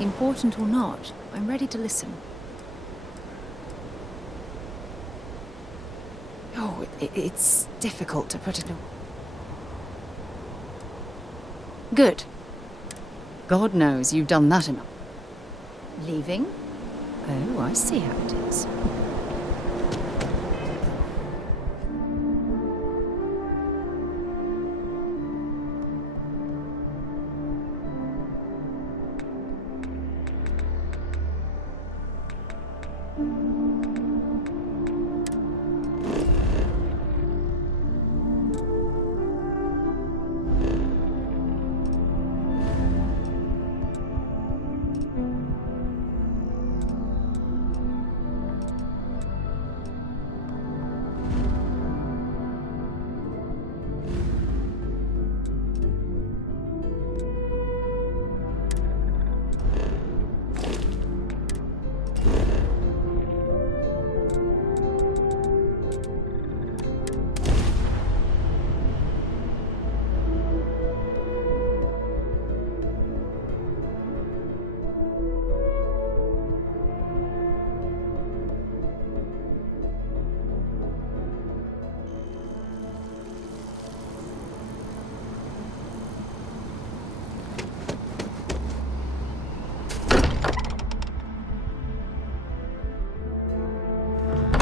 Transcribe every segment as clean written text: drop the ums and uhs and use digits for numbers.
Important or not, I'm ready to listen. Oh, it's difficult to put into... Good. God knows you've done that enough. Leaving? Oh, I see how it is.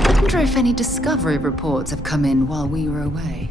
I wonder if any discovery reports have come in while we were away.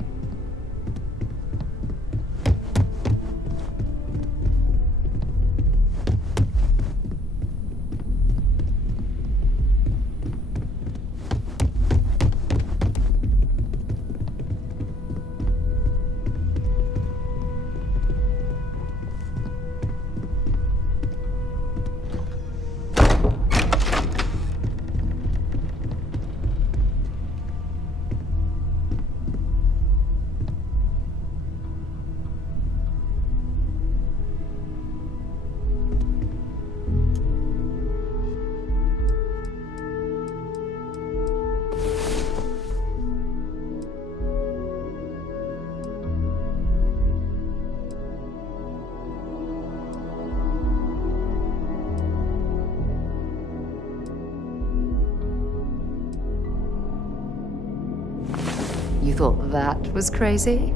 You thought that was crazy?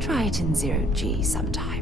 Try it in 0G sometime.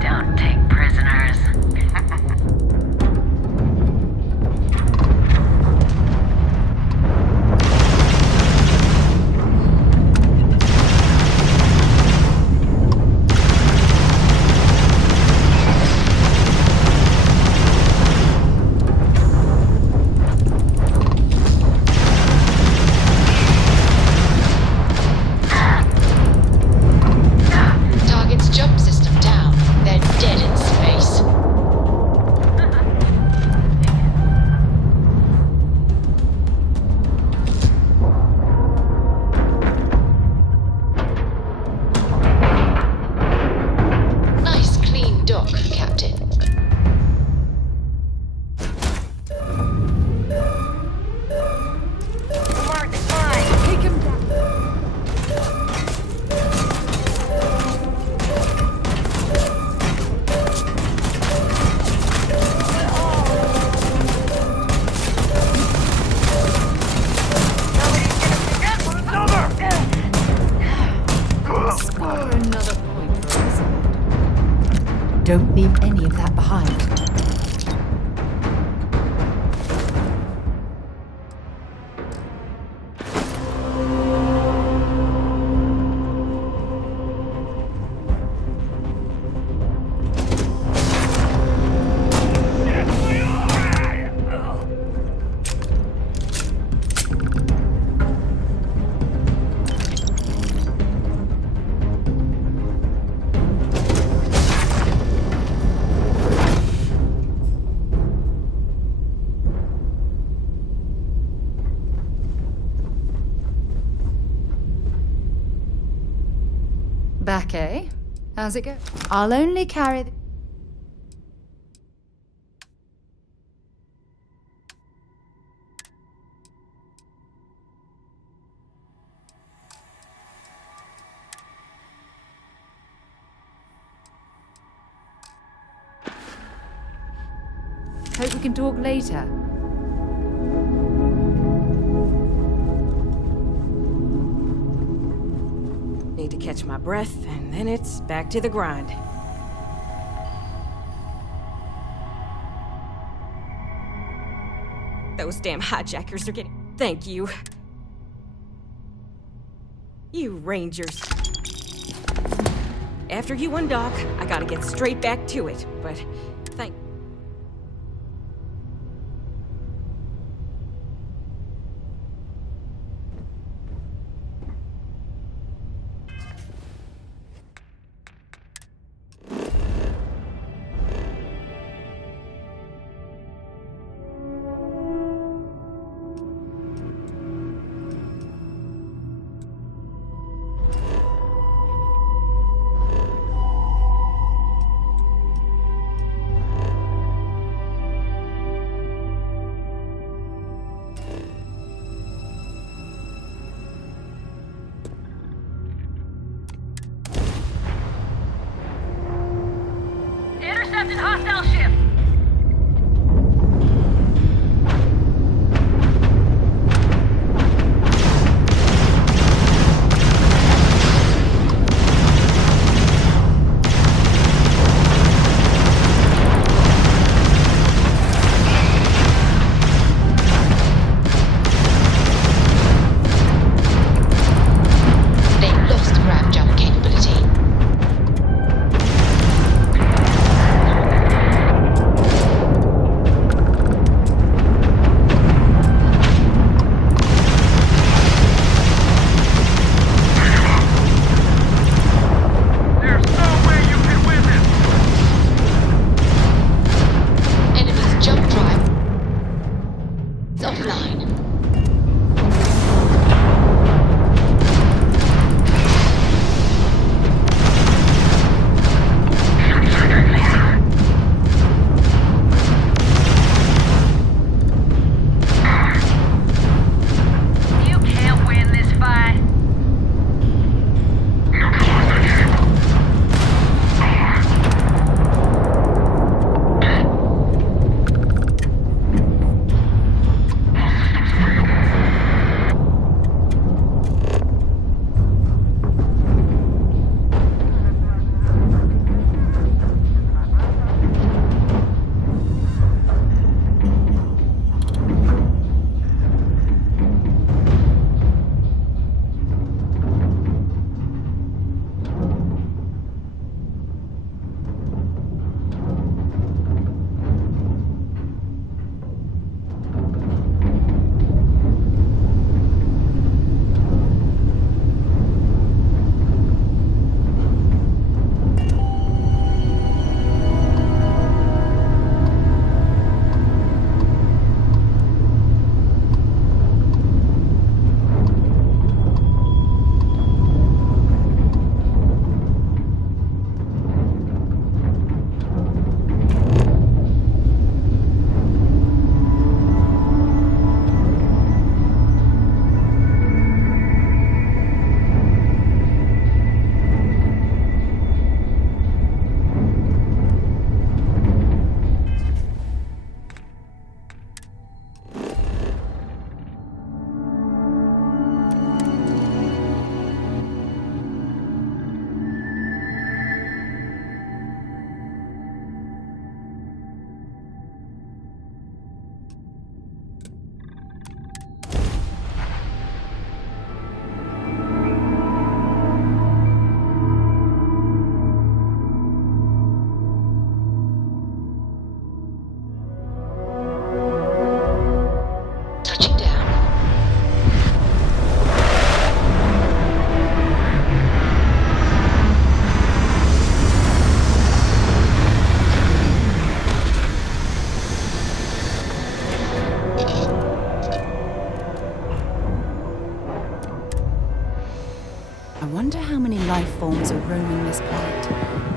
Don't take prisoners. Target's jump system down. They're dead inside. Don't leave any of that behind. Back, eh? How's it go? I'll only carry the... Hope we can talk later. Need to catch my breath, and then it's back to the grind. Those damn hijackers are getting... Thank you. You Rangers. After you undock, I gotta get straight back to it, but thank... Intercepted hostile ship. They lost ramp jump capability.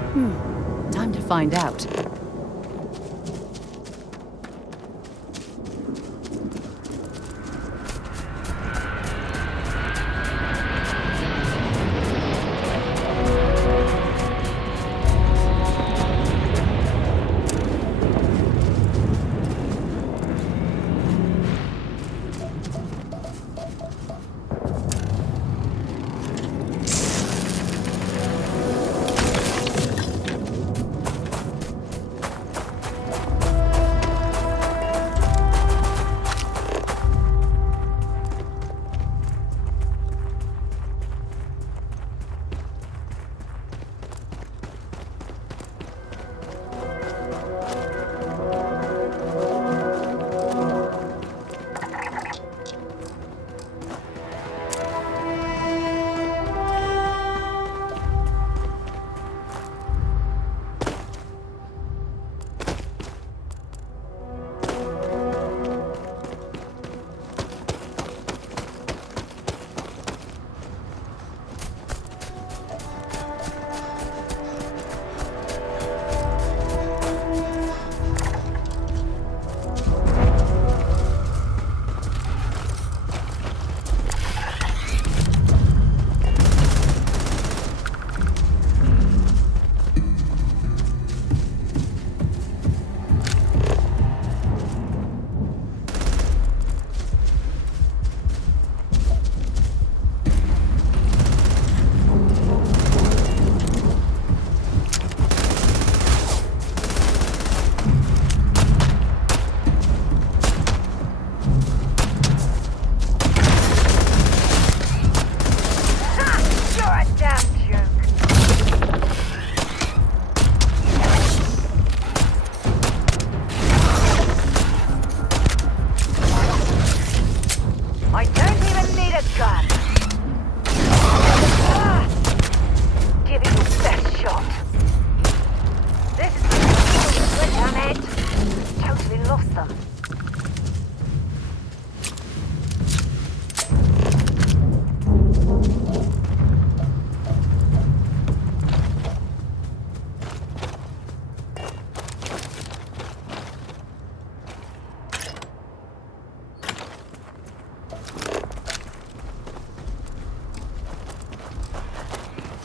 Time to find out.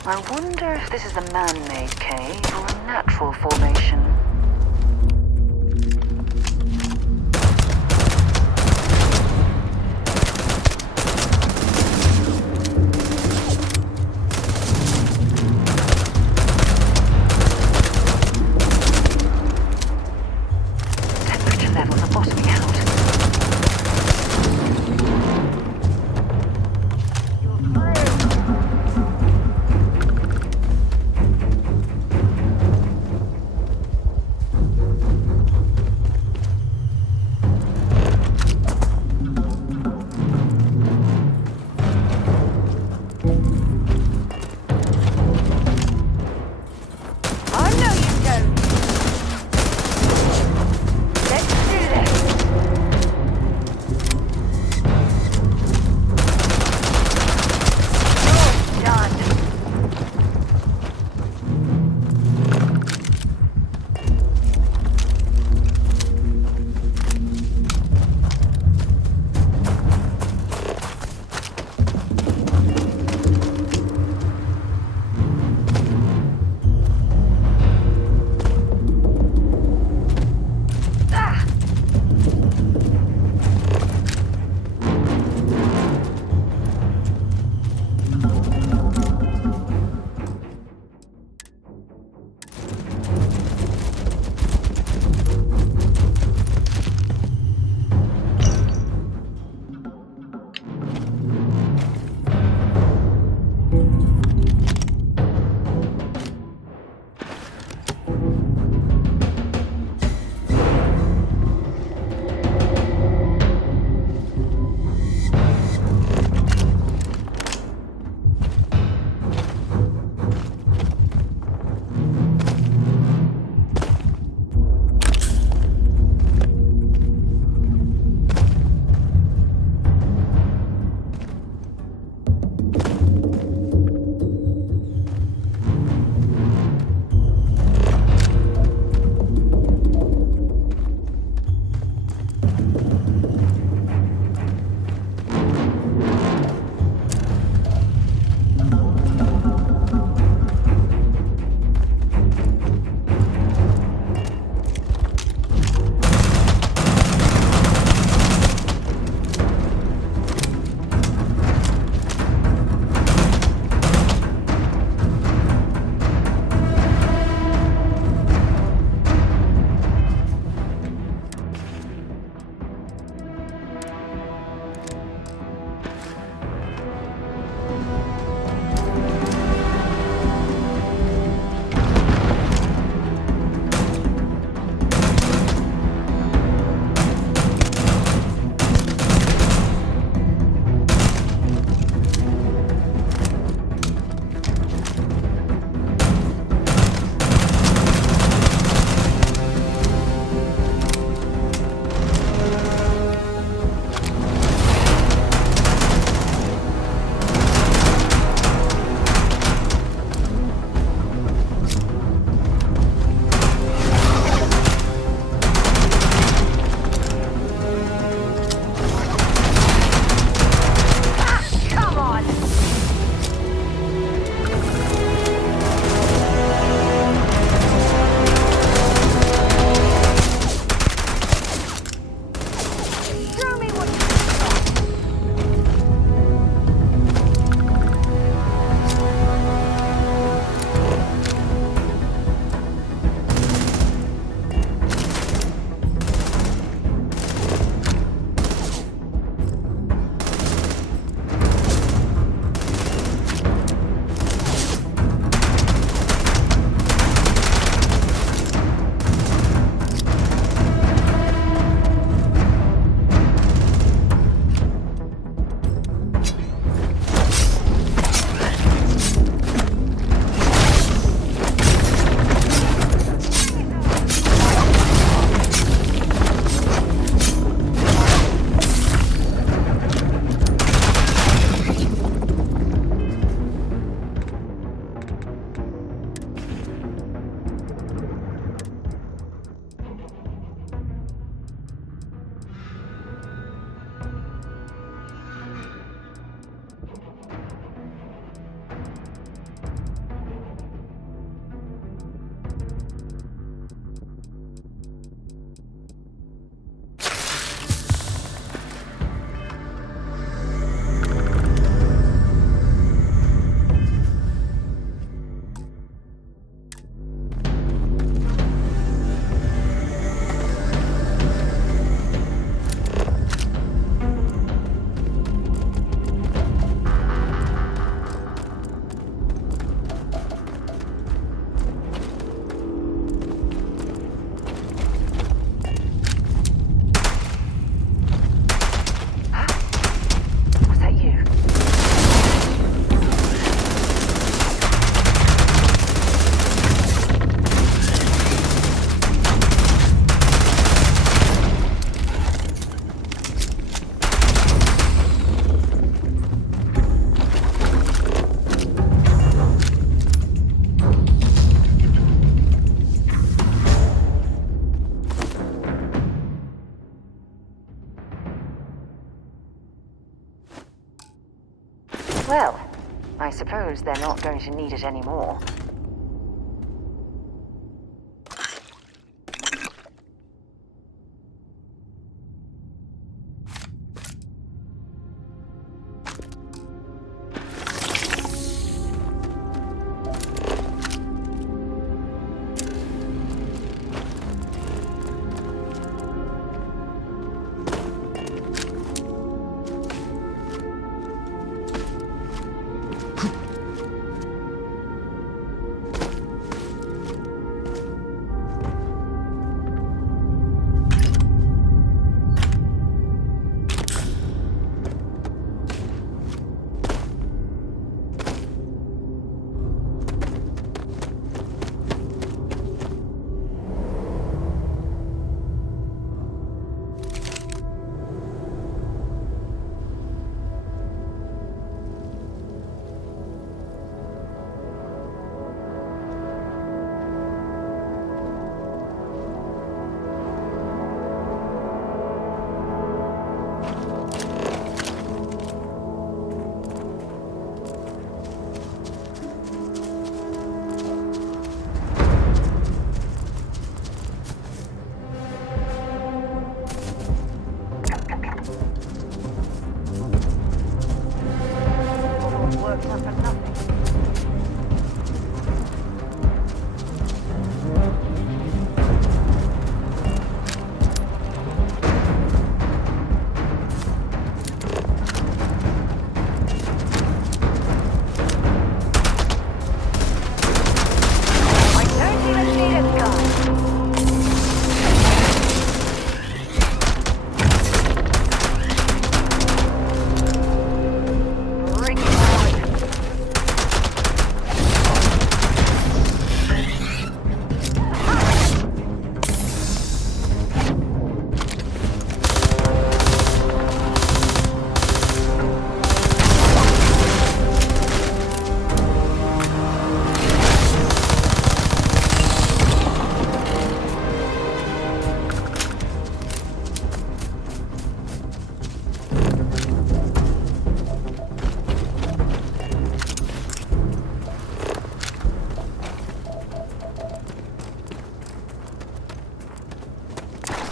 I wonder if this is a man-made cave or a natural formation. Temperature levels are bottoming out. Well, I suppose they're not going to need it anymore.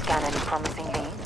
Scan any promising leads?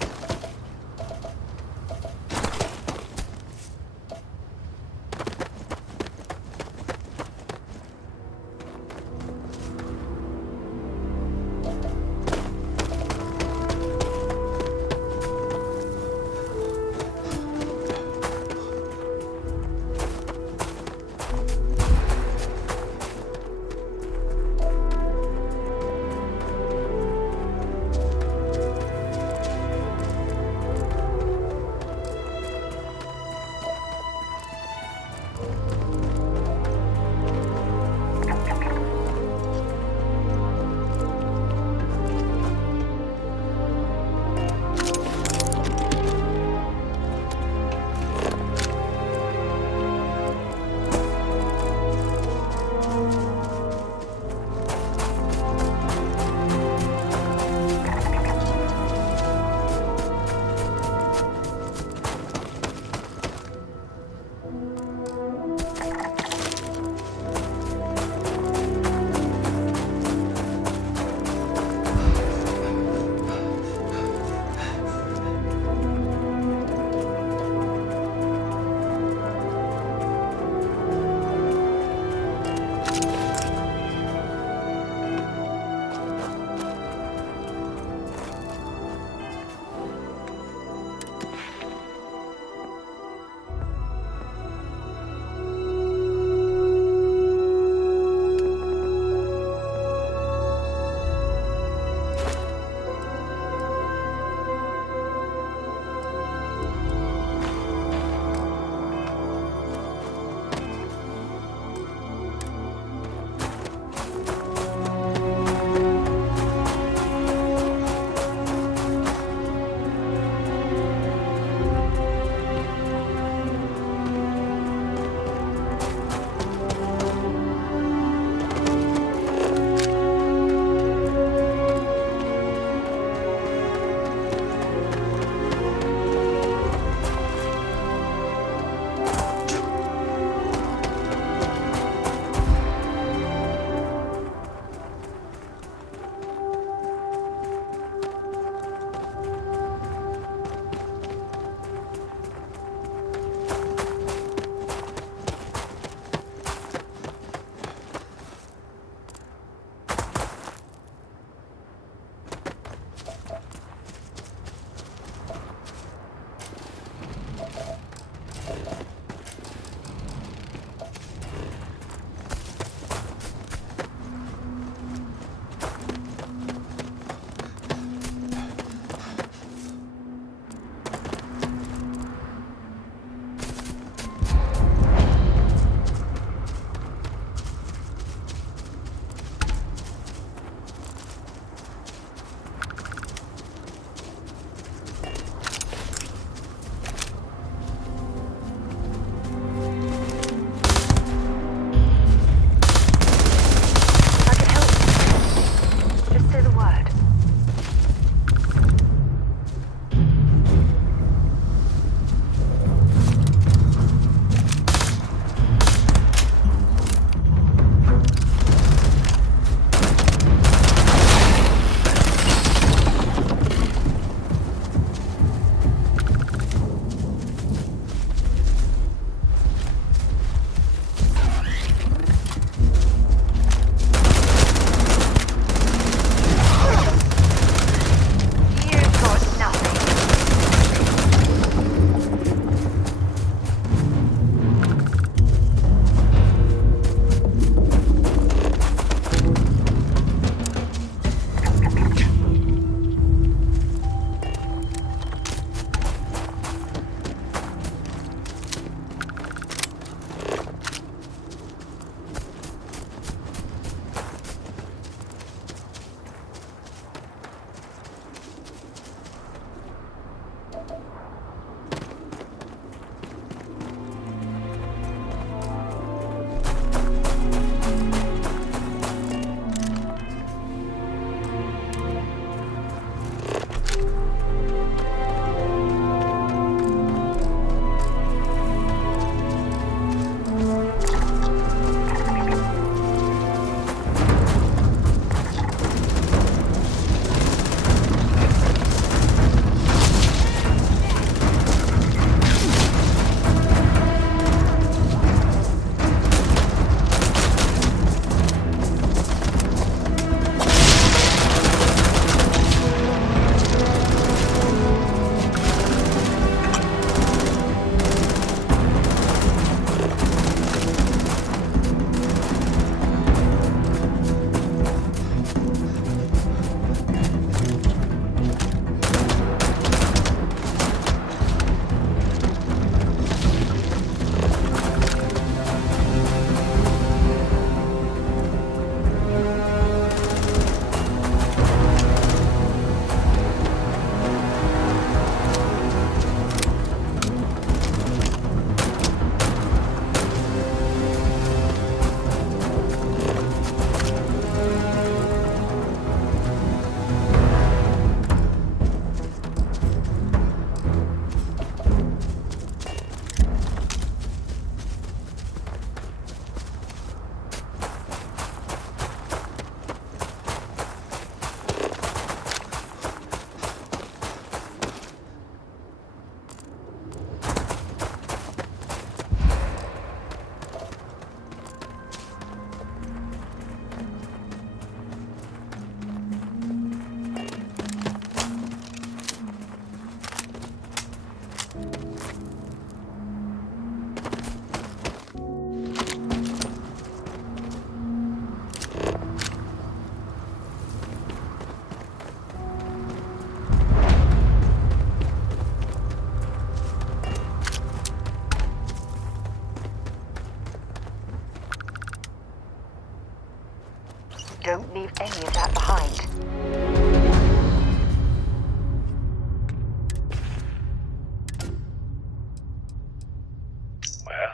Well,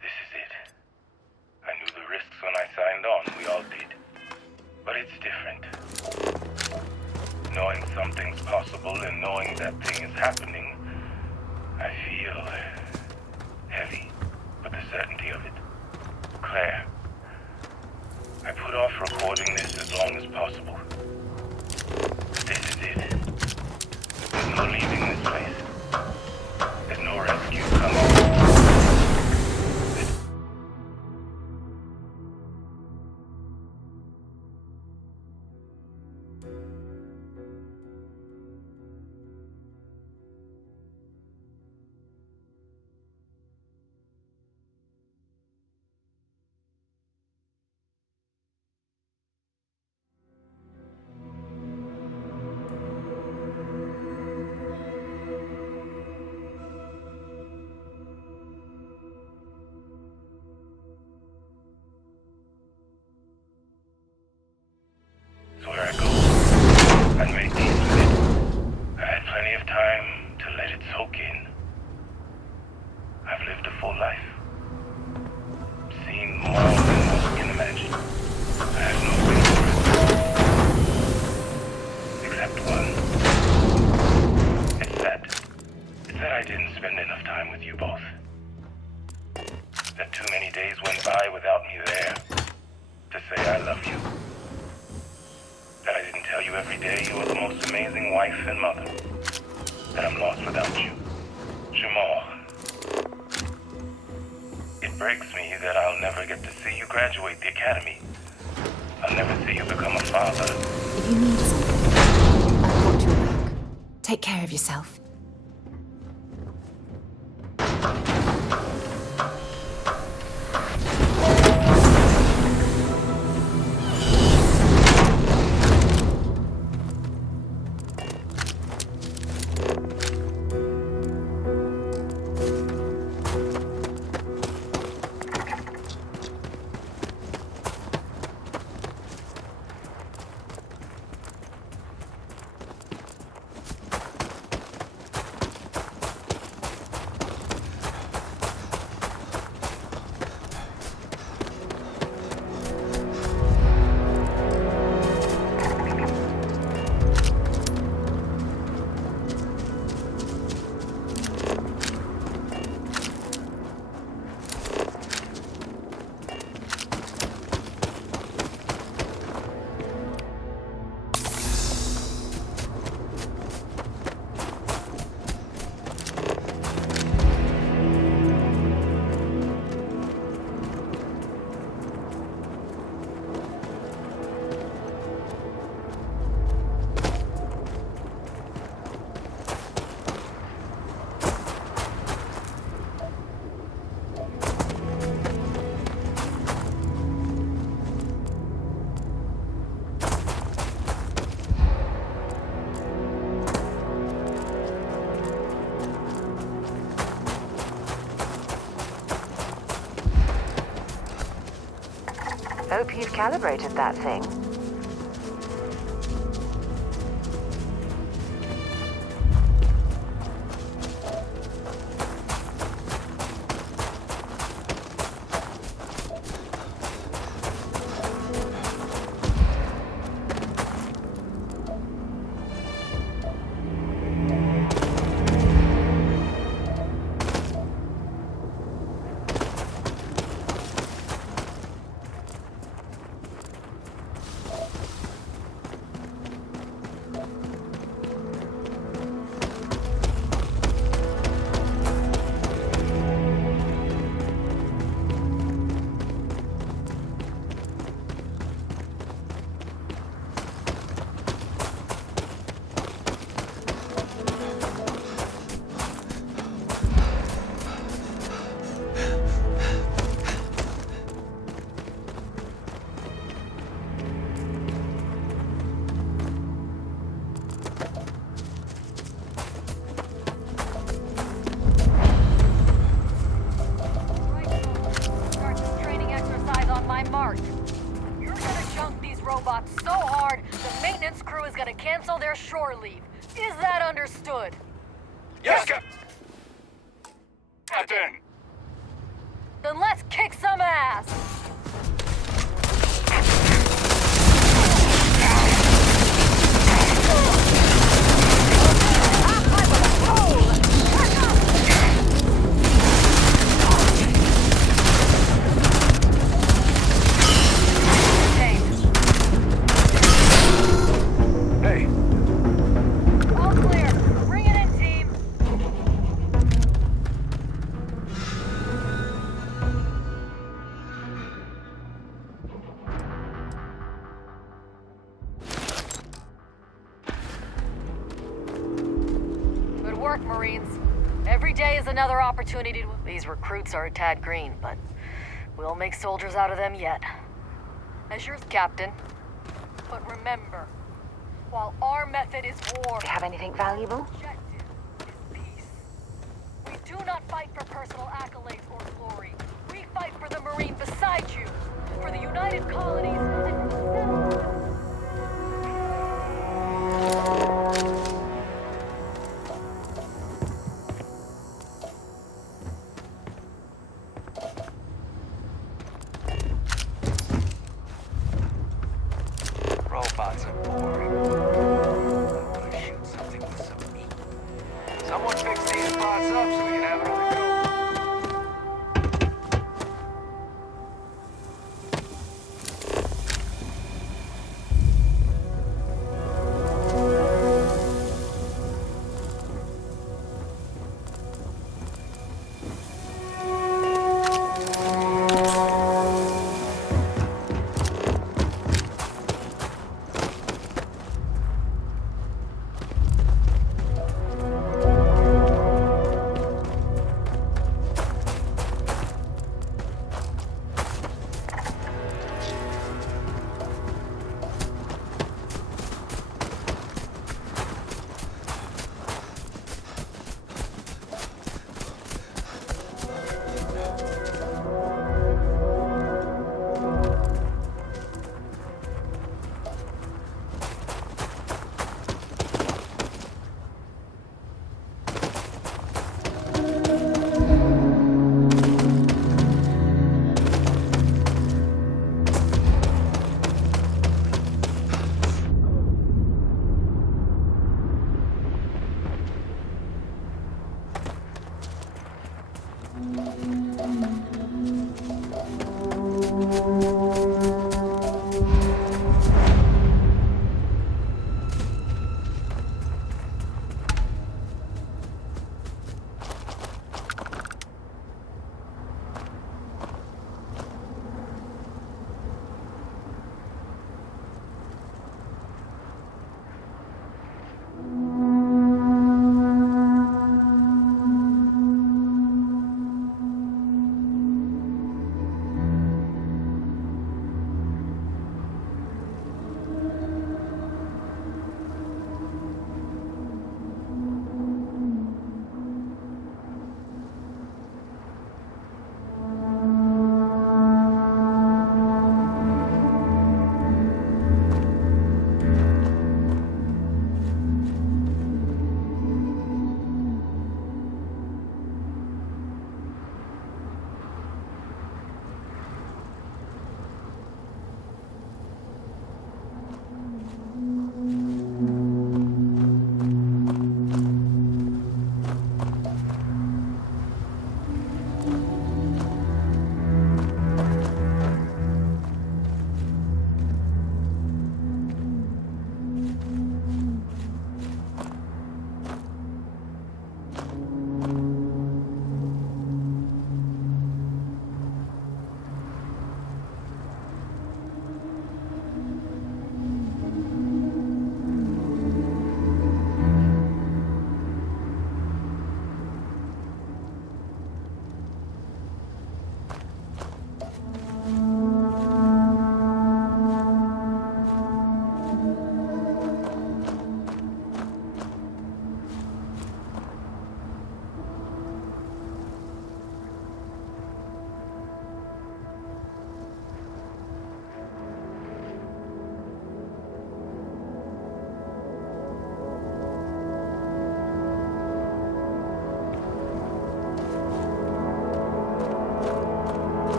this is it. I knew the risks when I signed on, we all did. But it's different. Knowing something's possible and knowing that thing is happening, I feel heavy with the certainty of it. Claire, I put off recording this as long as possible. This is it. There's no leaving this place. There's no rescue coming. It's where I go. I'd made peace with it. I had plenty of time to let it soak in. I've lived a full life. Seen more than most can imagine. I have no regrets. Except one. It's that I didn't spend enough time with you both. That too many days went by without me there to say I love you. That I didn't tell you every day you were the most amazing wife and mother. That I'm lost without you. Jamal. It breaks me that I'll never get to see you graduate the academy. I'll never see you become a father. If you need something, I've got your back. Take care of yourself. Hope you've calibrated that thing. hard, the maintenance crew is gonna cancel their shore leave. Is that understood? Yes, Captain! Then let's kick some ass! Hey, All clear. Bring it in, team. Good work, Marines. Every day is another opportunity to... These recruits are a tad green, but we'll make soldiers out of them yet. As yours, Captain. But remember, while our method is war... You have anything valuable? objective is peace. We do not fight for personal accolades or glory. We fight for the Marine beside you, for the United Colonies, and for the settlement. robots are boring. I want to shoot something with some meat. Someone fix these spots up so we can have it on the go.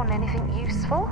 on anything useful?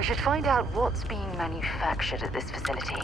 We should find out what's being manufactured at this facility.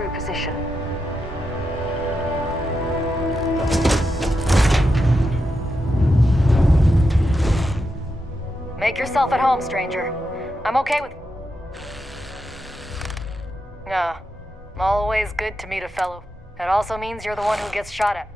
crew position. Make yourself at home, stranger. I'm okay with... Always good to meet a fellow. It also means you're the one who gets shot at.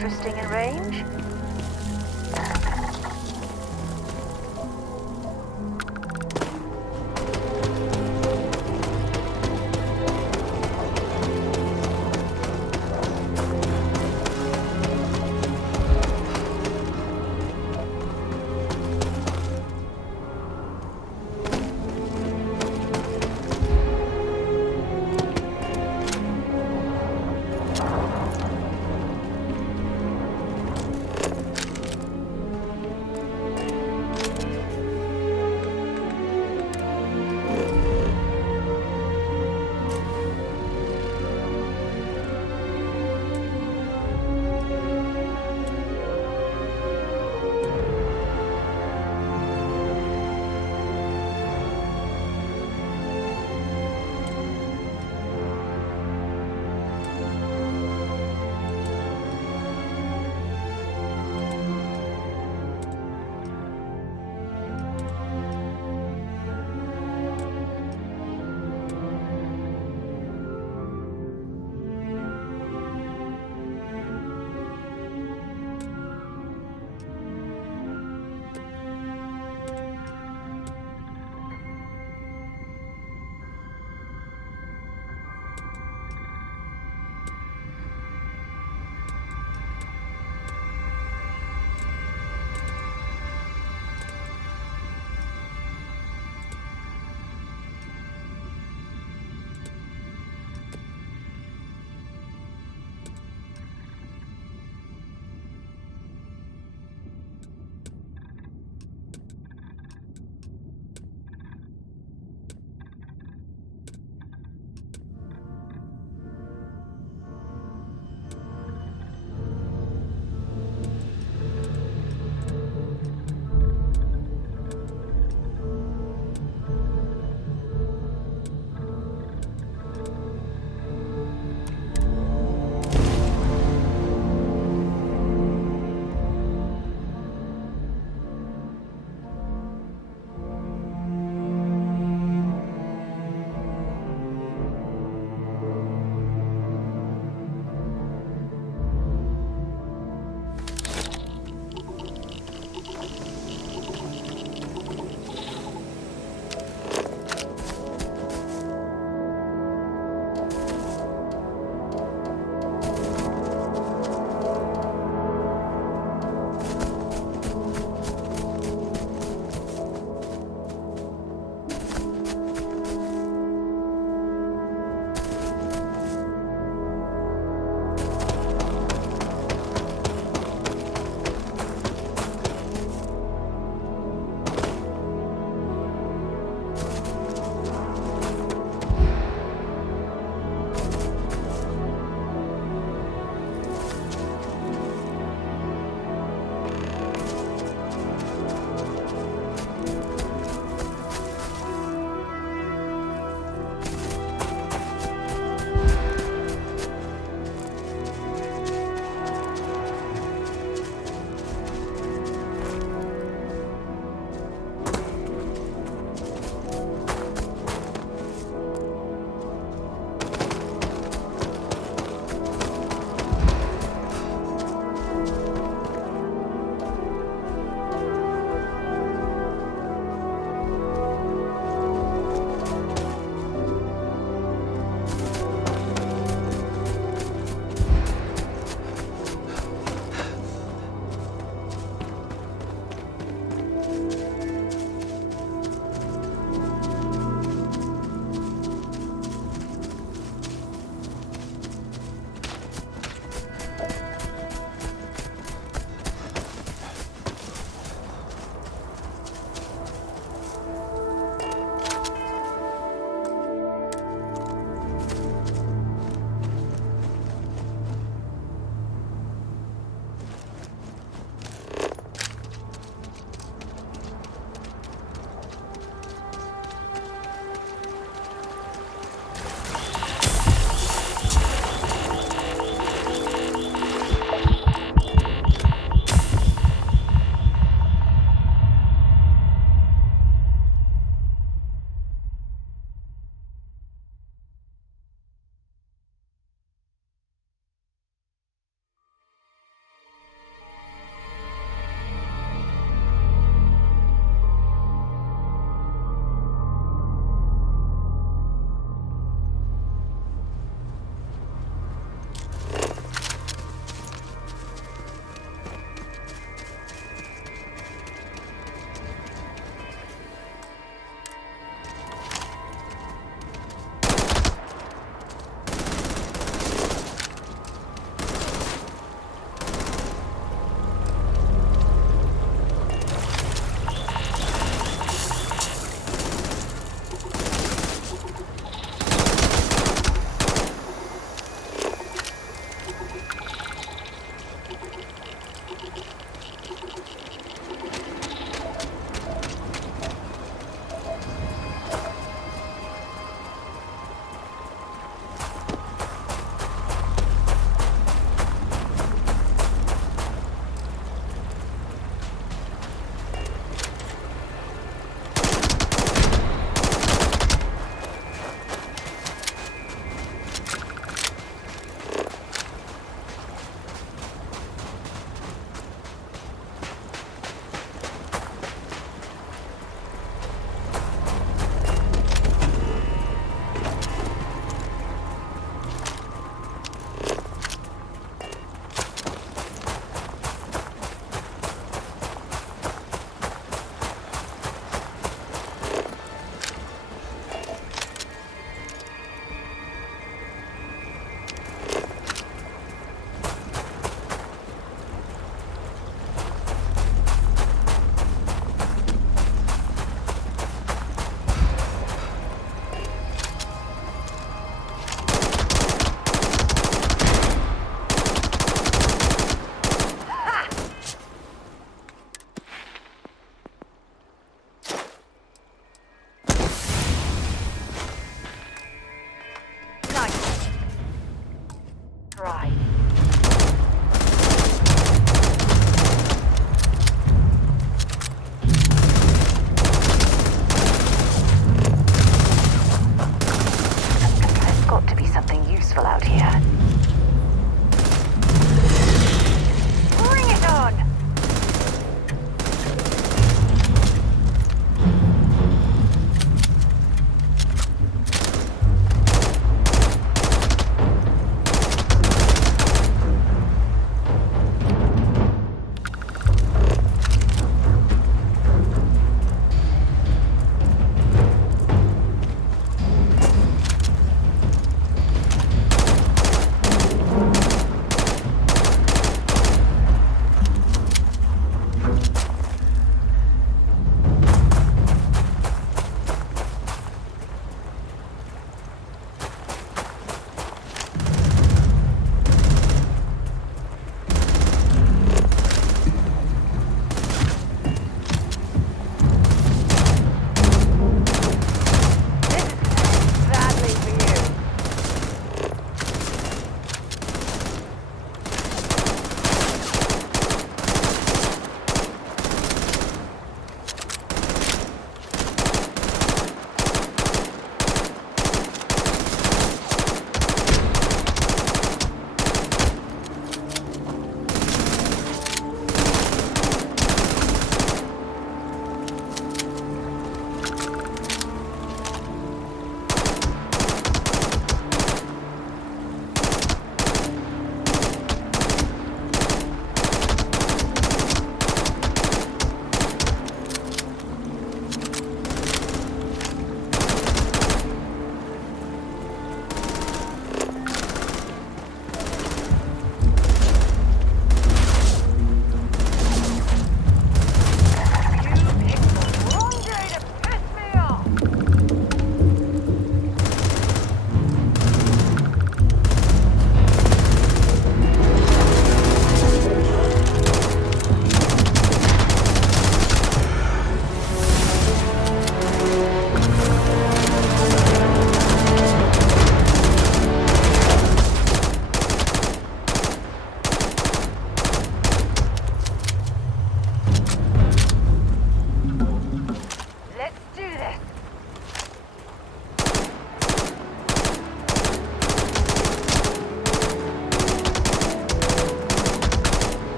interesting in range?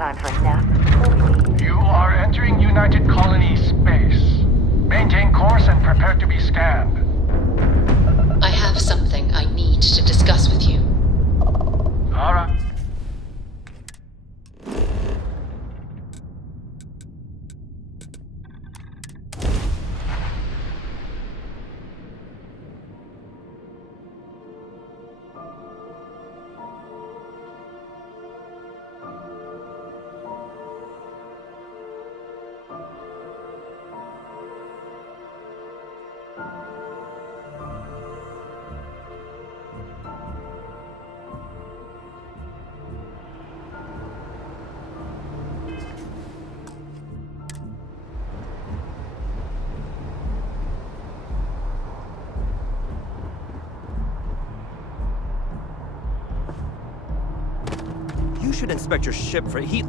time for a nap before we leave? You are entering United Colony space. Maintain course and prepare to be scanned. I have something I need to discuss with you. All right. You should inspect your ship for heat.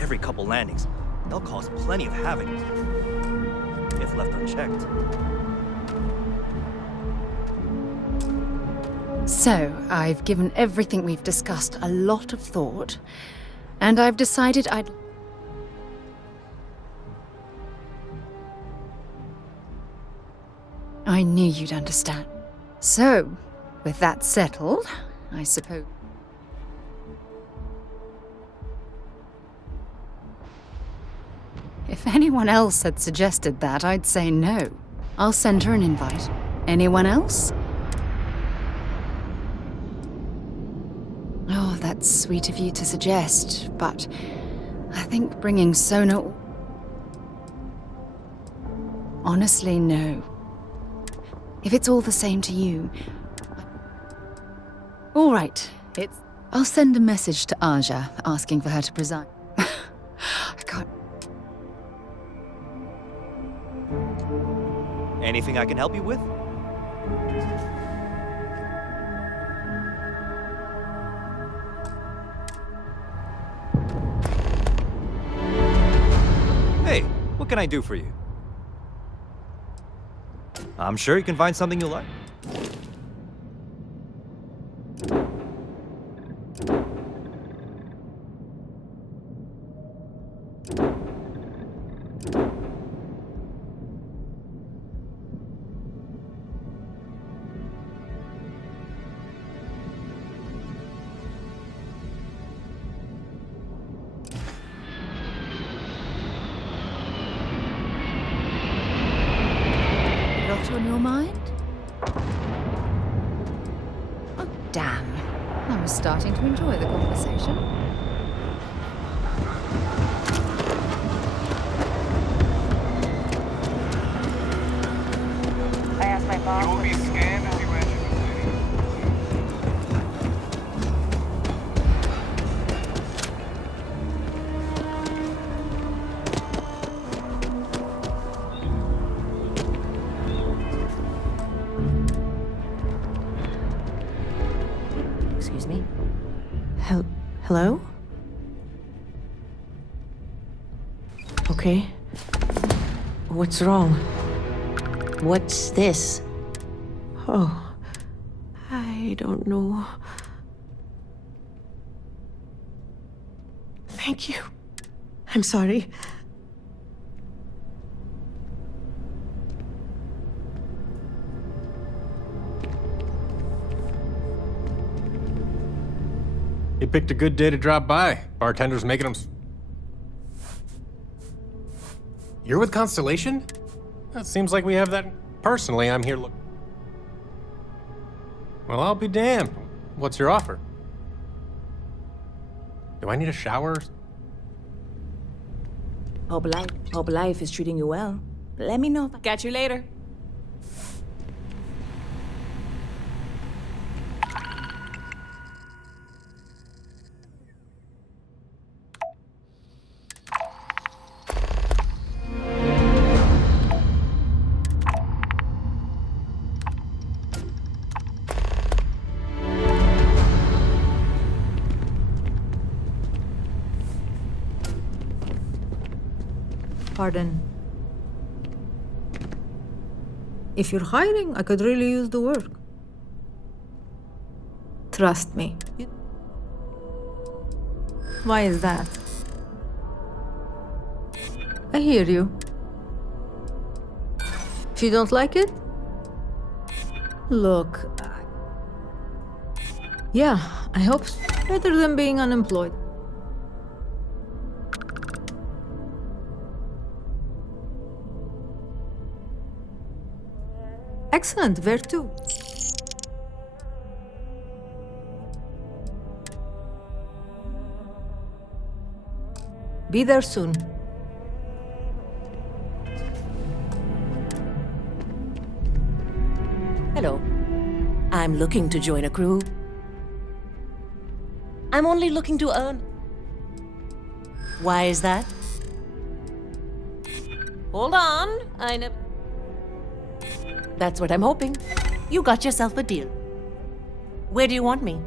Every couple landings, they'll cause plenty of havoc if left unchecked. So, I've given everything we've discussed a lot of thought, and I've decided I knew you'd understand. So, with that settled, I suppose... If anyone else had suggested that, I'd say no. I'll send her an invite. Anyone else? Oh, that's sweet of you to suggest, but I think bringing Sona... Honestly, no. If it's all the same to you... All right, I'll send a message to Aja, asking for her to preside. I can't... Anything I can help you with? Hey, what can I do for you? I'm sure you can find something you'll like. On your mind? Oh, damn. I was starting to enjoy the conversation. I asked my boss. You will be scanned as you enter the city. Excuse me. Hello? Okay. What's wrong? What's this? Oh, I don't know. Thank you. I'm sorry. He picked a good day to drop by. Bartender's making him... You're with Constellation? It seems like we have that... Personally, I'm here Well, I'll be damned. What's your offer? Do I need a shower? Hope life is treating you well. Let me know. Catch you later. Pardon. If you're hiring, I could really use the work. Trust me. Why is that? I hear you. If you don't like it, look. Yeah, I hope so. Better than being unemployed. Excellent, where to? Be there soon. Hello. I'm looking to join a crew. I'm only looking to earn. Why is that? Hold on, I never. That's what I'm hoping. You got yourself a deal. Where do you want me?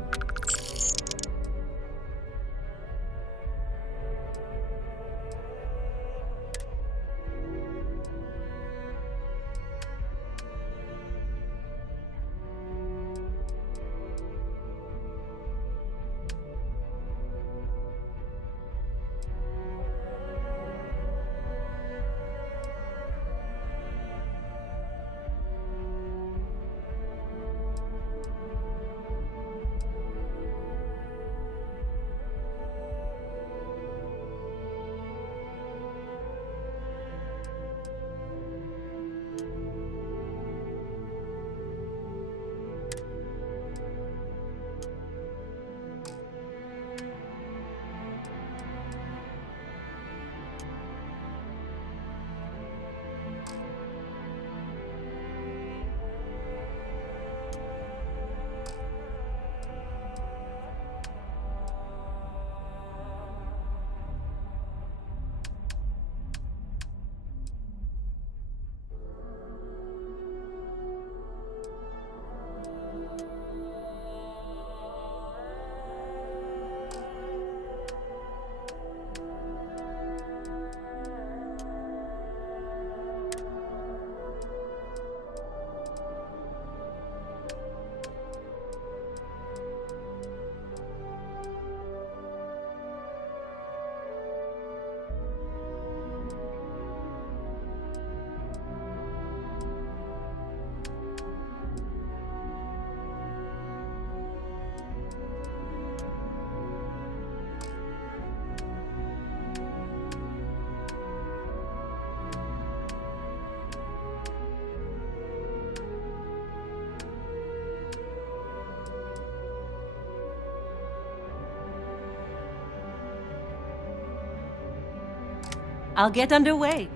I'll get underway.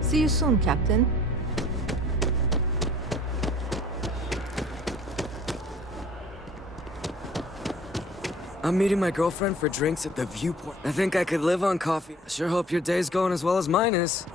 See you soon, Captain. I'm meeting my girlfriend for drinks at the Viewport. I think I could live on coffee. I sure hope your day's going as well as mine is.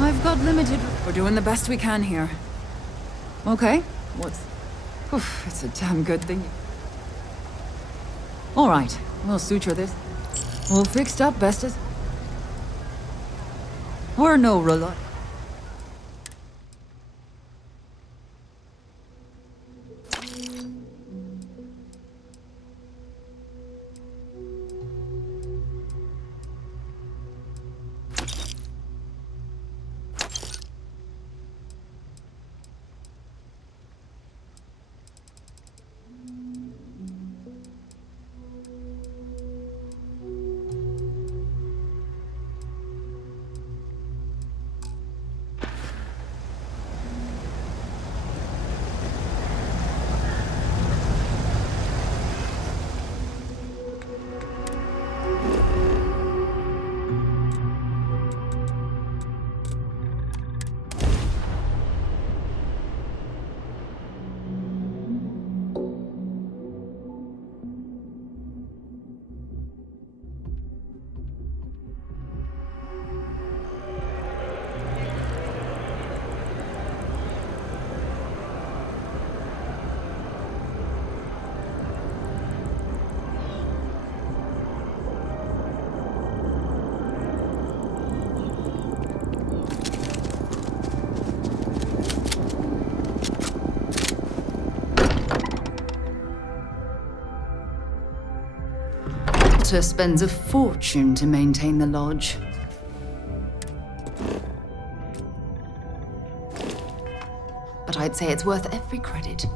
I've got limited. We're doing the best we can here. Okay. What's. Oof, it's a damn good thing. All right, we'll suture this. All fixed up, best as... We're no rely. Spends a fortune to maintain the lodge. But I'd say it's worth every credit.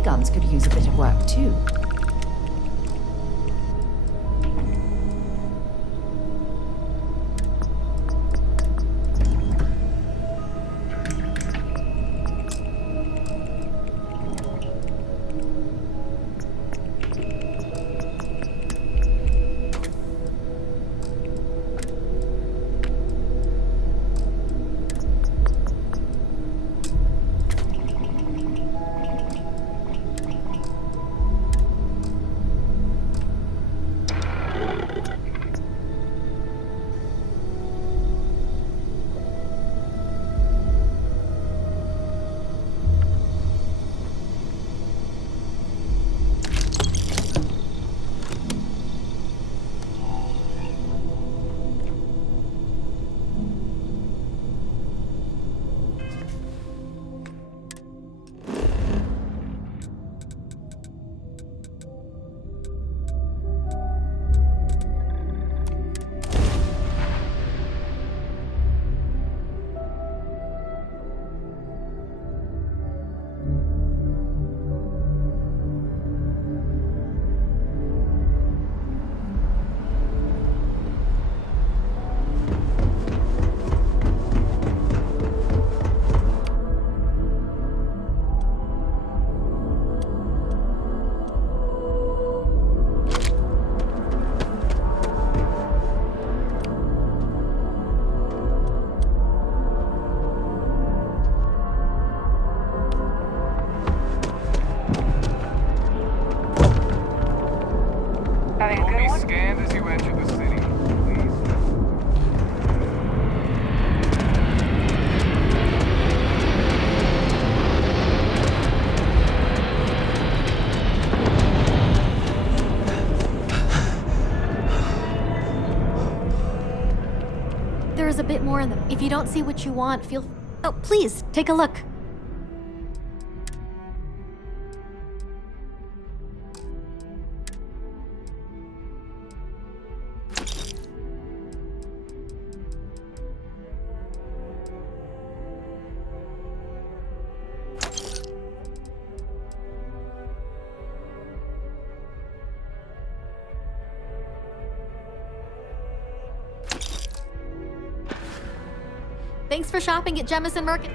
My guns could use a bit of work too. There's a bit more in them. If you don't see what you want, feel... Oh, please, take a look. Thanks for shopping at Jemison Market.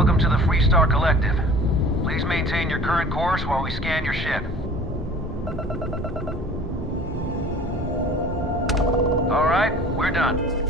Welcome to the Freestar Collective. Please maintain your current course while we scan your ship. All right, we're done.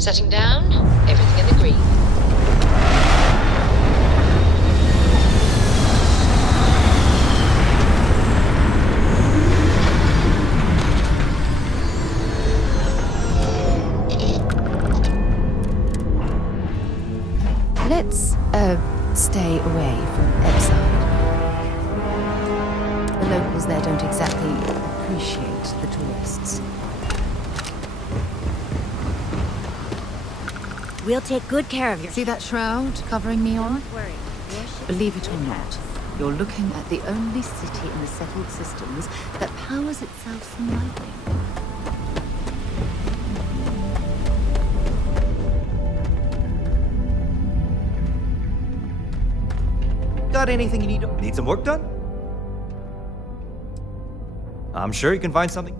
Setting down. Everything in the green. Let's, stay away from Epside. The locals there don't exactly appreciate the tourists. We'll take good care of you. See that shroud covering me on? Don't worry. Your ship Believe it is or in not, pass. you're looking at the only city in the settled systems that powers itself from lightning. Got anything you need? Need some work done? I'm sure you can find something.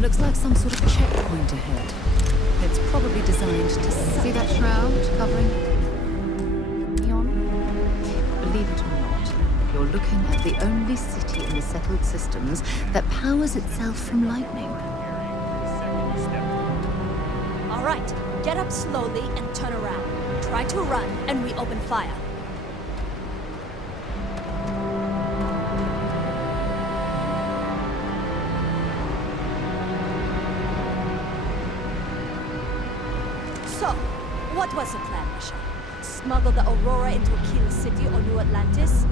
Looks like some sort of checkpoint ahead. It's probably designed to see that shroud covering me on? Believe it or not, you're looking at the only city in the settled systems that powers itself from lightning. All right, get up slowly and turn around. Try to run, and we open fire. So, what was the plan, Michelle? Smuggle the Aurora into Aquila City or New Atlantis?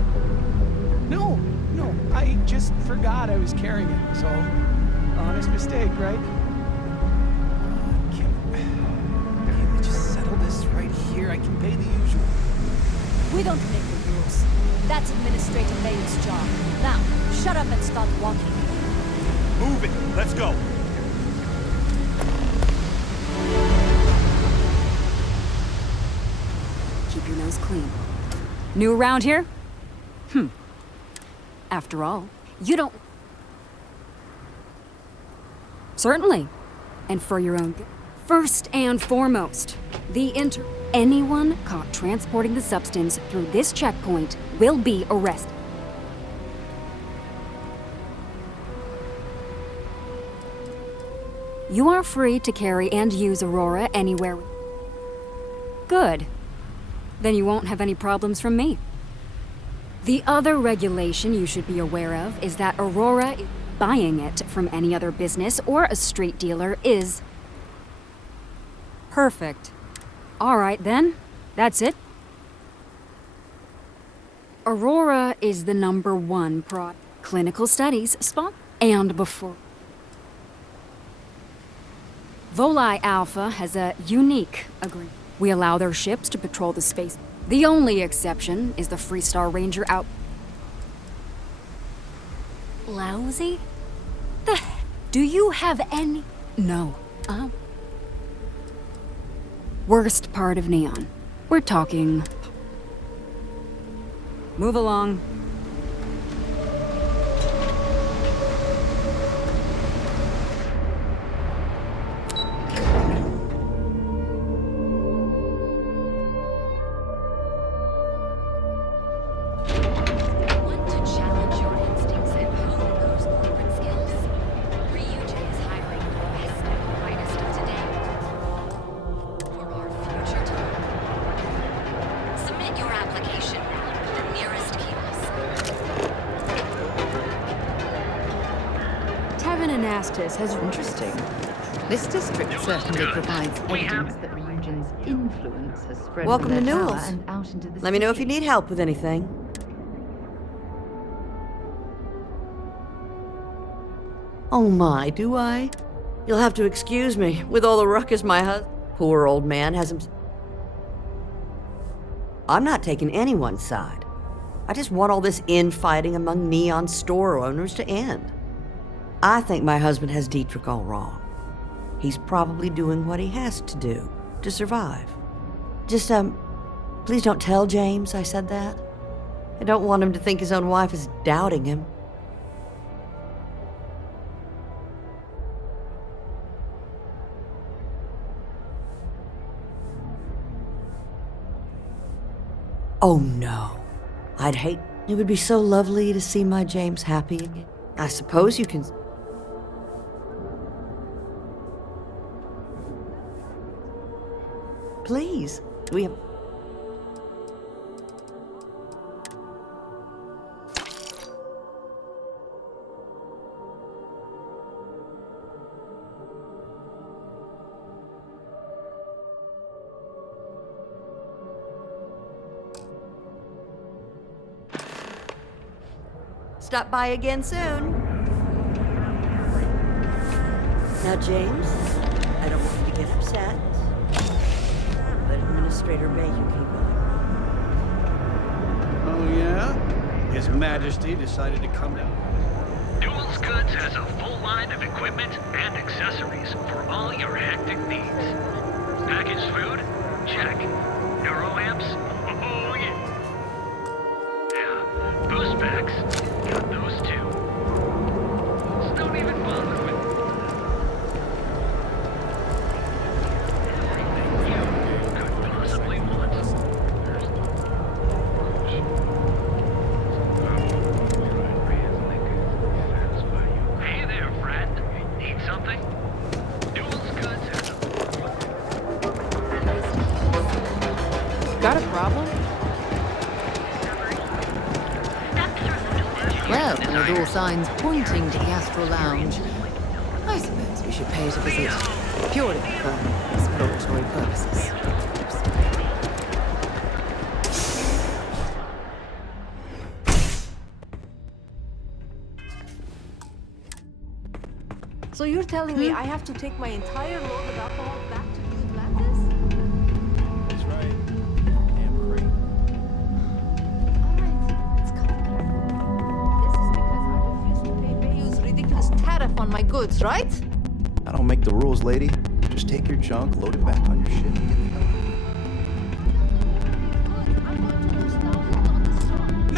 No, I just forgot I was carrying it, so honest mistake, right? Can we just settle this right here? I can pay the usual. We don't make the rules. That's Administrator Bailey's job. Now, shut up and start walking. Move it. Let's go. Keep your nose clean. New around here? After all, you don't... Certainly. And for your own good. First and foremost, anyone caught transporting the substance through this checkpoint will be arrested. You are free to carry and use Aurora anywhere. Good. Then you won't have any problems from me. The other regulation you should be aware of is that Aurora buying it from any other business or a street dealer is... Perfect. All right then, that's it. Aurora is the #1 clinical studies spot and before. Volii Alpha has a unique agreement. We allow their ships to patrol the space. The only exception is the Freestar Ranger out. Lousy? Do you have any? No. Worst part of Neon. We're talking. Move along. Has interesting. This district certainly provides evidence that Ryujin's influence has spread Welcome from to their tower Newell's. and out into the Let me know if you need help with anything. Oh my, do I? You'll have to excuse me. With all the ruckus my Poor old man has him. I'm not taking anyone's side. I just want all this infighting among Neon store owners to end. I think my husband has Dietrich all wrong. He's probably doing what he has to do to survive. Just, please don't tell James I said that. I don't want him to think his own wife is doubting him. Oh no. I'd hate... It would be so lovely to see my James happy again. I suppose you can... Please, we have... Stop by again soon. Now, James, I don't want you to get upset. But Administrator Mayhew came by. Oh, yeah? His Majesty decided to come down. Duels Goods has a full line of equipment and accessories for all your hectic needs. Packaged food? Check. Neuroamps? Oh, yeah. Yeah. Boost packs? Got those too. So don't even bother with everything you could possibly want. Hey there, friend. Need something? Duels Goods has Got a problem? Well, with all signs pointing to the Astral Lounge, I suppose we should pay it a visit, purely for exploratory purposes. So you're telling me I have to take my entire load of alcohol back to New Atlantis? That's right. Damn great. Alright, it's complicated. This is because I refuse to pay Bayou's ridiculous tariff on my goods, right? I don't make the rules, lady. Just take your junk, load it back on your ship, and get the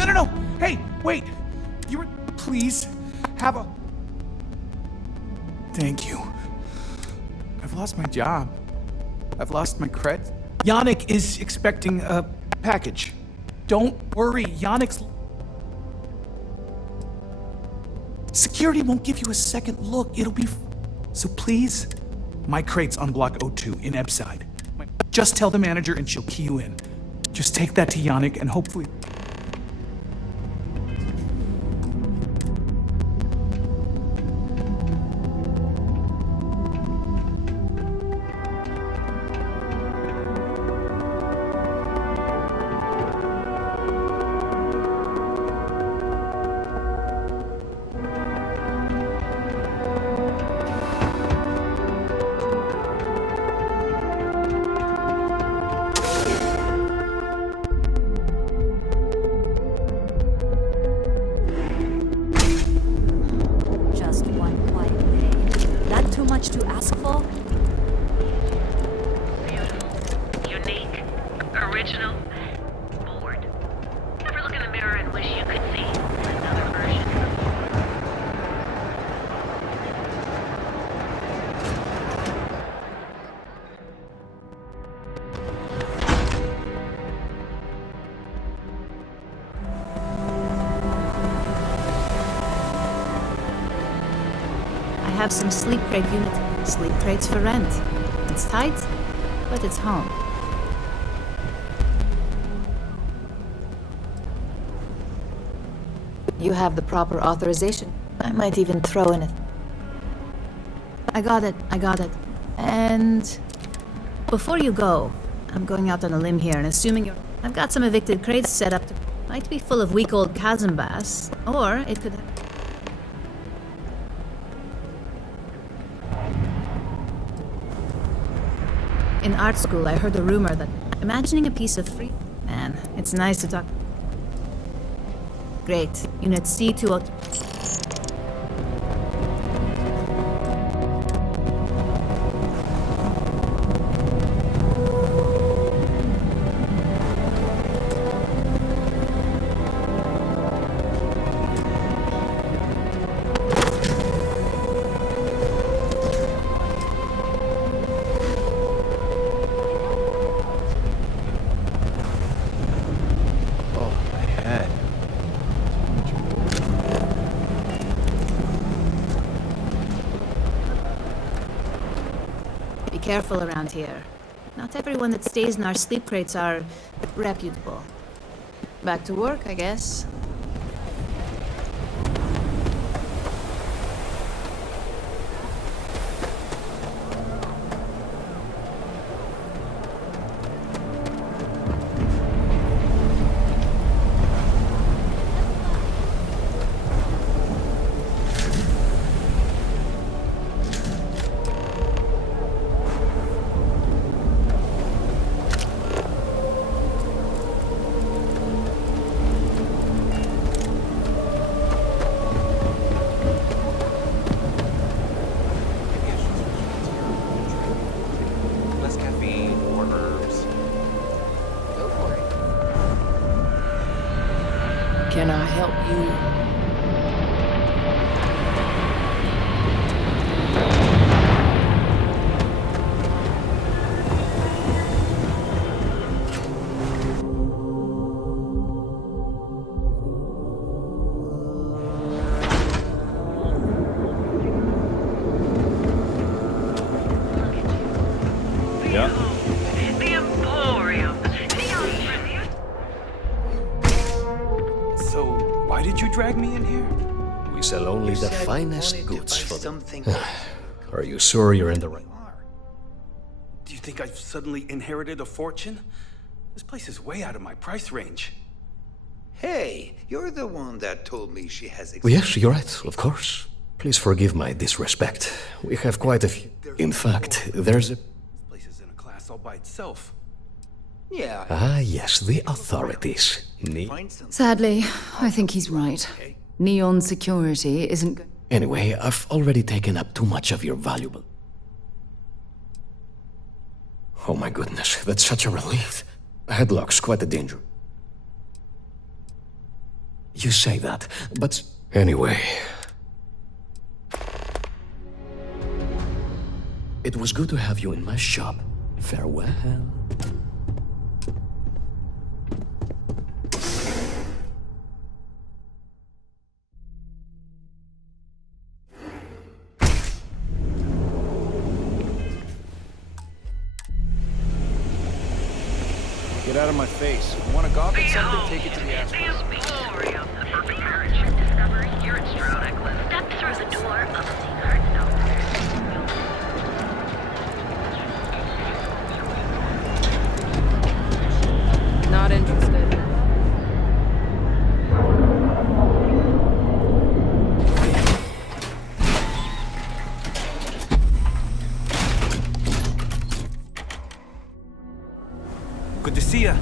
hell No. Hey, wait. You were... Please, have a... Thank you. I've lost my job. I've lost my cred. Yannick is expecting a package. Don't worry, Yannick's... Security won't give you a second look. It'll be... So please, my crate's on Block 02 in Ebside. Just tell the manager and she'll key you in. Just take that to Yannick and hopefully... Just one quiet day. That too much to ask for? Beautiful, unique, original, bored. Ever look in the mirror and wish you could see another version? I have some sleep crate unit. Sleep crates for rent. It's tight, but it's home. You have the proper authorization. I might even throw in it. I got it. And before you go, I'm going out on a limb here and assuming you're... I've got some evicted crates set up. Might be full of week old chasm bass, or it could... In art school, I heard a rumor that imagining a piece of free... Man, it's nice to talk... Great. Unit C2... Be careful around here. Not everyone that stays in our sleep crates are reputable. Back to work, I guess. Less caffeine, more herbs. Go for it. Can I help you? Yeah. The Emporium. So, why did you drag me in here? We sell only the finest goods for them. Are you sure you're in the right? Do you think I've suddenly inherited a fortune? This place is way out of my price range. Hey, you're the one that told me she has... Yes, you're right, of course. Please forgive my disrespect. We have quite a few. In fact, there's a... This place is in a class all by itself. Yeah. Ah, yes, the authorities. Sadly, I think he's right. Neon security isn't... Anyway, I've already taken up too much of your valuable... Oh my goodness, that's such a relief. Headlock's quite a danger. You say that, but... Anyway... It was good to have you in my shop. Farewell. Get out of my face. You want to golf at something? Take it to the The Emporium. The perfect marriage. Discovery here at Stroud Eckland. Step through the door of the secret note. Not interested. Good to see ya.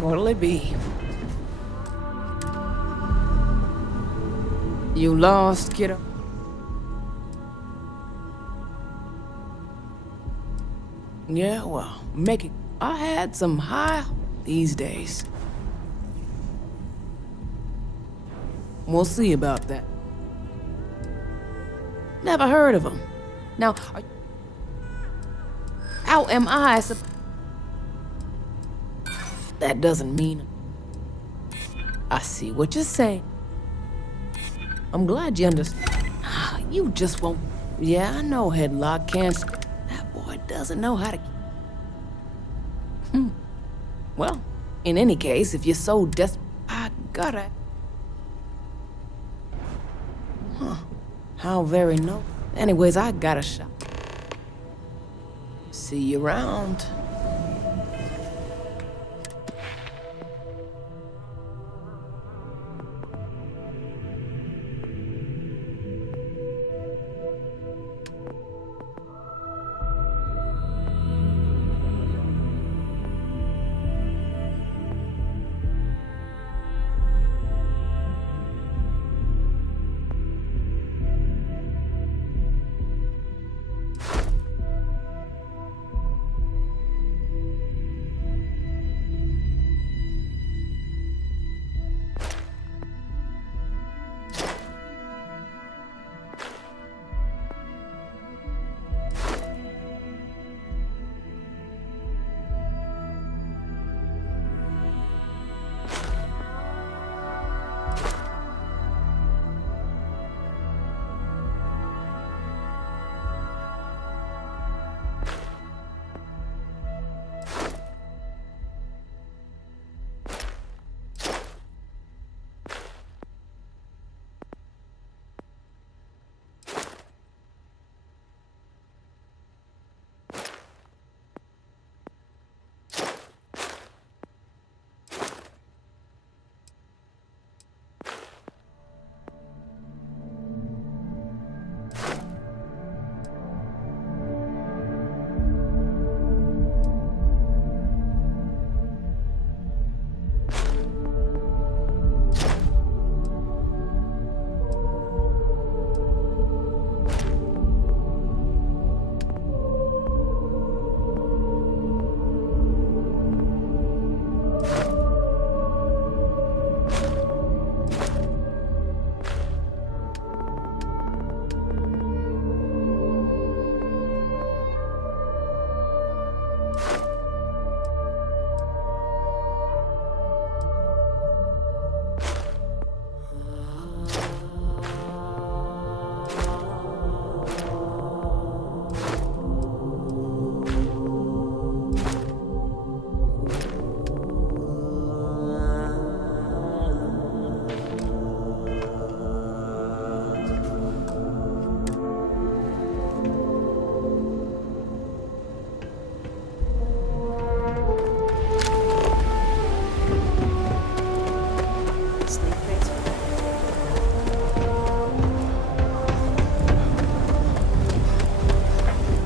What'll it be? You lost, kiddo? Yeah, well, make it. I had some high these days. We'll see about that. Never heard of them. Now, how am I supposed... That doesn't mean... I see what you're saying. I'm glad you understand. You just won't... Yeah, I know Headlock can't... That boy doesn't know how to... Well, in any case, if you're so desperate, I gotta... How very no. Anyways, I got a shot. See you around.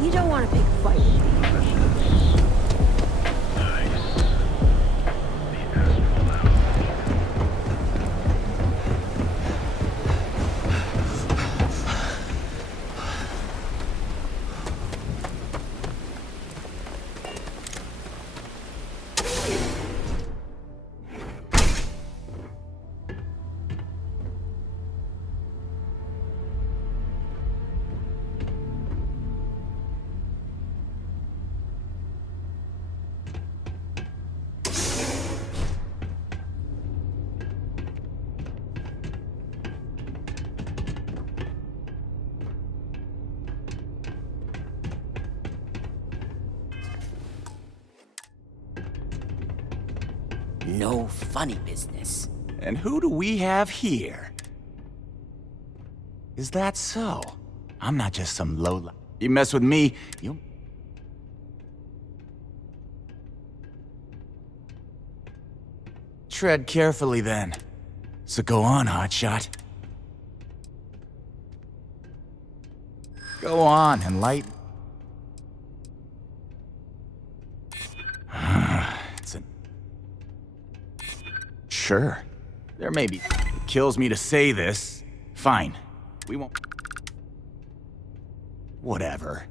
You don't want to pick a fight. No funny business. And who do we have here? Is that so? I'm not just some lowlife. You mess with me, you'll... Tread carefully then. So go on, hotshot. Go on, enlighten. Sure. There may be... It kills me to say this. Fine. We won't... Whatever.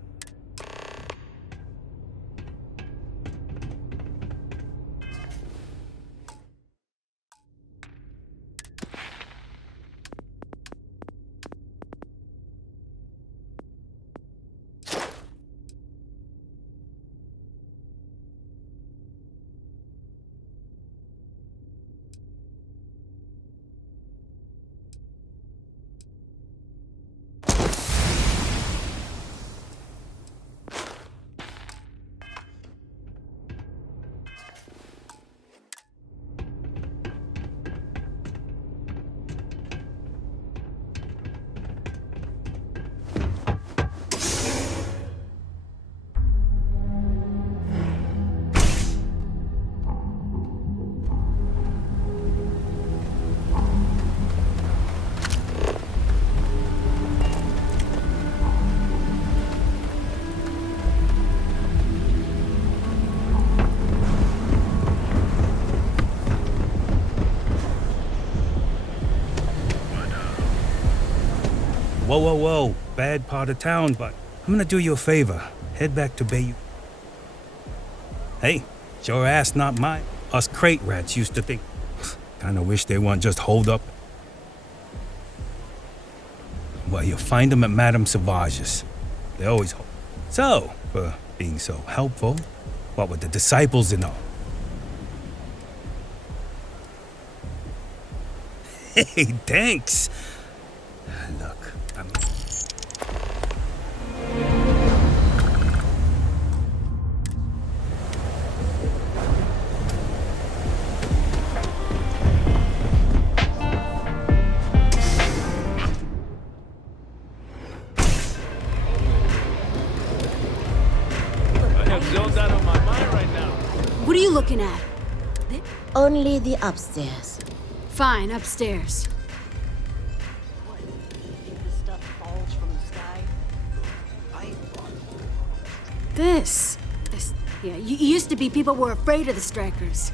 Whoa, whoa, whoa. Bad part of town, but I'm gonna do you a favor. Head back to Bayou. Hey, it's your ass, not mine. Us crate rats used to think. Kinda wish they weren't just holed up. Well, you'll find them at Madame Sauvage's. They always hold. So, for being so helpful, what with the disciples and all. Hey, thanks. Look, I'm... What are you looking at? Only the upstairs. Fine, upstairs. This. Yeah, used to be people were afraid of the strikers.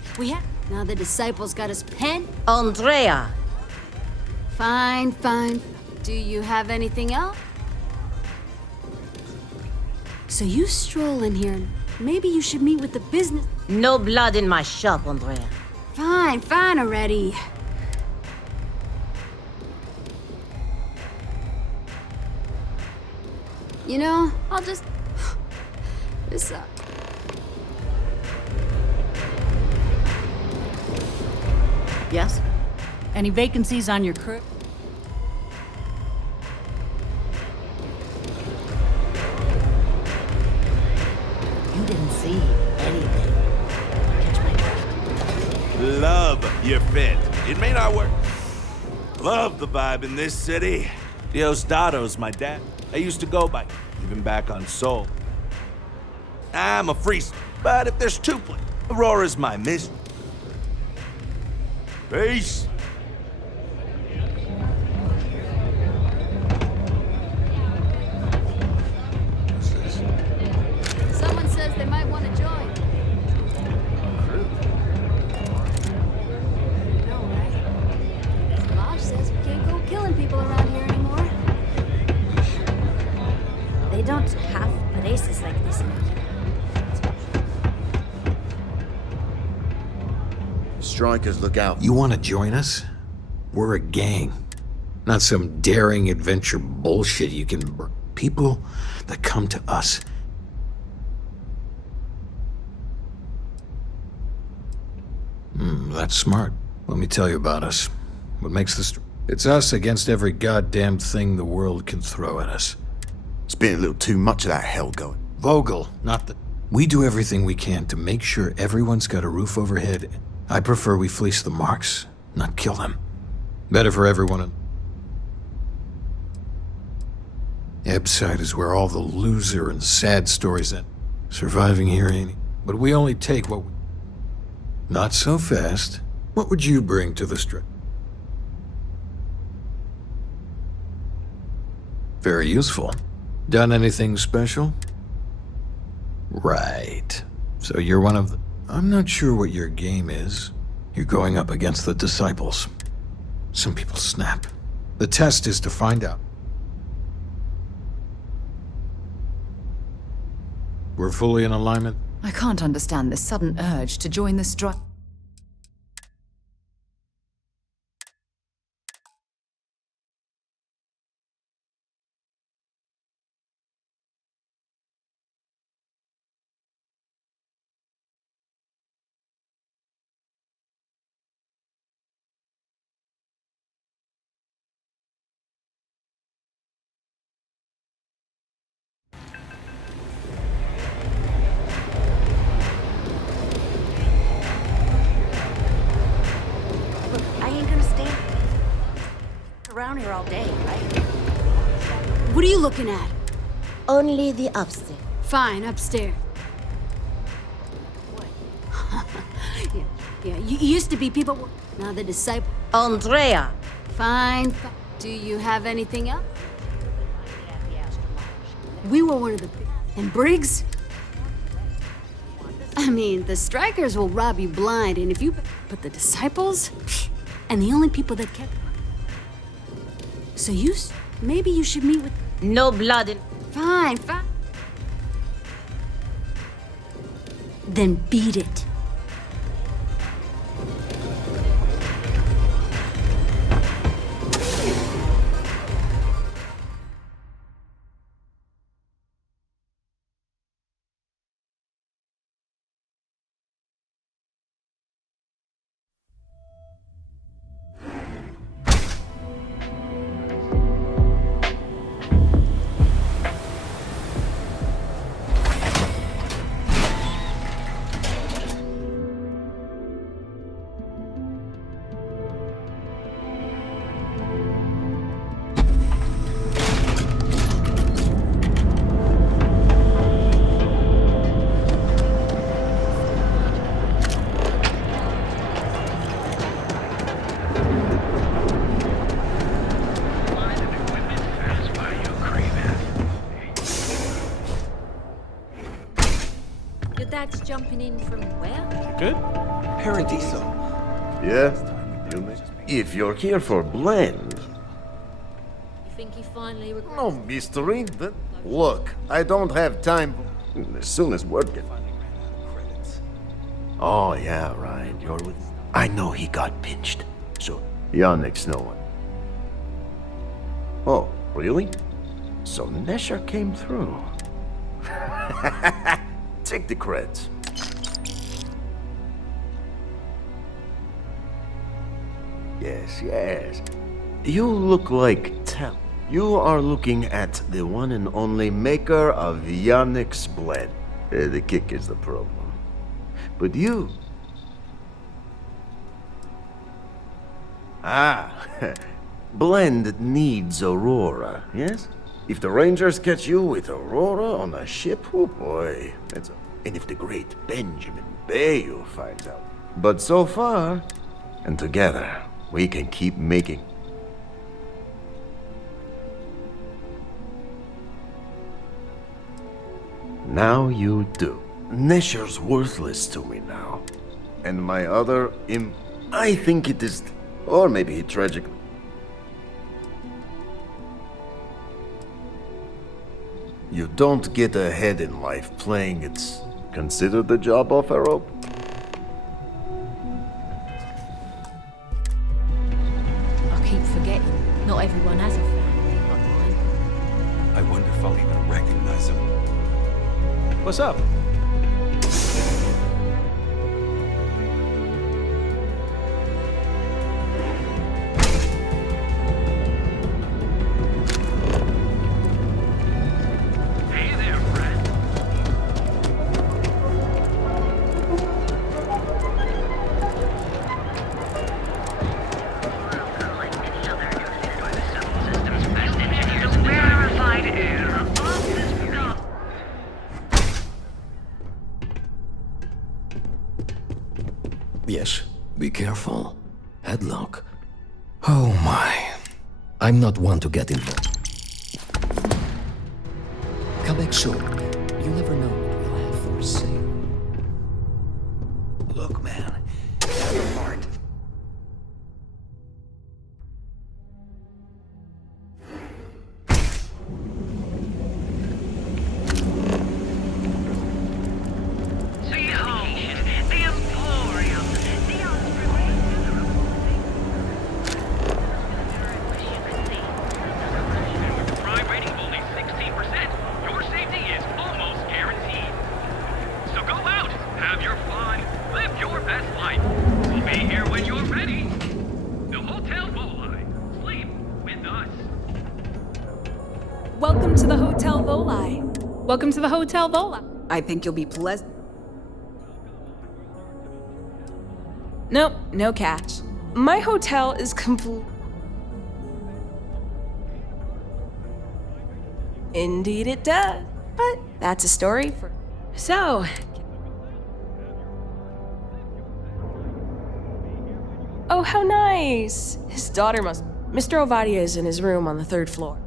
Now the disciples got us penned. Andrea! Fine, fine. Do you have anything else? So you stroll in here. Maybe you should meet with the business. No blood in my shop, Andrea. Fine, fine already. You know, I'll just... This Yes? Any vacancies on your crew? You didn't see anything. Catch my drift. Love your fit. It may not work. Love the vibe in this city. Diosdado's my dad. I used to go by, even back on Seoul. I'm a freak, but if there's two places, Aurora's my mistress. Peace. Someone says they might want to join. No, right? Savage says we can't go killing people around here anymore. They don't have places like this in Strikers, look out. You want to join us? We're a gang. Not some daring adventure bullshit you can... People that come to us. That's smart. Let me tell you about us. What makes this... It's us against every goddamn thing the world can throw at us. It's been a little too much of that hell going. Vogel, not the... We do everything we can to make sure everyone's got a roof overhead. I prefer we fleece the marks, not kill them. Better for everyone. Ebside is where all the loser and sad stories end. Surviving here ain't... But we only take what we... Not so fast. What would you bring to the strike? Very useful. Done anything special? Right. So you're one of the... I'm not sure what your game is. You're going up against the disciples. Some people snap. The test is to find out. We're fully in alignment? I can't understand this sudden urge to join the strike. Around here all day, right? What are you looking at? Only the upstairs. Fine, upstairs. yeah, you used to be people. Now the disciple. Andrea! Fine. Do you have anything else? We were one of the... And Briggs? I mean, the strikers will rob you blind, and if you... But the disciples? And the only people that kept... So you... Maybe you should meet with... No blood in... Fine, fine. Then beat it. Your dad's jumping in from where? Good? Paradiso. Yeah? If you're here for blend. You think he finally regrets? No mystery. Look, I don't have time. As soon as word gets. Oh, yeah, right. You're with. I know he got pinched. So, Yannick's no one. Oh, really? So Nesher came through. Take the creds. Yes, yes. You look like Tell. You are looking at the one and only maker of Yannick's blend. The kick is the problem. But you... Blend needs Aurora, yes? If the Rangers catch you with Aurora on a ship, oh boy. And if the great Benjamin Bayou finds out. But so far, and together, we can keep making... Now you do. Nesher's worthless to me now. And my other I think it is... Or maybe he tragically... You don't get ahead in life playing it's considered the job of a rope. I keep forgetting. Not everyone has a family like mine. I wonder if I'll even recognize him. What's up? Yes, be careful. Headlock. Oh my. I'm not one to get involved. Come back soon. You never know what we'll have for sale. Look, man. Have a heart. Welcome to the Hotel Voli. Welcome to the Hotel Vola. I think you'll be pleasant. Nope, no catch. My hotel is complete. Indeed it does. But that's a story for... So... Oh, how nice! His daughter must... Mr. Ovadia is in his room on the 3rd floor.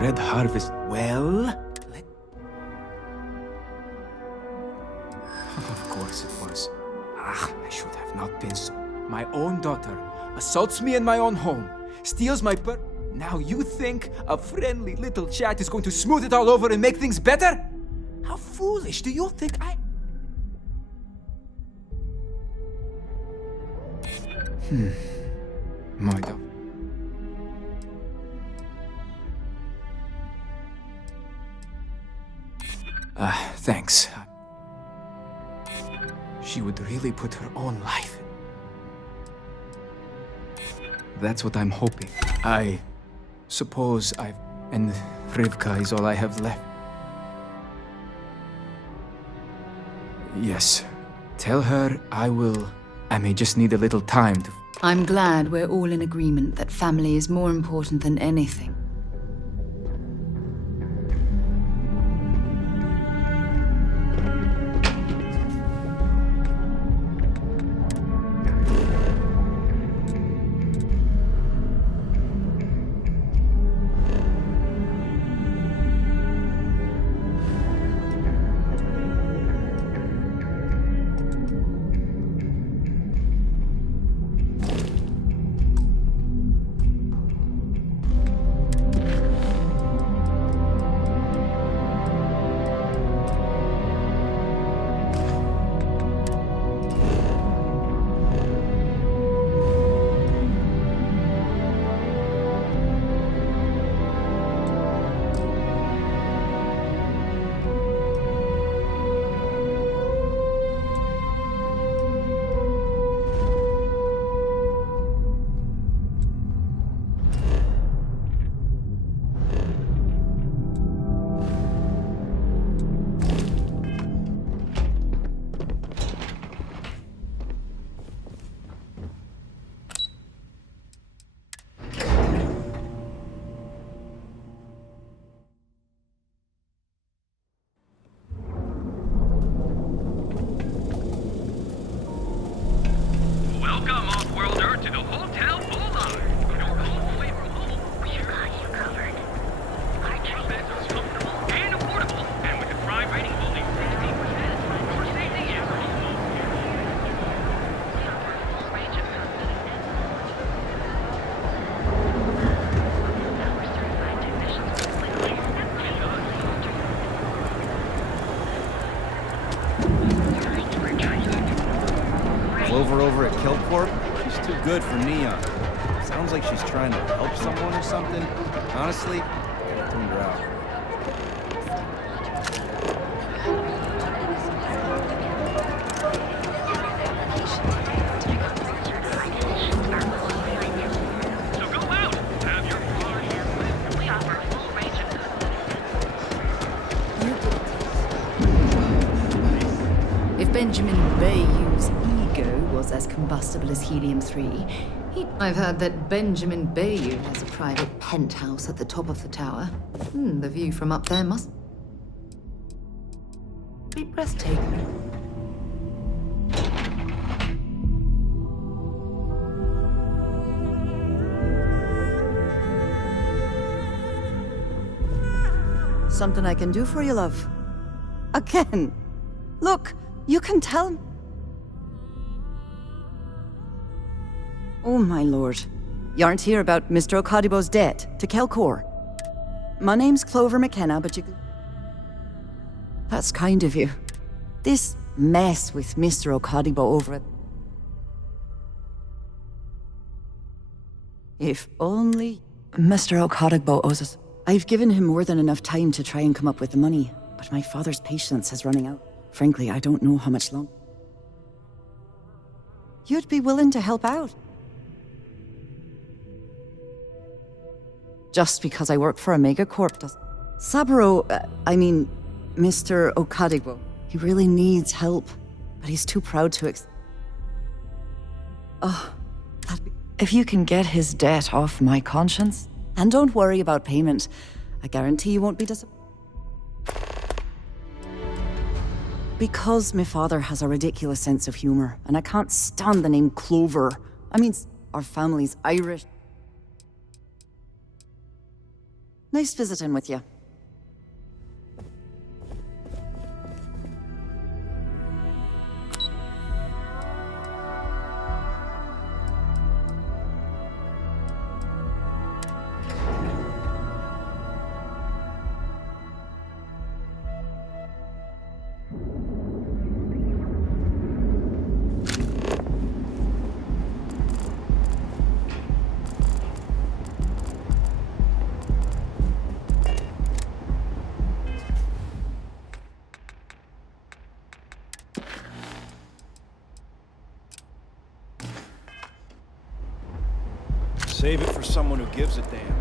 Red Harvest. Well, of course it was. I should have not been so. My own daughter assaults me in my own home, steals my Now you think a friendly little chat is going to smooth it all over and make things better? How foolish do you think I... My daughter. Thanks. She would really put her own life. That's what I'm hoping. I suppose I've... And Rivka is all I have left. Yes. Tell her I will... I may just need a little time to... I'm glad we're all in agreement that family is more important than anything. Welcome, off-worlder, to the Hotel Boulevard. Your home away from home. We've got you covered. Our beds are comfortable and affordable, and with a crime rating holding 60%, your safety is almost guaranteed. We offer a full range of our certified technicians Clover over at Kelpcorp? She's too good for Neon. Sounds like she's trying to help someone or something. Honestly, I tuned her out. So go out, have your fun. We offer a full range of... If Benjamin Bayou's ego was as combustible as helium-3, I've heard that Benjamin Bayou has a private penthouse at the top of the tower. The view from up there must be breathtaking. Something I can do for you, love. Again. Look, you can tell... Oh, my lord. You aren't here about Mr. Okadibo's debt to Kelcor. My name's Clover McKenna, but you... That's kind of you. This mess with Mr. Okadibo over it... If only... Mr. Okadibo owes us... I've given him more than enough time to try and come up with the money, but my father's patience is running out. Frankly, I don't know how much longer. You'd be willing to help out? Just because I work for a megacorp does... Saburo, Mr. Okadibo. He really needs help, but he's too proud to if you can get his debt off my conscience, and don't worry about payment, I guarantee you won't be disappointed. Because my father has a ridiculous sense of humor, and I can't stand the name Clover. Our family's Irish. Nice visiting with you. Save it for someone who gives a damn.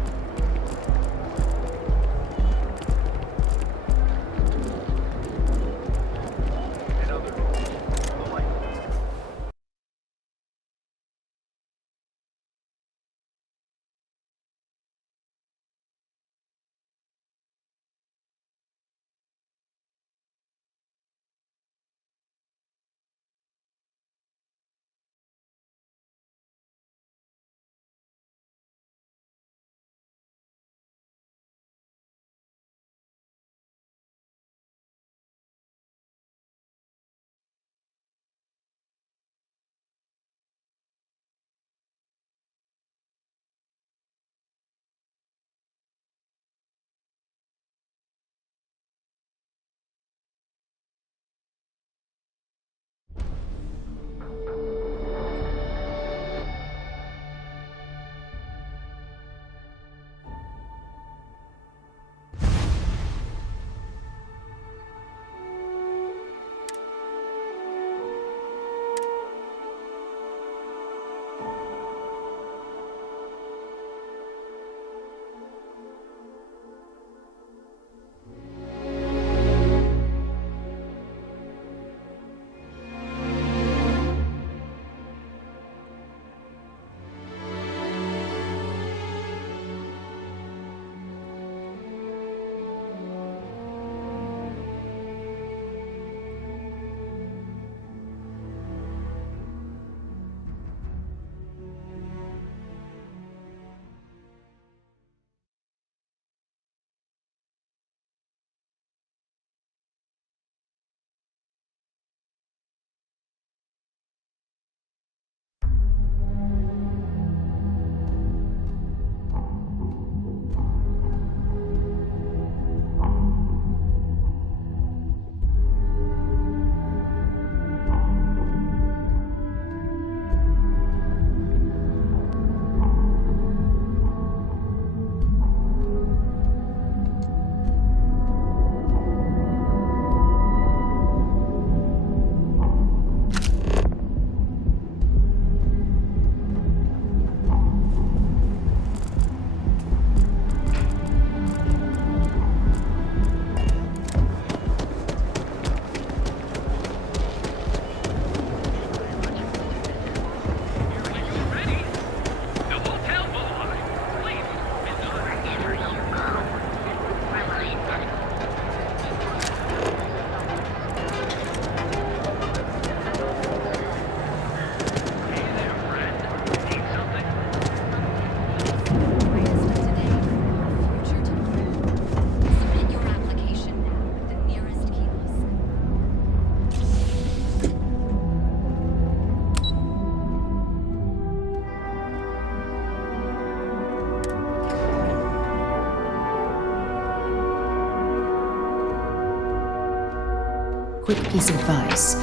Quick piece of advice.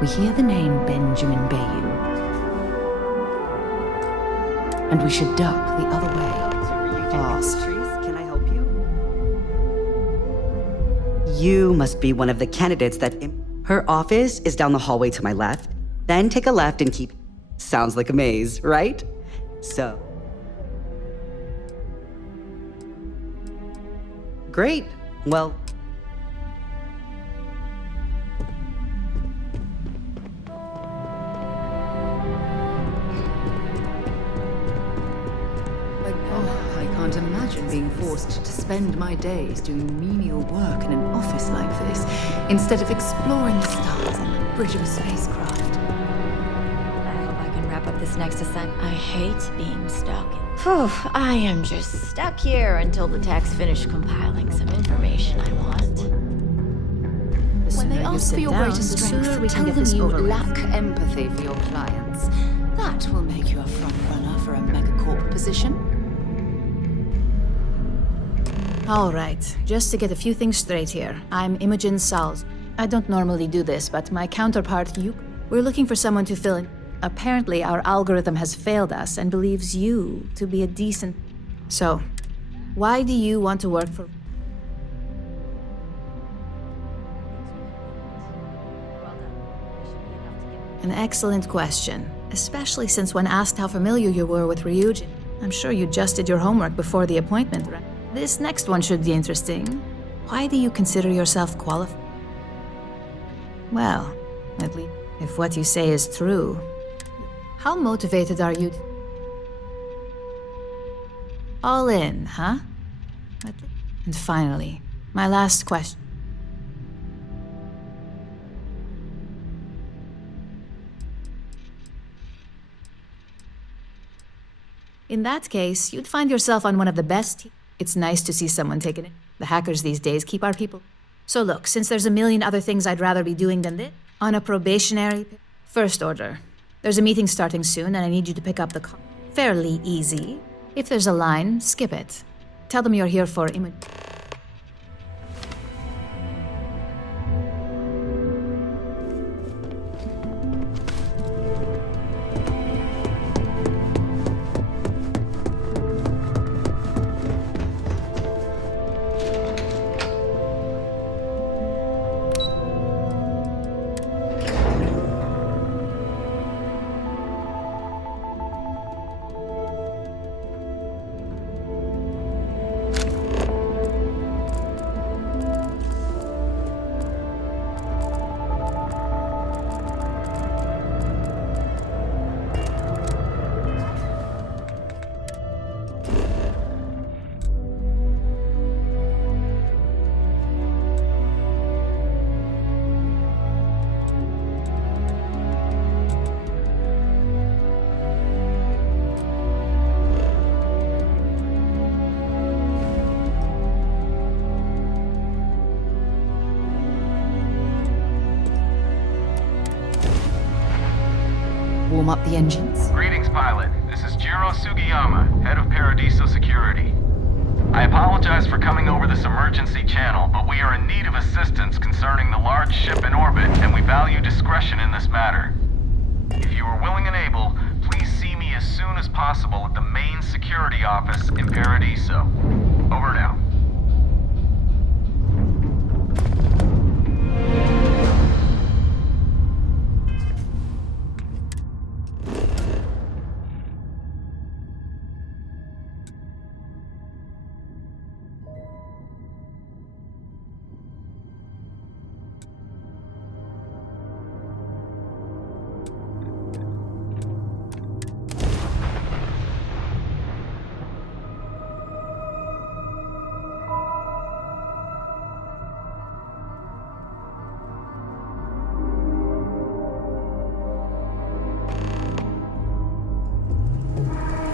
We hear the name Benjamin Bayou. And we should duck the other way. Fast. Can I help you? You must be one of the candidates that... Her office is down the hallway to my left. Then take a left and keep... Sounds like a maze, right? So... Great. Well... I can't imagine being forced to spend my days doing menial work in an office like this, instead of exploring the stars on the bridge of a spacecraft. I hope I can wrap up this this next assignment. I hate being stuck. Phew, I am just stuck here until the techs finish compiling some information I want. When they ask for your greatest the sooner strength, we can tell get them this you over with. lack empathy for your clients. That will make you a front-runner for a megacorp position. All right, just to get a few things straight here. I'm Imogen Salz. I don't normally do this, but my counterpart, you... We're looking for someone to fill in. Apparently, our algorithm has failed us and believes you to be a decent... So, why do you want to work for... An excellent question, especially since when asked how familiar you were with Ryujin, I'm sure you just did your homework before the appointment, right? This next one should be interesting. Why do you consider yourself qualified? Well, at least if what you say is true, how motivated are you? All in, huh? And finally, my last question. In that case, you'd find yourself on one of the best. It's nice to see someone taking it. The hackers these days keep our people. So look, since there's a million other things I'd rather be doing than this, on a probationary... First order. There's a meeting starting soon, and I need you to pick up the call. Fairly easy. If there's a line, skip it. Tell them you're here for image. Warm up the engines. Greetings, pilot. This is Jiro Sugiyama, head of Paradiso Security. I apologize for coming over this emergency channel, but we are in need of assistance concerning the large ship in orbit, and we value discretion in this matter. If you are willing and able, please see me as soon as possible at the main security office in Paradiso. Over now.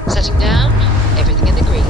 Setting down, everything in the green.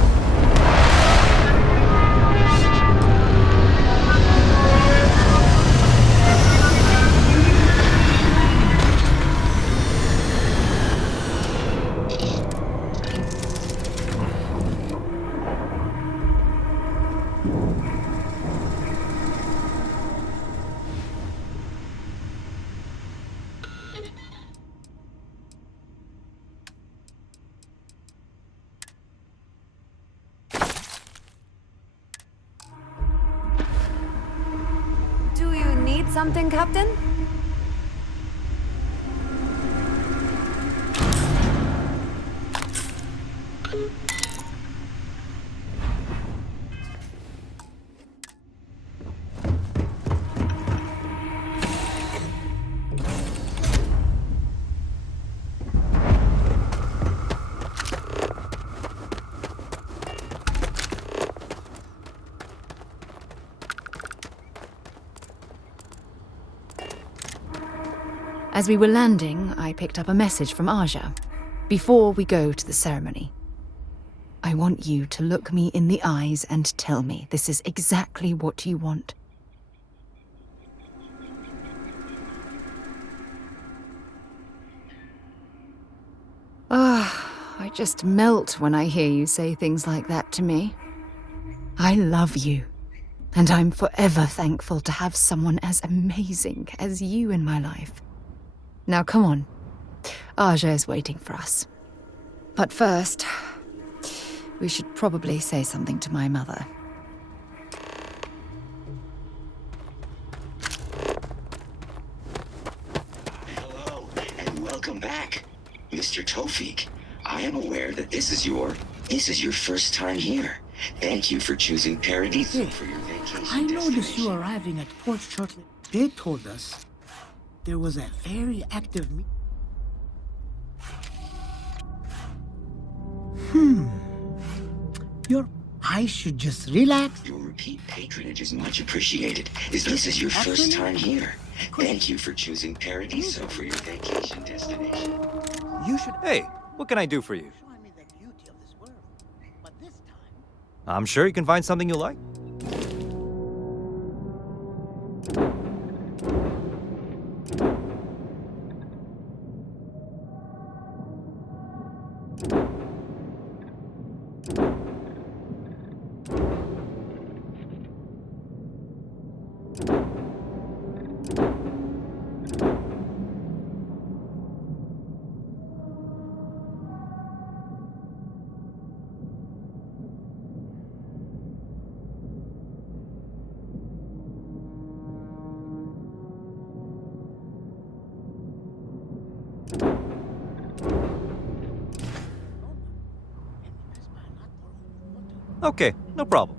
Do you need something, Captain? As we were landing, I picked up a message from Aja. Before we go to the ceremony, I want you to look me in the eyes and tell me this is exactly what you want. I just melt when I hear you say things like that to me. I love you, and I'm forever thankful to have someone as amazing as you in my life. Now come on, Aja is waiting for us. But first, we should probably say something to my mother. Hello, and welcome back. Mr. Tofik, I am aware that this is your first time here. Thank you for choosing Paradiso for your vacation I noticed destination. you arriving at port shortly. They told us there was a very active I should just relax. Your repeat patronage is much appreciated. This is your first time here. Thank you for choosing Paradiso for your vacation destination. You should. Hey, what can I do for you? I'm sure you can find something you like. Okay, no problem.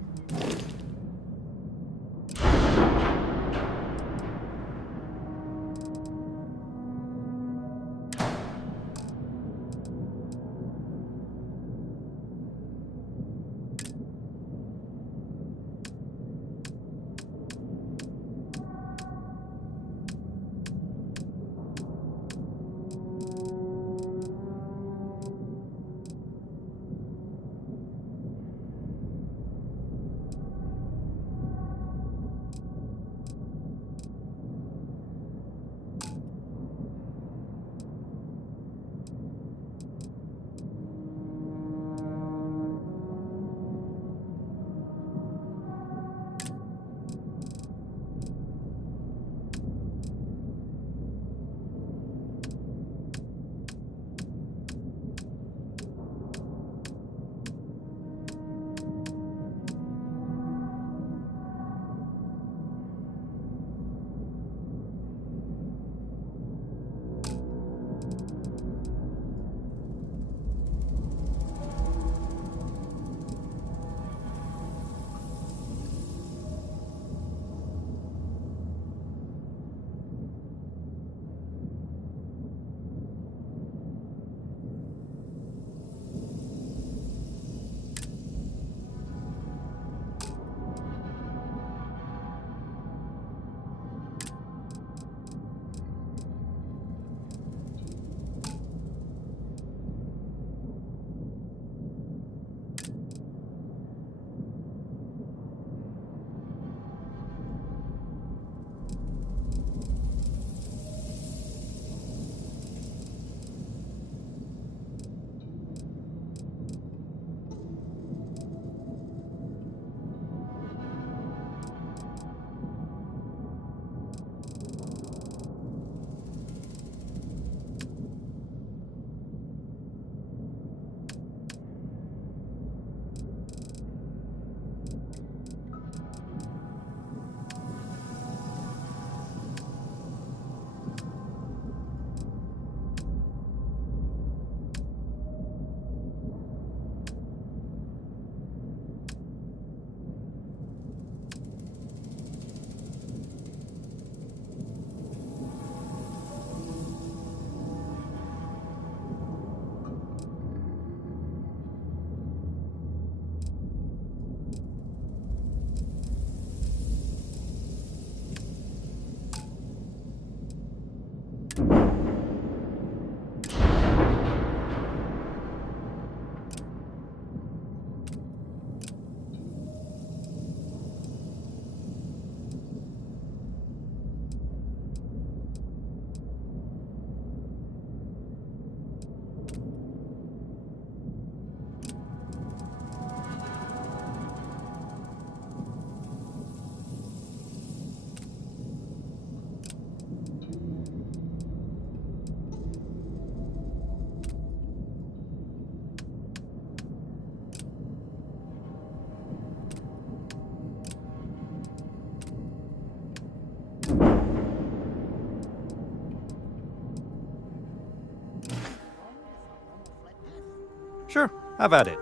Sure, have at it.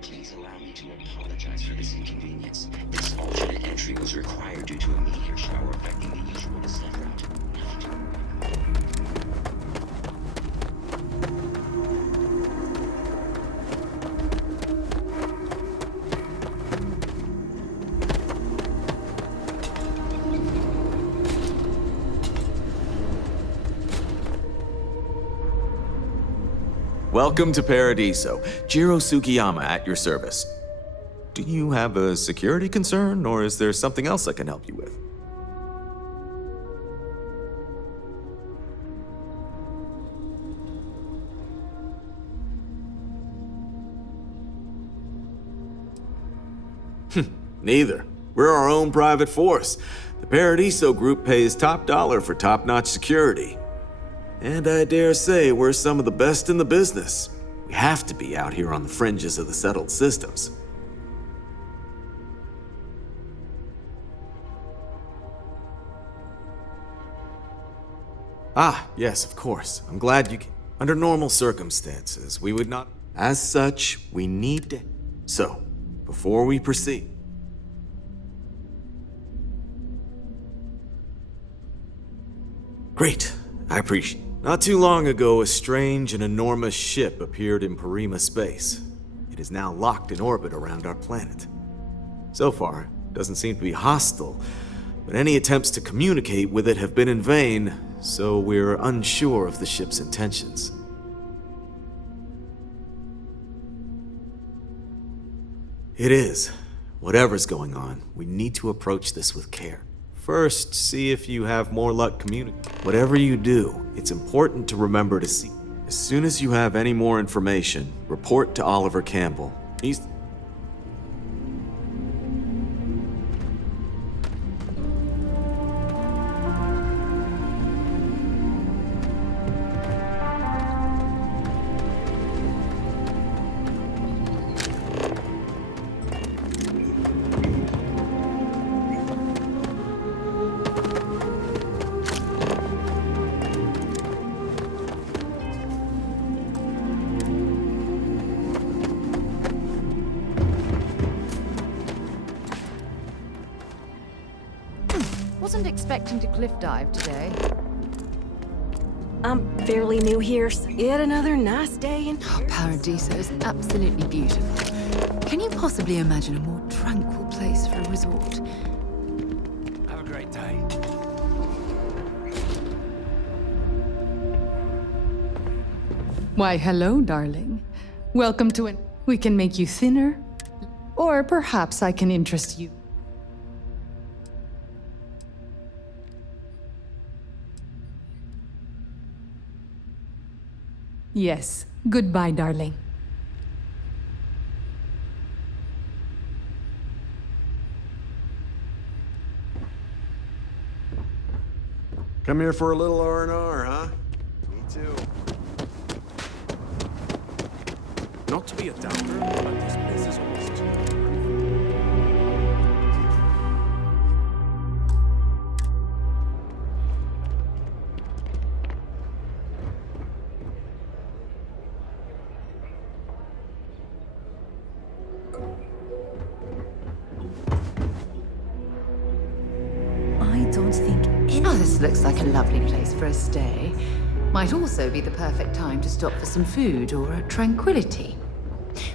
Please allow me to apologize for this inconvenience. This alternate entry was required due to a meteor shower affecting the usual descent route. Welcome to Paradiso. Jiro Sugiyama at your service. Do you have a security concern, or is there something else I can help you with? Neither. We're our own private force. The Paradiso group pays top dollar for top-notch security. And I dare say we're some of the best in the business. We have to be out here on the fringes of the settled systems. Ah, yes, of course. I'm glad you can. Under normal circumstances, we would not. As such, we need to. So, before we proceed. Great. I appreciate it. Not too long ago, a strange and enormous ship appeared in Parima space. It is now locked in orbit around our planet. So far, it doesn't seem to be hostile, but any attempts to communicate with it have been in vain, so we're unsure of the ship's intentions. It is. Whatever's going on, we need to approach this with care. First, see if you have more luck communicating. Whatever you do, it's important to remember to see. As soon as you have any more information, report to Oliver Campbell. He's... Wasn't expecting to cliff dive today. I'm fairly new here, so yet another nice day in Paradiso is absolutely beautiful. Can you possibly imagine a more tranquil place for a resort? Have a great day. Why, hello, darling. Welcome to an... We can make you thinner, or perhaps I can interest you. Yes. Goodbye, darling. Come here for a little R&R, huh? Me too. Not to be a downer, but this place is almost too dark. I don't think any... Oh, this looks like a lovely place for a stay. Might also be the perfect time to stop for some food or tranquility.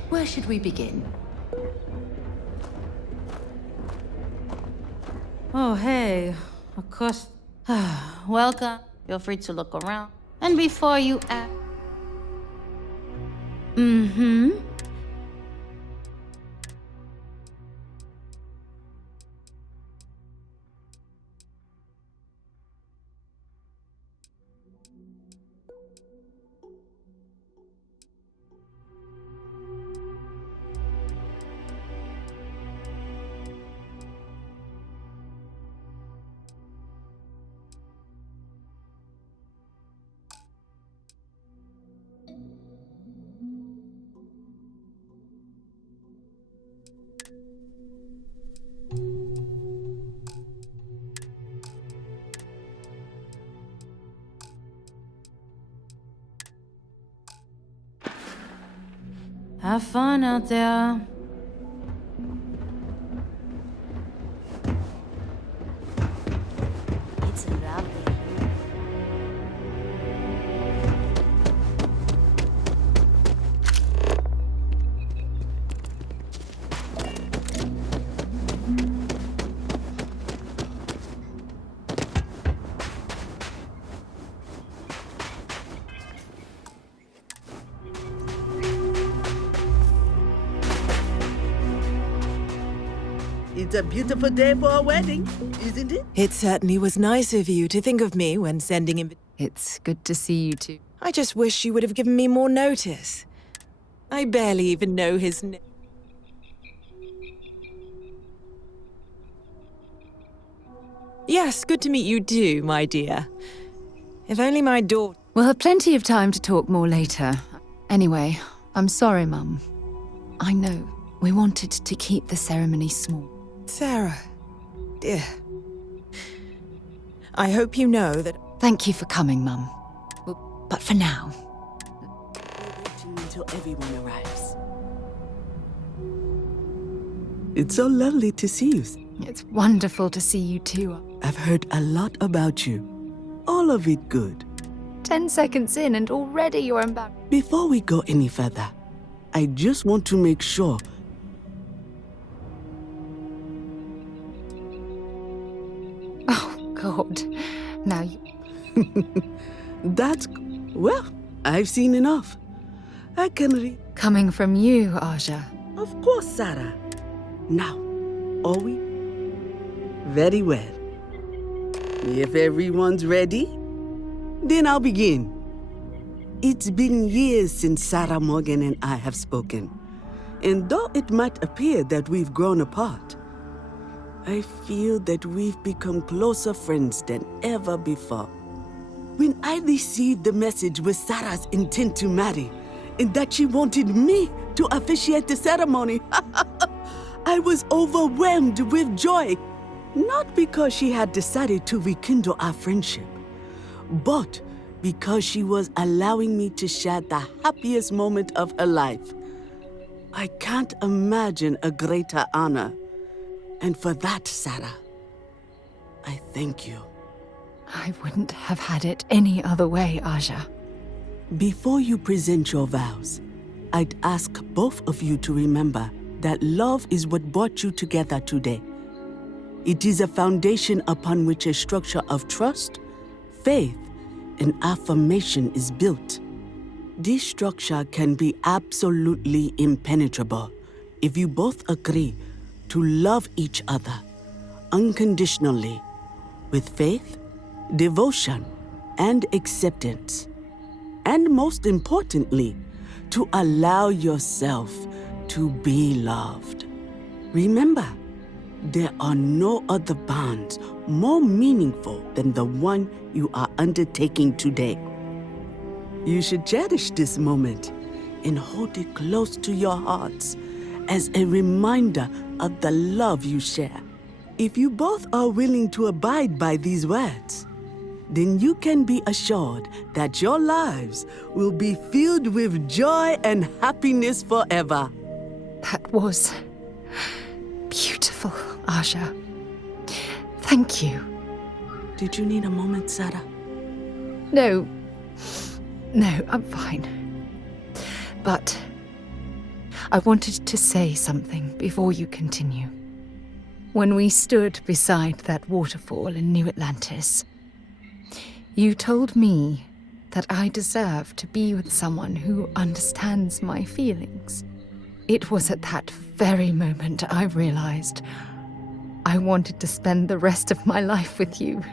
Where should we begin? Oh, hey. Of course. Welcome. Feel free to look around. And before you ask... Mm-hmm. Have fun out there. It's lovely. It's a beautiful day for a wedding, isn't it? It certainly was nice of you to think of me when sending him. It's good to see you too. I just wish you would have given me more notice. I barely even know his name. Yes, good to meet you too, my dear. If only my daughter... We'll have plenty of time to talk more later. Anyway, I'm sorry, Mum. I know. We wanted to keep the ceremony small. Sarah, dear. I hope you know that... Thank you for coming, Mum. But for now... Until everyone arrives. It's so lovely to see you. It's wonderful to see you too. I've heard a lot about you. All of it good. 10 seconds in and already you're embarrassed. Before we go any further, I just want to make sure. Oh, God. Now you... That's... Well, I've seen enough. I can Coming from you, Aja. Of course, Sarah. Now, are we? Very well. If everyone's ready, then I'll begin. It's been years since Sarah Morgan and I have spoken. And though it might appear that we've grown apart, I feel that we've become closer friends than ever before. When I received the message with Sarah's intent to marry, and that she wanted me to officiate the ceremony, I was overwhelmed with joy. Not because she had decided to rekindle our friendship, but because she was allowing me to share the happiest moment of her life. I can't imagine a greater honor. And for that, Sarah, I thank you. I wouldn't have had it any other way, Aja. Before you present your vows, I'd ask both of you to remember that love is what brought you together today. It is a foundation upon which a structure of trust, faith, and affirmation is built. This structure can be absolutely impenetrable if you both agree to love each other unconditionally with faith, devotion, and acceptance. And most importantly, to allow yourself to be loved. Remember, there are no other bonds more meaningful than the one you are undertaking today. You should cherish this moment and hold it close to your hearts as a reminder of the love you share. If you both are willing to abide by these words, then you can be assured that your lives will be filled with joy and happiness forever. That was beautiful, Aja. Thank you. Did you need a moment, Sarah? No, I'm fine. But I wanted to say something before you continue. When we stood beside that waterfall in New Atlantis, you told me that I deserve to be with someone who understands my feelings. It was at that very moment I realized I wanted to spend the rest of my life with you.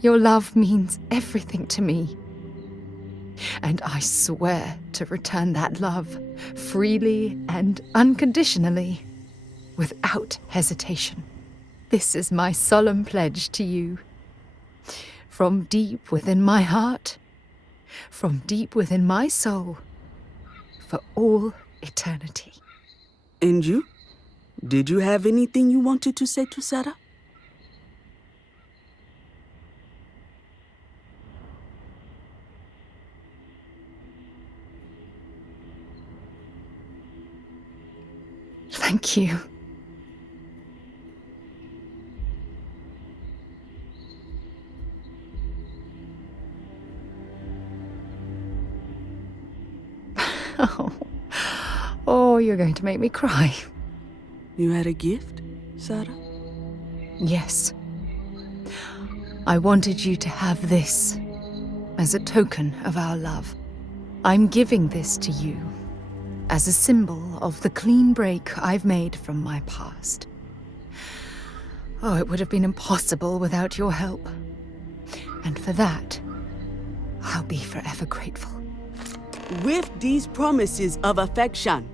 Your love means everything to me. And I swear to return that love freely and unconditionally, without hesitation. This is my solemn pledge to you. From deep within my heart, from deep within my soul, for all eternity. And you? Did you have anything you wanted to say to Sarah? Thank you. Oh, you're going to make me cry. You had a gift, Sarah? Yes. I wanted you to have this as a token of our love. I'm giving this to you as a symbol of the clean break I've made from my past. Oh, it would have been impossible without your help. And for that, I'll be forever grateful. With these promises of affection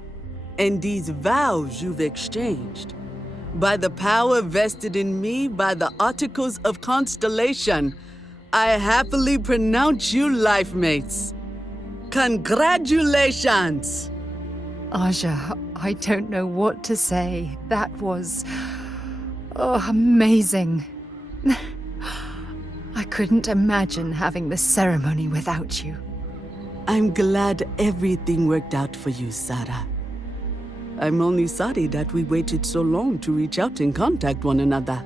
and these vows you've exchanged, by the power vested in me by the Articles of Constellation, I happily pronounce you life mates. Congratulations! Aja, I don't know what to say. That was... amazing. I couldn't imagine having the ceremony without you. I'm glad everything worked out for you, Sarah. I'm only sorry that we waited so long to reach out and contact one another.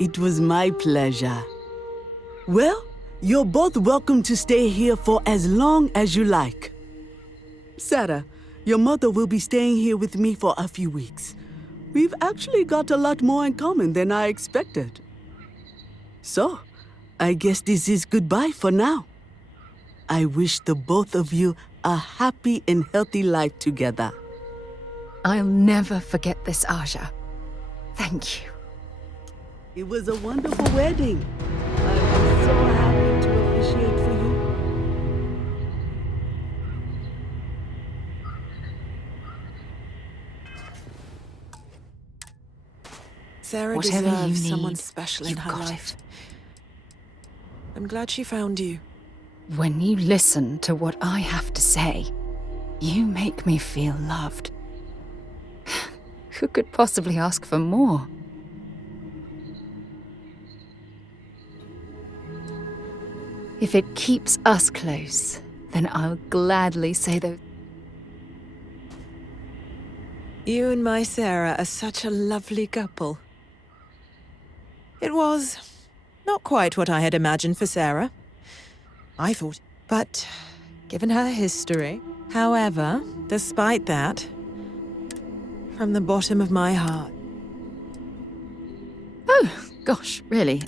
It was my pleasure. Well, you're both welcome to stay here for as long as you like. Sarah, your mother will be staying here with me for a few weeks. We've actually got a lot more in common than I expected. So, I guess this is goodbye for now. I wish the both of you a happy and healthy life together. I'll never forget this, Aja. Thank you. It was a wonderful wedding. I was so happy to officiate for you. Sarah Whatever you deserves need, someone special in you've her got life. I'm glad she found you. When you listen to what I have to say, you make me feel loved. Who could possibly ask for more? If it keeps us close, then I'll gladly say those. You and my Sarah are such a lovely couple. It was not quite what I had imagined for Sarah. I thought, but given her history. However, despite that, from the bottom of my heart. Oh, gosh, really?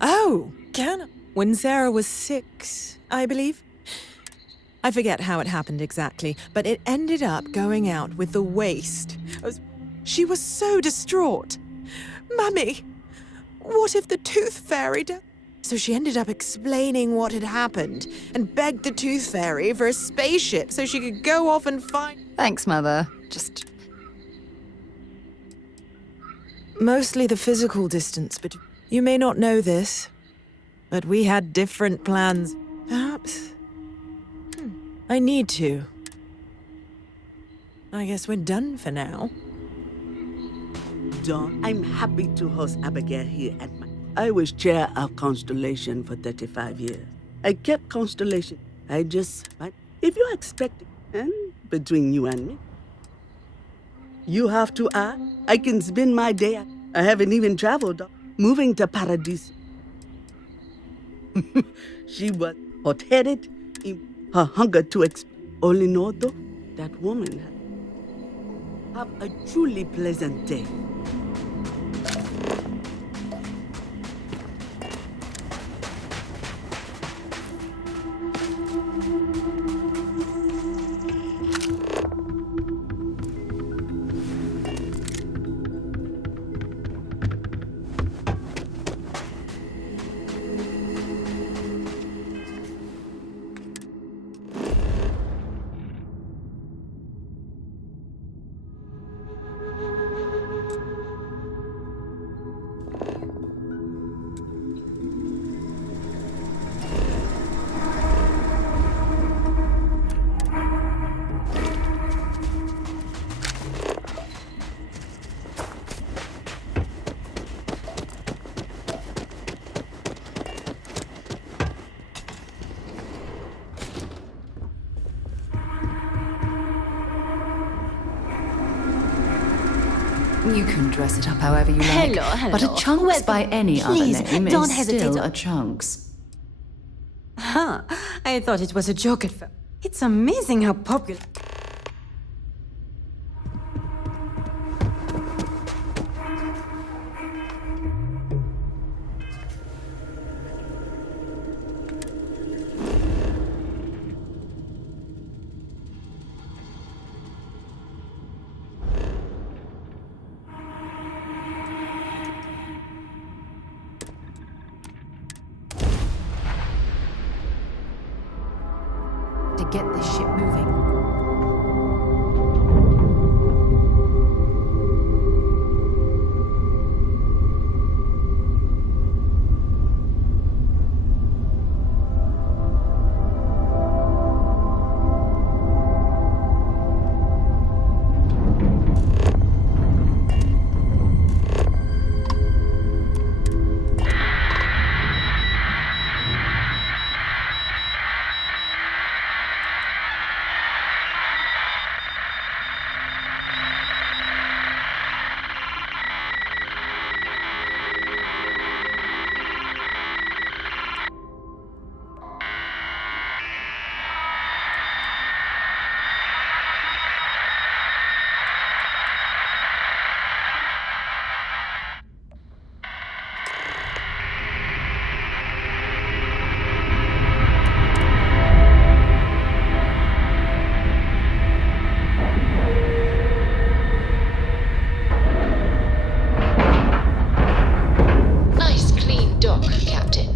Oh, when Sarah was 6, I believe. I forget how it happened exactly, but it ended up going out with the waste. She was so distraught. Mummy, what if the Tooth Fairy does? So she ended up explaining what had happened and begged the Tooth Fairy for a spaceship so she could go off and find... Thanks, Mother. Just... Mostly the physical distance, but you may not know this, but we had different plans. Perhaps... I need to. I guess we're done for now. Dawn, I'm happy to host Abigail here at my... I was chair of Constellation for 35 years. I kept Constellation. If you expect it, and between you and me, you have to ask. I can spend my day. I haven't even traveled. Moving to Paradiso. She was hot-headed. Her hunger to only know though, that woman. Have a truly pleasant day. You can dress it up however you like. Hello. But a Chunks by any Please, other name don't is hesitate still to- a Chunks. Huh. I thought it was a joke at first. It's amazing how popular... To get this ship moving. dock, Captain.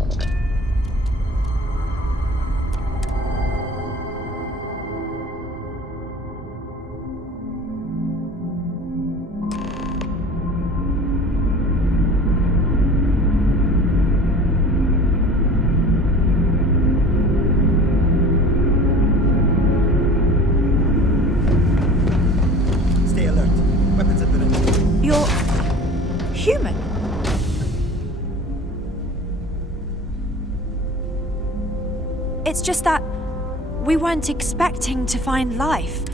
Stay alert. Weapons at the ready. You're human. It's just that we weren't expecting to find life.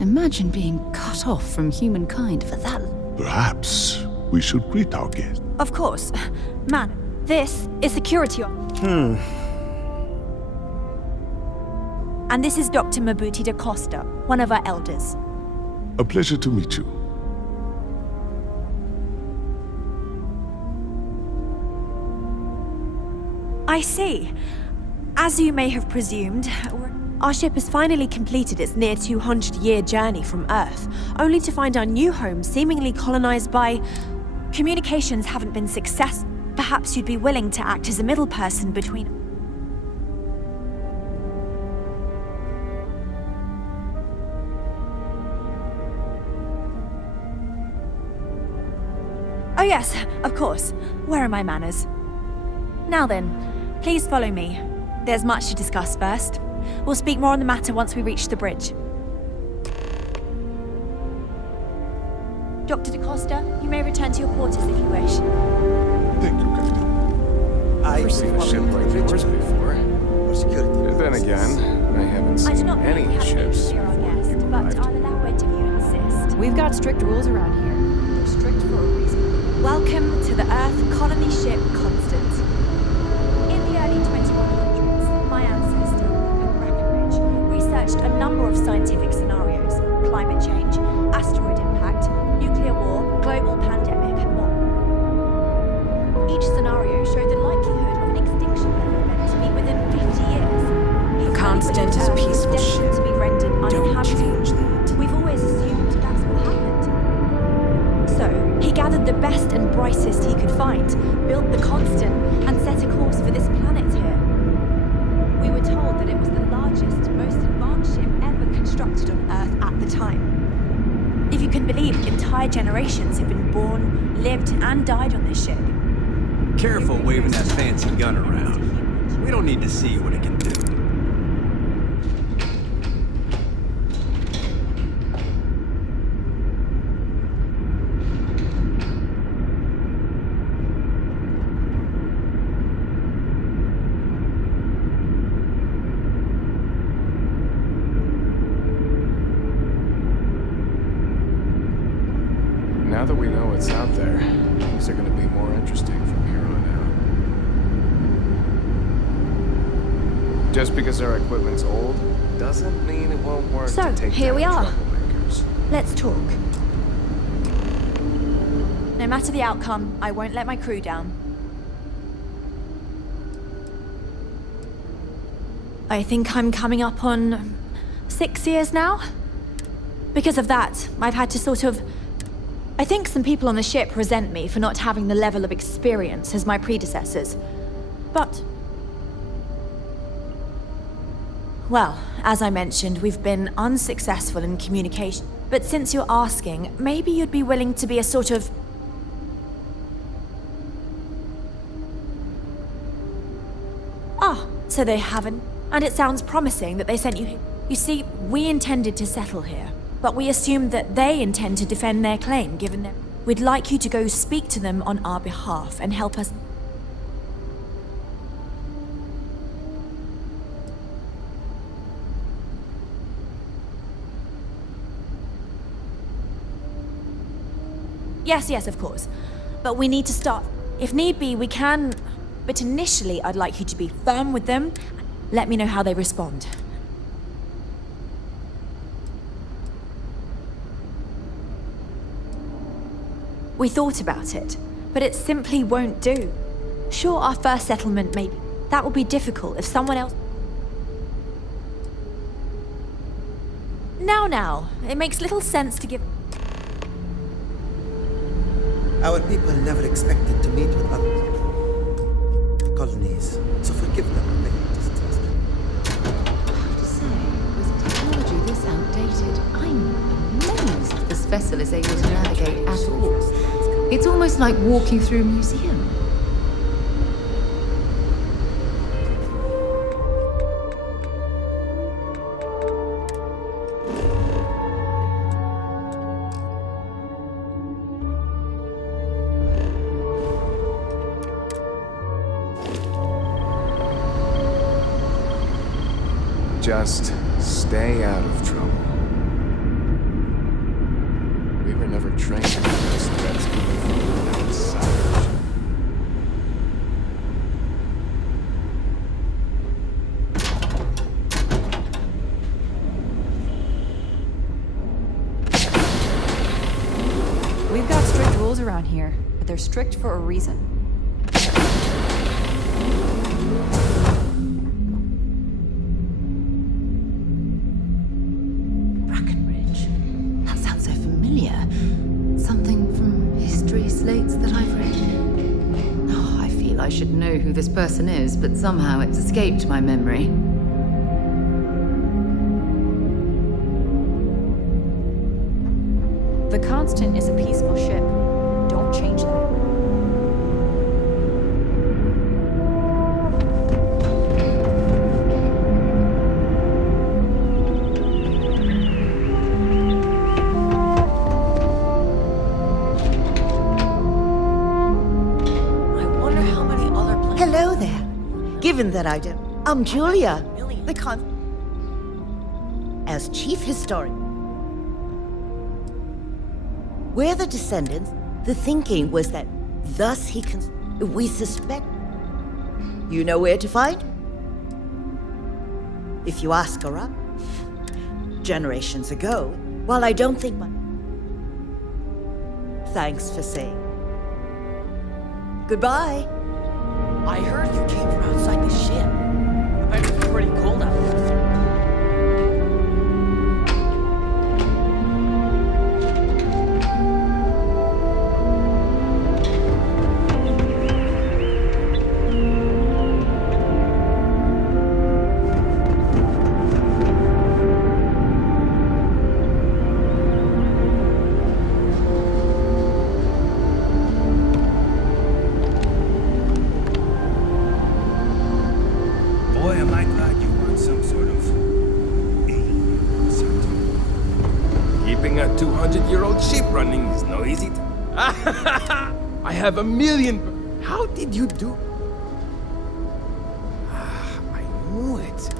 Imagine being cut off from humankind for that. Perhaps we should greet our guest. Of course. Man, this is security. And this is Dr. Mabuti da Costa, one of our elders. A pleasure to meet you. I see. As you may have presumed, our ship has finally completed its near 200-year journey from Earth, only to find our new home seemingly colonized by... Communications haven't been successful. Perhaps you'd be willing to act as a middle person between... Oh yes, of course. Where are my manners? Now then, please follow me. There's much to discuss first. We'll speak more on the matter once we reach the bridge. Dr. Da Costa, you may return to your quarters if you wish. Thank you, Captain. I've seen a ship like yours before. For security. Then again, I haven't I do seen not any really have ships to hear our before guest, you but arrived. I'll allow it if you insist. We've got strict rules around here. They're strict for a reason. Welcome to the Earth colony ship Constant. In the early 2100s, my ancestor, Breckenridge, researched a number of scientific scenarios: climate change, asteroid impact, nuclear war, global pandemic, and more. Each scenario showed the likelihood of an extinction event to be within 50 years. Constant is a peaceful ship. To be rendered uninhabitable. change that. We've always assumed that's what happened. So, he gathered the best and brightest he could find, built the Constant, and set a course for this planet here. We were told that it was the largest, most advanced ship ever constructed on Earth at the time. If you can believe, entire generations have been born, lived, and died on this ship. Careful waving that fancy gun around. We don't need to see what it can do. Now that we know what's out there, things are going to be more interesting from here on out. Just because our equipment's old doesn't mean it won't work So, to take here down we are. troublemakers. Let's talk. No matter the outcome, I won't let my crew down. I think I'm coming up on 6 years now. Because of that, I've had to sort of... I think some people on the ship resent me for not having the level of experience as my predecessors. But... well, as I mentioned, we've been unsuccessful in communication. But since you're asking, maybe you'd be willing to be a sort of... Ah, so they haven't. And it sounds promising that they sent you here. You see, we intended to settle here, but we assumed that they intend to defend their claim, given them. We'd like you to go speak to them on our behalf and help us. Yes, of course. But we need to start. If need be, we can. But initially, I'd like you to be firm with them. Let me know how they respond. We thought about it, but it simply won't do. Sure, our first settlement maybe. That will be difficult if someone else... Now, it makes little sense to give... Our people never expected to meet with others. colonies, so forgive them if they are distrusted. I have to say, with technology this outdated, I'm amazed this vessel is able to navigate at all. It's almost like walking through a museum. Just stay out of trouble. We were never trained to face threats coming from the outside. We've got strict rules around here, but they're strict for a reason. That sounds so familiar. Something from history slates that I've read. Oh, I feel I should know who this person is, but somehow it's escaped my memory. The Constant is a peaceful ship. Don't change that. Hello there. Given that I don't... I'm Julia, the as chief historian. We're the descendants. The thinking was that thus he can... We suspect... You know where to find? If you ask around. Generations ago, while I don't think my... Thanks for saying. Goodbye. I heard you came from outside the ship. I bet it's pretty cold out there. Boy, am I glad you weren't some sort of alien or something. Keeping a 200-year-old ship running is no easy I have 1,000,000... How did you do... I knew it.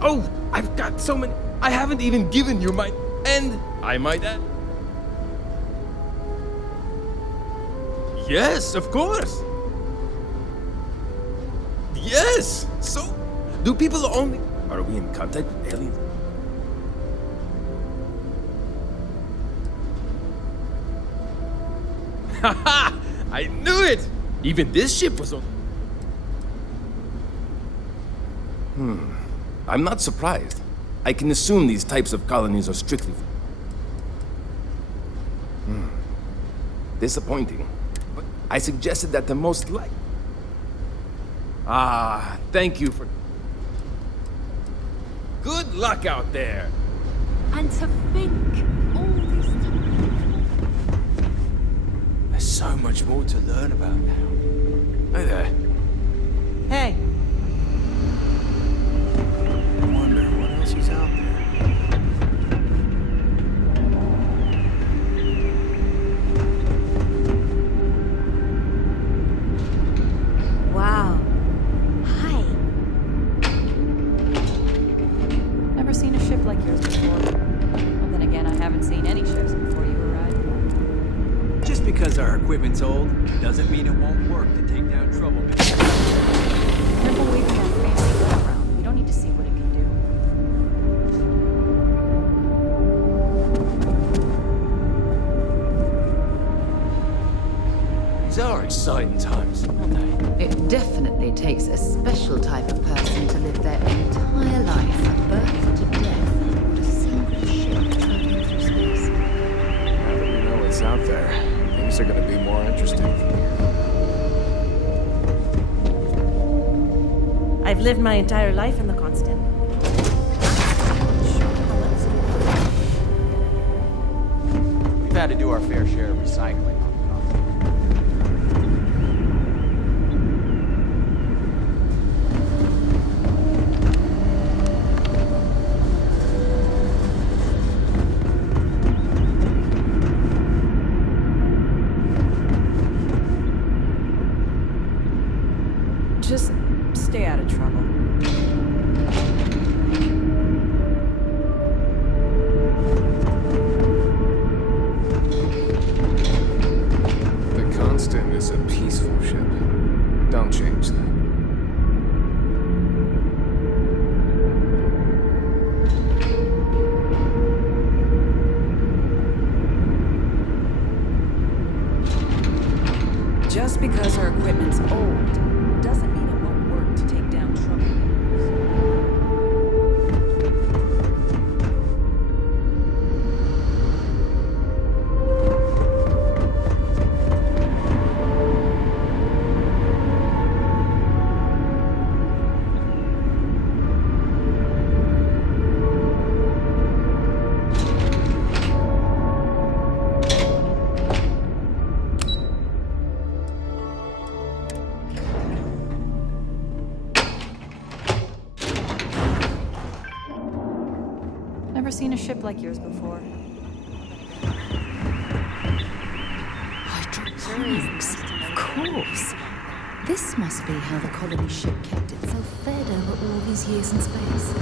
Oh, I've got so many... I haven't even given you my... And I might add... Yes, of course. Yes! So, do people only... Are we in contact with aliens? Haha! I knew it! Even this ship was on... I'm not surprised. I can assume these types of colonies are strictly... Disappointing. But I suggested that the most like... Ah, thank you for... Good luck out there! And to think, all this time. There's so much more to learn about now. Hey there. Hey. I wonder what else is out there. Wow. Hi. Never seen a ship like yours before. Well, then again, I haven't seen any ships before you arrived. Just because our equipment's old doesn't mean it won't work to take down troublemakers. Careful waving that fancy gun around. We don't need to see what it can do. These are exciting times, aren't they? It definitely takes a special type of person to live their entire life from birth to death on a single ship traveling through space. Now that we know what's out there, things are gonna be more interesting from here. I've lived my entire life in the constant. We've had to do our fair share of recycling. Just stay out of trouble. The Constant is a peaceful ship. Don't change that. Just because our equipment's old doesn't mean it won't work to take down troublemakers. Never seen a ship like yours before. Hydroponics, of course. This must be how the colony ship kept itself fed over all these years in space.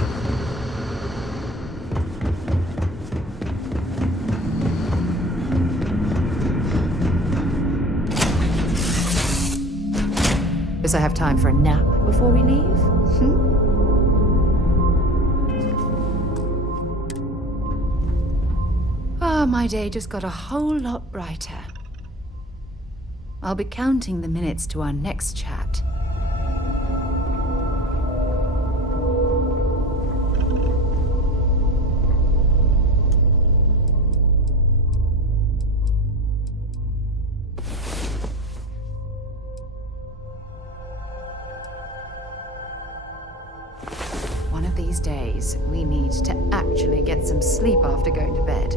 Does I have time for a nap before we leave? Ah, my day just got a whole lot brighter. I'll be counting the minutes to our next chat. One of these days, we need to actually get some sleep after going to bed.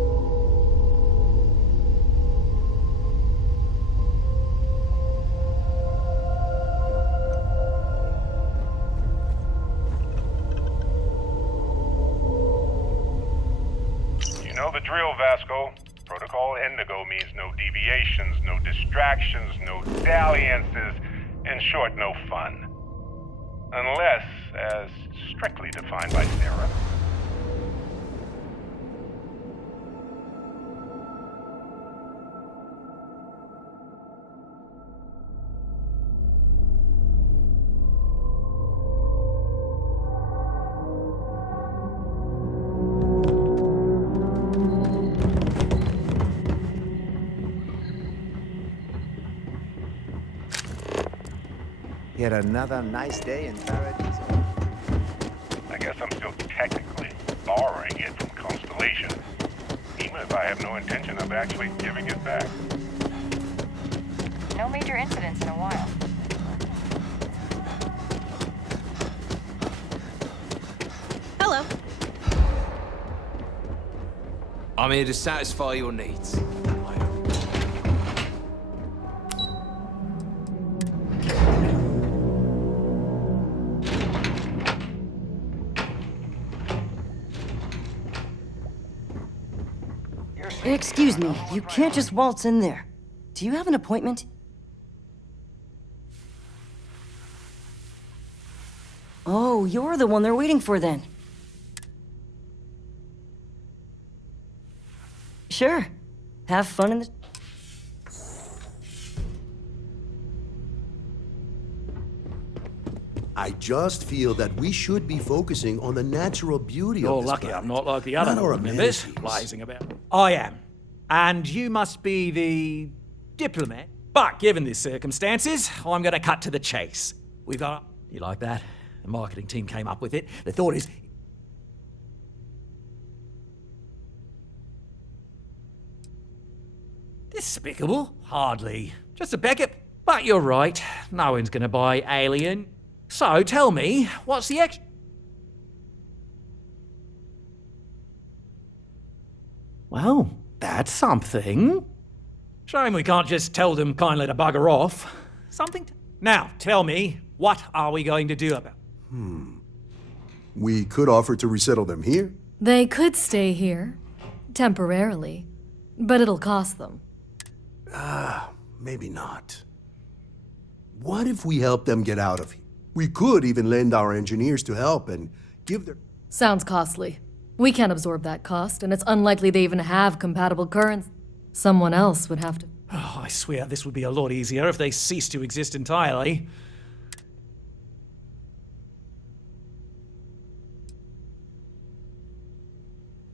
You know the drill, Vasco. Protocol Indigo means no deviations, no distractions, no dalliances, in short, no fun. Unless, as strictly defined by Sarah. Yet another nice day in paradise. I guess I'm still technically borrowing it from Constellation, even if I have no intention of actually giving it back. No major incidents in a while. Hello. I'm here to satisfy your needs. Excuse me, you can't just waltz in there. Do you have an appointment? Oh, you're the one they're waiting for then. Sure. Have fun in the... I just feel that we should be focusing on the natural beauty You're of this lucky planet, I'm not like the other not our members amenities. blazing about. I am. And you must be the diplomat. But given the circumstances, I'm going to cut to the chase. We've got... You like that? The marketing team came up with it. The thought is... Despicable? Hardly. Just a Beckett. But you're right. No one's going to buy Alien. So tell me, what's the extra? Well, that's something. Shame we can't just tell them kindly to bugger off. Now, tell me, what are we going to do about it? We could offer to resettle them here. They could stay here, temporarily, but it'll cost them. Maybe not. What if we help them get out of here? We could even lend our engineers to help and give their... Sounds costly. We can't absorb that cost, and it's unlikely they even have compatible currents. Someone else would have to. Oh, I swear this would be a lot easier if they ceased to exist entirely.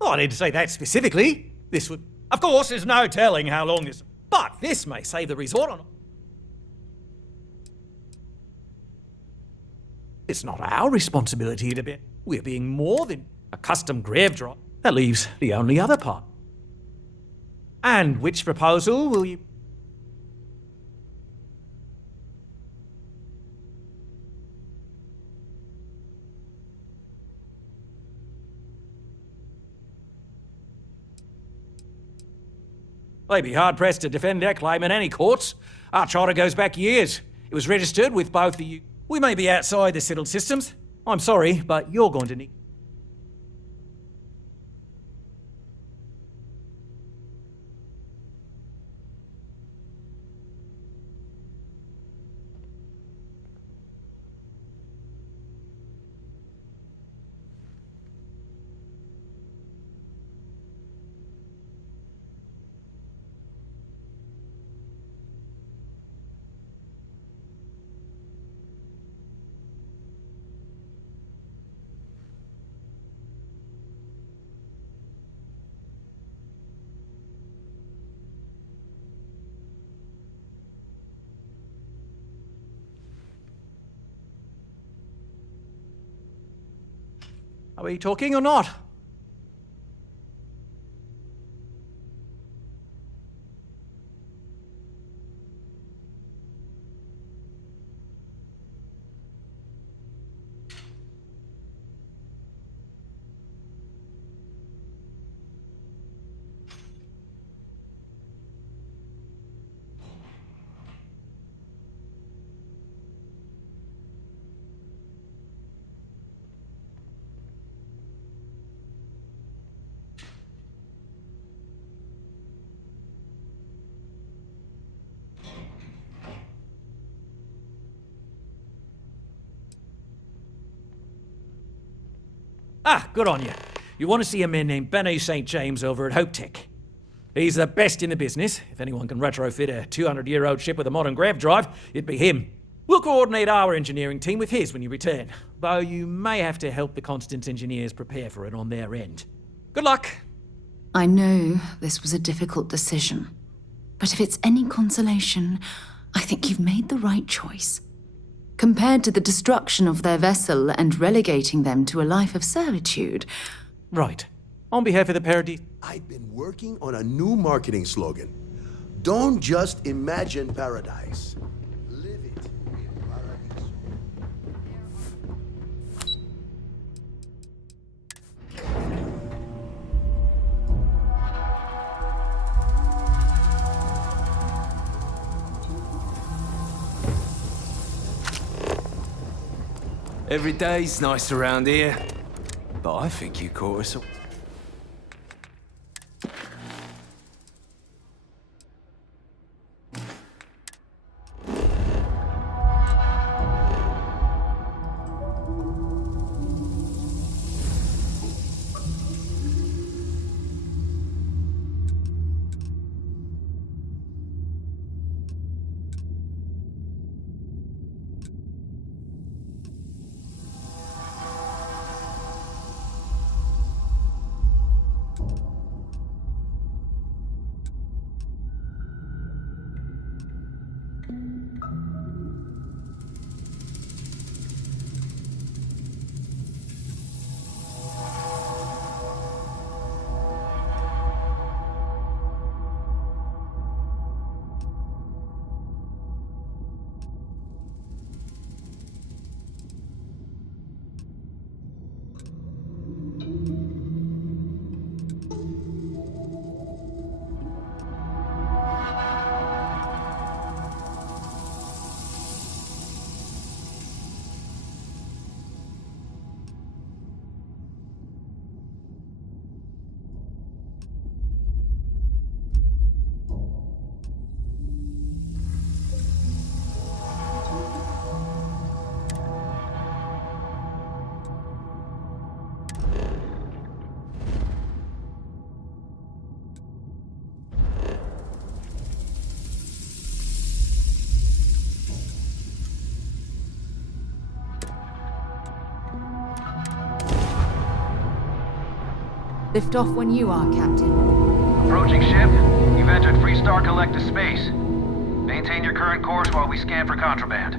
Oh, I didn't say that specifically. This would... Of course, there's no telling how long this... But this may save the resort on... It's not our responsibility to be... We're being more than a custom grave drop. That leaves the only other part. And which proposal will you... They'd be hard-pressed to defend their claim in any courts. Our charter goes back years. It was registered with both the... We may be outside the settled systems. I'm sorry, but you're going to need... Are we talking or not? Ah, good on you. You want to see a man named Benny St. James over at Hope Tech. He's the best in the business. If anyone can retrofit a 200-year-old ship with a modern grav drive, it'd be him. We'll coordinate our engineering team with his when you return, though you may have to help the Constance engineers prepare for it on their end. Good luck. I know this was a difficult decision, but if it's any consolation, I think you've made the right choice. Compared to the destruction of their vessel and relegating them to a life of servitude. Right. On behalf of the Paradise... I've been working on a new marketing slogan. Don't just imagine paradise. Live it in paradise. Every day's nice around here, but I think you caught us all. Lift off when you are, Captain. Approaching ship. You've entered Freestar Collective space. Maintain your current course while we scan for contraband.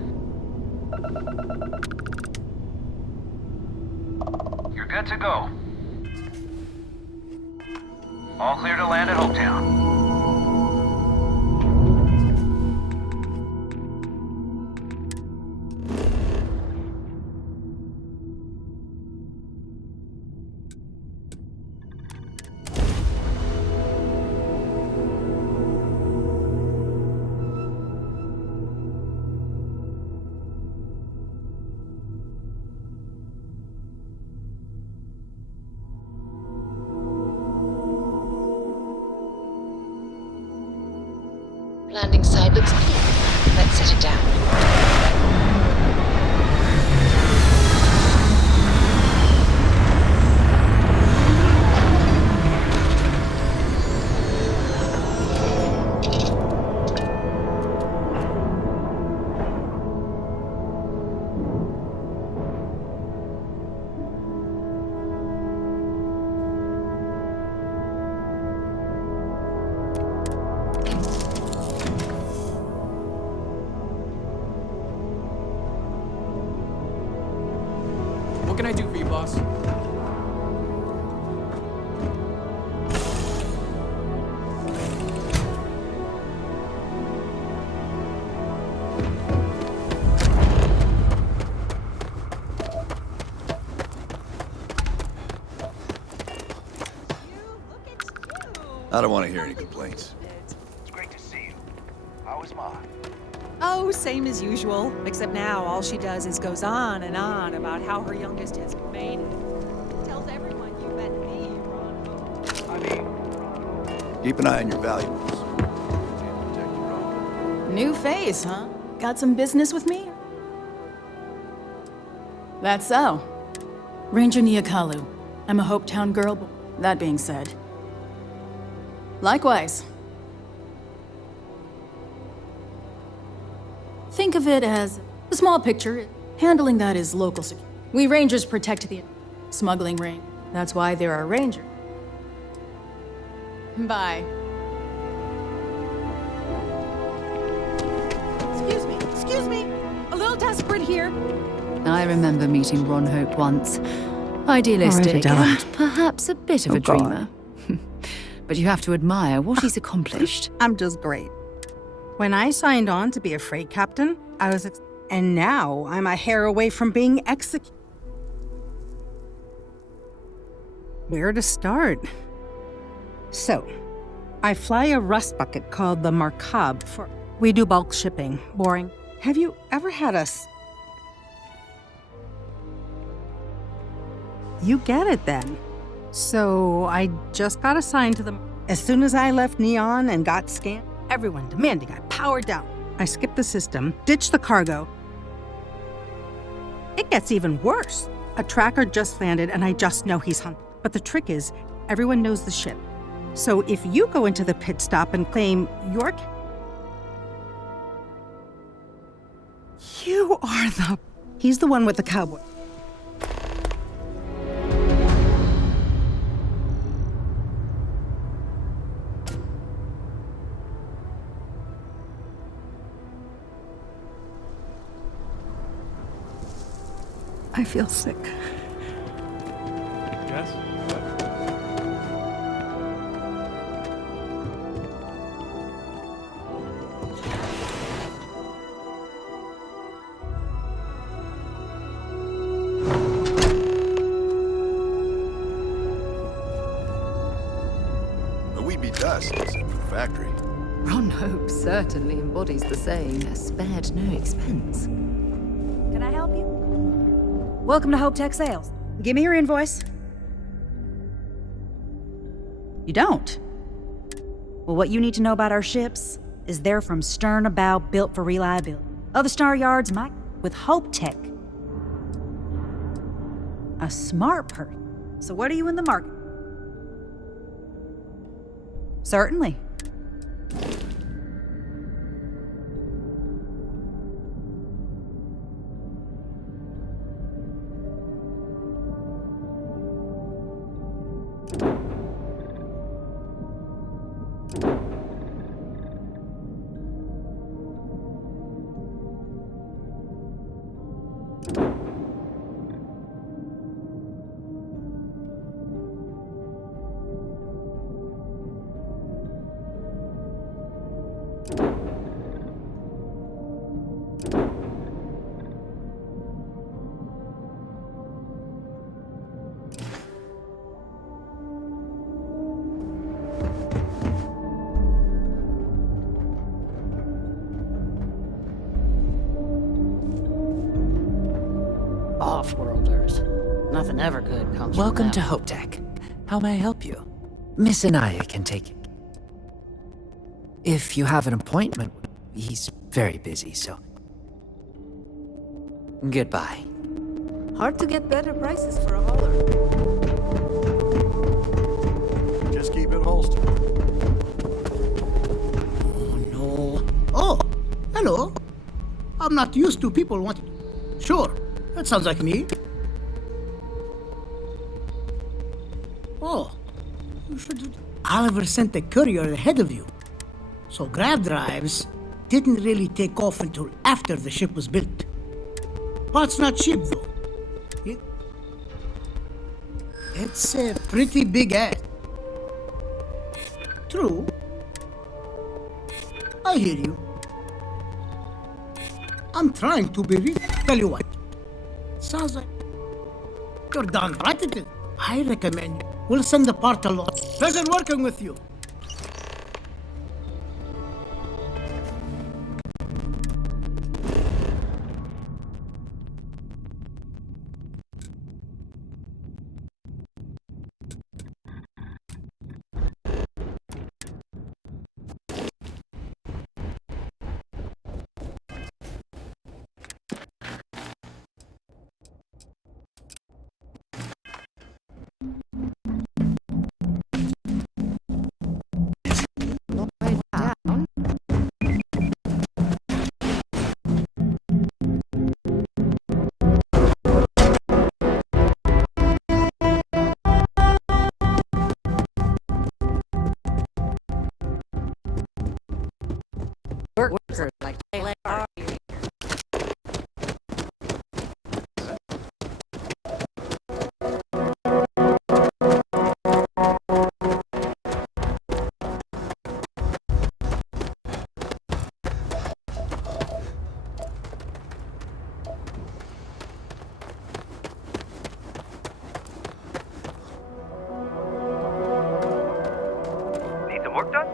You're good to go. All clear to land at Hopetown. Landing site looks clean. Let's set it down. What can I do for you, boss? I don't want to hear any complaints. It's great to see you. How is Ma? Oh, same as usual. Except now all she does is goes on and on about how her youngest has made it. Tells everyone you met me, Ron. Keep an eye on your valuables. New face, huh? Got some business with me? That's so. Ranger Niakalu. I'm a Hopetown girl, but that being said. Likewise. Think of it as a small picture. Handling that is local security. We Rangers protect the smuggling ring. That's why there are Rangers. Bye. Excuse me. A little desperate here. I remember meeting Ron Hope once. Idealistic All right, Adela. and perhaps a bit of Oh, a God. dreamer. But you have to admire what he's accomplished. I'm just great. When I signed on to be a freight captain, I was and now I'm a hair away from being executed. Where to start? So, I fly a rust bucket called the Markab for... We do bulk shipping. Boring. Have you ever had You get it then. So, I just got assigned to them. As soon as I left Neon and got scanned, everyone demanding I power down. I skipped the system, ditched the cargo. It gets even worse. A tracker just landed and I just know he's hunted. But the trick is, everyone knows the ship. So if you go into the pit stop and claim your... You are the... He's the one with the cowboy. I feel sick. Yes? But we'd be dust except for the factory. Ron Hope certainly embodies the saying, spared no expense. Can I help you? Welcome to Hope Tech Sales. Give me your invoice. You don't? Well, what you need to know about our ships is they're from stern to bow, built for reliability. Other star yards might with Hope Tech. A smart person. So what are you in the market? Certainly. Off-worlders. Nothing ever good comes Welcome to from them. Hope Tech. How may I help you? Miss Anaya can take it. If you have an appointment, he's very busy, so... Goodbye. Hard to get better prices for a hauler. Just keep it holstered. Oh, hello. I'm not used to people wanting... Sure, that sounds like me. Oh, you should... Oliver sent a courier ahead of you. So grab drives didn't really take off until after the ship was built. Part's not cheap, though. It's a pretty big ass. True. I hear you. I'm trying to be real. Tell you what. Sounds like you're done right at it. I recommend you. We'll send the part along. Pleasure working with you. Workers like Need some work done?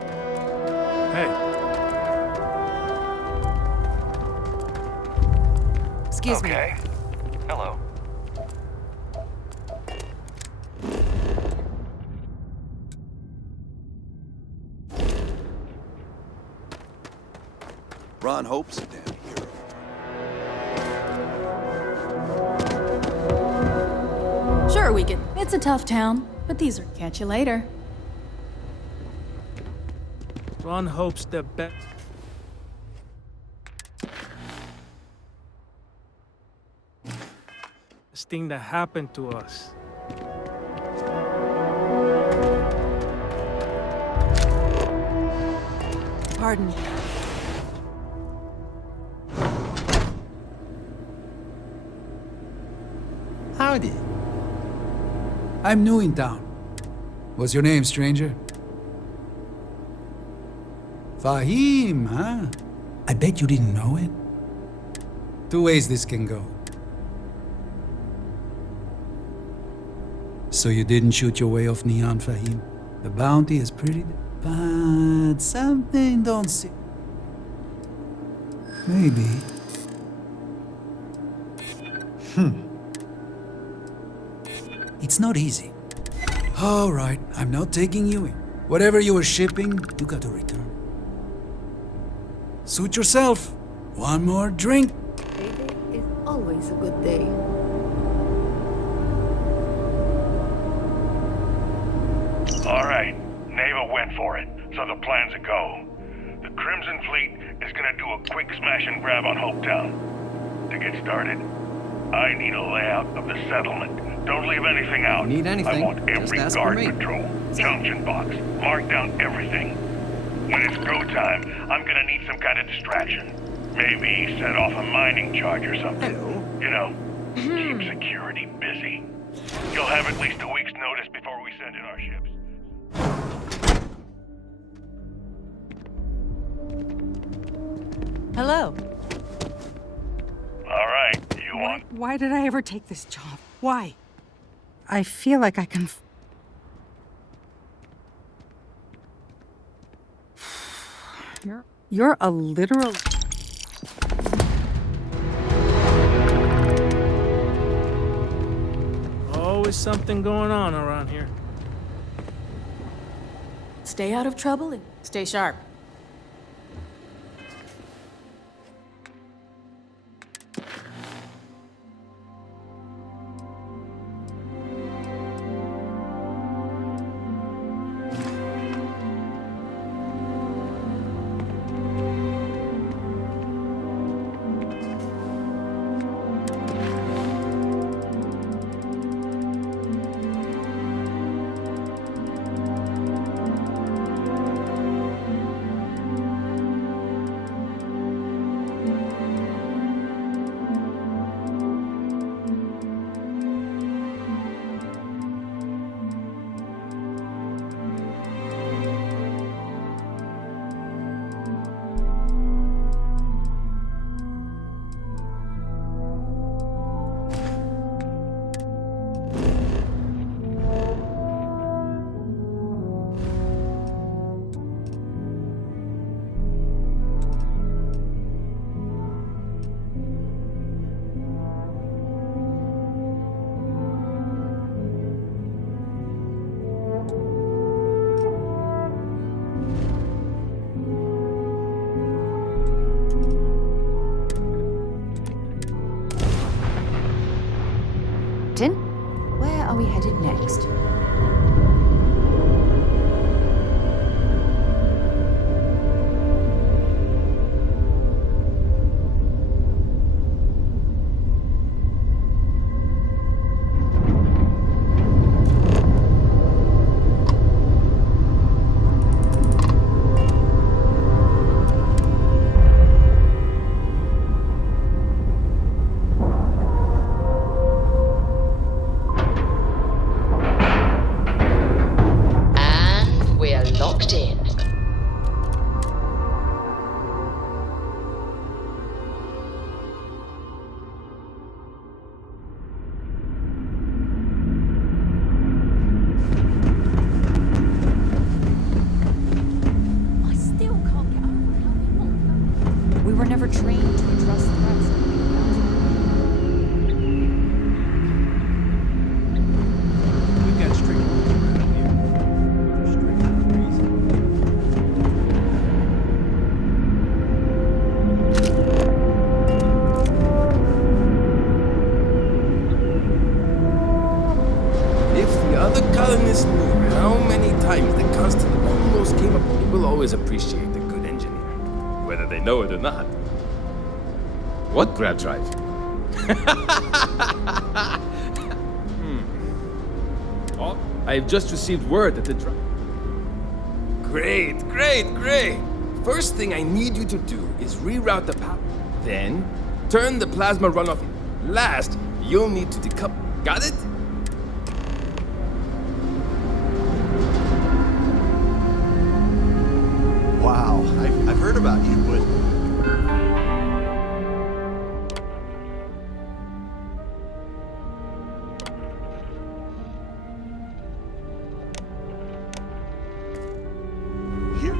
Hey. Excuse me. Okay. Hello. Ron Hope's a damn hero. Sure, we could. It's a tough town, but these are. Catch you later. Ron Hope's the best. This thing that happened to us. Pardon me. Howdy. I'm new in town. What's your name, stranger? Fahim, huh? I bet you didn't know it. Two ways this can go. So you didn't shoot your way off Neon, Fahim? The bounty is pretty... But something don't see... Maybe. It's not easy. All right, I'm not taking you in. Whatever you were shipping, you got to return. Suit yourself. One more drink. Payday is always a good day. All right, Neva went for it, so the plan's a go. The Crimson Fleet is gonna do a quick smash and grab on Hopetown. To get started, I need a layout of the settlement. Don't leave anything out. Need anything, I want every just ask for guard me. patrol, junction box, mark down everything. When it's go time, I'm gonna need some kind of distraction. Maybe set off a mining charge or something. Hello. You know, keep security busy. You'll have at least a week's notice before we send in our ships. Hello. All right, you want? Why did I ever take this job? Why? I feel like I can. You're a literal. Always something going on around here. Stay out of trouble and stay sharp. Where are we headed next? Locked in. I still can't get over how we walked. We were never trained to trust threats. We've got strict rules around here. They're strict for a reason. If the other colonists knew how many times the Constant almost came up, people always appreciate a good engineer, whether they know it or not. What grab drive? Oh, I've just received word that the drive. Great, great, great! First thing I need you to do is reroute the power. Then, turn the plasma runoff. Last, you'll need to decouple. Got it? Wow, I've heard about you, but here.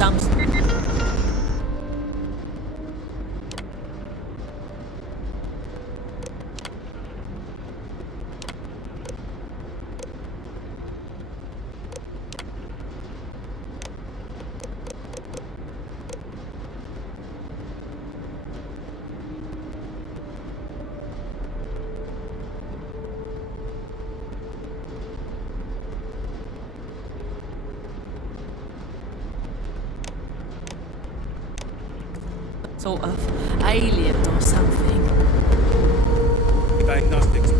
something. Sort of alien or something. Diagnostics. The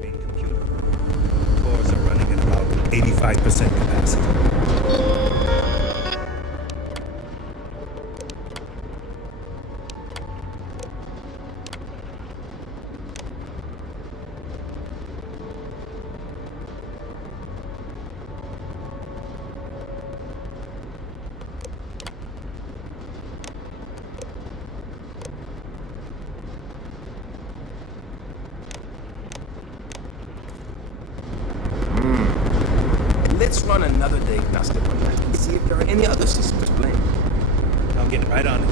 main computer. Cores are running at about 85% capacity. Let's run another diagnostic on that and see if there are any other systems to blame. I'll get right on it.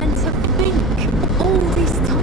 And to think, all this time.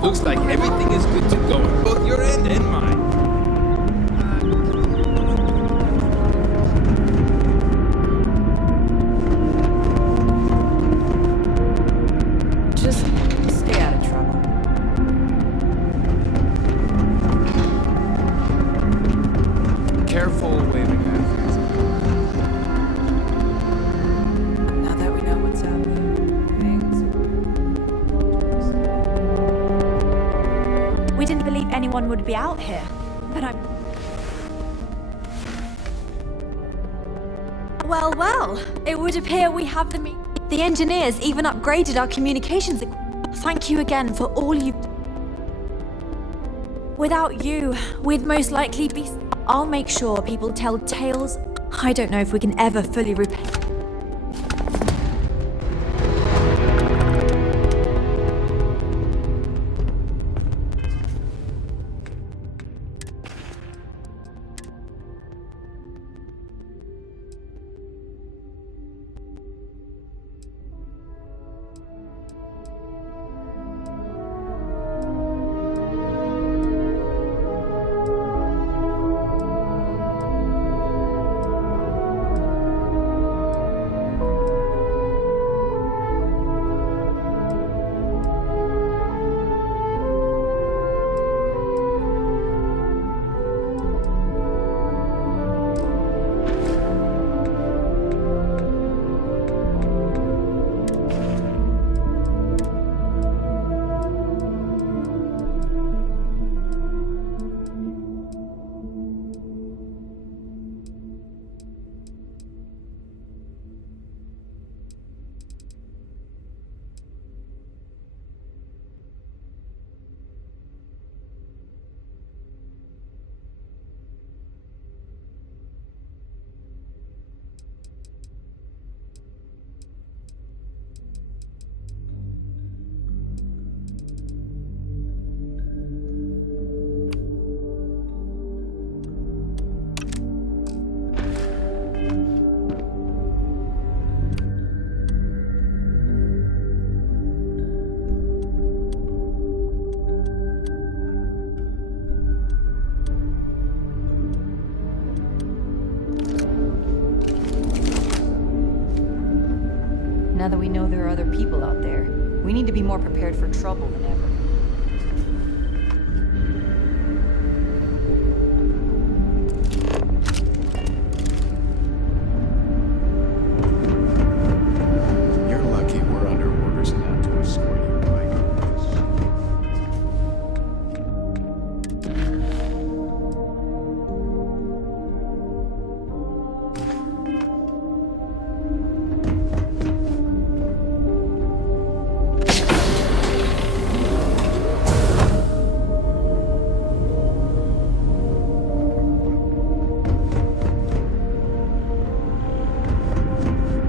Looks like everything is good to go on both your end and mine. Just stay out of trouble. Careful waving hands. Now that we know what's out there, We didn't believe anyone would be out here, but I'm... Well, it would appear we have the The engineers even upgraded our communications equipment. Thank you again for all you... Without you, we'd most likely be... I'll make sure people tell tales. I don't know if we can ever fully repay... know there are other people out there. We need to be more prepared for trouble than ever. You're lucky we're under orders not to escort you, Mike.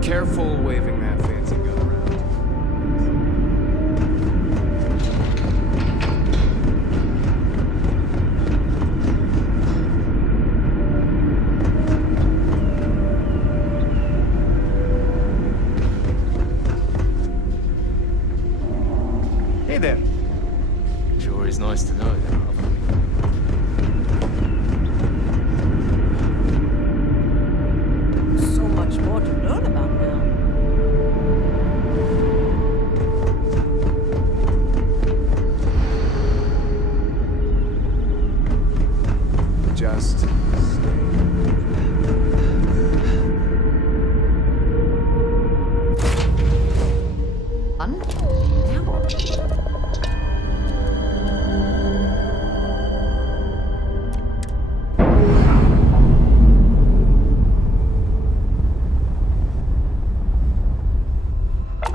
Careful waving that fancy gun around. Hey there. Sure is nice to know that. So much more to learn about now. Just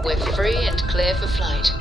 We're free and clear for flight.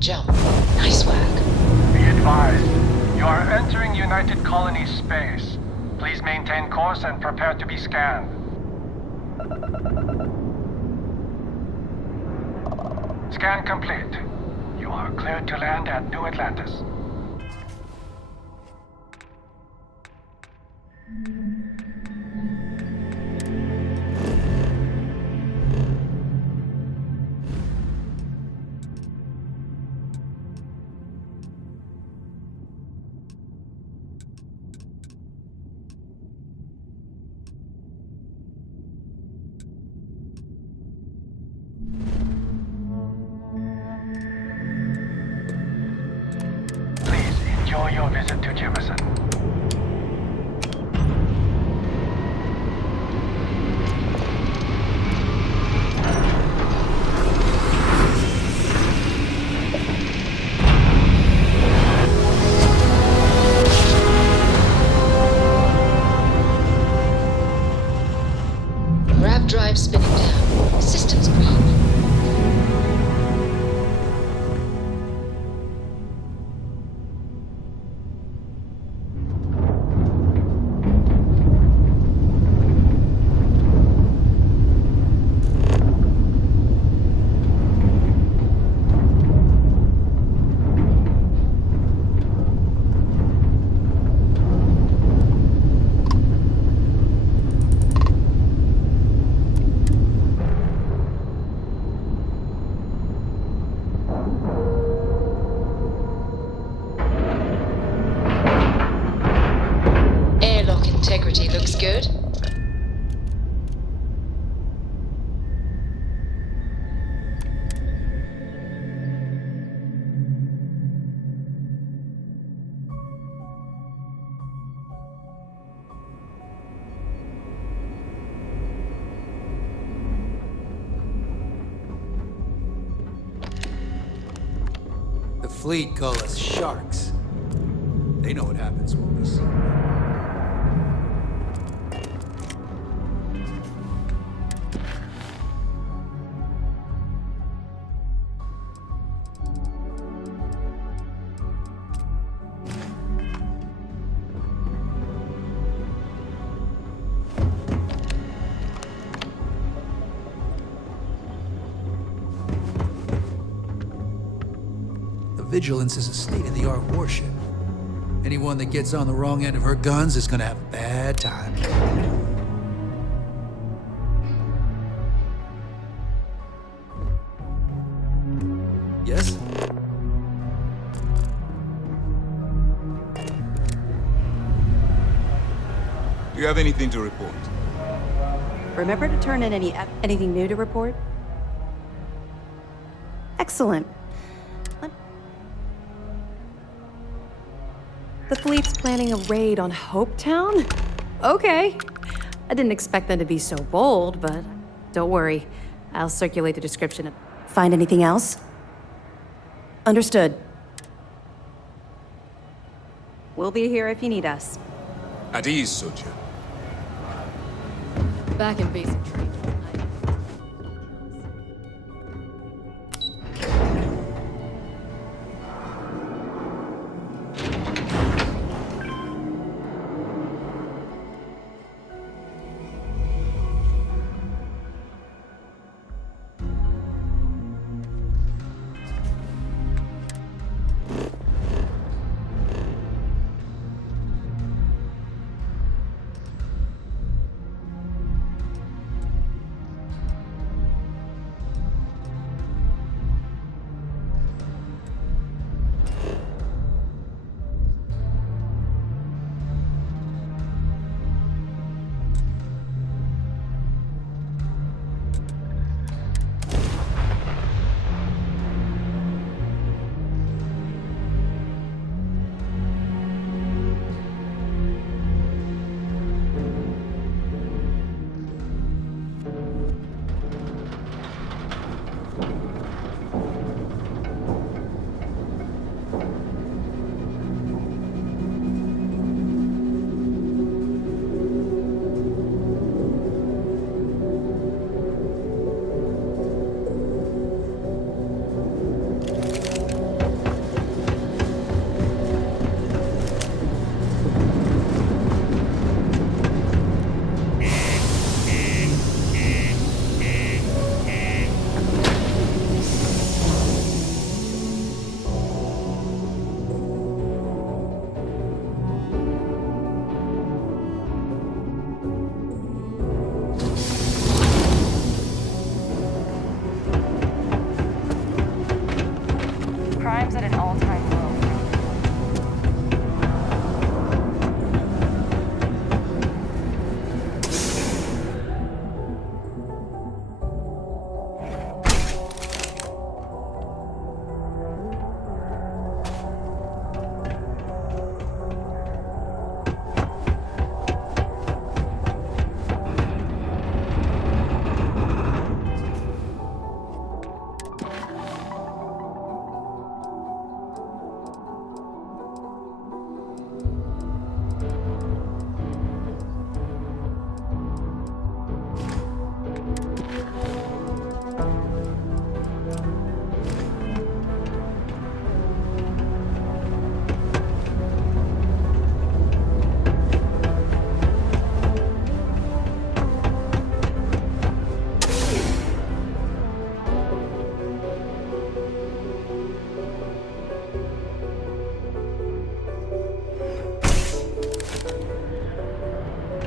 Jump. Nice work. Be advised, you are entering United Colony space. Please maintain course and prepare to be scanned. Scan complete. You are cleared to land at New Atlantis. Enjoy your visit to Jefferson. drive spinning down. Systems green. Airlock integrity looks good. The fleet call us sharks. They know what happens when we see. Vigilance is a state-of-the-art warship. Anyone that gets on the wrong end of her guns is gonna have a bad time. Yes? Do you have anything to report? Remember to turn in anything new to report? Excellent. The fleet's planning a raid on Hopetown? Okay. I didn't expect them to be so bold, but don't worry. I'll circulate the description. Find anything else? Understood. We'll be here if you need us. At ease, soldier. Back in basic training.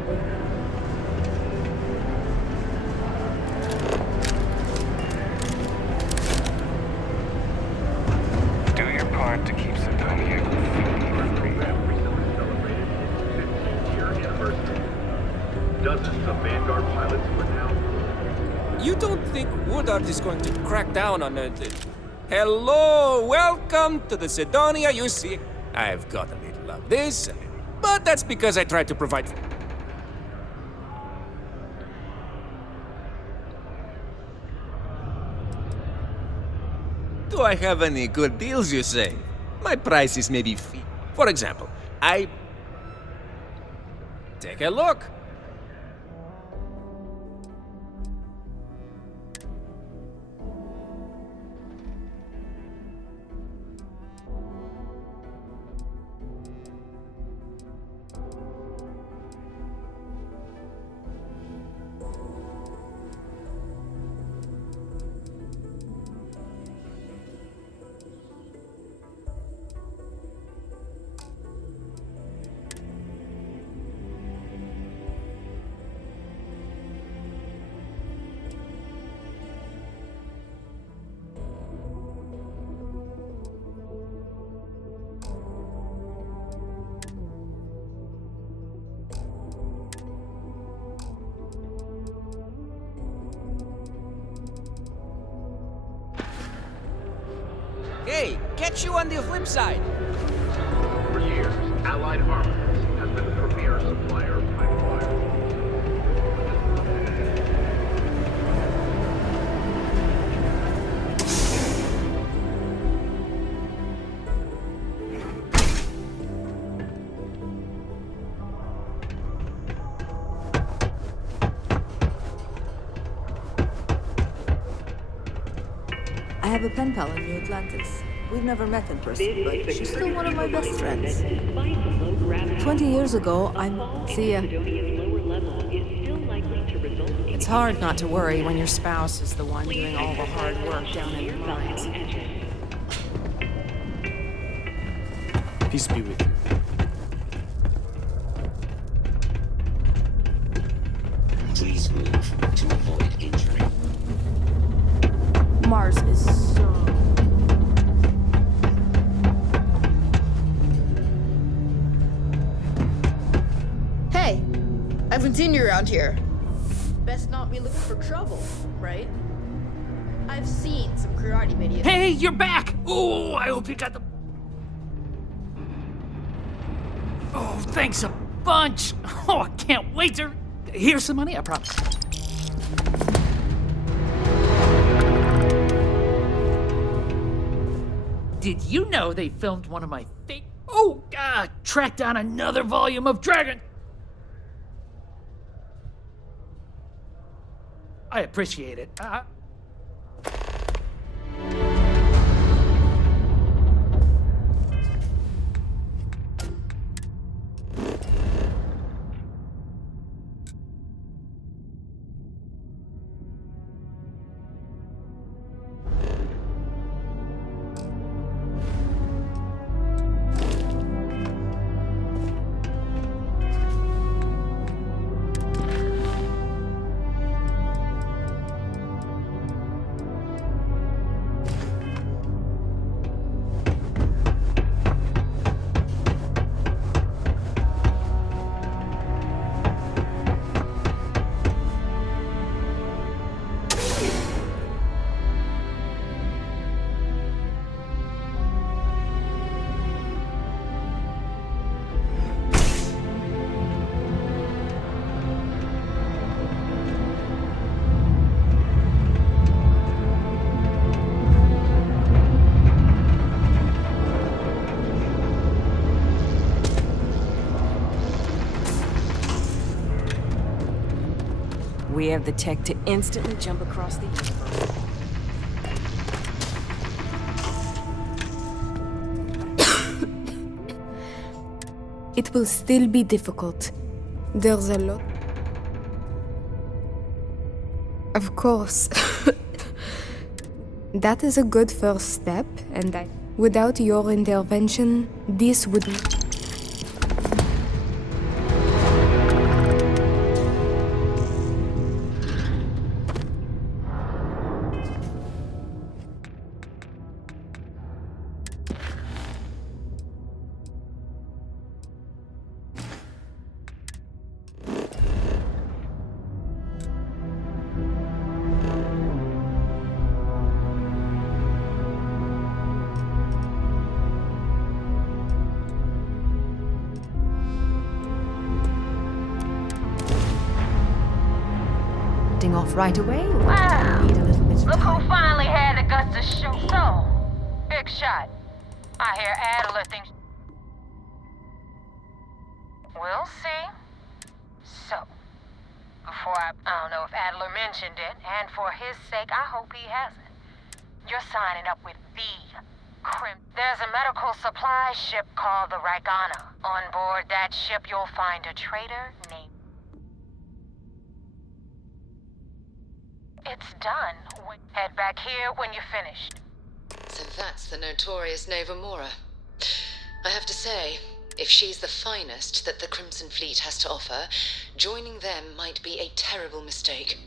Do your part to keep Sidonia Dozens of Vanguard pilots were now. You don't think Woodard is going to crack down on it? Hello, welcome to the Sidonia. You see, I've got a little of this, but that's because I try to provide. Do I have any good deals, you say? My prices may be fee. For example, take a look. Hey, catch you on the flip side. For years, Allied Armaments has been the premier supplier of pipe I have a pen pal in New Atlantis. We've never met in person, but she's still one of my best friends. 20 years ago, See ya. It's hard not to worry when your spouse is the one doing all the hard work down in the mines. Peace be with you. Please move to avoid injury. Mars is so... Hey, I haven't seen you around here. Best not be looking for trouble, right? I've seen some karate videos. Hey, you're back! Oh, I hope you got the... Oh, thanks a bunch! Oh, I can't wait to... Here's some money, I promise. Did you know they filmed one of my tracked down another volume of Dragon... I appreciate it. We have the tech to instantly jump across the universe. It will still be difficult. There's a lot. Of course. That is a good first step, and without your intervention, this would... setting off right away? Or Wow. need a little bit of Look time? who finally had the guts to shoot. So, big shot. I hear Adler thinks... We'll see. So, before I don't know if Adler mentioned it, and for his sake, I hope he hasn't. You're signing up with the Crim. There's a medical supply ship called the Ragana. On board that ship, you'll find a traitor named... It's done. Head back here when you're finished. So that's the notorious Nova Mora. I have to say, if she's the finest that the Crimson Fleet has to offer, joining them might be a terrible mistake.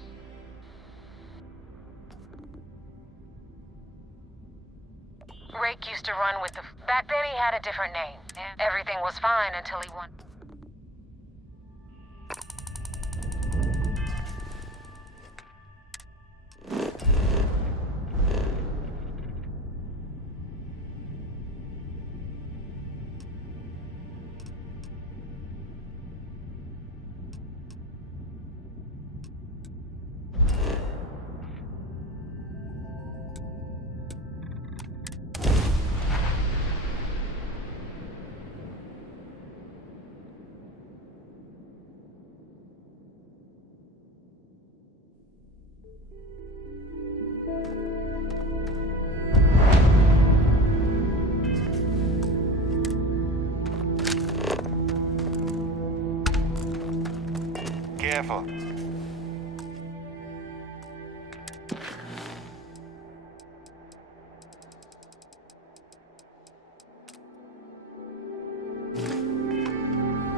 Rake used to run with the... Back then he had a different name. Everything was fine until he won... Careful.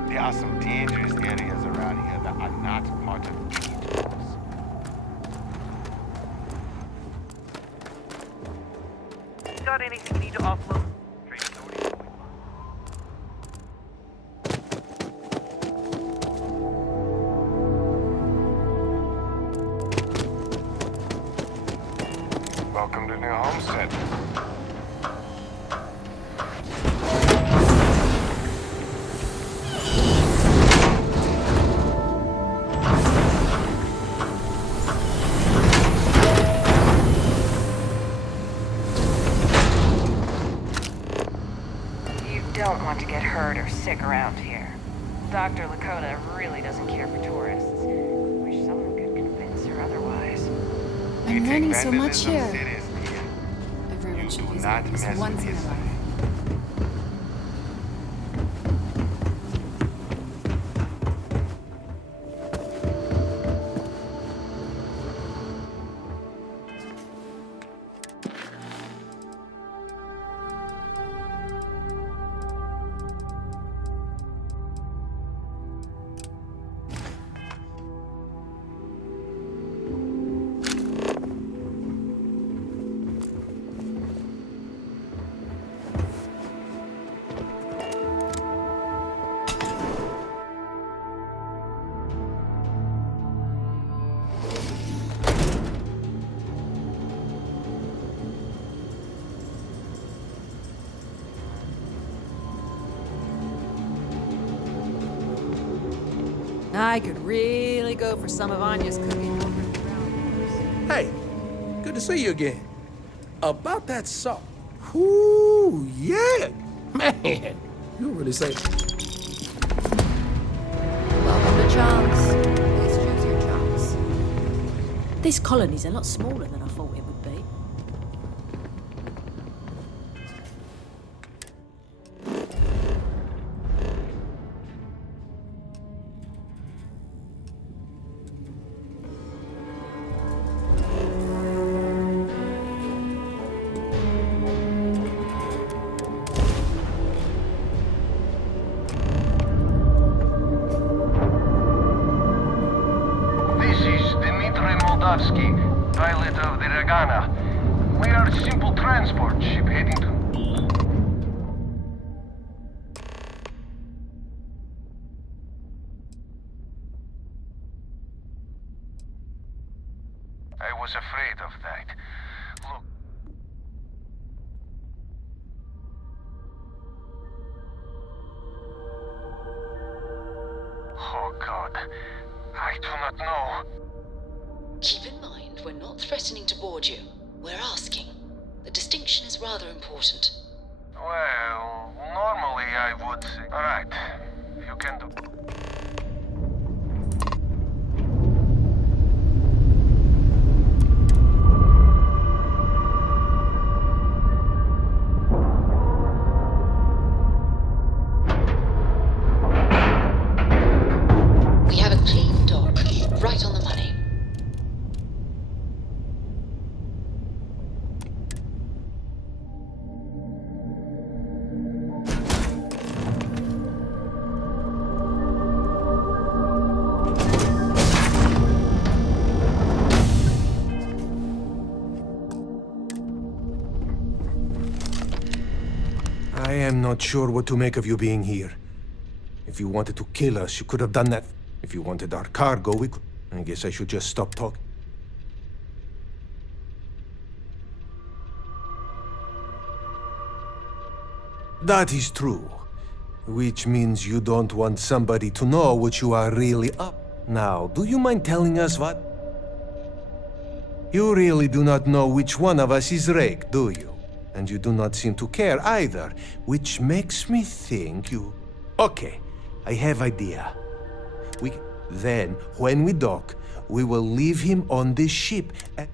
There are some dangerous areas around here that are not part of any tours. Got anything you need to offload? Welcome to New Homestead. You don't want to get hurt or sick around here. Dr. Lakota really doesn't care for tourists. Wish someone could convince her otherwise. I'm learning so much here. Seriously. Everyone should Do visit not at least mess once with in his their life. I could really go for some of Anya's cooking. Hey, good to see you again. About that salt. Ooh, yeah. Man, you really say... Welcome to Chance. Please choose your chance. This colony's a lot smaller than I thought it would be. Pilot of the Ragana. We are a simple transport ship heading to... I was afraid of that. Look. Oh God. I do not know. Keep in mind, we're not threatening to board you. We're asking. The distinction is rather important. Well, normally I would say... Alright, you can do... We have a clean dock, right on the money. I am not sure what to make of you being here. If you wanted to kill us, you could have done that. If you wanted our cargo, we could... I guess I should just stop talking. That is true. Which means you don't want somebody to know what you are really up. Now, do you mind telling us what? You really do not know which one of us is Rake, do you? And you do not seem to care either, which makes me think you... Okay, I have idea. Then, when we dock, we will leave him on this ship and...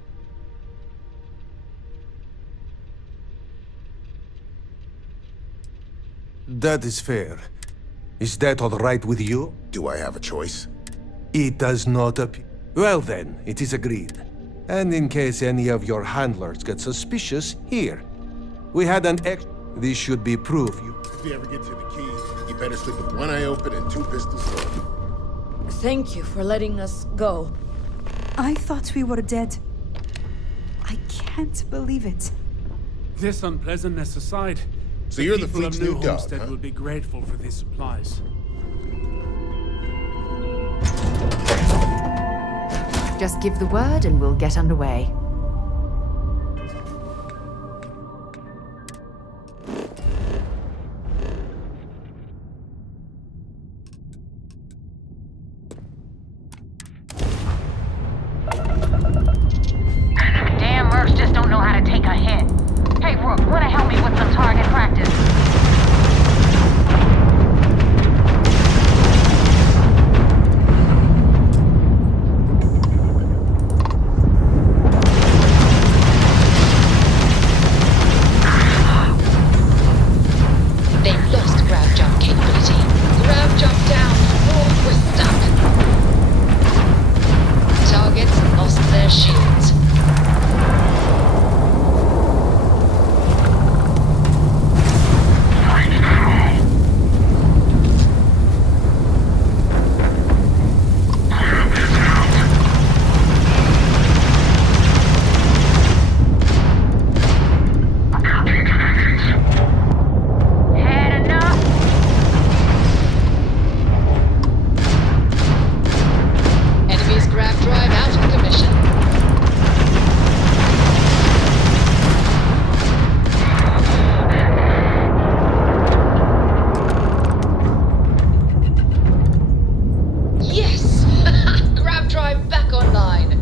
That is fair. Is that all right with you? Do I have a choice? It does not appear. Well then, it is agreed. And in case any of your handlers get suspicious, here. We had an ex... This should be proof. If you ever get to the key, you better sleep with one eye open and two pistols loaded. Thank you for letting us go. I thought we were dead. I can't believe it. This unpleasantness aside, so you're the people fleet's of New new dog, Homestead huh? will be grateful for these supplies. Just give the word and we'll get underway. Damn mercs just don't know how to take a hit. Hey, Rook, wanna help me with some target practice? They've lost grab jump capability. Grab jump down. Oh, we're stuck. Targets lost their shields. Had enough? Enemy's grab drive out of commission. Yes! Grab drive back online.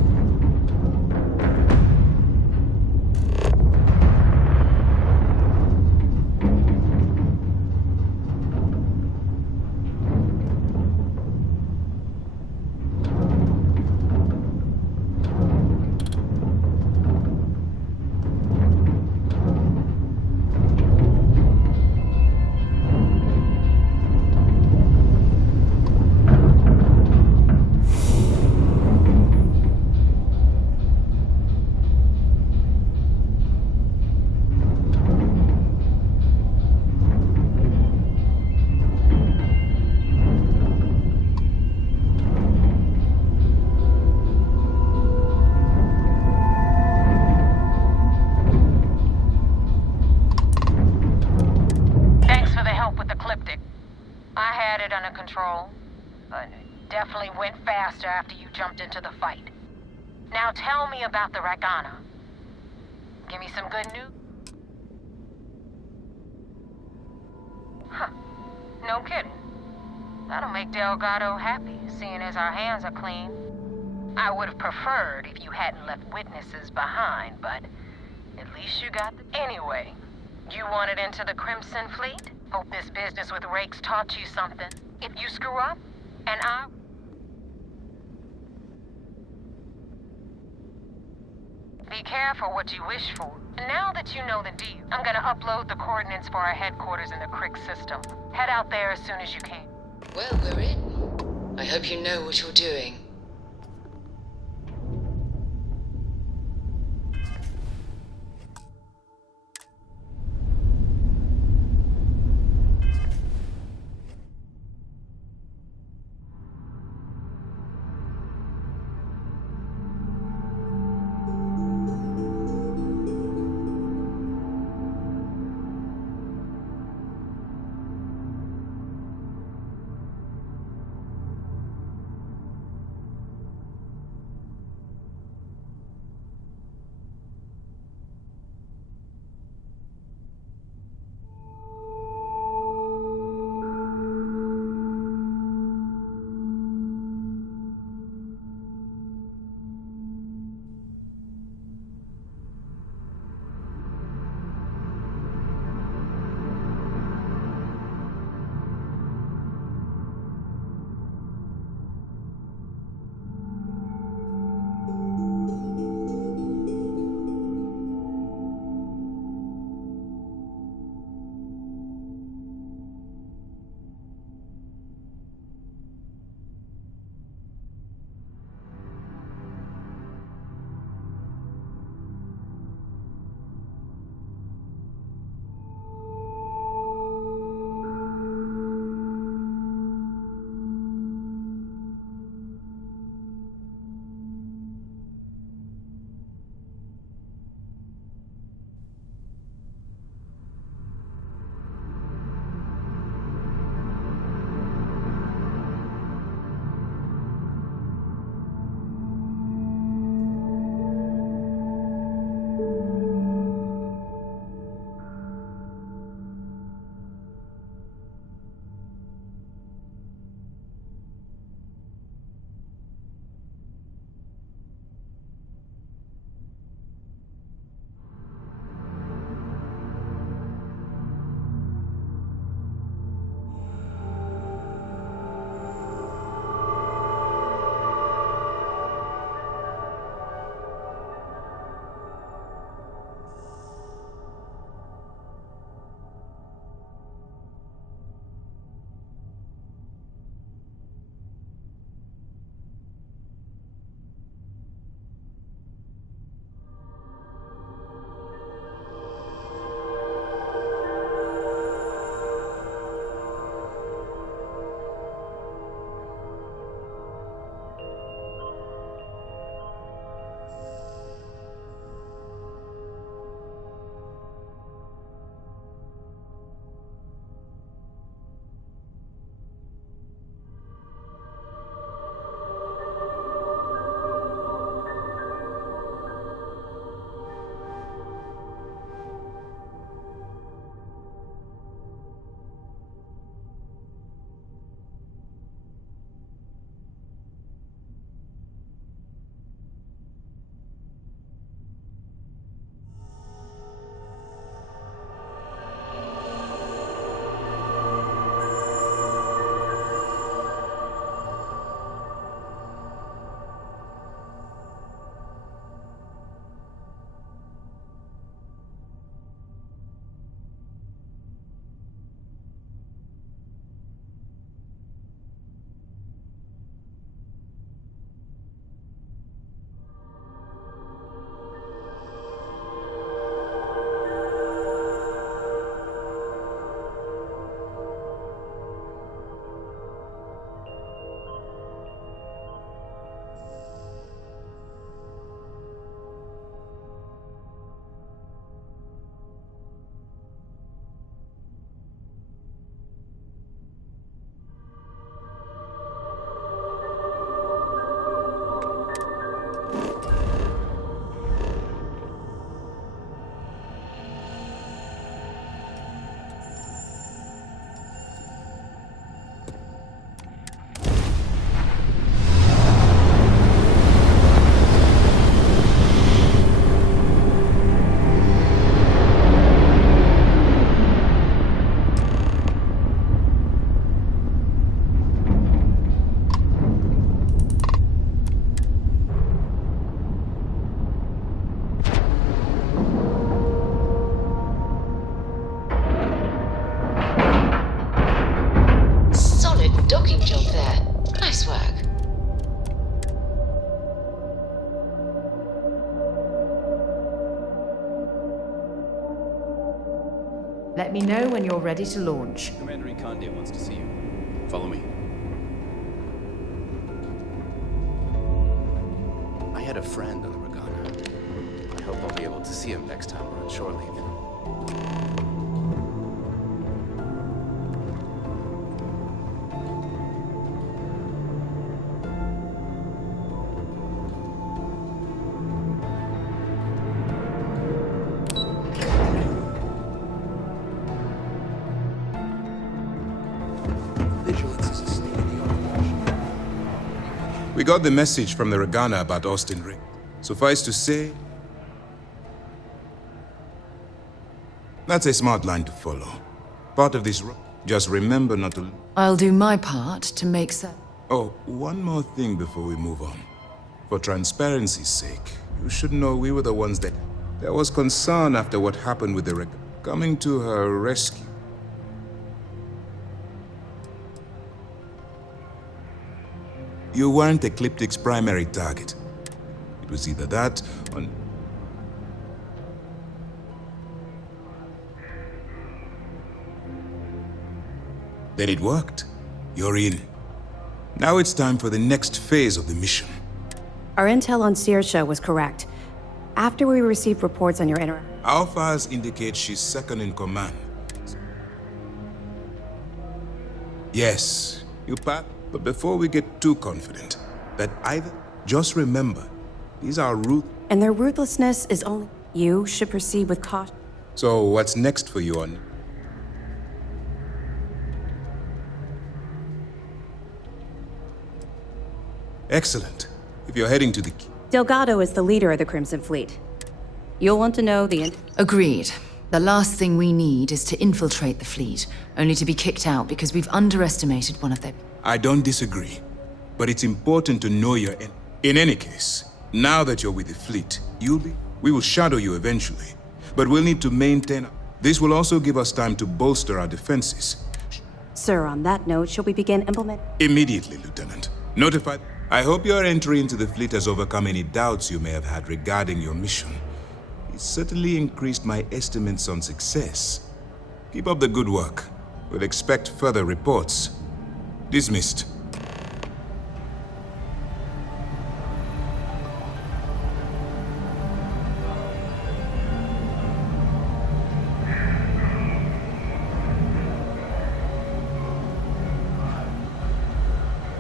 Thanks for the help with the Cliptic. I had it under control, but it definitely went faster after you jumped into the fight. Now tell me about the Ragana. Give me some good news? Huh. No kidding. That'll make Delgado happy, seeing as our hands are clean. I would have preferred if you hadn't left witnesses behind, but at least you got the... Anyway, you wanted into the Crimson Fleet? Hope this business with Rakes taught you something. If you screw up, and I... Be careful what you wish for. And now that you know the deal, I'm gonna upload the coordinates for our headquarters in the Crick system. Head out there as soon as you can. Well, we're in. I hope you know what you're doing. Let me know when you're ready to launch. Commander Ikonde wants to see you. Follow me. I had a friend on the Regana. I hope I'll be able to see him next time we're on shore leave. We got the message from the Regana about Austin Ring. Suffice to say, that's a smart line to follow. Part of this just remember not to... I'll do my part to make sense. Oh, one more thing before we move on. For transparency's sake, you should know we were the ones that... There was concern after what happened with the Regana coming to her rescue. You weren't Ecliptic's primary target. It was either that or... Then it worked. You're in. Now it's time for the next phase of the mission. Our intel on Saoirse was correct. After we received reports on your Our files indicate she's second in command. Yes, you pat. But before we get too confident, that either... Just remember, these are And their ruthlessness is only... You should proceed with caution. So what's next for you on... Excellent. If you're heading to the... Delgado is the leader of the Crimson Fleet. You'll want to know the... Agreed. The last thing we need is to infiltrate the fleet, only to be kicked out because we've underestimated one of their... I don't disagree, but it's important to know your end. In any case, now that you're with the fleet, we will shadow you eventually, but we'll need to maintain... This will also give us time to bolster our defenses. Sir, on that note, shall we begin implement... Immediately, Lieutenant. Notify... I hope your entry into the fleet has overcome any doubts you may have had regarding your mission. It certainly increased my estimates on success. Keep up the good work. We'll expect further reports. Dismissed.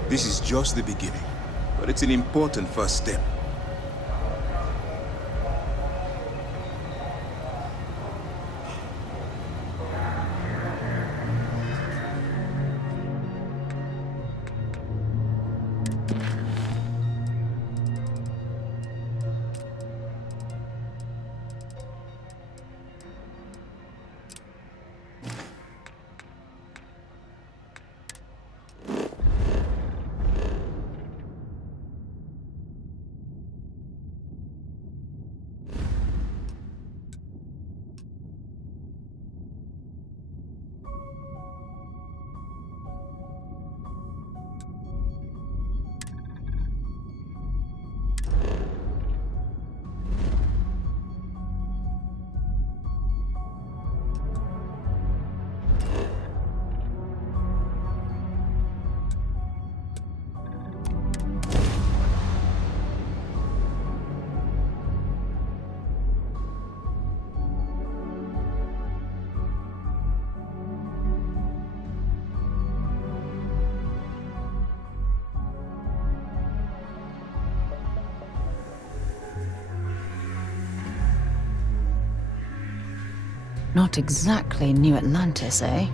This is just the beginning, but it's an important first step. Not exactly New Atlantis, eh?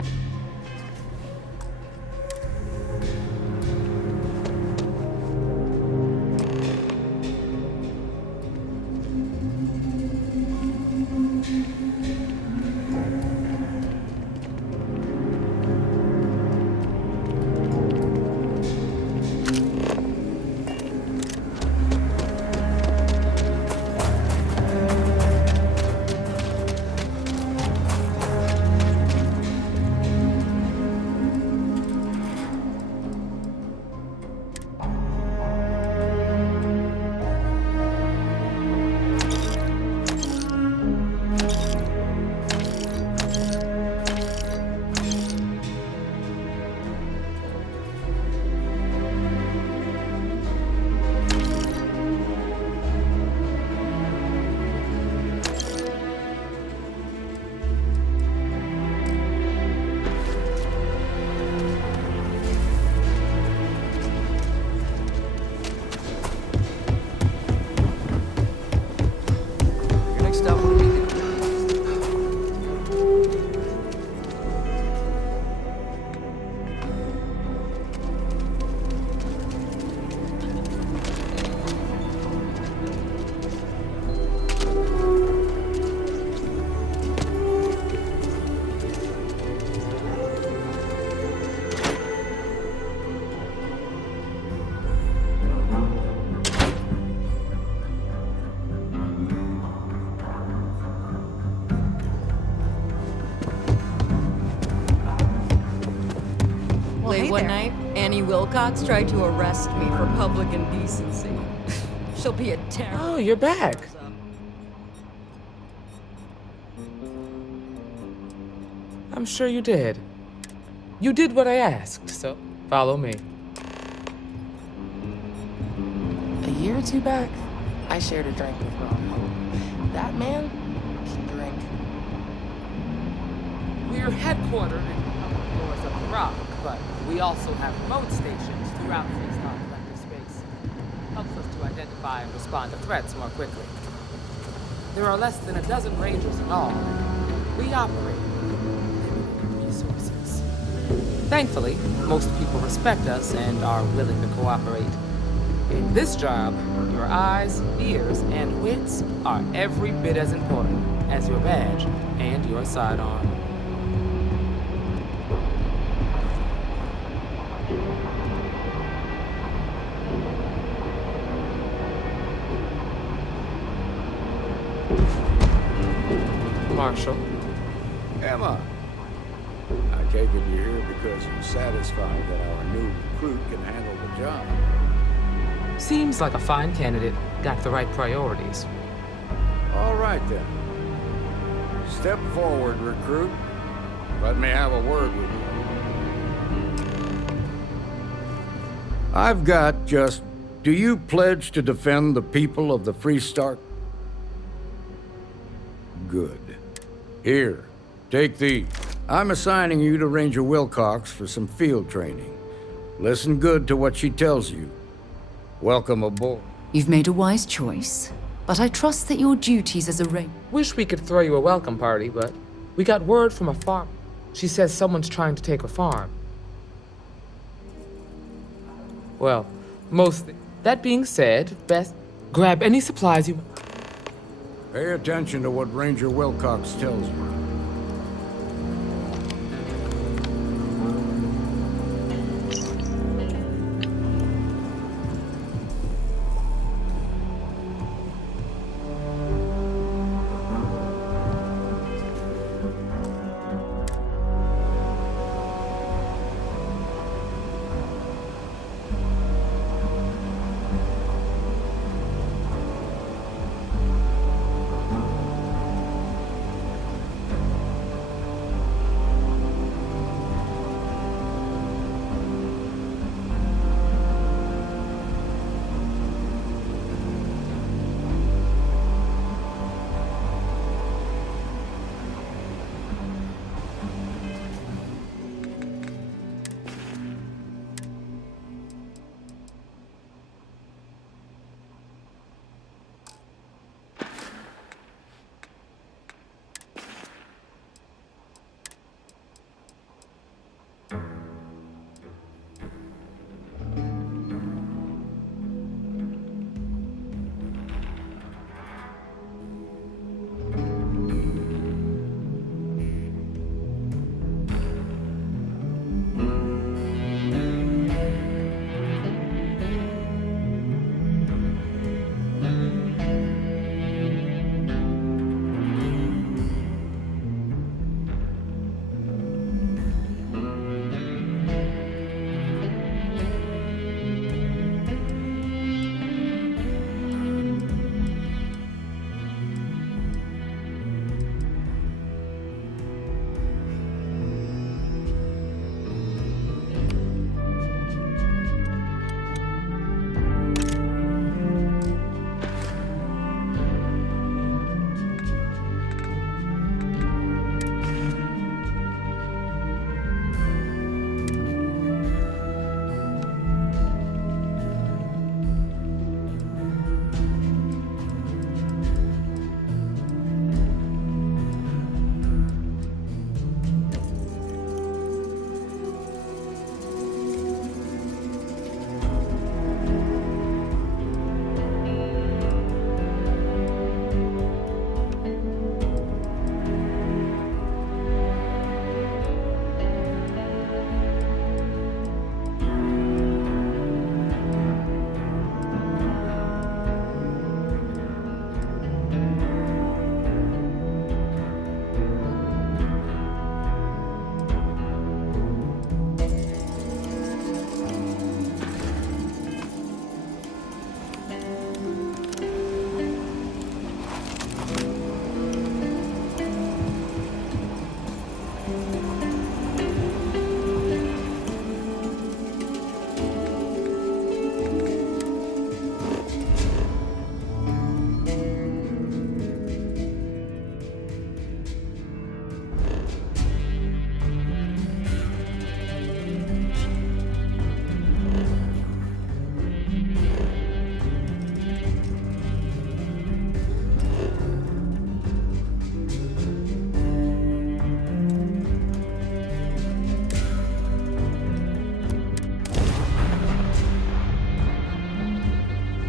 One there. night, Annie Wilcox tried to arrest me for public indecency. She'll be a terror. Oh, you're back. I'm sure you did. You did what I asked, so follow me. A year or two back, I shared a drink with Ron. That man can drink. We're headquartered in the upper floors of the Rock, but we also have remote stations throughout Freestar Collective space. Helps us to identify and respond to threats more quickly. There are less than a dozen Rangers in all. We operate with resources. Thankfully, most people respect us and are willing to cooperate. In this job, your eyes, ears, and wits are every bit as important as your badge and your sidearm. Marshall. Emma, I take it you're here because you're satisfied that our new recruit can handle the job. Seems like a fine candidate. Got the right priorities. All right, then. Step forward, recruit. Let me have a word with you. I've got just... Do you pledge to defend the people of the Freestar? Good. Here, take these. I'm assigning you to Ranger Wilcox for some field training. Listen good to what she tells you. Welcome aboard. You've made a wise choice, but I trust that your duties as a Ranger... Wish we could throw you a welcome party, but we got word from a farm. She says someone's trying to take a farm. Well, mostly. That being said, best grab any supplies you... Pay attention to what Ranger Wilcox tells you.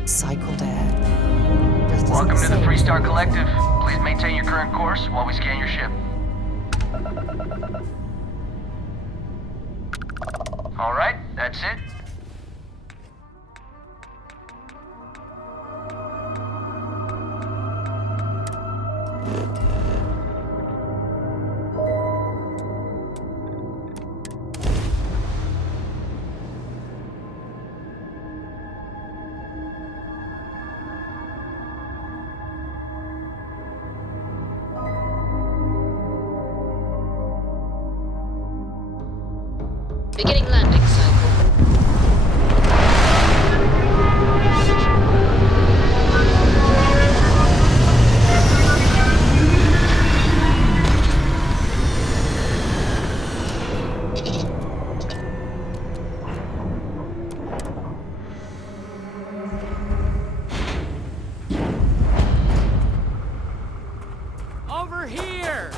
Cycle dad. Just Welcome to the doesn't Freestar say Collective. Please maintain your current course while we scan your ship. All right, that's it. Beginning landing cycle. Over here!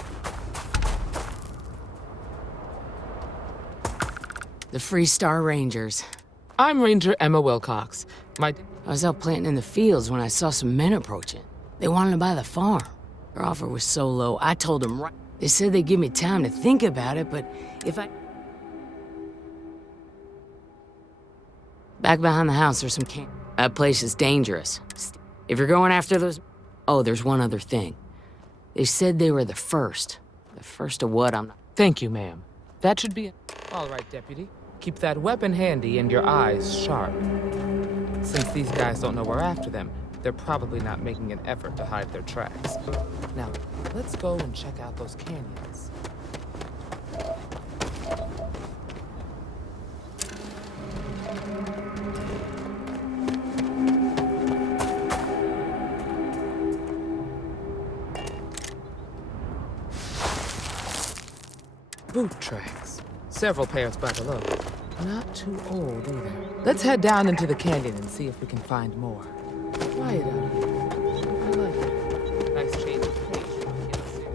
The Freestar Rangers. I'm Ranger Emma Wilcox. I was out planting in the fields when I saw some men approaching. They wanted to buy the farm. Their offer was so low, I told them right. They said they'd give me time to think about it, but if I... Back behind the house, there's some camp. That place is dangerous. If you're going after those... Oh, there's one other thing. They said they were the first. The first of what? I'm not... Thank you, ma'am. That should be... All right, Deputy. Keep that weapon handy and your eyes sharp. Since these guys don't know we're after them, they're probably not making an effort to hide their tracks. Now, let's go and check out those canyons. Boot tracks. Several pairs by the look. Not too old either. Let's head down into the canyon and see if we can find more. Quiet out here. I like it. Nice change of pace from the city.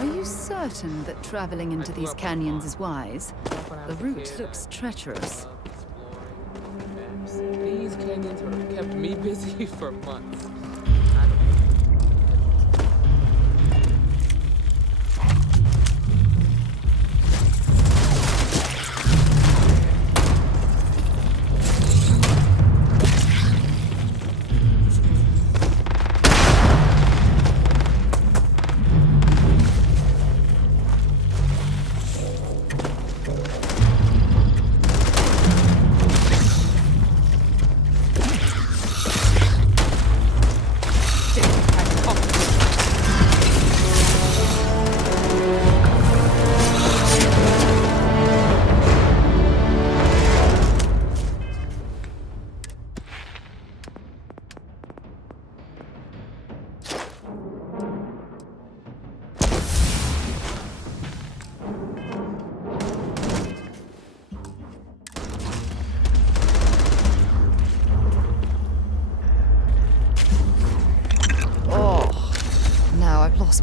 Are you certain that traveling into these canyons is wise? The route looks treacherous. These canyons would have kept me busy for months.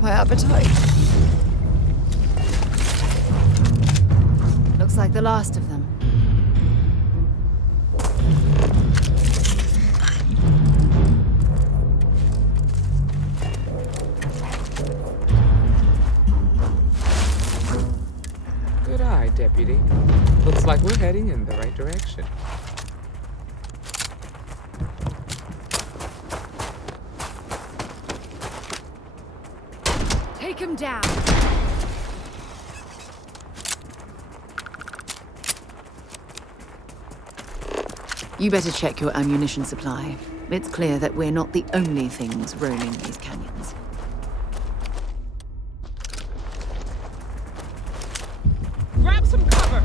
My appetite. Looks like the last of them. Good eye, Deputy. Looks like we're heading in the right direction. Take him down. You better check your ammunition supply. It's clear that we're not the only things roaming these canyons. Grab some cover!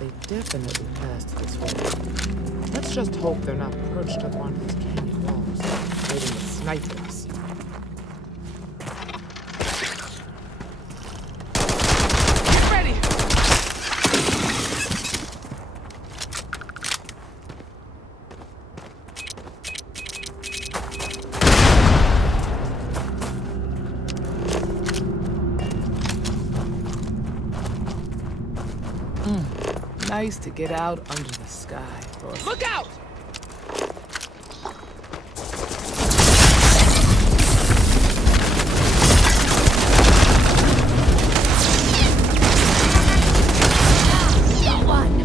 They definitely passed this way. Let's just hope they're not perched up on these canyon walls, waiting to snipe at us. Get ready! Nice to get out under the sky. Look out! Got one!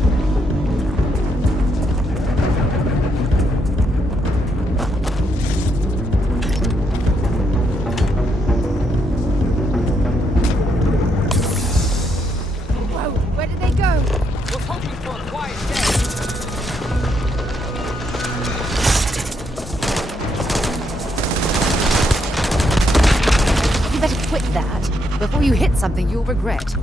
Whoa, where did they go? Was hoping for a quiet day. You better quit that. Before you hit something you'll regret.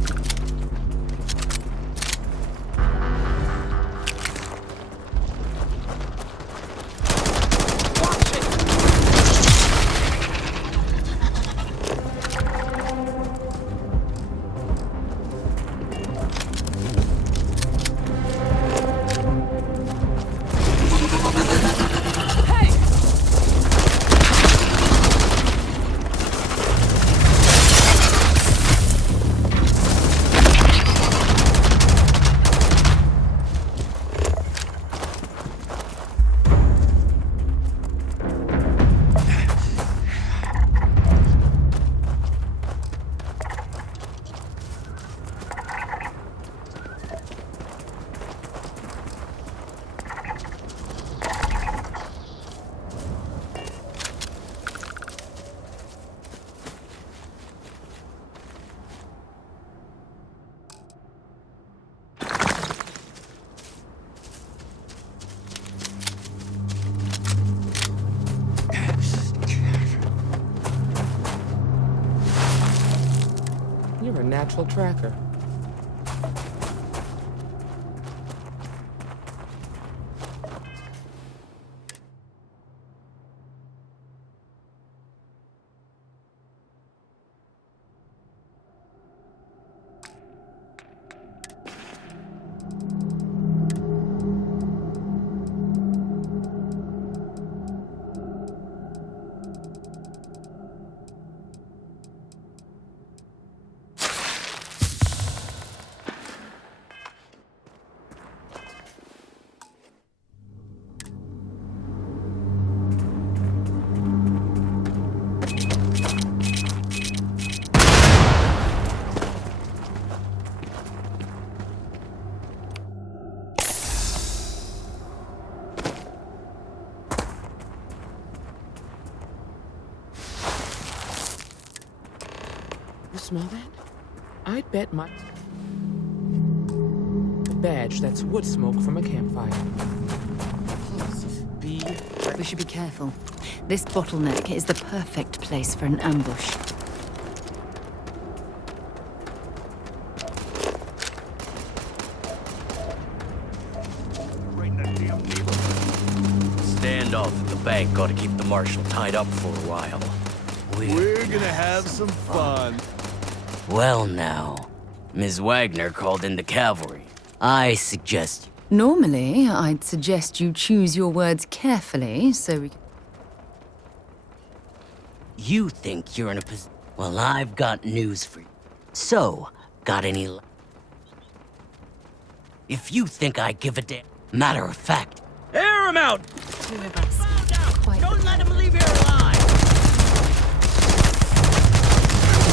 You're a natural tracker. You smell that? I'd bet my... A badge that's wood smoke from a campfire. We should be careful. This bottleneck is the perfect place for an ambush. Standoff at the bank ought to keep the marshal tied up for a while. We're gonna have some fun. Well now, Ms. Wagner called in the cavalry. I suggest... Normally, I'd suggest you choose your words carefully, so we can... You think you're in a position... Well, I've got news for you. So, got any... If you think I give a damn... Matter of fact... Air him out! Don't let him leave here alive!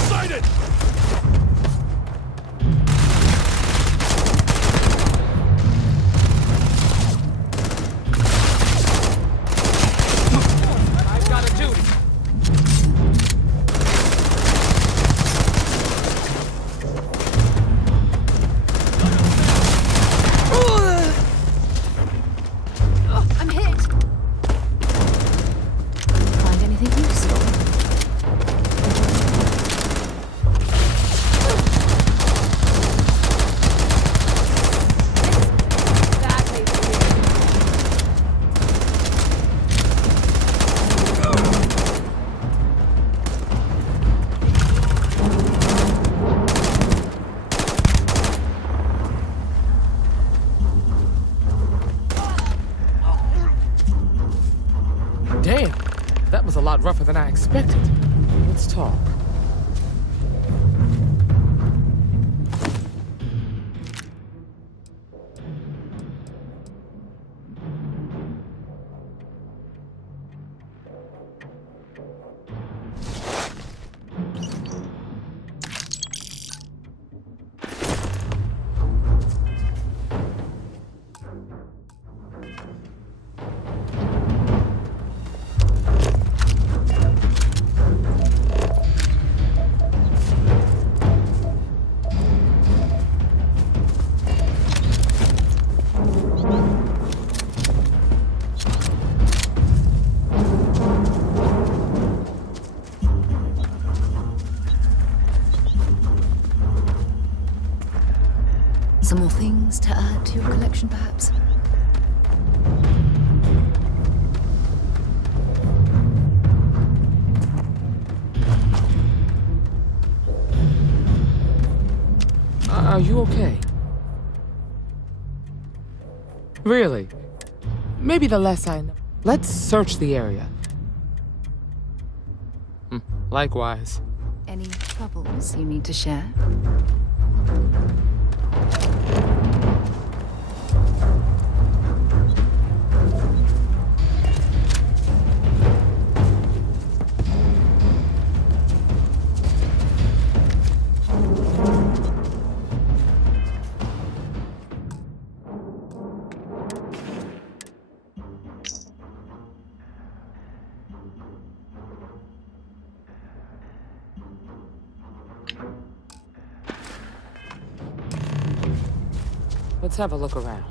Sighted! I've got a duty. I'm hit! Find anything useful? lot rougher than I expected. Let's talk. Some more things to add to your collection, perhaps? Are you okay? Really? Maybe the less I know. Let's search the area. Likewise. Any troubles you need to share? Let's have a look around.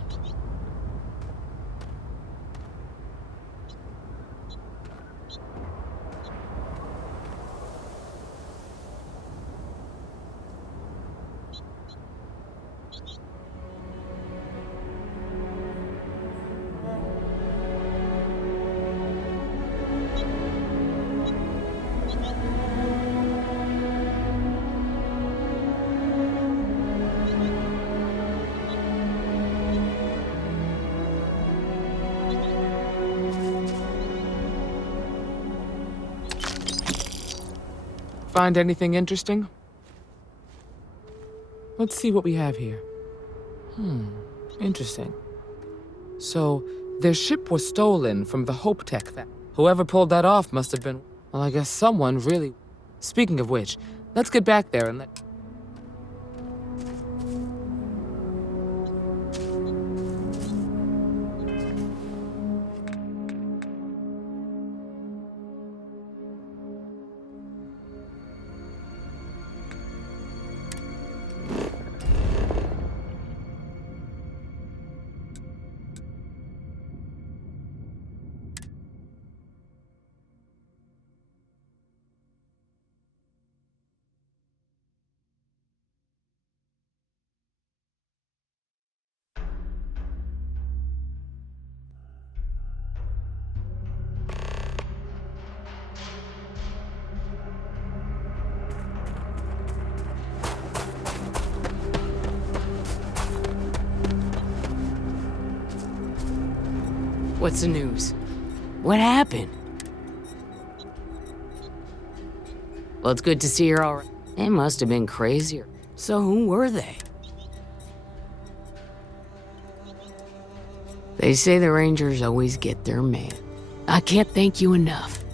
Find anything interesting? Let's see what we have here. Interesting. So, their ship was stolen from the Hope Tech. Whoever pulled that off must have been... Well, I guess someone really... Speaking of which, let's get back there and let... What's the news? What happened? Well, it's good to see you're all right. It must have been crazier. So who were they? They say the Rangers always get their man. I can't thank you enough.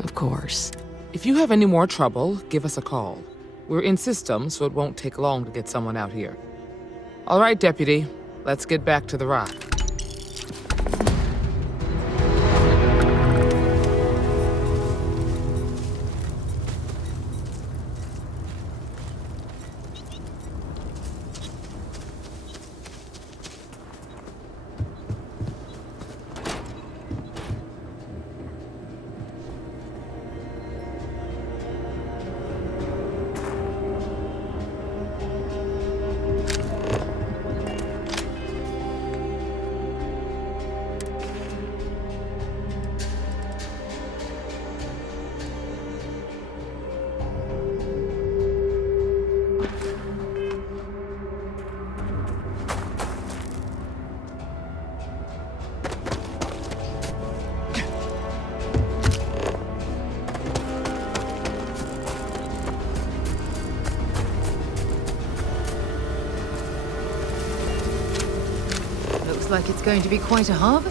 Of course. If you have any more trouble, give us a call. We're in system, so it won't take long to get someone out here. All right, Deputy. Let's get back to the rock. like it's going to be quite a harbor.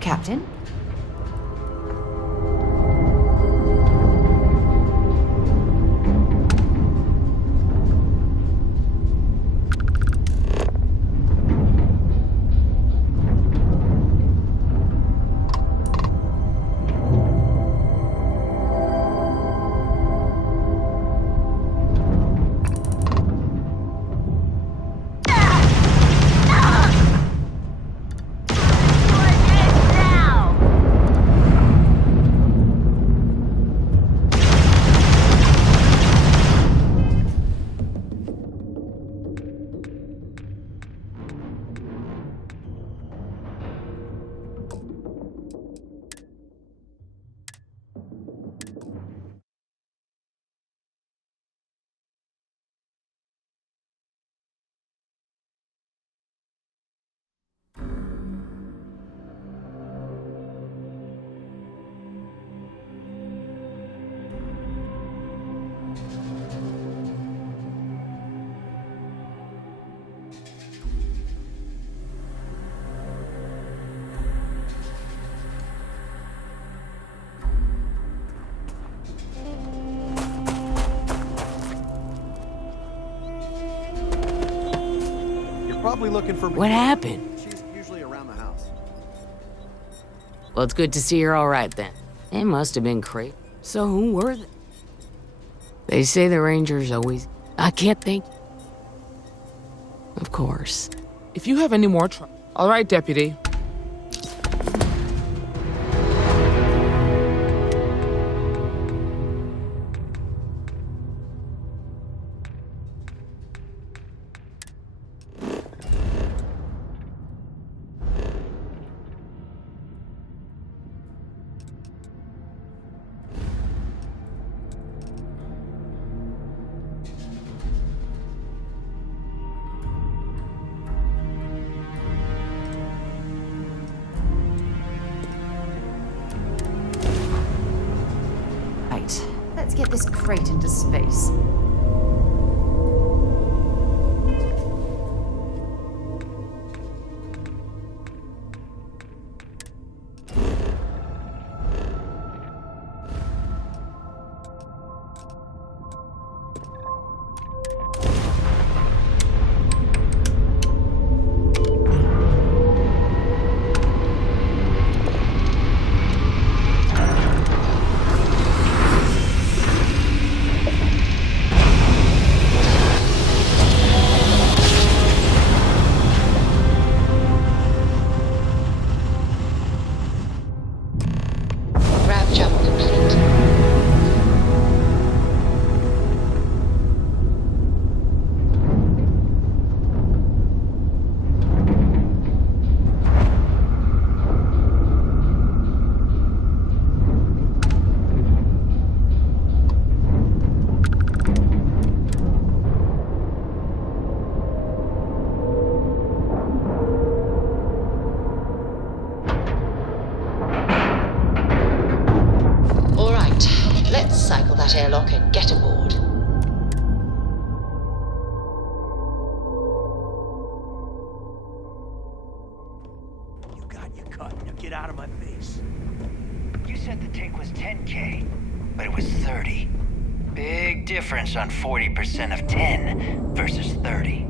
Captain? Probably looking for What happened? She's usually around the house. Well, it's good to see you're all right then. It must have been crazy. So who were they? They say the Rangers always... I can't think... Of course. If you have any more trouble... All right, Deputy. Let's get this crate into space. Airlock and get aboard. You got your cut. Now get out of my face. You said the take was 10K, but it was 30. Big difference on 40% of 10 versus 30.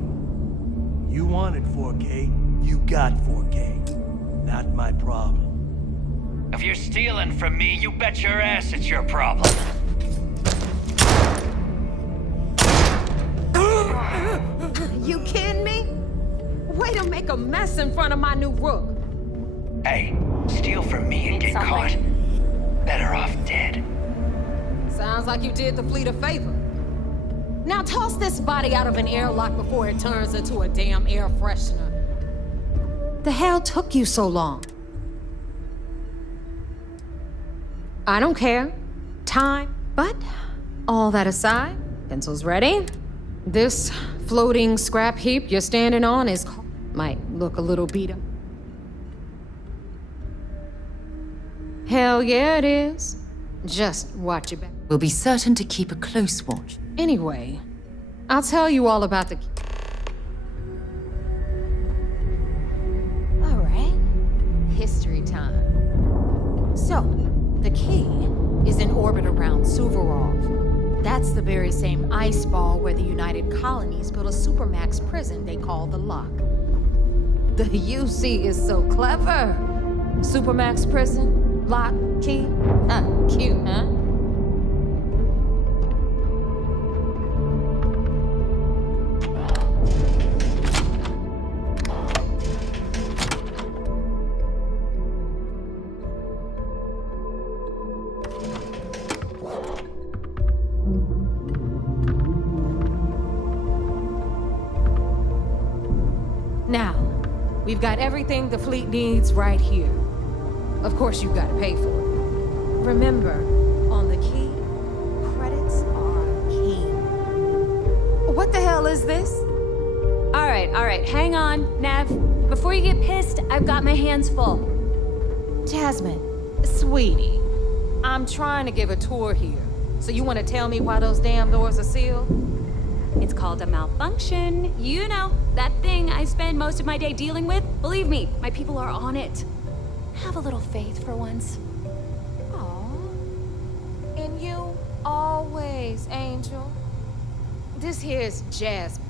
You wanted 4K, you got 4K. Not my problem. If you're stealing from me, you bet your ass it's your problem. You kidding me? Way to make a mess in front of my new rook. Hey, steal from me and get caught. Better off dead. Sounds like you did the fleet a favor. Now toss this body out of an airlock before it turns into a damn air freshener. The hell took you so long? I don't care. Time. But all that aside, pencils ready? This floating scrap heap you're standing on might look a little beat up. Hell yeah, it is. Just watch your back. We'll be certain to keep a close watch. Anyway, I'll tell you all about the... All right. History time. So, the key is in orbit around Suvorov. That's the very same ice ball where the United Colonies built a supermax prison they call the Lock. The UC is so clever. Supermax prison, lock, key. Cute, huh? Now, we've got everything the fleet needs right here. Of course, you've got to pay for it. Remember, on the key, credits are king. What the hell is this? All right, hang on, Nev. Before you get pissed, I've got my hands full. Jasmine, sweetie, I'm trying to give a tour here. So you want to tell me why those damn doors are sealed? It's called a malfunction. You know, that thing I spend most of my day dealing with. Believe me, my people are on it. Have a little faith for once. Aw. In you, always, Angel. This here's Jasmine.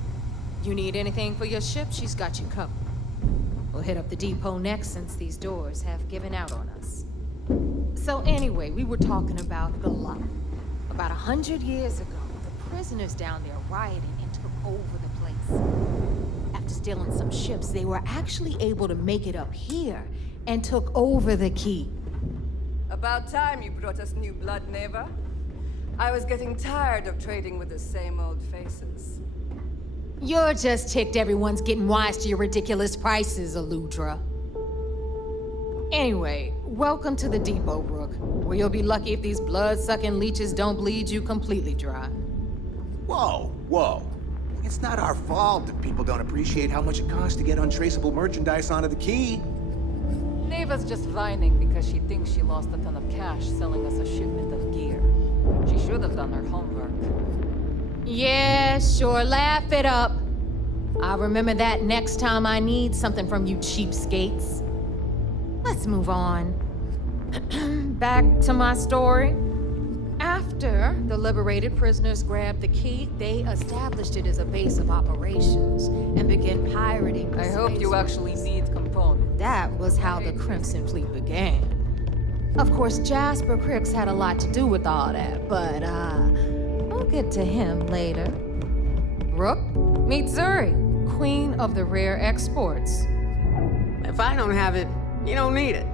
You need anything for your ship, she's got you covered. We'll hit up the depot next since these doors have given out on us. So anyway, we were talking about the Lock. About 100 years ago, the prisoners down there rioted and took over the place. After stealing some ships, they were actually able to make it up here and took over the key. About time you brought us new blood, Neva. I was getting tired of trading with the same old faces. You're just ticked everyone's getting wise to your ridiculous prices, Aludra. Anyway, welcome to the depot, Rook, where you'll be lucky if these blood-sucking leeches don't bleed you completely dry. Whoa, whoa. It's not our fault if people don't appreciate how much it costs to get untraceable merchandise onto the key. Neva's just whining because she thinks she lost a ton of cash selling us a shipment of gear. She should have done her homework. Yeah, sure, laugh it up. I'll remember that next time I need something from you cheapskates. Let's move on. Back to my story. After the liberated prisoners grabbed the key, they established it as a base of operations and began pirating the I hope you actually need components. That was how the Crimson Fleet began. Of course, Jasper Cricks had a lot to do with all that, but we'll get to him later. Rook, meet Zuri, queen of the rare exports. If I don't have it, you don't need it.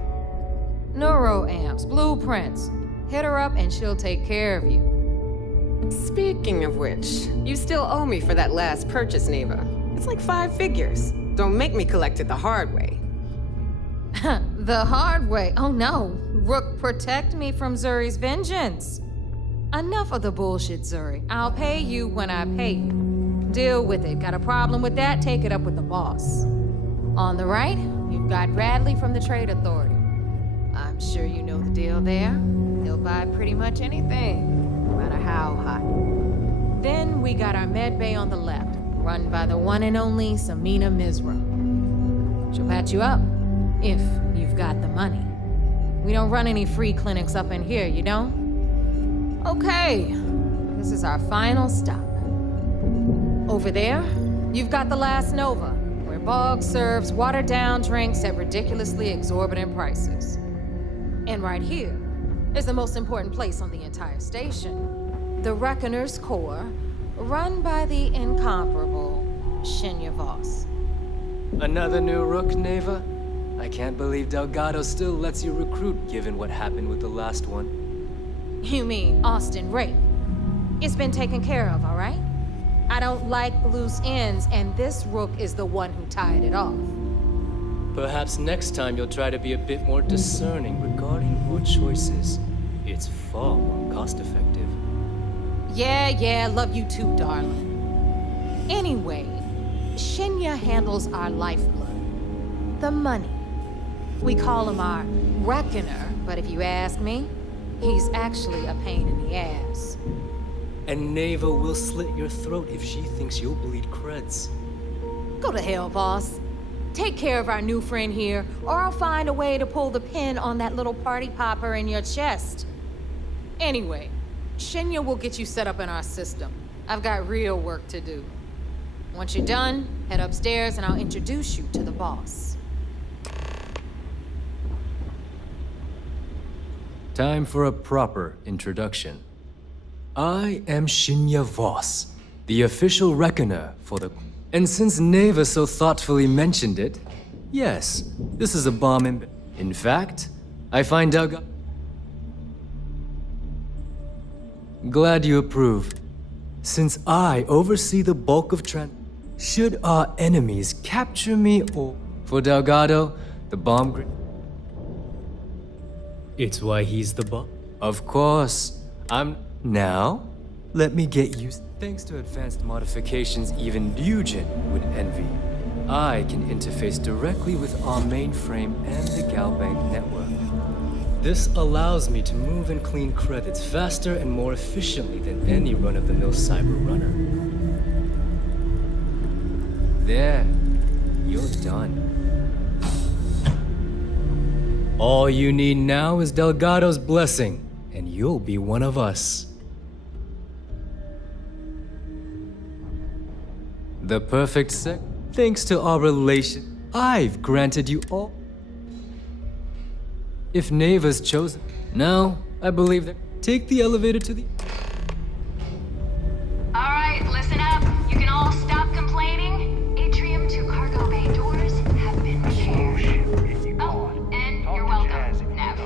Neuroamps, blueprints. Hit her up and she'll take care of you. Speaking of which, you still owe me for that last purchase, Neva. It's like 5 figures. Don't make me collect it the hard way. The hard way? Oh no. Rook, protect me from Zuri's vengeance. Enough of the bullshit, Zuri. I'll pay you when I pay you. Deal with it. Got a problem with that? Take it up with the boss. On the right, you've got Bradley from the Trade Authority. I'm sure you know the deal there. He'll buy pretty much anything, no matter how hot. Then we got our med bay on the left, run by the one and only Samina Mizra. She'll patch you up, if you've got the money. We don't run any free clinics up in here, you don't? Okay, this is our final stop. Over there, you've got the Last Nova, where Bog serves watered-down drinks at ridiculously exorbitant prices. And right here is the most important place on the entire station, the Reckoner's Core, run by the incomparable Shinya Voss. Another new Rook, Neva? I can't believe Delgado still lets you recruit given what happened with the last one. You mean Austin Rape? It's been taken care of, all right? I don't like loose ends, and this Rook is the one who tied it off. Perhaps next time you'll try to be a bit more discerning regarding your choices. It's far more cost-effective. Yeah, love you too, darling. Anyway, Shinya handles our lifeblood. The money. We call him our reckoner, but if you ask me, he's actually a pain in the ass. And Neva will slit your throat if she thinks you'll bleed creds. Go to hell, boss. Take care of our new friend here, or I'll find a way to pull the pin on that little party popper in your chest. Anyway, Shinya will get you set up in our system. I've got real work to do. Once you're done, head upstairs and I'll introduce you to the boss. Time for a proper introduction. I am Shinya Voss, the official reckoner for the... And since Neva so thoughtfully mentioned it, yes, this is a bomb in fact, I find Doug... Glad you approve. Since I oversee the bulk of should our enemies capture me or... For Delgado, the bomb... It's why he's the boss. Of course. Now, let me get used... Thanks to advanced modifications even Ryujin would envy, I can interface directly with our mainframe and the Galbank network. This allows me to move and clean credits faster and more efficiently than any run-of-the-mill cyber runner. There, you're done. All you need now is Delgado's blessing, and you'll be one of us. The perfect sec. Thanks to our relation, I've granted you all. If Neva's chosen, now I believe that. Take the elevator to the. All right, listen up. You can all stop complaining. Atrium to cargo bay doors have been repaired. Oh, and you're welcome, Nav.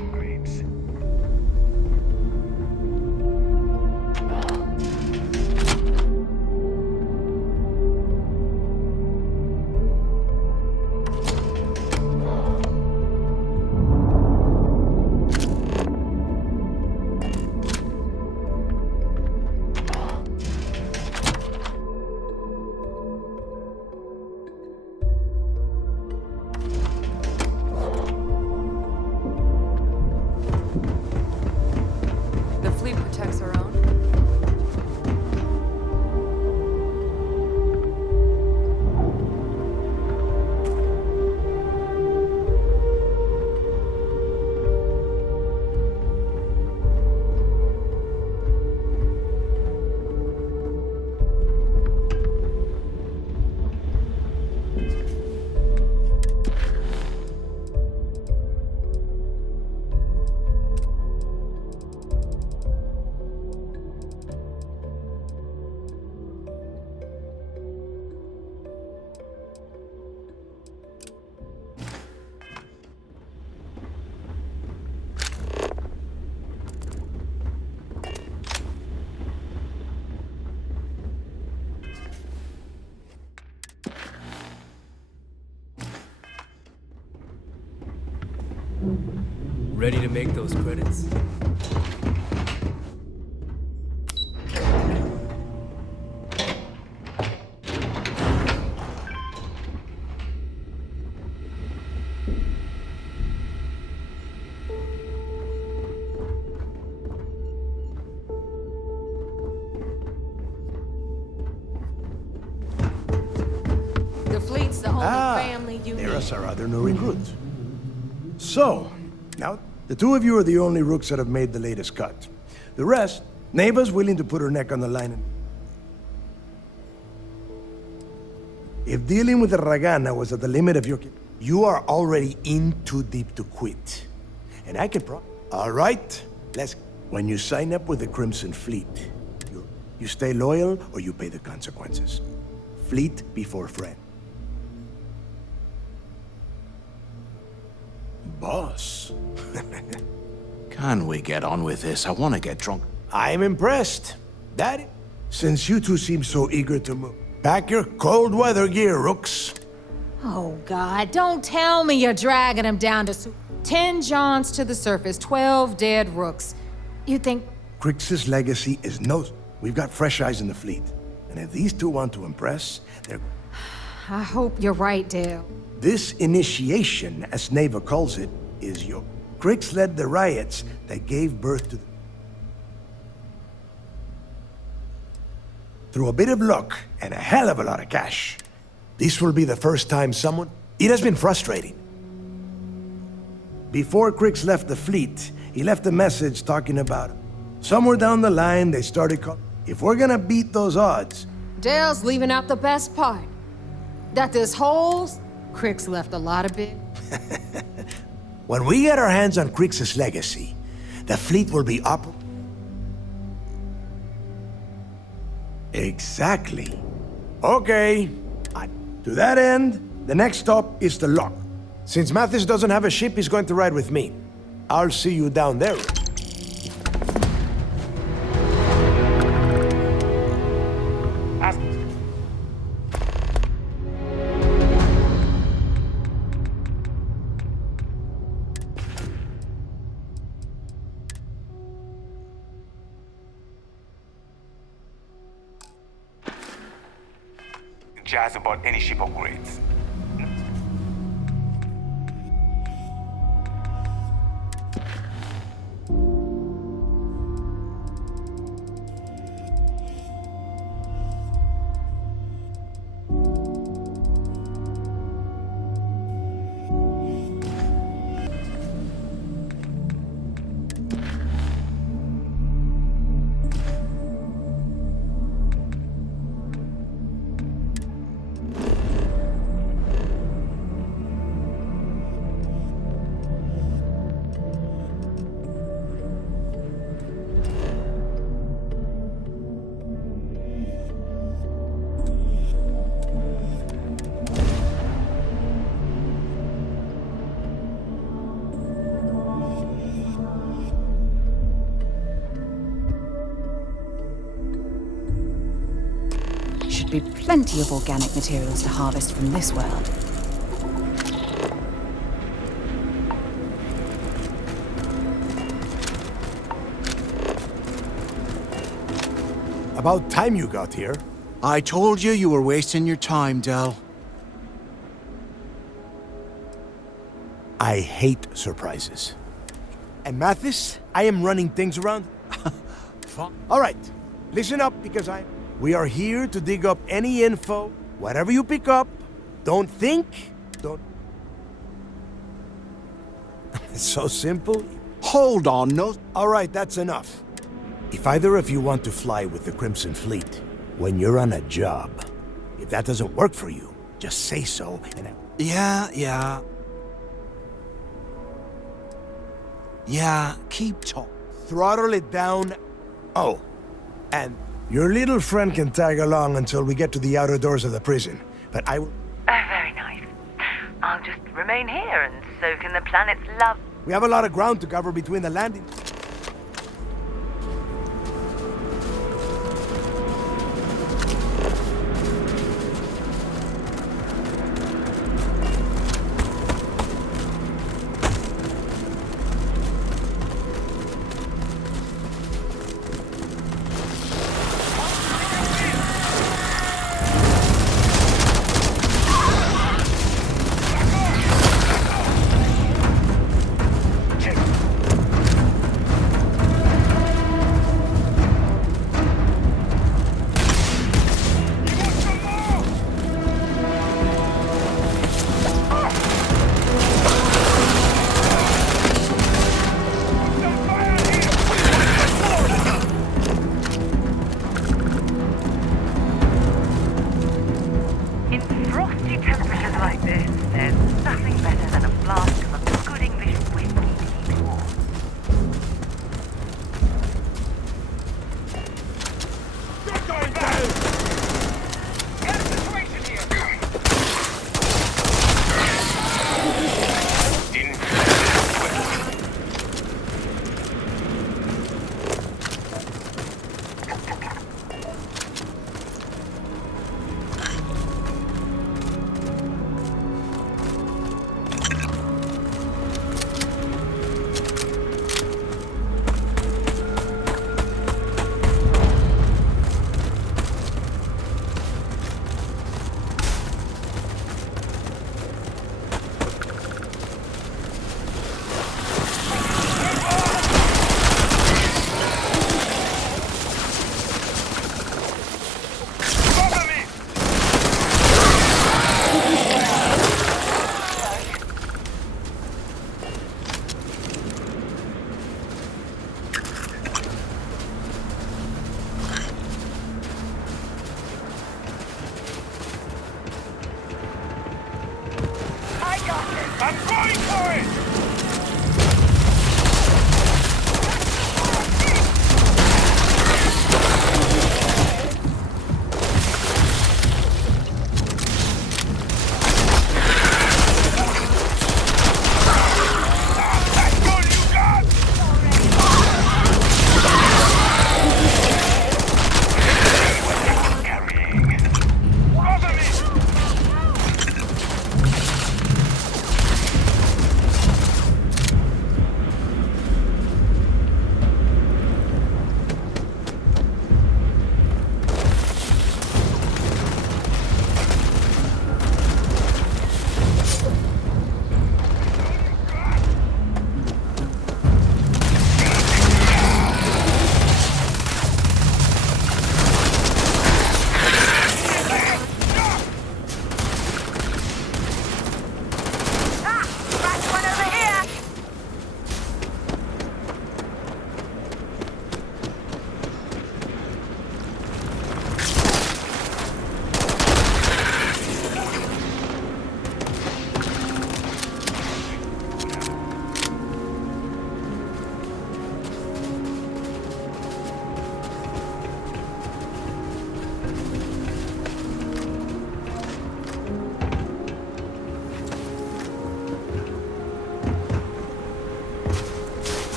Ready to make those credits? The fleet's the only family you need. There's our other new recruits. So, now, the two of you are the only rooks that have made the latest cut. The rest, Neva's willing to put her neck on the line. If dealing with the Ragana was at the limit of your... You are already in too deep to quit. And I can All right, let's... When you sign up with the Crimson Fleet, you stay loyal or you pay the consequences. Fleet before friend. Boss. Can we get on with this? I want to get drunk. I'm impressed. Daddy, since you two seem so eager to move, pack your cold weather gear, rooks. Oh, God, don't tell me you're dragging him down to 10 Johns to the surface, 12 dead rooks. You think... Crix's legacy is no... We've got fresh eyes in the fleet. And if these two want to impress, they're... I hope you're right, Dale. This initiation, as Neva calls it, is your... Crix led the riots that gave birth to... Through a bit of luck and a hell of a lot of cash, this will be the first time someone... It has been frustrating. Before Crix left the fleet, he left a message talking about... Somewhere down the line, they started calling... If we're gonna beat those odds... Dale's leaving out the best part. That there's holes, Crix left a lot of big. When we get our hands on Crix's legacy, the fleet will be up... Exactly. Okay. To that end, the next stop is the lock. Since Mathis doesn't have a ship, he's going to ride with me. I'll see you down there. Jazz about any ship upgrades. Should be plenty of organic materials to harvest from this world. About time you got here. I told you you were wasting your time, Del. I hate surprises. And Mathis, I am running things around. All right, listen up because we are here to dig up any info. Whatever you pick up, don't think, don't... It's so simple. Hold on, no... All right, that's enough. If either of you want to fly with the Crimson Fleet, when you're on a job, if that doesn't work for you, just say so and... Yeah, keep talking. Throttle it down. Oh, and your little friend can tag along until we get to the outer doors of the prison, but I will... Oh, very nice. I'll just remain here and soak in the planet's love. We have a lot of ground to cover between the landing...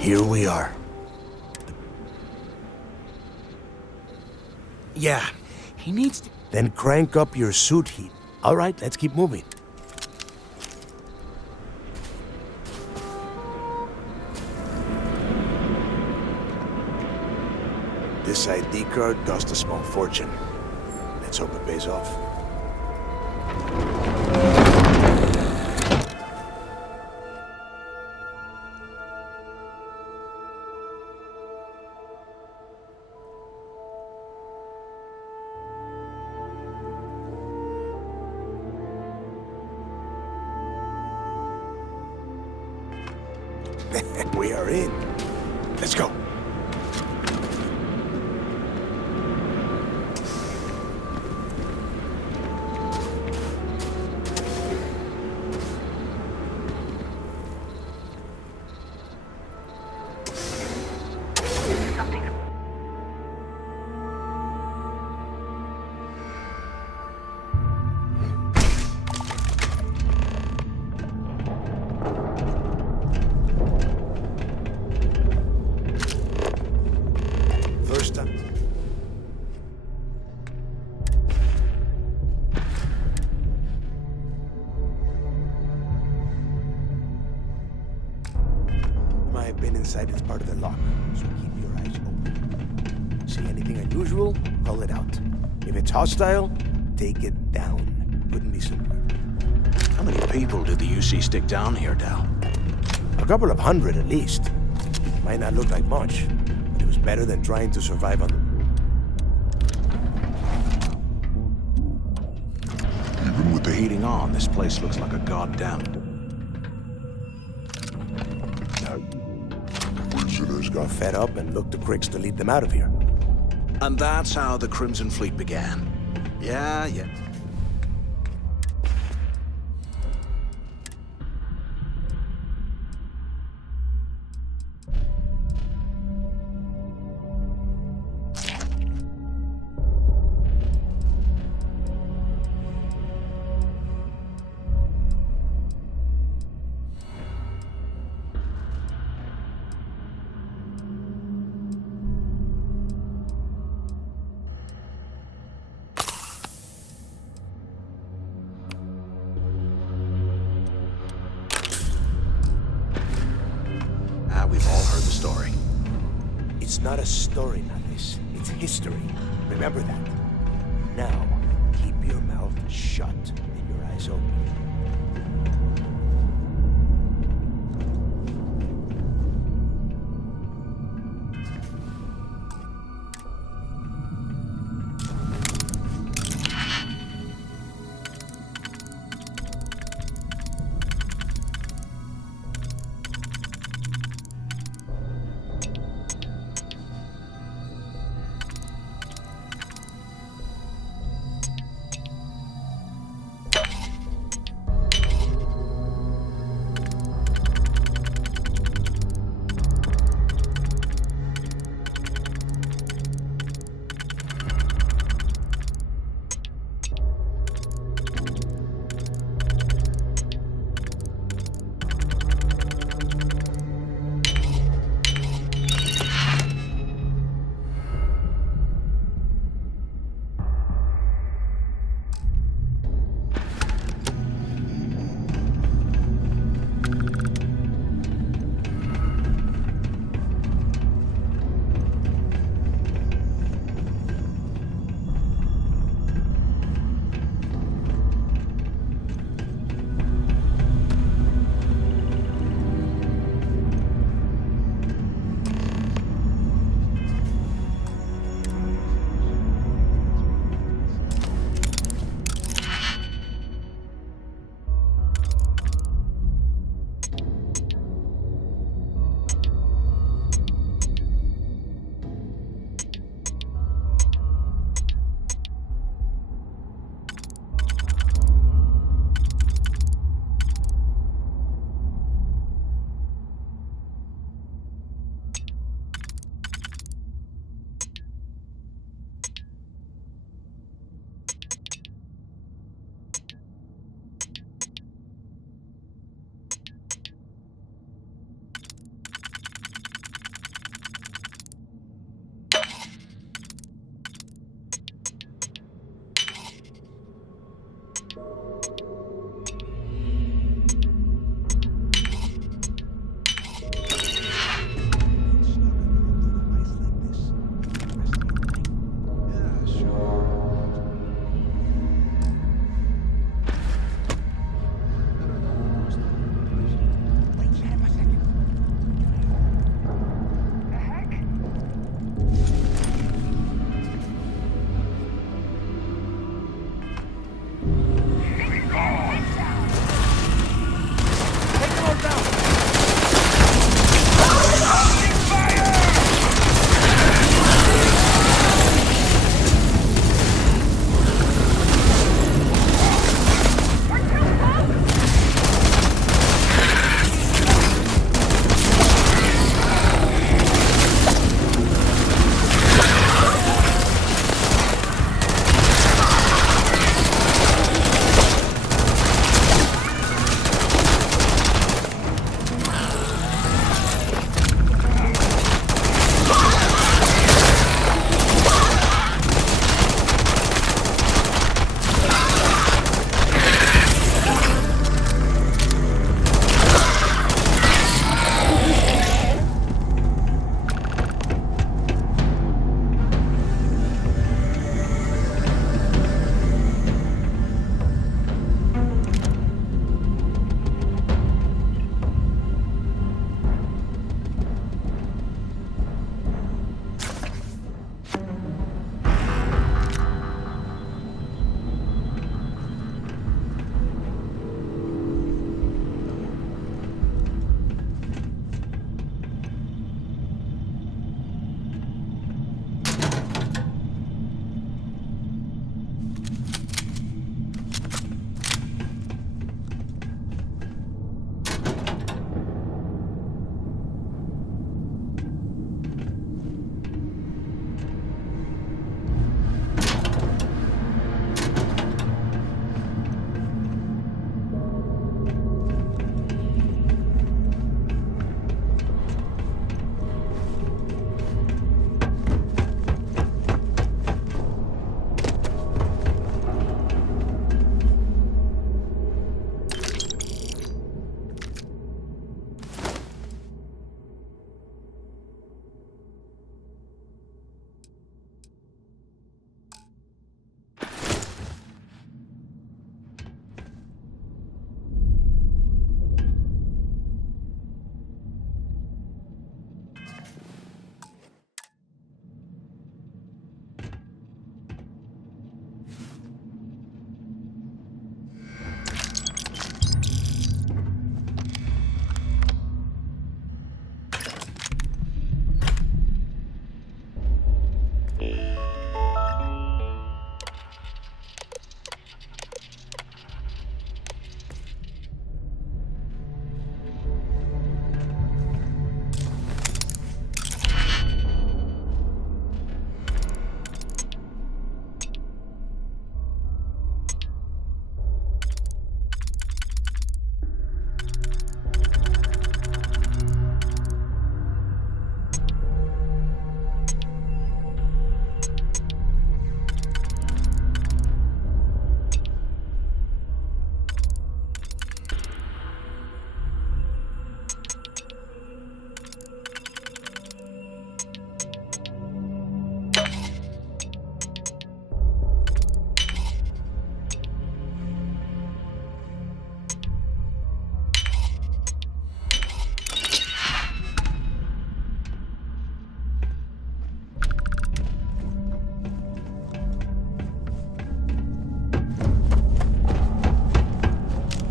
Here we are. Yeah, he needs to... Then crank up your suit heat. All right, let's keep moving. This ID card cost a small fortune. Let's hope it pays off. We are in. Let's go. First time. Might have been inside this part of the lock, so keep your eyes open. See anything unusual, call it out. If it's hostile, take it down. Couldn't be simpler. How many people did the UC stick down here, Dal? A couple of hundred at least. Might not look like much, but it was better than trying to survive on... Even with the heating on, this place looks like a goddamn... Prisoners got fed up and looked to Cricks to lead them out of here. And that's how the Crimson Fleet began. Yeah. We've all heard the story. It's not a story, Navis. It's history. Remember that. Now, keep your mouth shut and your eyes open.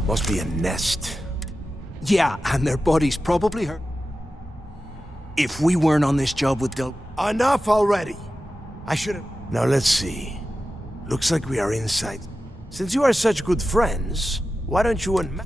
Must be a nest. Yeah, and their bodies probably hurt. If we weren't on this job with Del... Enough already! I should've... Now let's see. Looks like we are inside. Since you are such good friends, why don't you unma...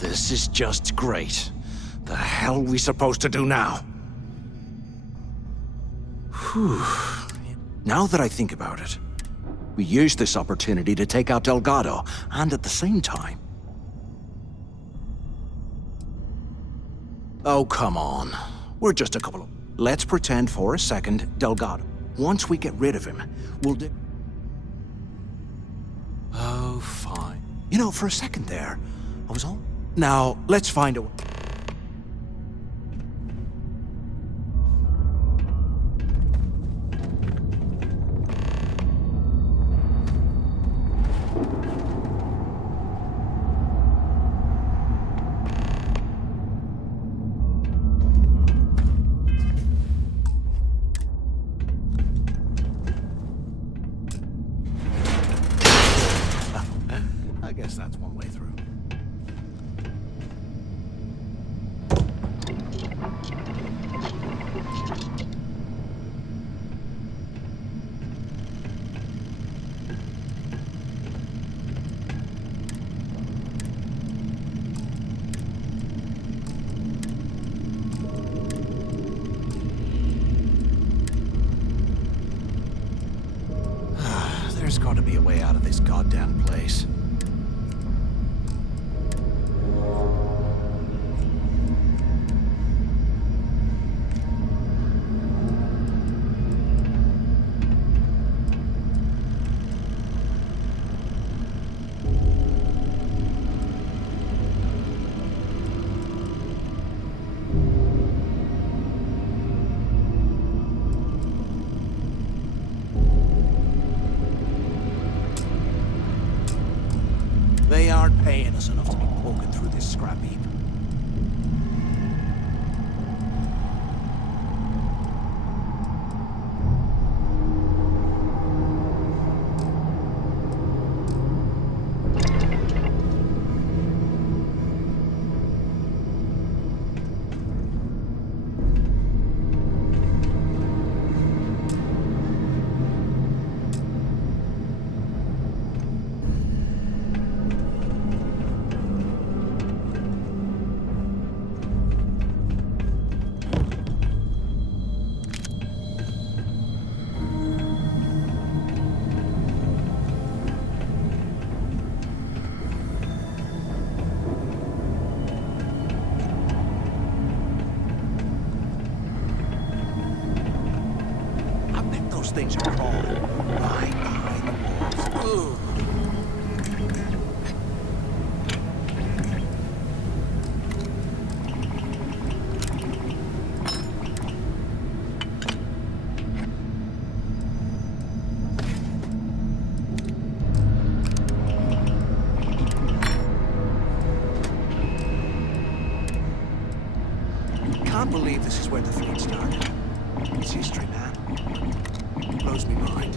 This is just great. The hell are we supposed to do now? Whew. Now that I think about it, we used this opportunity to take out Delgado, and at the same time... Oh, come on. We're just a couple of... Let's pretend for a second Delgado. Once we get rid of him, we'll do... Oh, fine. You know, for a second there, I was all... Now, let's find a... I guess that's one way through. There's got to be a way out of this goddamn place. They aren't paying us enough to be poking through this scrap heap. Those things are crawling right behind the walls. Ugh. Can't believe this is where the fleet started. It's history, man. Blows me mind.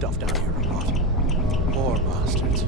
stuff down here a lot. Poor bastards.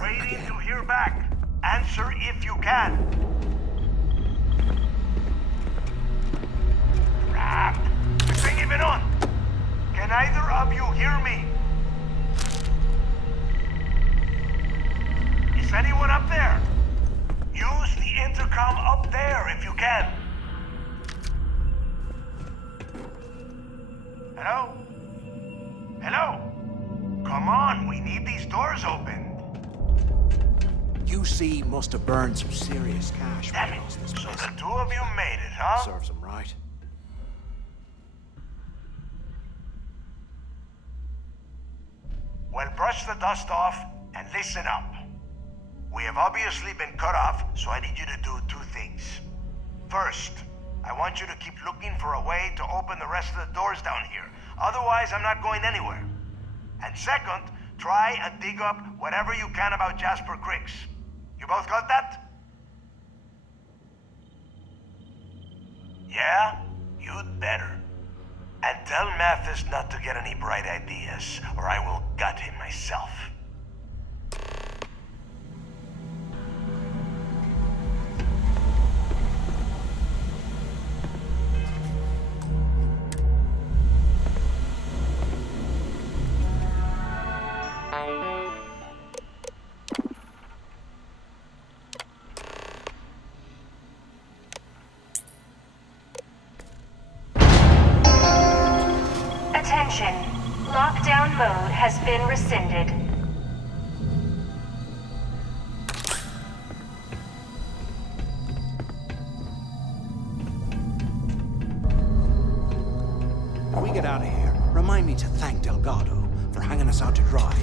Waiting to hear back. Answer if you can. Crap! This thing even on. Can either of you hear me? Is anyone up there? Use the intercom up there if you can. Hello? Hello? Come on, we need these doors open. UC must have burned some serious cash. Damn it. So the two of you made it, huh? Serves them right. Well, brush the dust off and listen up. We have obviously been cut off, so I need you to do two things. First, I want you to keep looking for a way to open the rest of the doors down here. Otherwise, I'm not going anywhere. And second, try and dig up whatever you can about Jasper Cricks. You both got that? Yeah? You'd better. And tell Mathis not to get any bright ideas, or I will gut him myself. Attention. Lockdown mode has been rescinded. When we get out of here, remind me to thank Delgado for hanging us out to dry.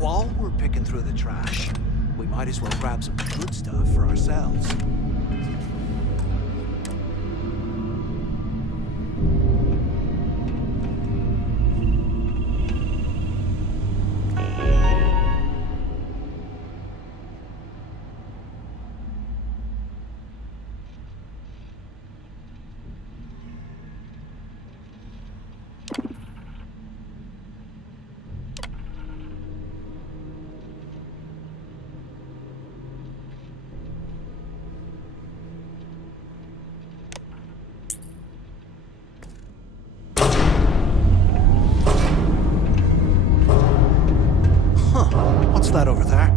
While we're picking through the trash, we Might as well grab some good stuff for ourselves. What's that over there?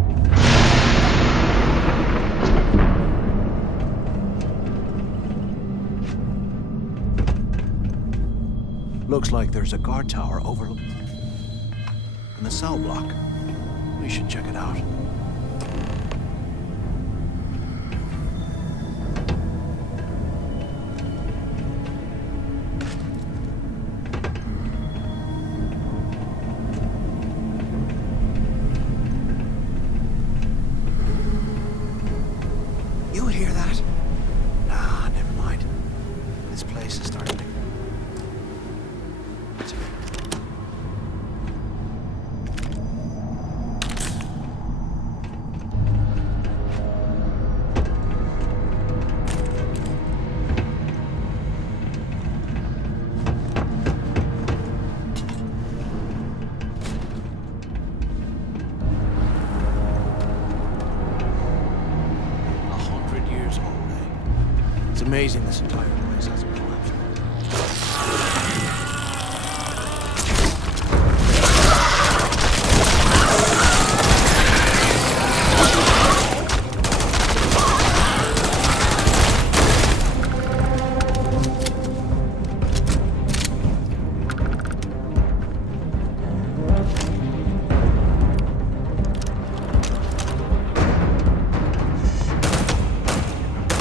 Looks like there's a guard tower overlooking in the cell block. We should check it out. You hear that? Nah, never mind. This place is starting to... It's amazing this entire place hasn't collapsed.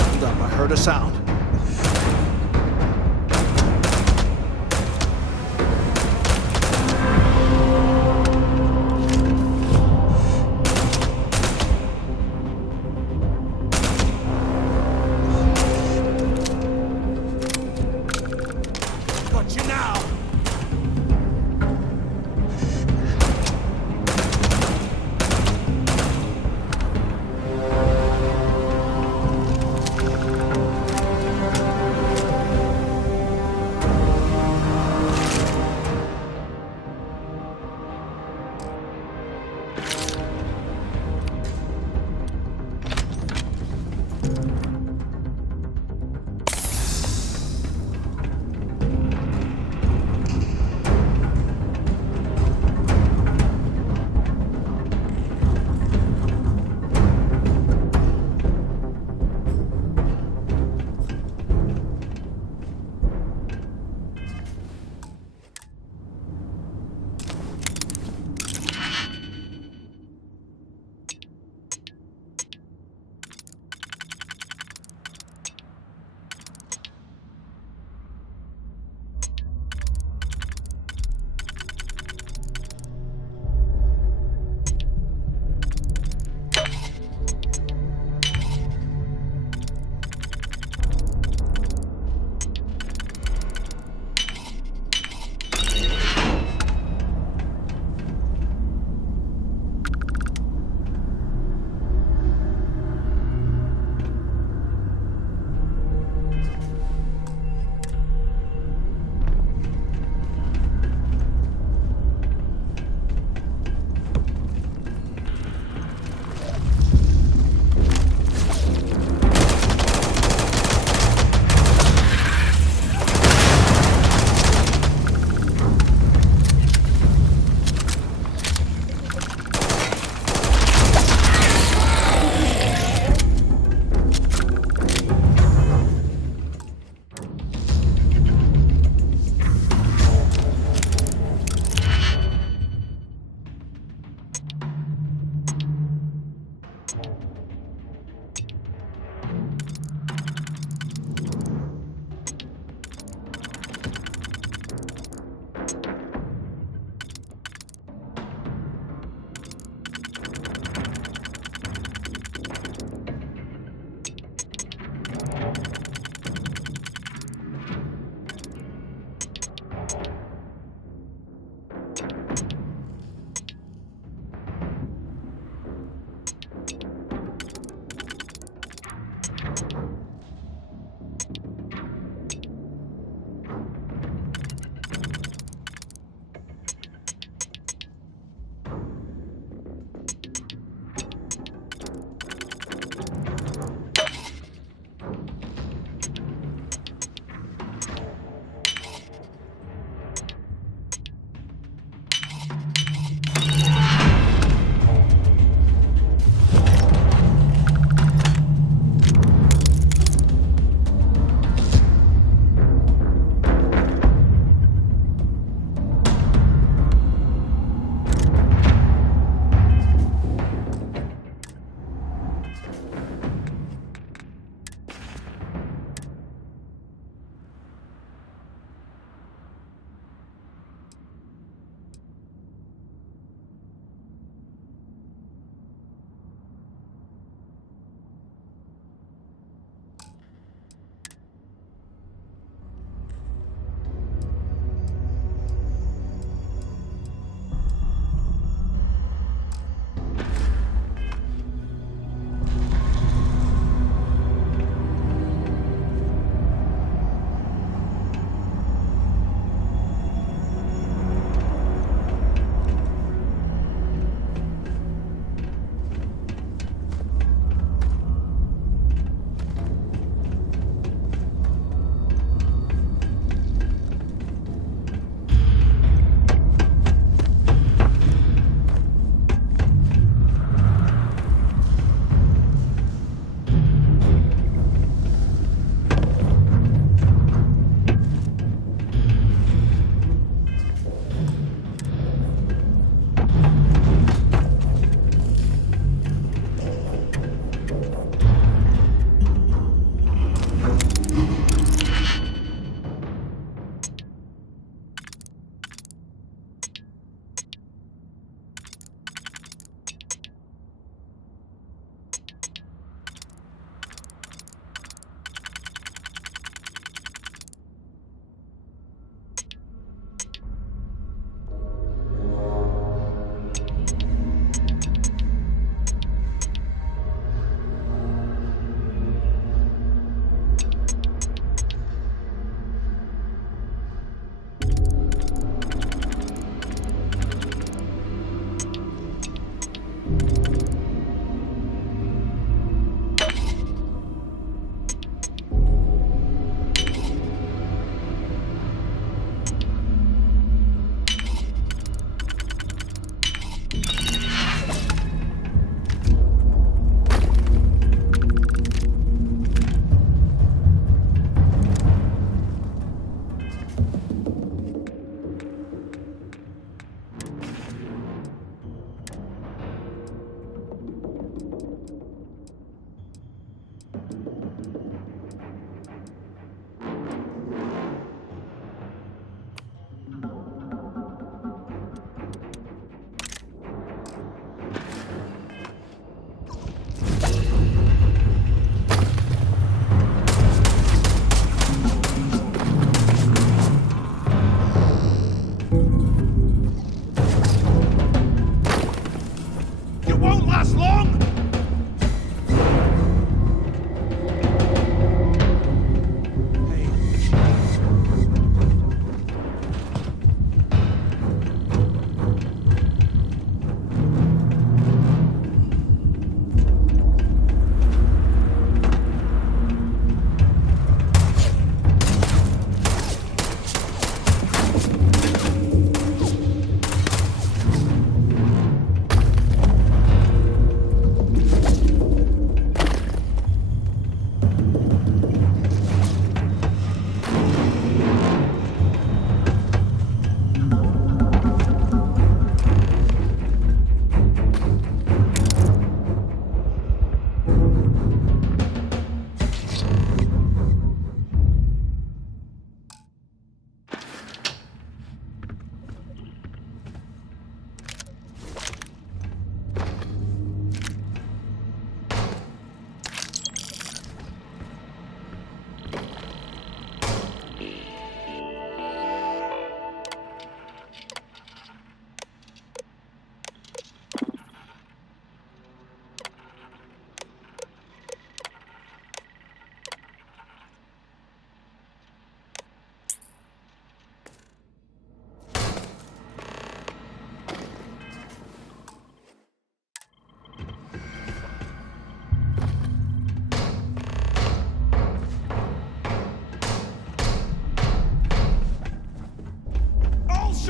Hold up, I heard a sound.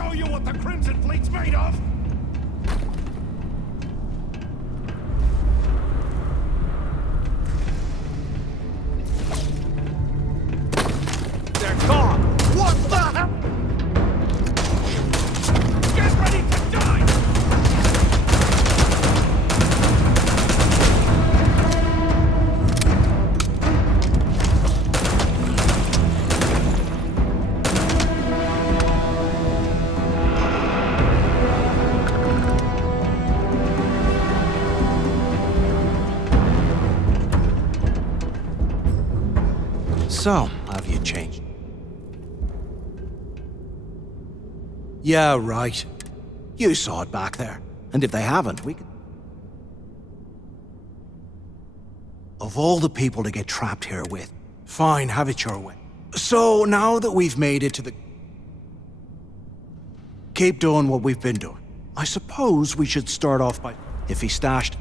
show you what the Crimson Fleet's made of? They're gone! What the hell? Get ready to die! So, have you changed? Yeah, right. You saw it back there. And if they haven't, we could... Of all the people to get trapped here with, fine, have it your way. So, now that we've made it to the... Keep doing what we've been doing. I suppose we should start off by... If he stashed...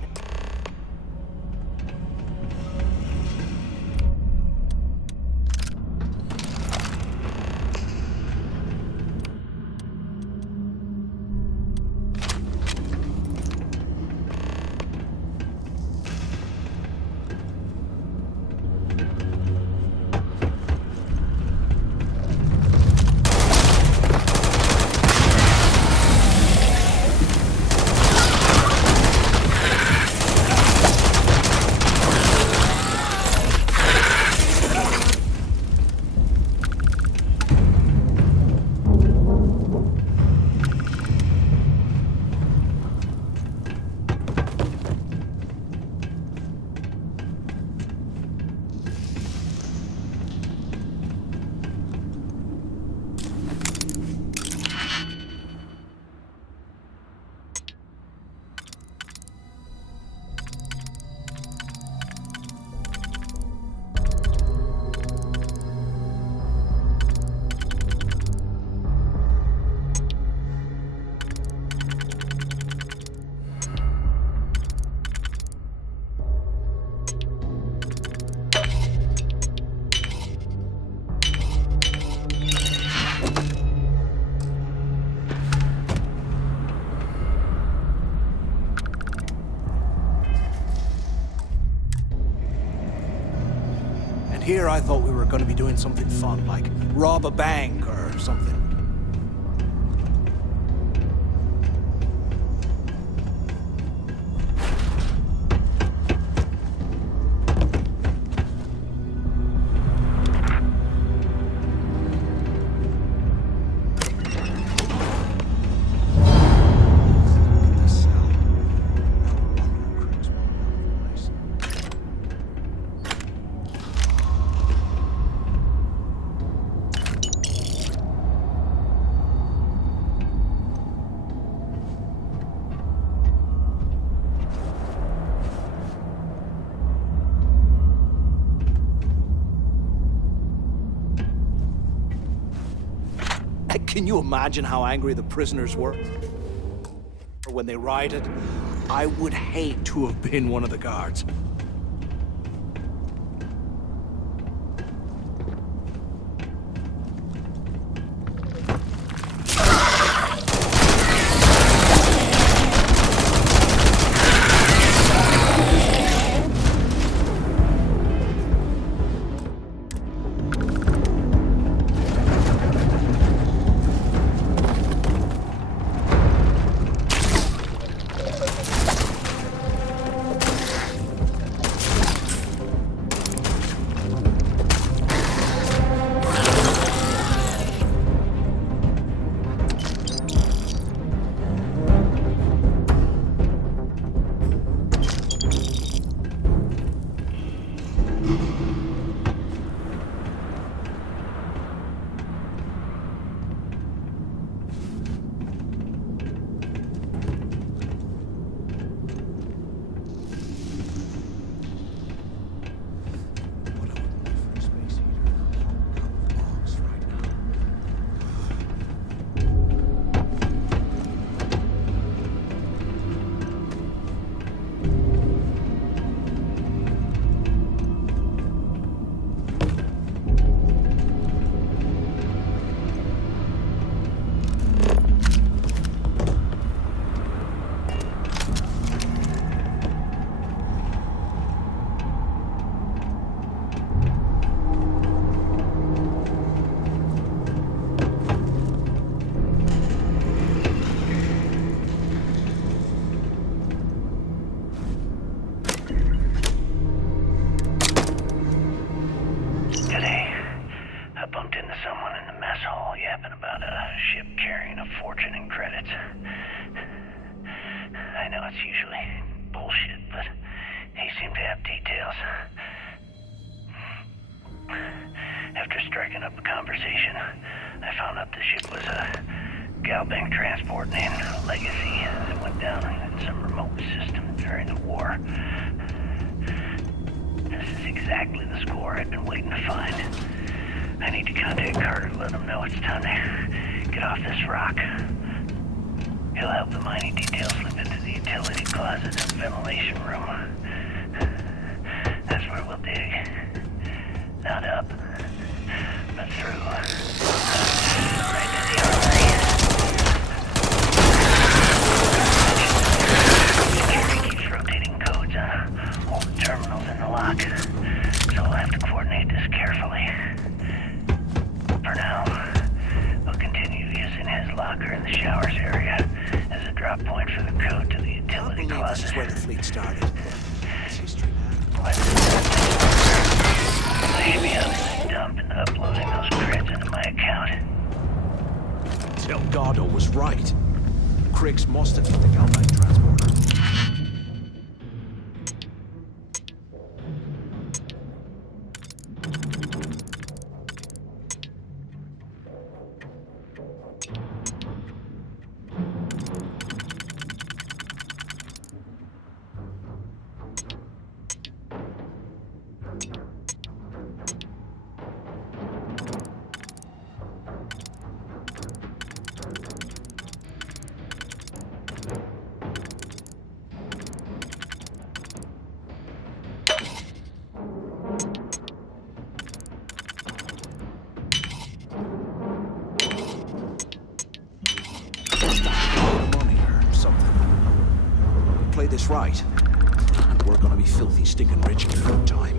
Here I thought we were going to be doing something fun, like rob a bank or something. Can you imagine how angry the prisoners were when they rioted? I would hate to have been one of the guards. ship carrying a fortune in credits. I know it's usually bullshit, but he seemed to have details. After striking up a conversation, I found out the ship was a Galbank transport named Legacy that went down in some remote system during the war. This is exactly the score I've been waiting to find. I need to contact Carter to let him know it's time to get off this rock. He'll help the mining details slip into the utility closet and ventilation room. That's where we'll dig. Not up, but through. Right to the armory. Security keeps rotating codes on all the terminals in the lock, so we'll have to coordinate this carefully. For now, we'll continue using his locker in the showers area as a drop point for the code to the utility closet. This is where the fleet started. It's history, man. I should be out in the dump and uploading those creds into my account. Delgado was right. Cricks must have hit the Galbank transporter. Play this right, and we're gonna be filthy, stinking rich in no time.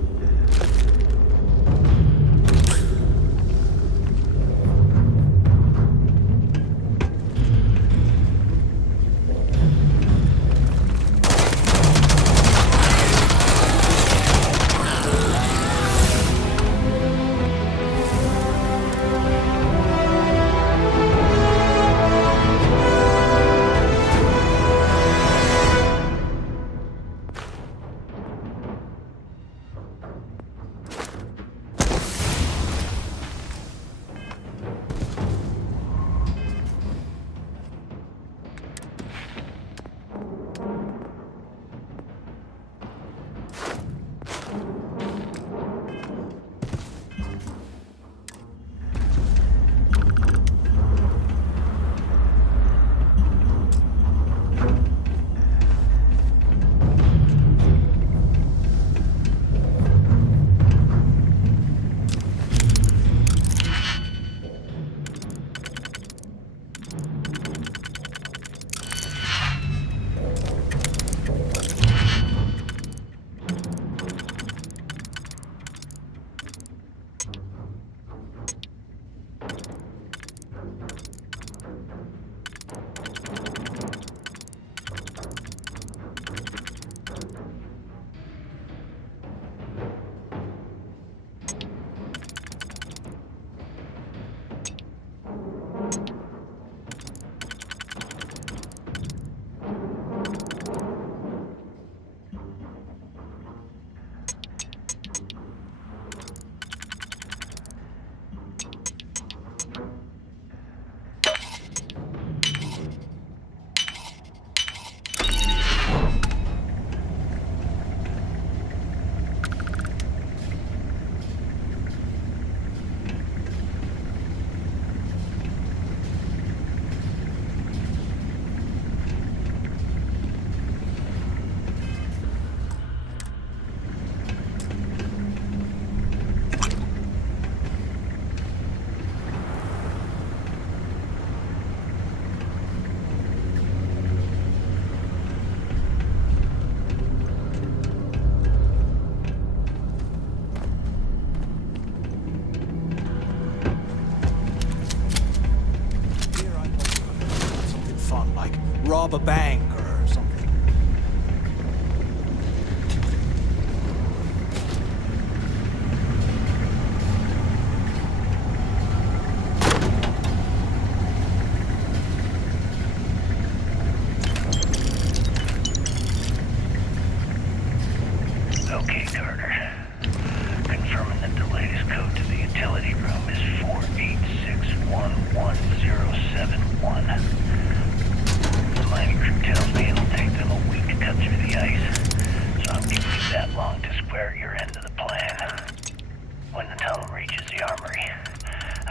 Rob a bank or something.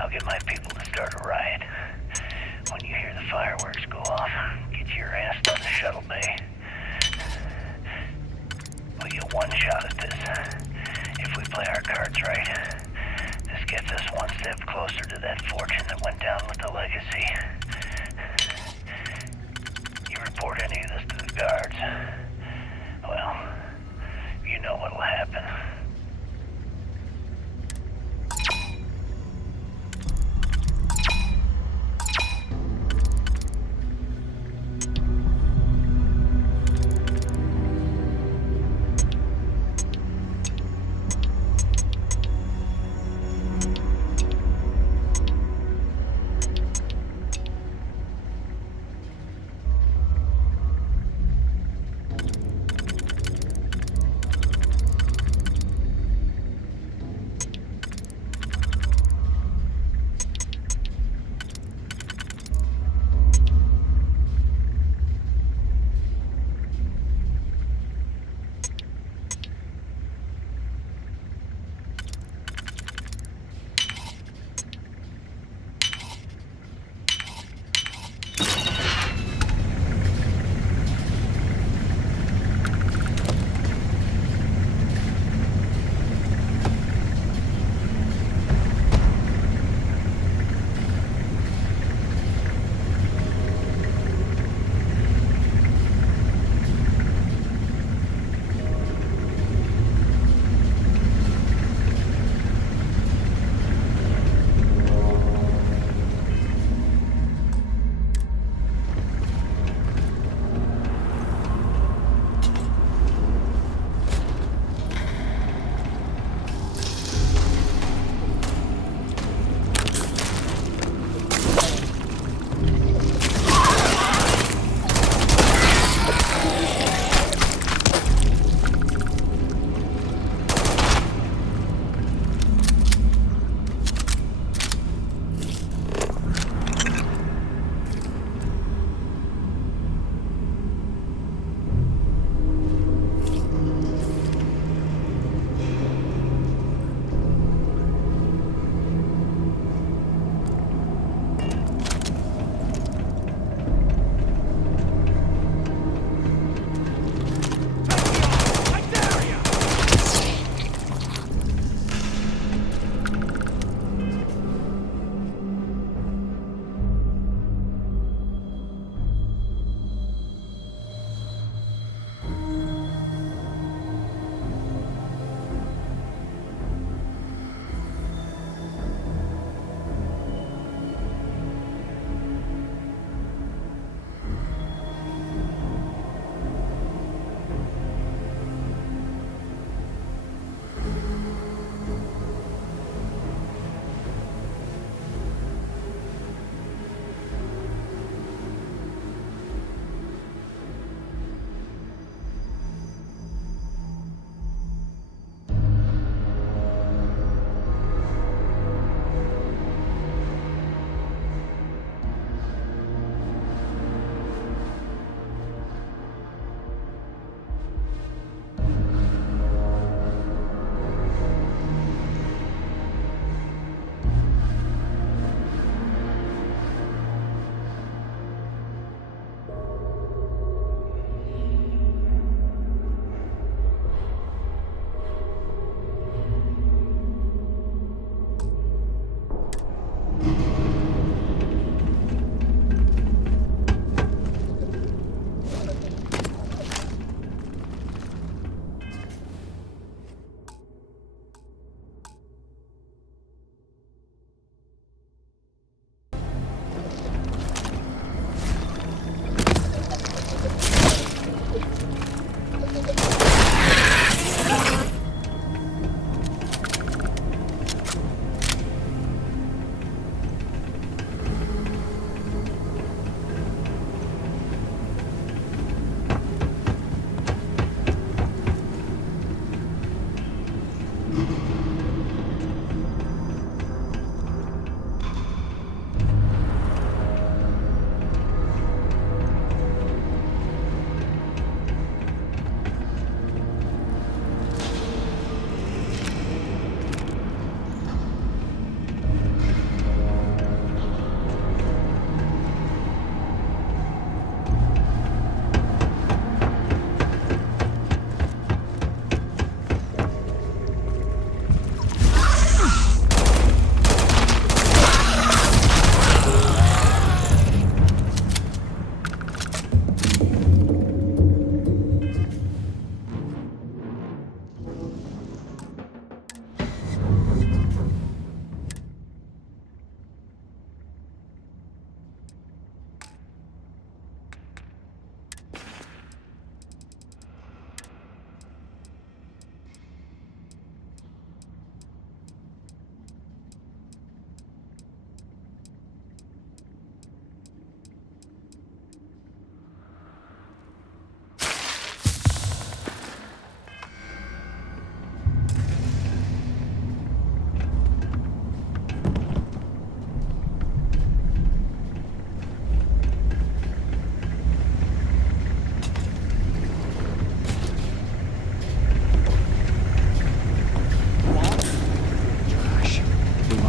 I'll get my people to start a riot. When you hear the fireworks go off, get your ass to the shuttle bay. We get one shot at this. If we play our cards right, this gets us one step closer to that fortune that went down with the legacy. You report any of this to the guards, well, you know what'll happen.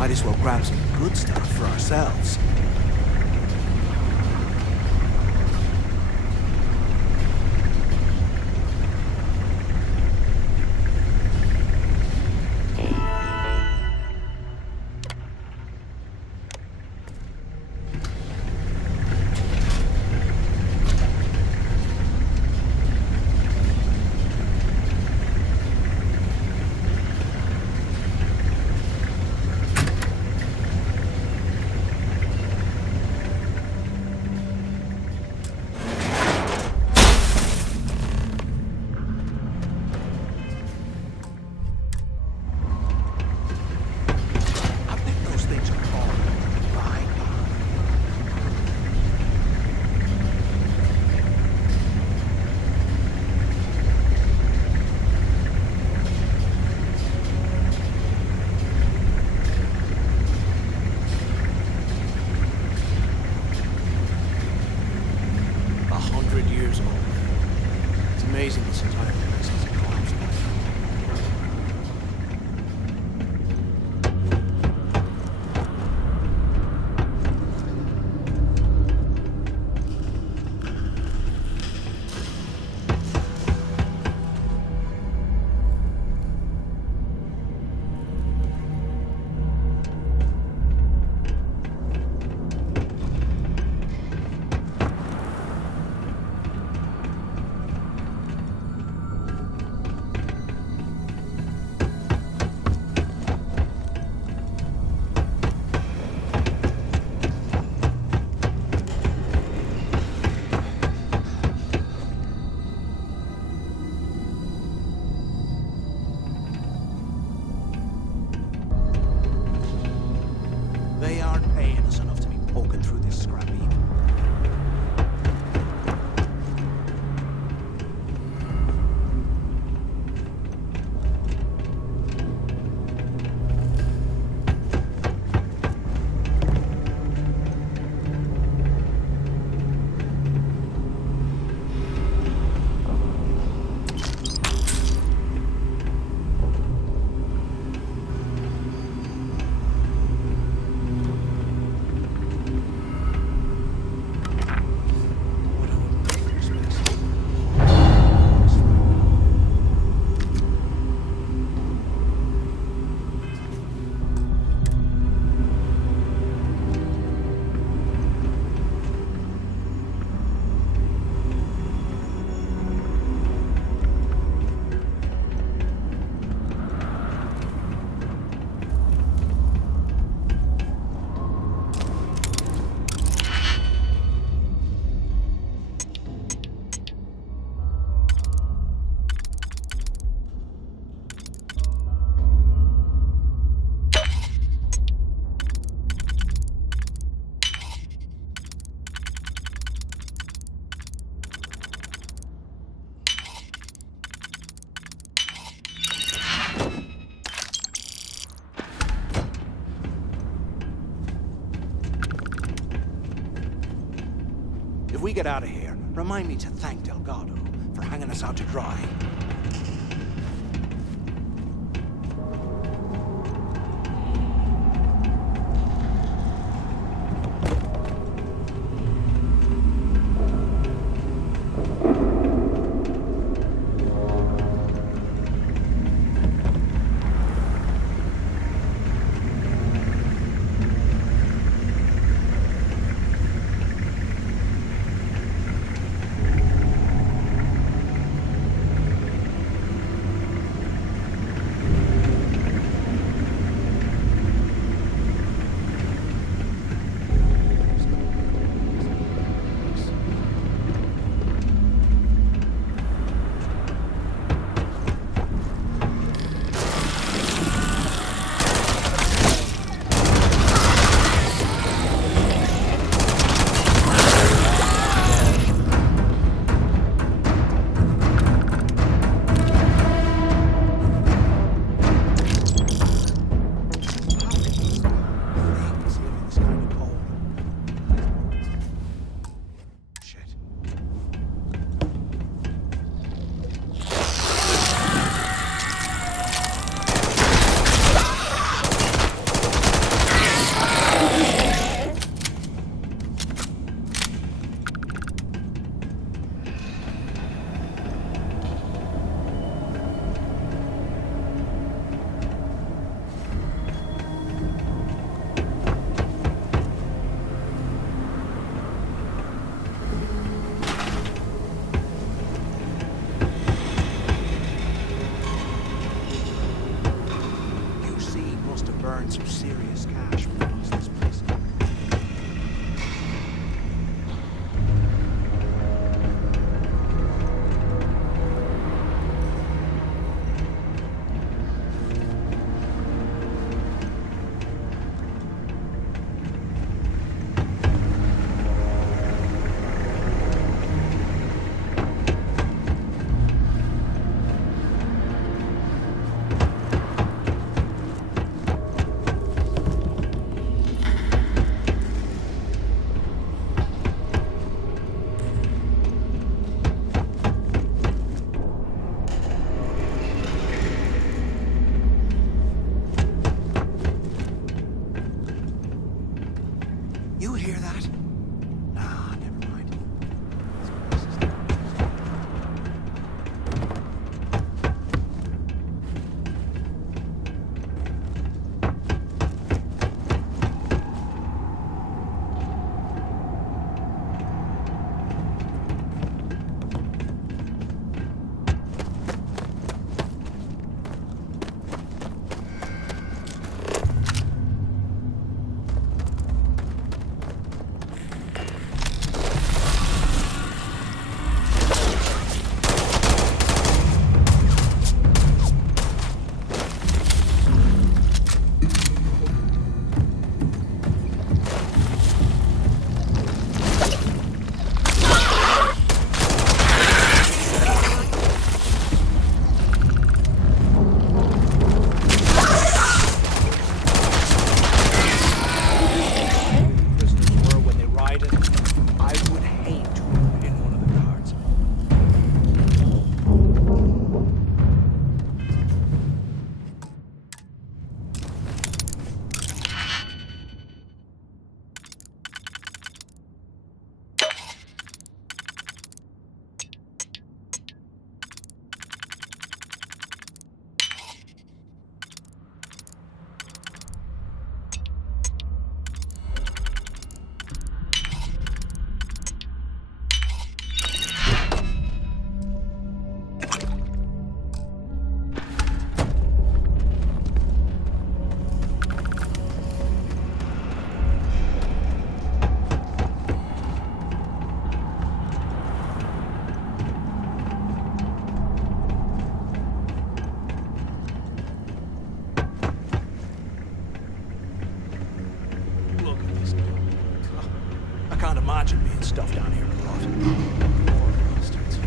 Might as well grab some good stuff for ourselves. Amazing this entire place hasn't collapsed by now. They aren't paying us enough to be poking through this scrap heap. If we get out of here, remind me to thank Delgado for hanging us out to dry. can't imagine being stuffed down here a lot. Poor bastards.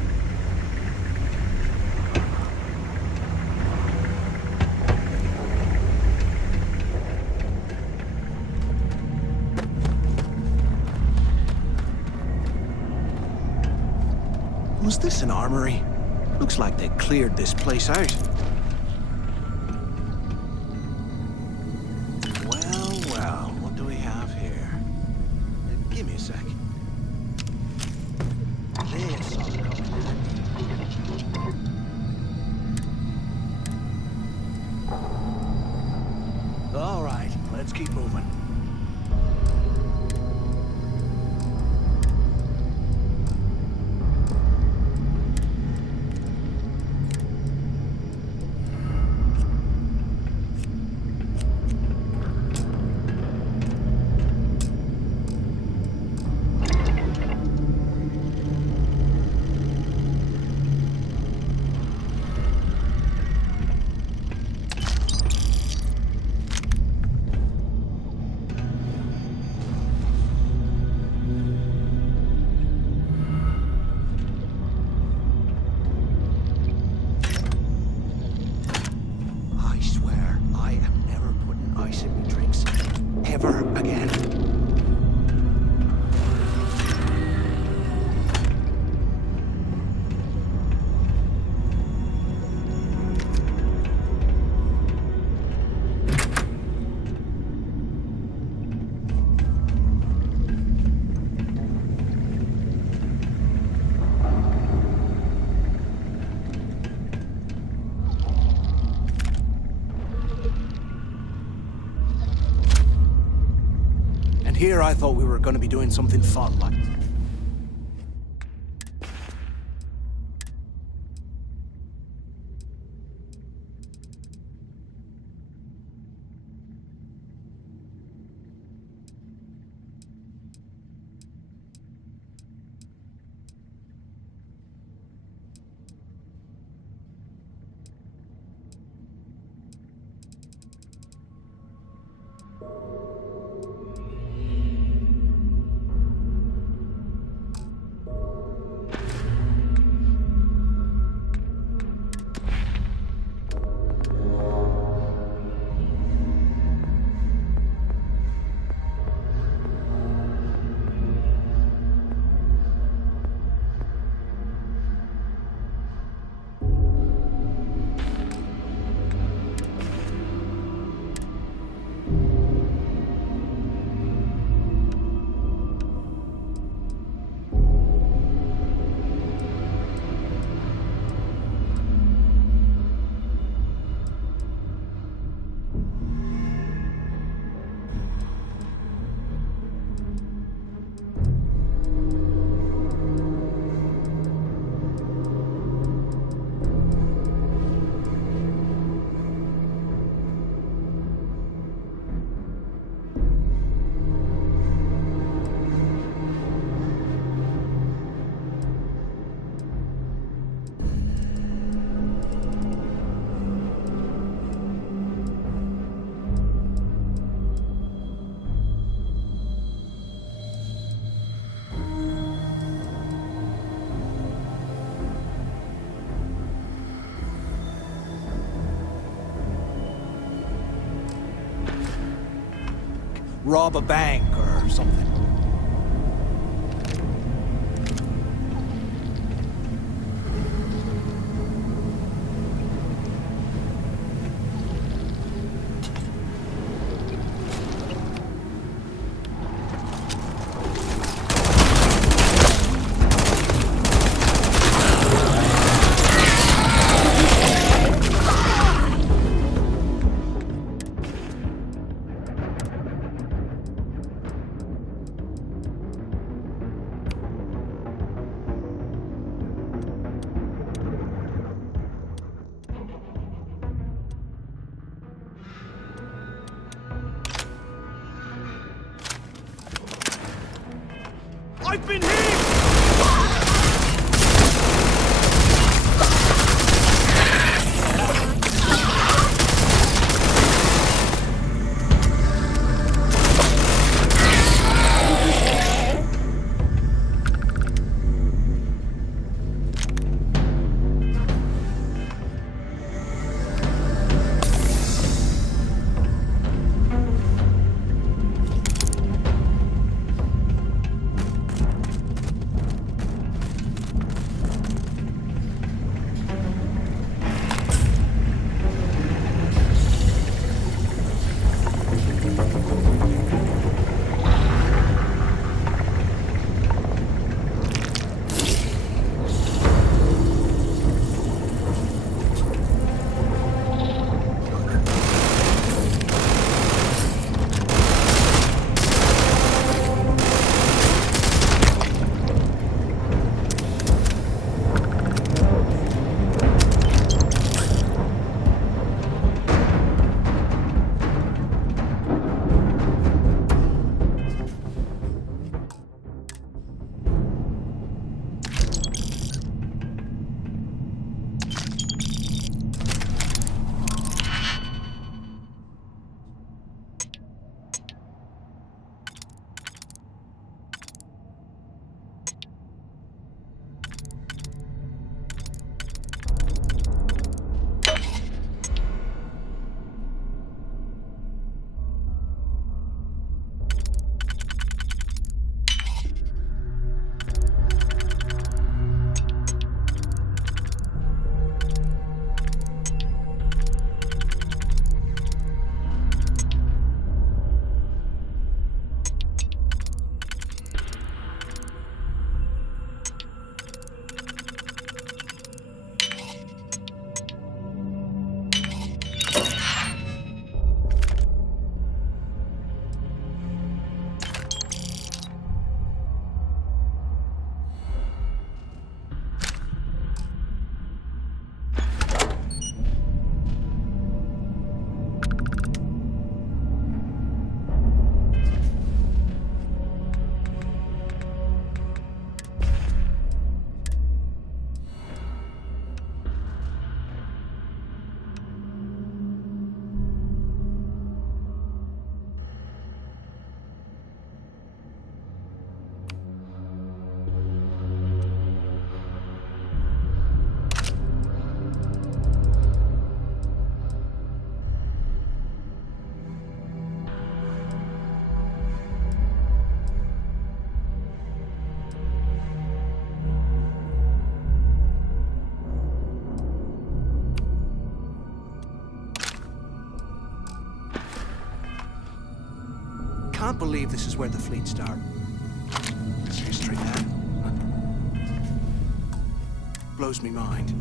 Was this an armory? Looks like they cleared this place out. Well, what do we have here? Give me a sec. This ought to come in handy. All right, let's keep moving. Here I thought we were going to be doing something fun like... rob a bank or something. I've been hit! can't believe this is where the fleet started. It's history, man. Blows me mind.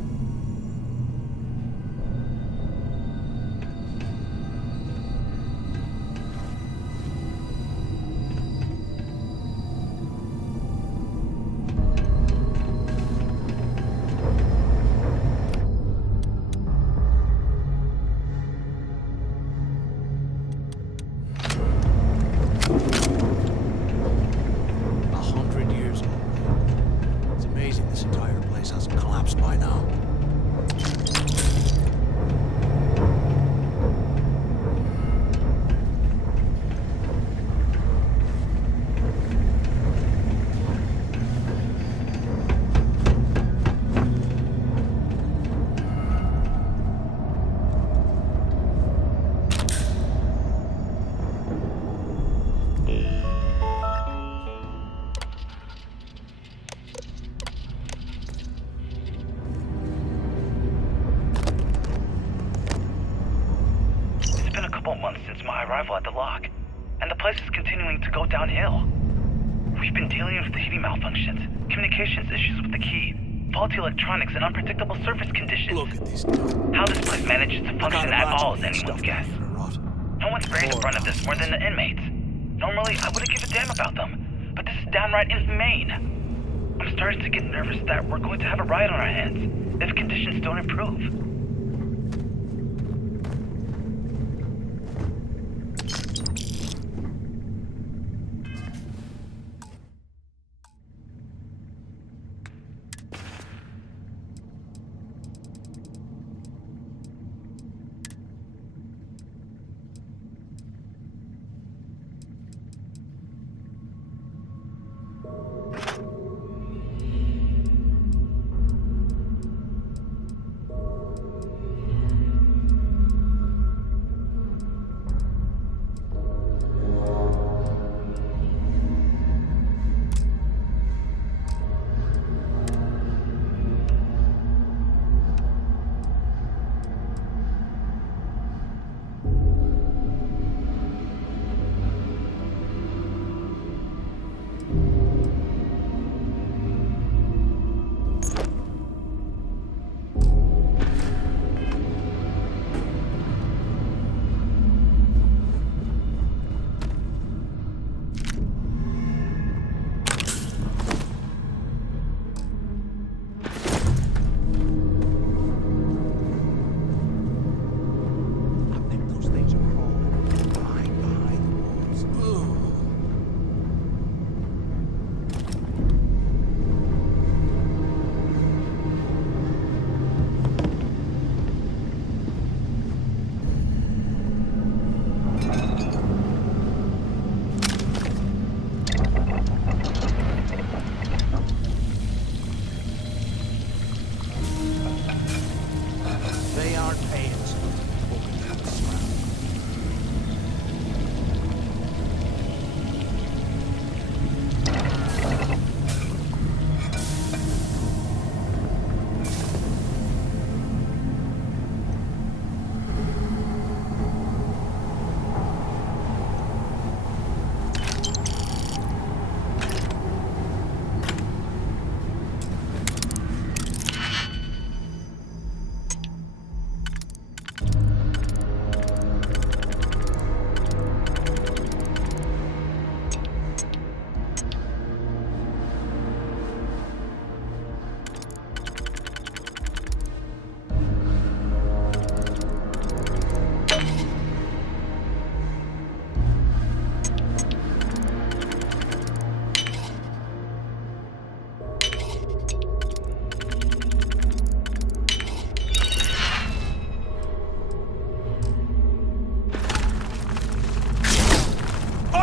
Arrival at the lock, and the place is continuing to go downhill. We've been dealing with the heating malfunctions, communications issues with the key, faulty electronics, and unpredictable surface conditions. Look at this. How this place manages to function at all is anyone's guess. No one's bearing the brunt of this more than the inmates. Normally, I wouldn't give a damn about them, but this is downright inhumane. I'm starting to get nervous that we're going to have a riot on our hands if conditions don't improve.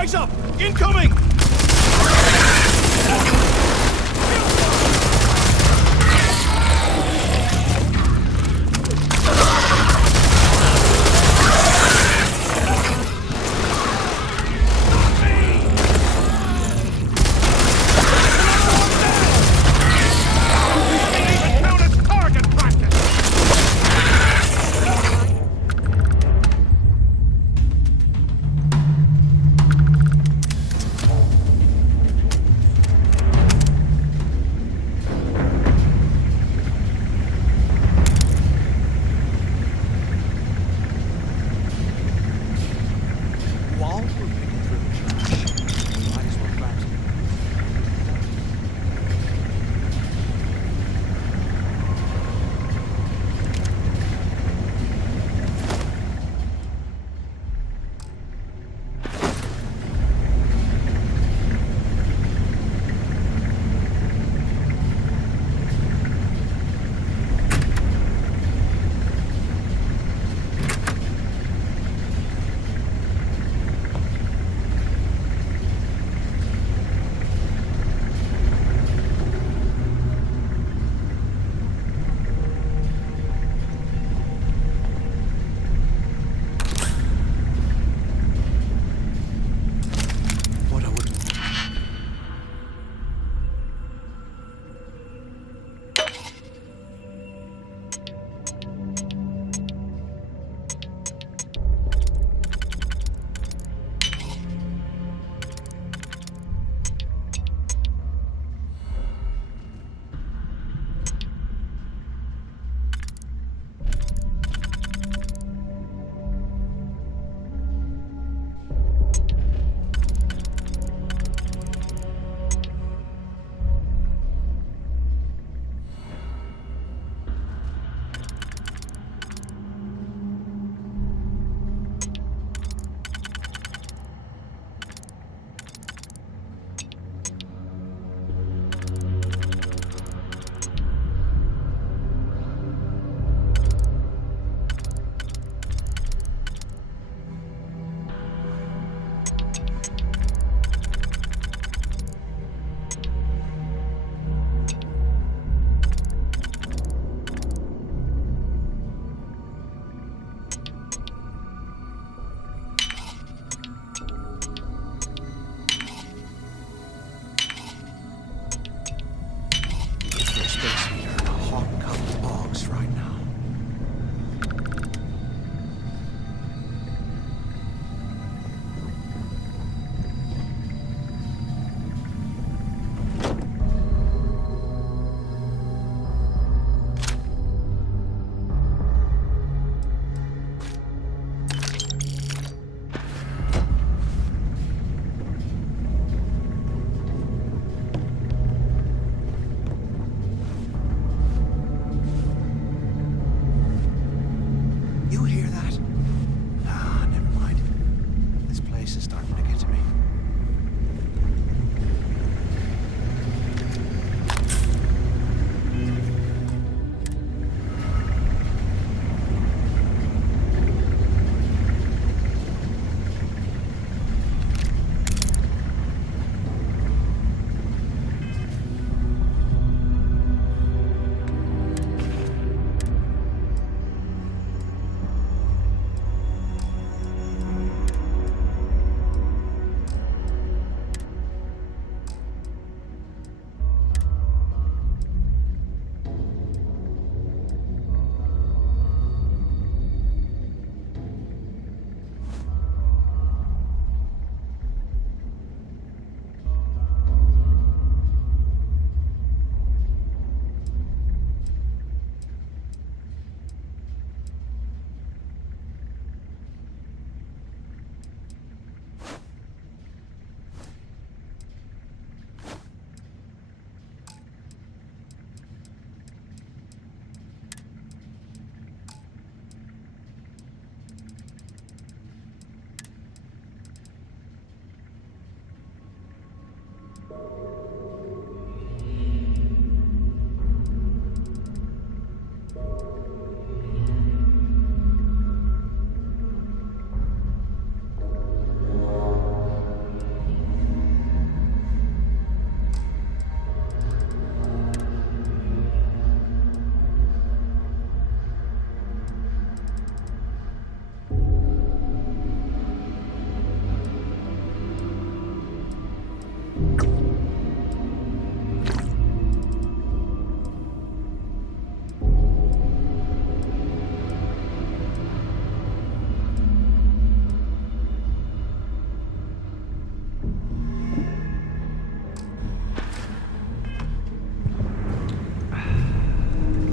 Eyes up! Incoming!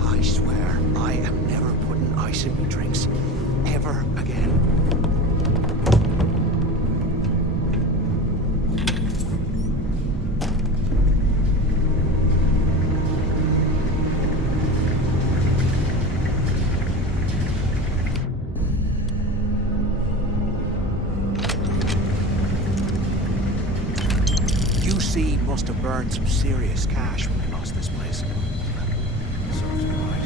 I swear, I am never putting ice in my drinks. Ever again. UC must have burned some serious cash when they lost this place. Serves me right.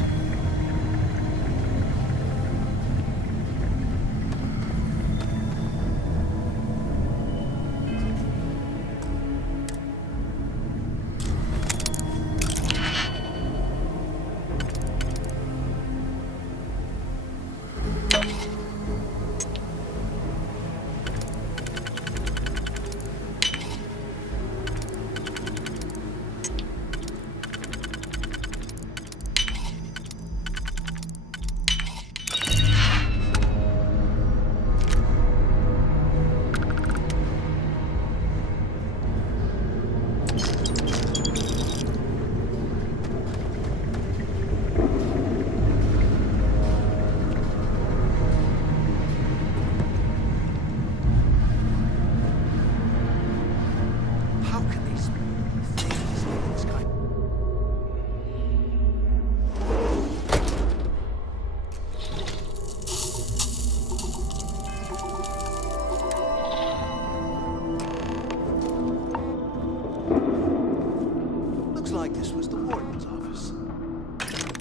Like this was the warden's office.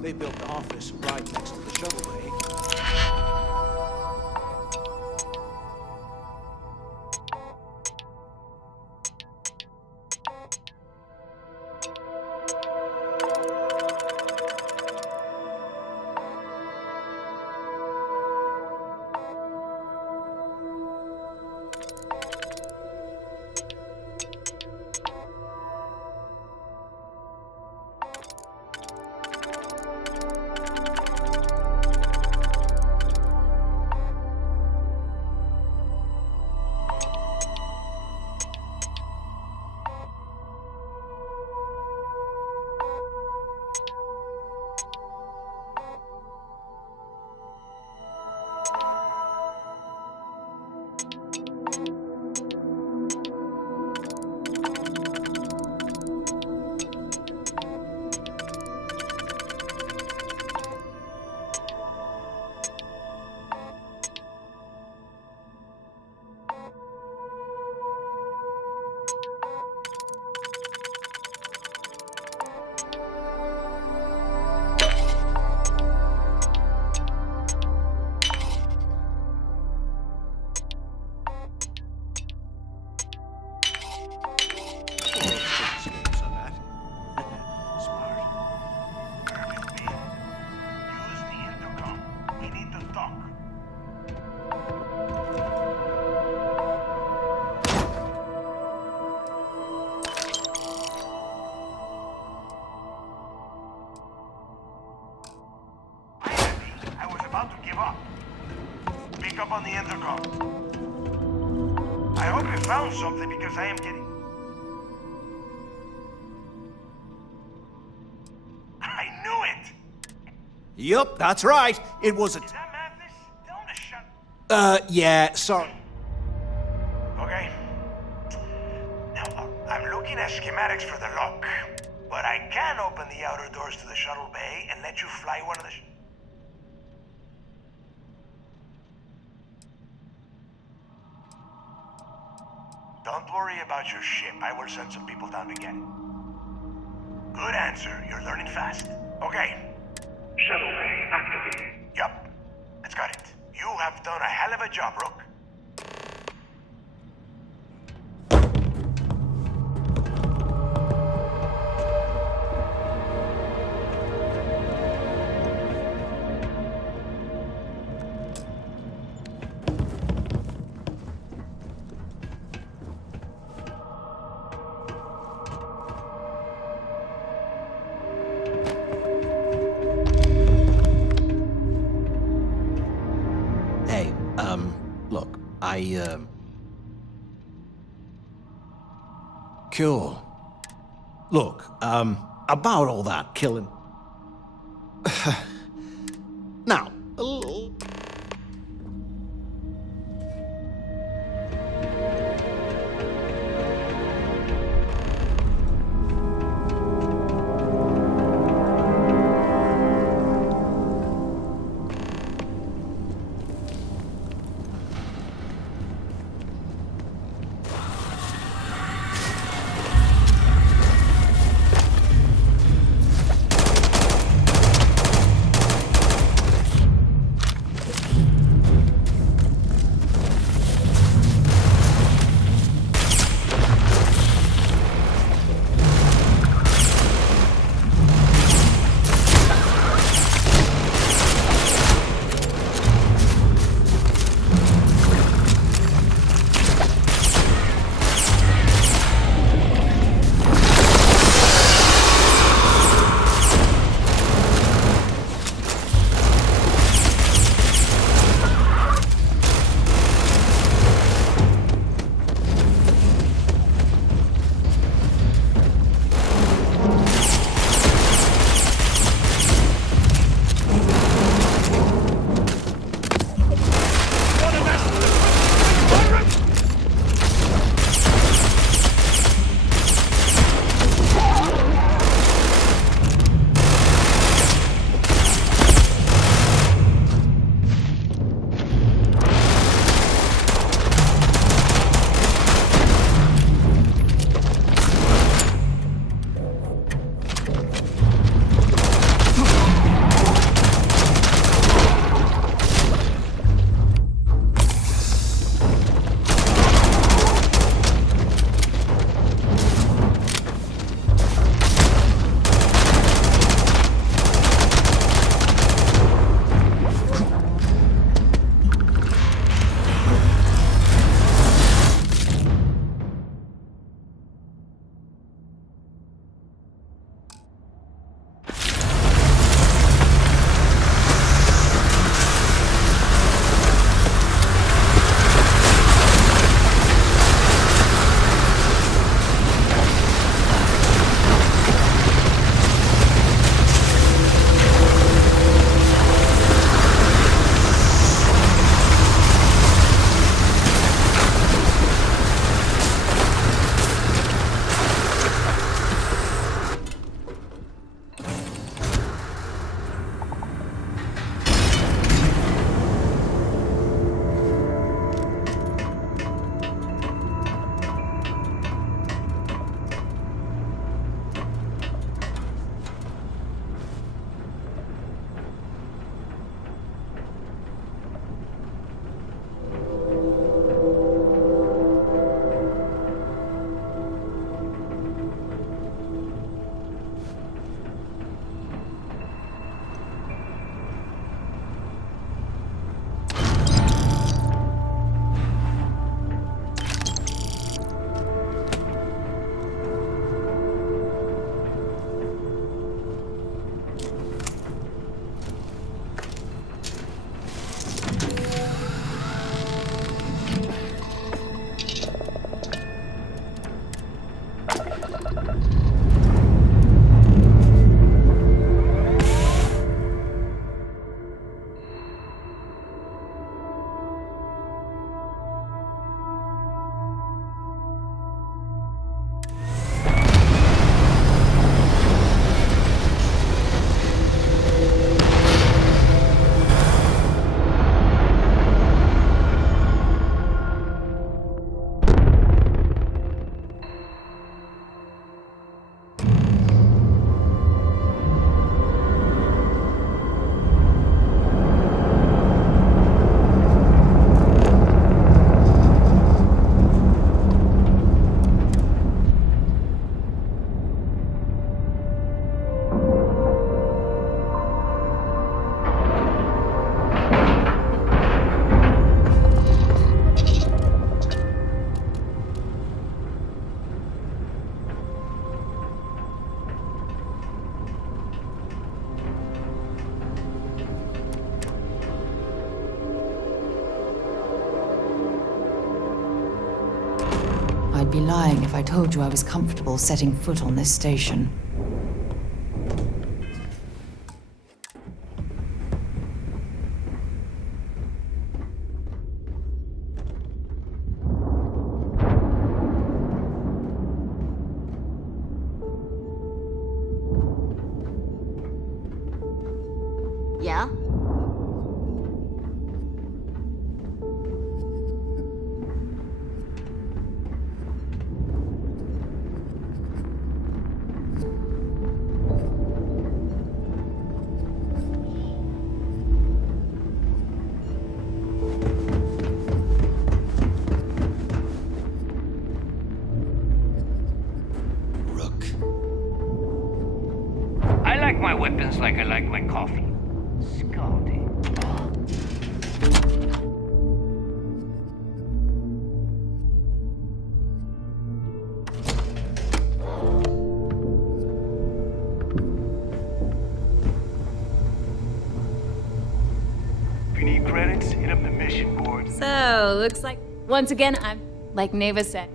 They built the office right next to the shuttle bay. On the intercom. I hope you found something because I am getting... I knew it! Yup, that's right. It was a... Is that madness? Tell him to shut... yeah, sorry. Okay. Now, I'm looking at schematics for the lock, but I can open the outer doors to the shuttle bay and let you fly one of the... Don't worry. worry about your ship. I will send some people down to get it. Good answer. You're learning fast. Okay. Shuttle bay activated. Yup. That's got it. You have done a hell of a job, Rook. Look, Cool. Look, about all that killing... Now, lying if I told you I was comfortable setting foot on this station. Yeah? I like my weapons like I like my coffee. Scaldy. If you need credits, hit up the mission board. So, looks like, once again, I'm, like Neva said.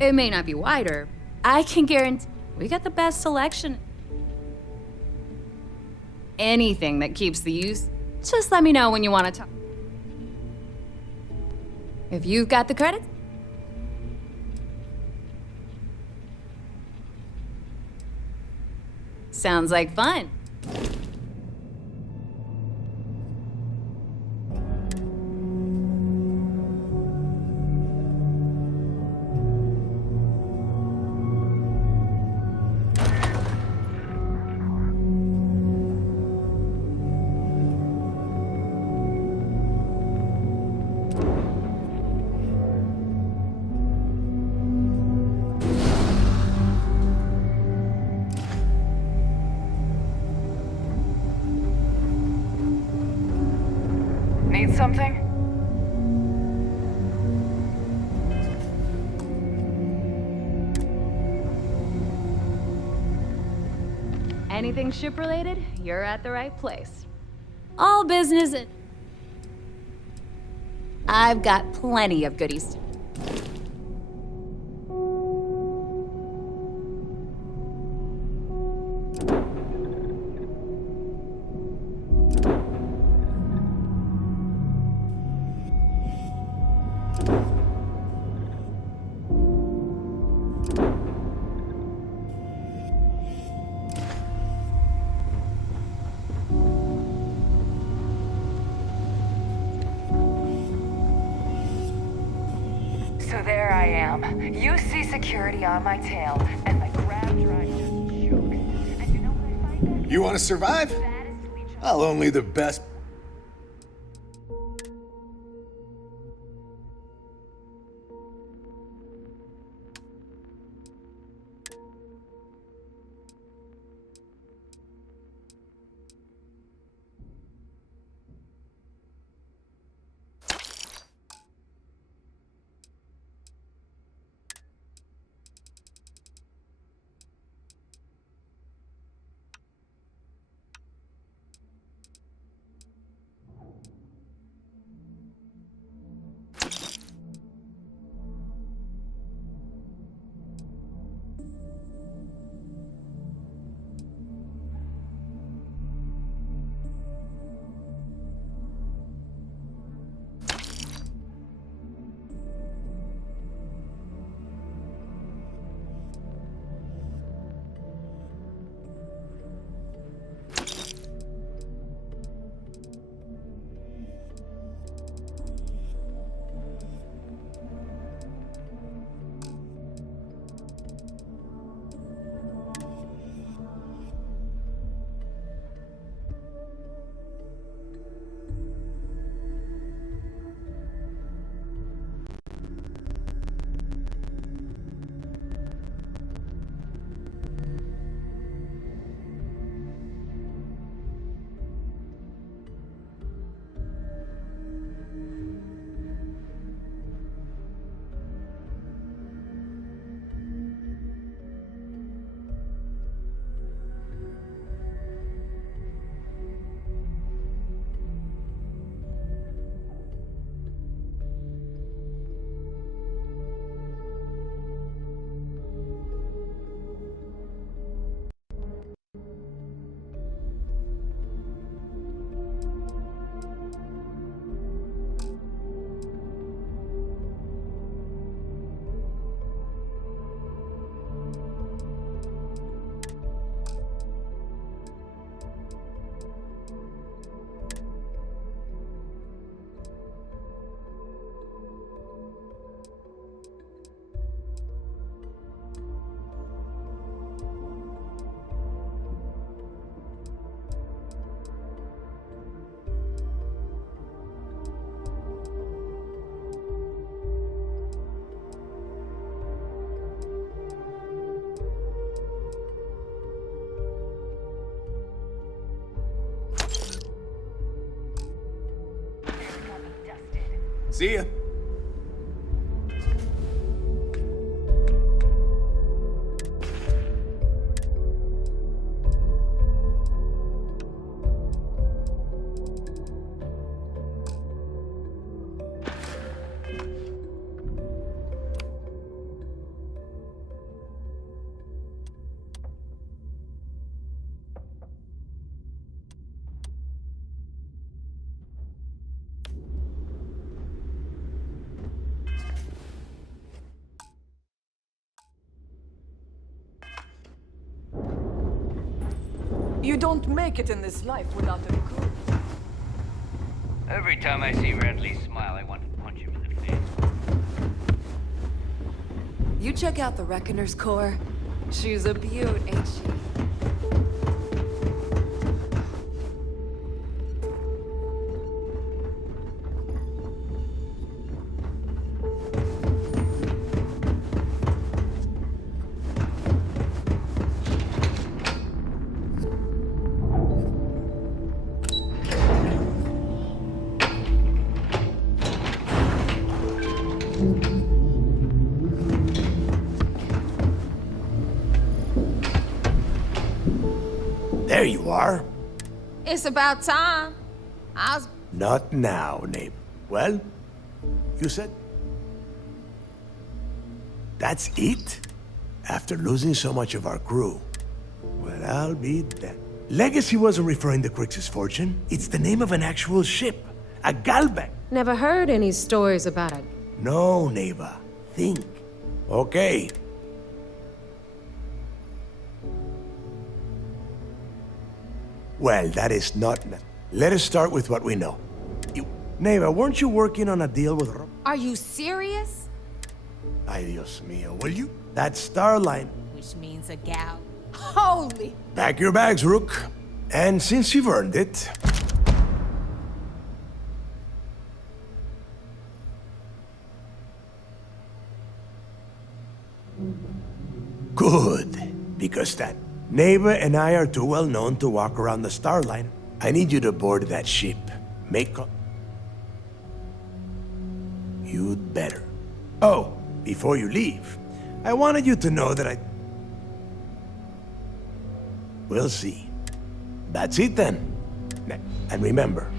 It may not be wider. I can guarantee we got the best selection. Anything that keeps the use, just let me know when you want to talk. If you've got the credits, sounds like fun. Need something? Anything ship-related, you're at the right place. All business and... I've got plenty of goodies. So there I am. You see security on my tail, and my grab drive just chokes. And you know what I find that? You want to survive? Well, only the best. See ya. You don't make it in this life without a recruit. Every time I see Radley smile, I want to punch him in the face. You check out the Reckoner's core. She's a beaut, ain't she? There you are. It's about time. Not now, neighbor. Well, you said... That's it? After losing so much of our crew? Well, I'll be damned. Legacy wasn't referring to Crix's fortune. It's the name of an actual ship. A galbank. Never heard any stories about it. No, neighbor. Think. Okay. Well, that is not... Let us start with what we know. Neighbor, weren't you working on a deal with... Are you serious? Ay, Dios mío, will you? That's Starline. Which means a gal. Holy! Pack your bags, Rook. And since you've earned it... Good. Because that neighbor and I are too well known to walk around the Starline. I need you to board that ship. Make... You'd better. Oh, before you leave, I wanted you to know that I... We'll see. That's it then. And remember,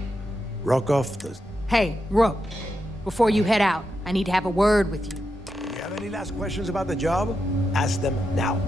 Rokov does... Hey, Rook. Before you head out, I need to have a word with you. You have any last questions about the job? Ask them now.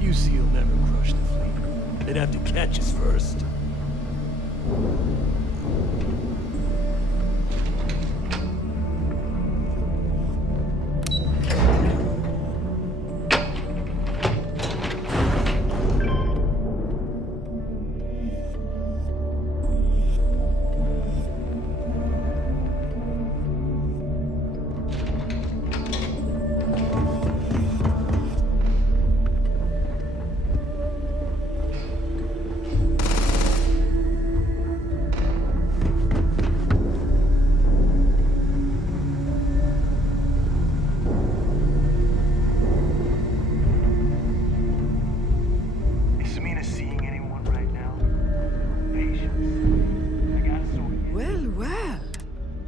UC will never crush the fleet. They'd have to catch us first.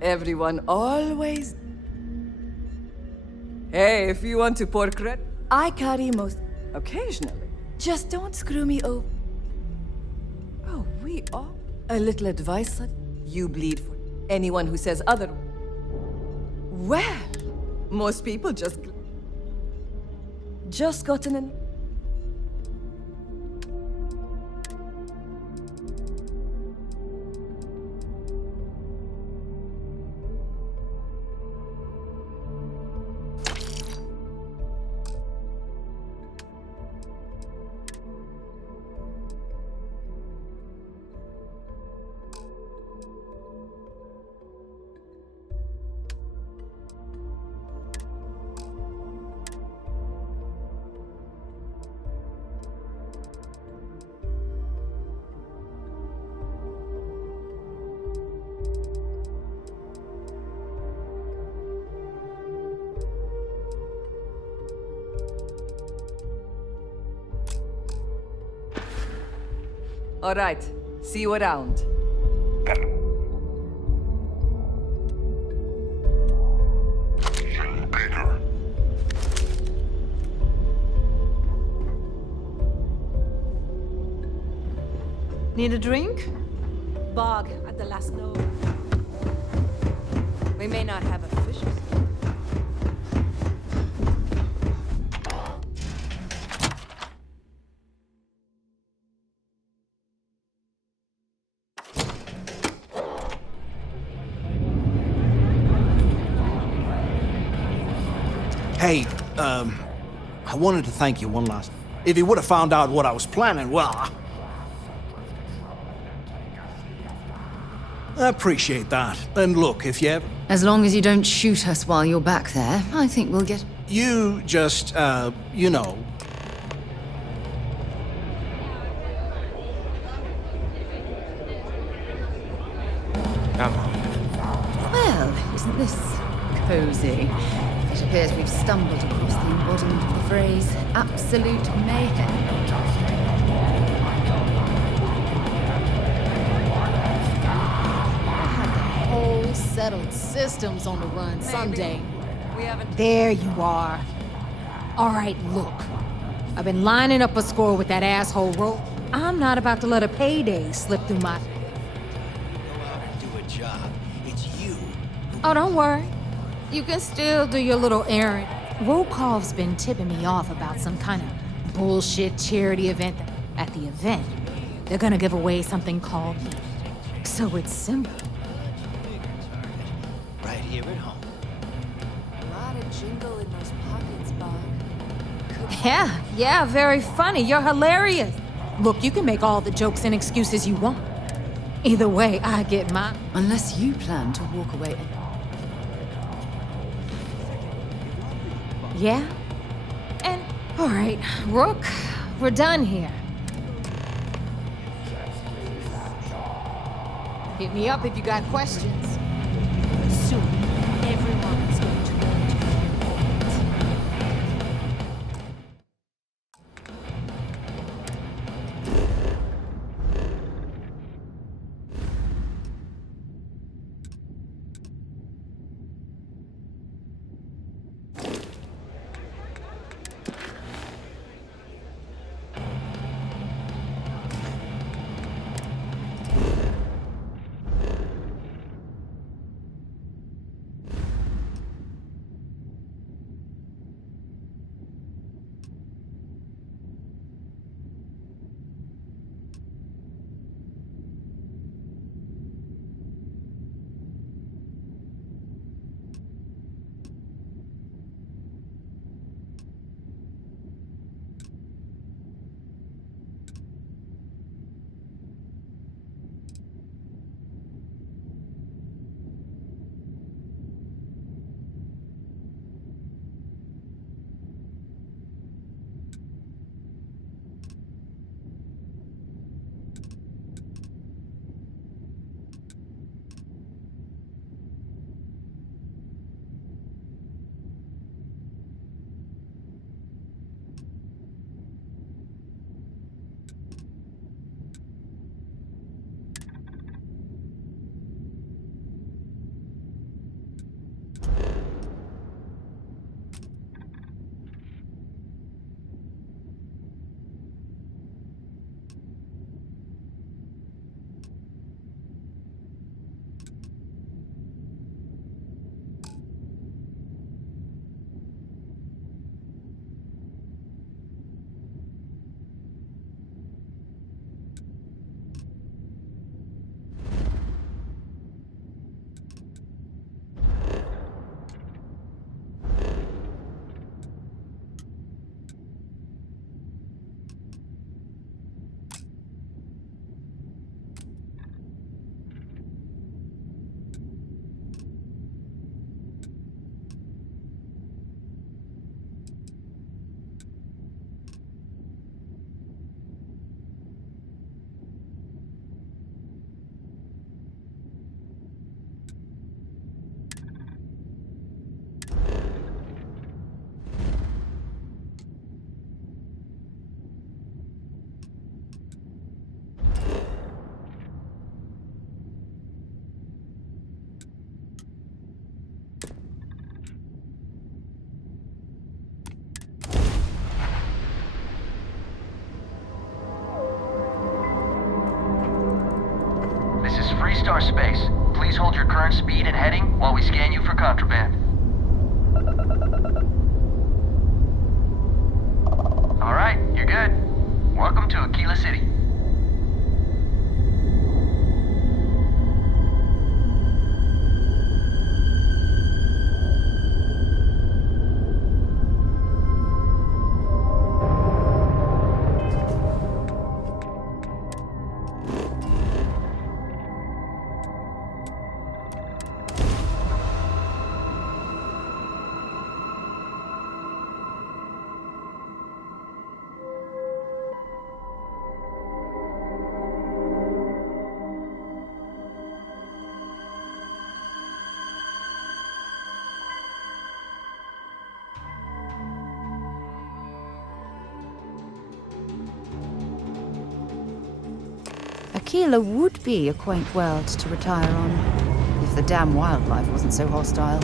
Everyone always... Hey, if you want to pour credit, I carry most occasionally. Just don't screw me over. Oh, we are. A little advice, son. You bleed for anyone who says other. Well, most people just gotten an... All right, see you around. Need a drink? Bog at the last note. We may not have officials. Hey, I wanted to thank you one last... If he would have found out what I was planning, well... I appreciate that. And look, if you ever... As long as you don't shoot us while you're back there, I think we'll get... You just, you know... Come on. Well, isn't this cozy? It appears we've stumbled across the embodiment of the phrase, absolute mayhem. Whole settled systems on the run someday. There you are. All right, look. I've been lining up a score with that asshole Rope. I'm not about to let a payday slip through my... Do a job. It's you. Oh, don't worry. You can still do your little errand. Rokov's been tipping me off about some kind of bullshit charity event. At the event, they're gonna give away something called... So it's simple. Right here at home. A lot of jingle in those pockets, Bog. Yeah, very funny. You're hilarious. Look, you can make all the jokes and excuses you want. Either way, I get mine. Unless you plan to walk away and... Yeah? And, all right, Rook, we're done here. Hit me up if you got questions. Soon, everyone's going to want to Star Space. Please hold your current speed and heading while we scan you for contraband. Alright, you're good. Welcome to Aquila City. Aquila would be a quaint world to retire on, if the damn wildlife wasn't so hostile.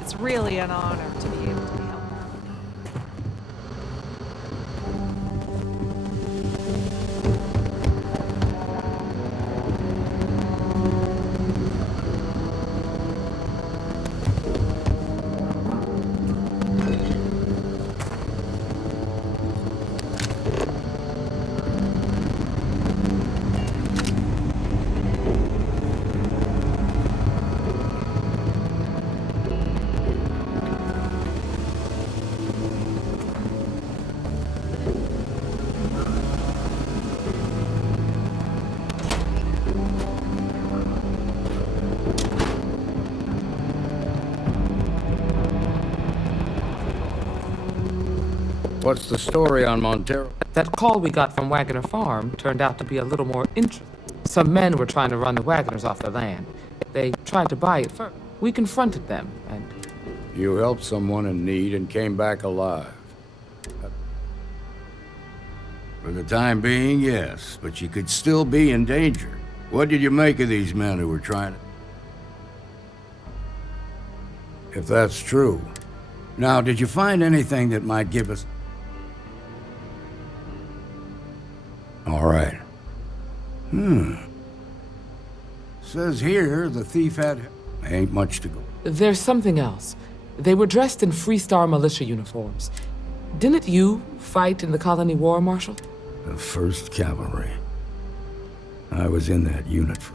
It's really an honor to be able to help out. What's the story on Montero? That call we got from Wagoner Farm turned out to be a little more interesting. Some men were trying to run the Wagoners off the land. They tried to buy it first. We confronted them, and... You helped someone in need and came back alive. For the time being, yes, but you could still be in danger. What did you make of these men who were trying to... If that's true. Now, did you find anything that might give us... All right. Says here the thief had... Ain't much to go. There's something else. They were dressed in Freestar militia uniforms. Didn't you fight in the Colony War, Marshal? The 1st Cavalry. I was in that unit for...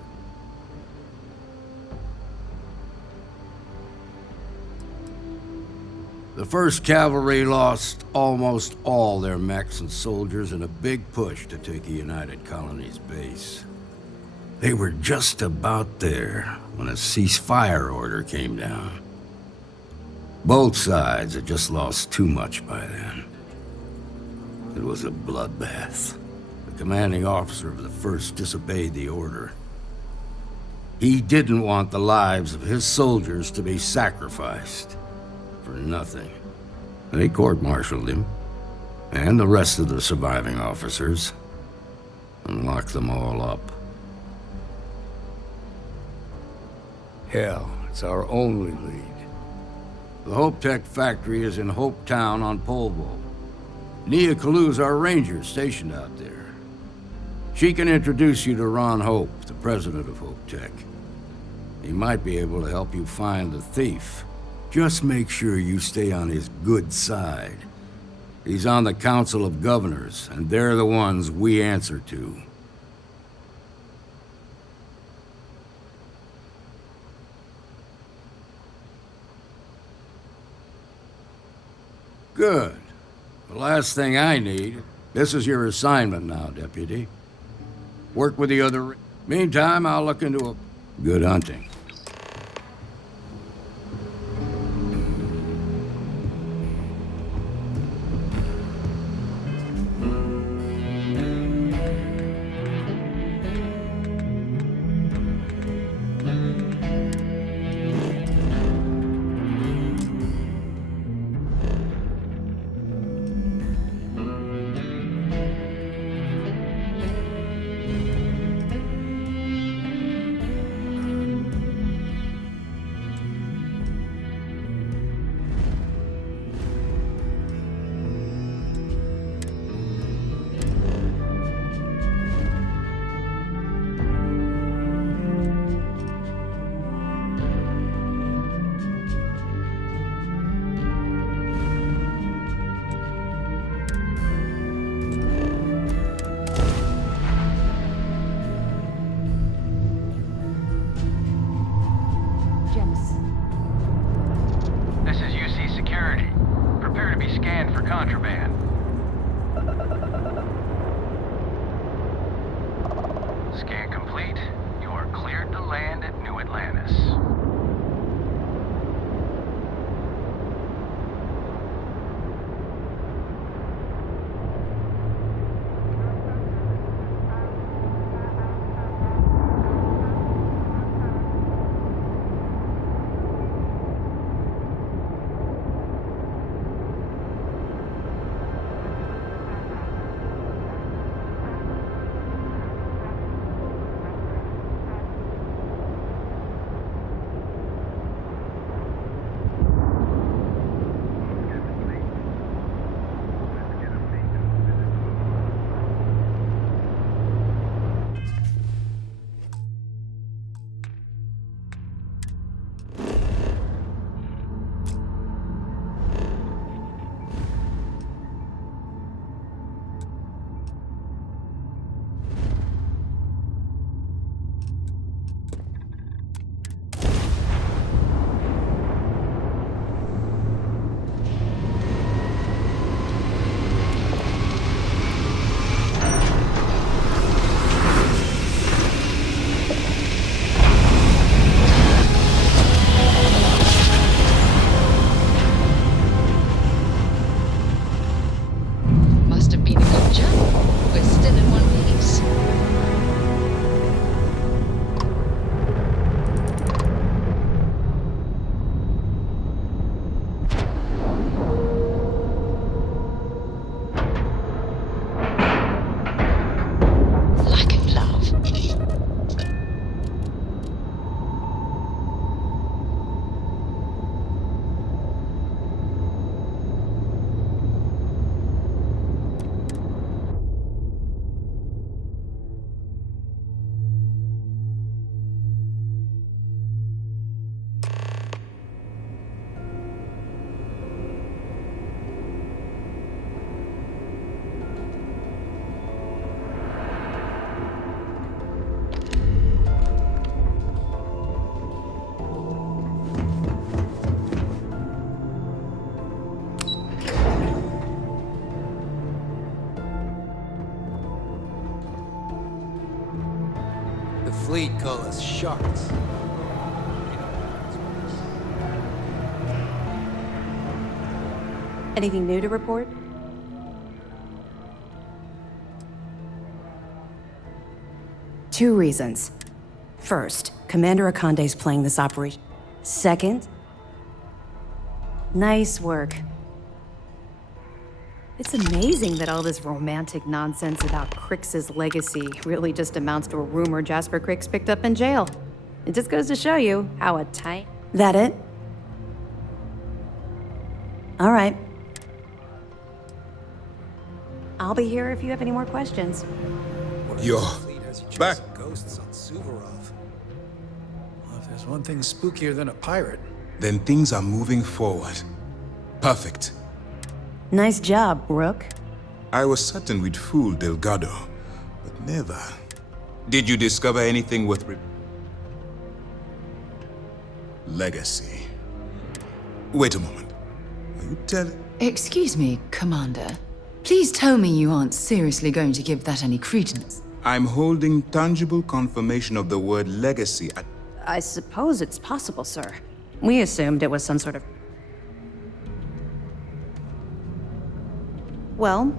The 1st Cavalry lost almost all their mechs and soldiers in a big push to take a United Colonies base. They were just about there when a ceasefire order came down. Both sides had just lost too much by then. It was a bloodbath. The commanding officer of the 1st disobeyed the order. He didn't want the lives of his soldiers to be sacrificed. For nothing. They court-martialed him, and the rest of the surviving officers, and locked them all up. Hell, it's our only lead. The Hope Tech factory is in Hope Town on Polvo. Nia Kalu's our ranger stationed out there. She can introduce you to Ron Hope, the president of Hope Tech. He might be able to help you find the thief. Just make sure you stay on his good side. He's on the Council of Governors, and they're the ones we answer to. Good. The last thing I need. This is your assignment now, Deputy. Work with the other... Meantime, I'll look into a... Good hunting. This is UC Security. Prepare to be scanned for contraband. Scan complete. You are cleared to land at New Atlantis. Must have been a good jump. We're still in one piece. Like a glove. The fleet call us sharks. Anything new to report? Two reasons. First, Commander Akande's playing this operation. Second, nice work. It's amazing that all this romantic nonsense about Crix's legacy really just amounts to a rumor Jasper Crix picked up in jail. It just goes to show you how a tight... That it? All right. I'll be here if you have any more questions. You're back. Ghosts on Suvorov. Well, if there's one thing spookier than a pirate, then things are moving forward. Perfect. Nice job, Rook. I was certain we'd fool Delgado, but never. Did you discover anything worth legacy? Wait a moment. Are you telling... Excuse me, Commander. Please tell me you aren't seriously going to give that any credence. I'm holding tangible confirmation of the word legacy. I suppose it's possible, sir. We assumed it was some sort of... Well,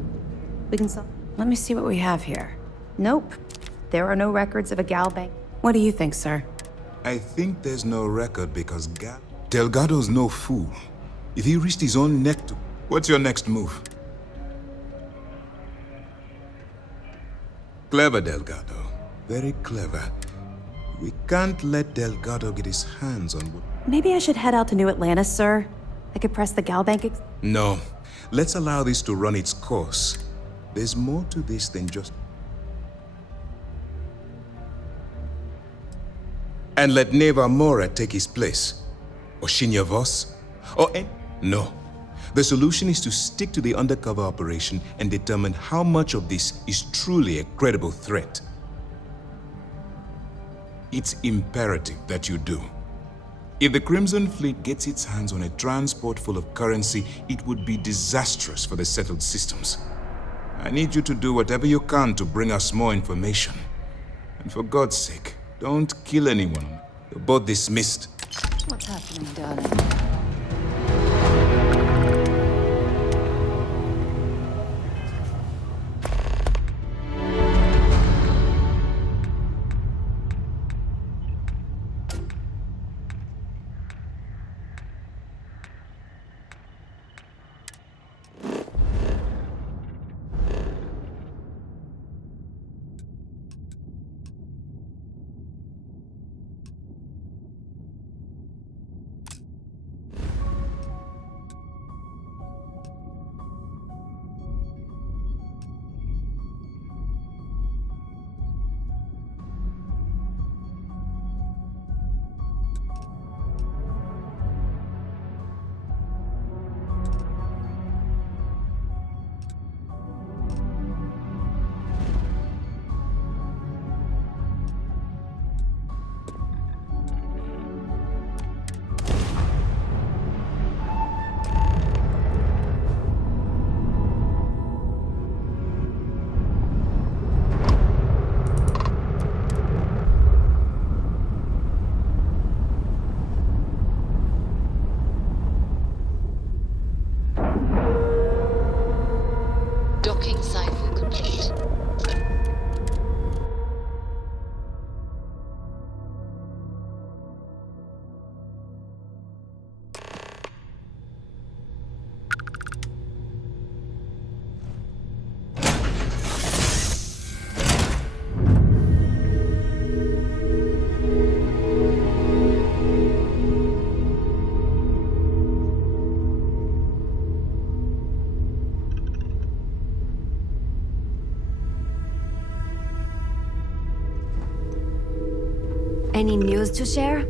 we can... Let me see what we have here. Nope. There are no records of a gal bank. What do you think, sir? I think there's no record because Delgado's no fool. If he risked his own neck to... What's your next move? Clever, Delgado. Very clever. We can't let Delgado get his hands on what... Maybe I should head out to New Atlantis, sir. I could press the gal bank... No. Let's allow this to run its course. There's more to this than just... And let Neva Mora take his place. Or Shinya Voss. Or any... No. The solution is to stick to the undercover operation and determine how much of this is truly a credible threat. It's imperative that you do. If the Crimson Fleet gets its hands on a transport full of currency, it would be disastrous for the settled systems. I need you to do whatever you can to bring us more information. And for God's sake, don't kill anyone. You're both dismissed. What's happening, darling? Docking cycle complete. Any news to share?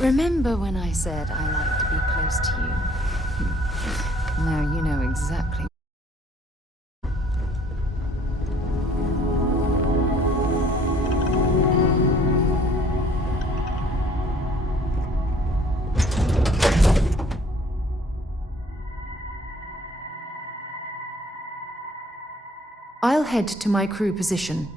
Remember when I said I like to be close to you? Now you know exactly. I'll head to my crew position.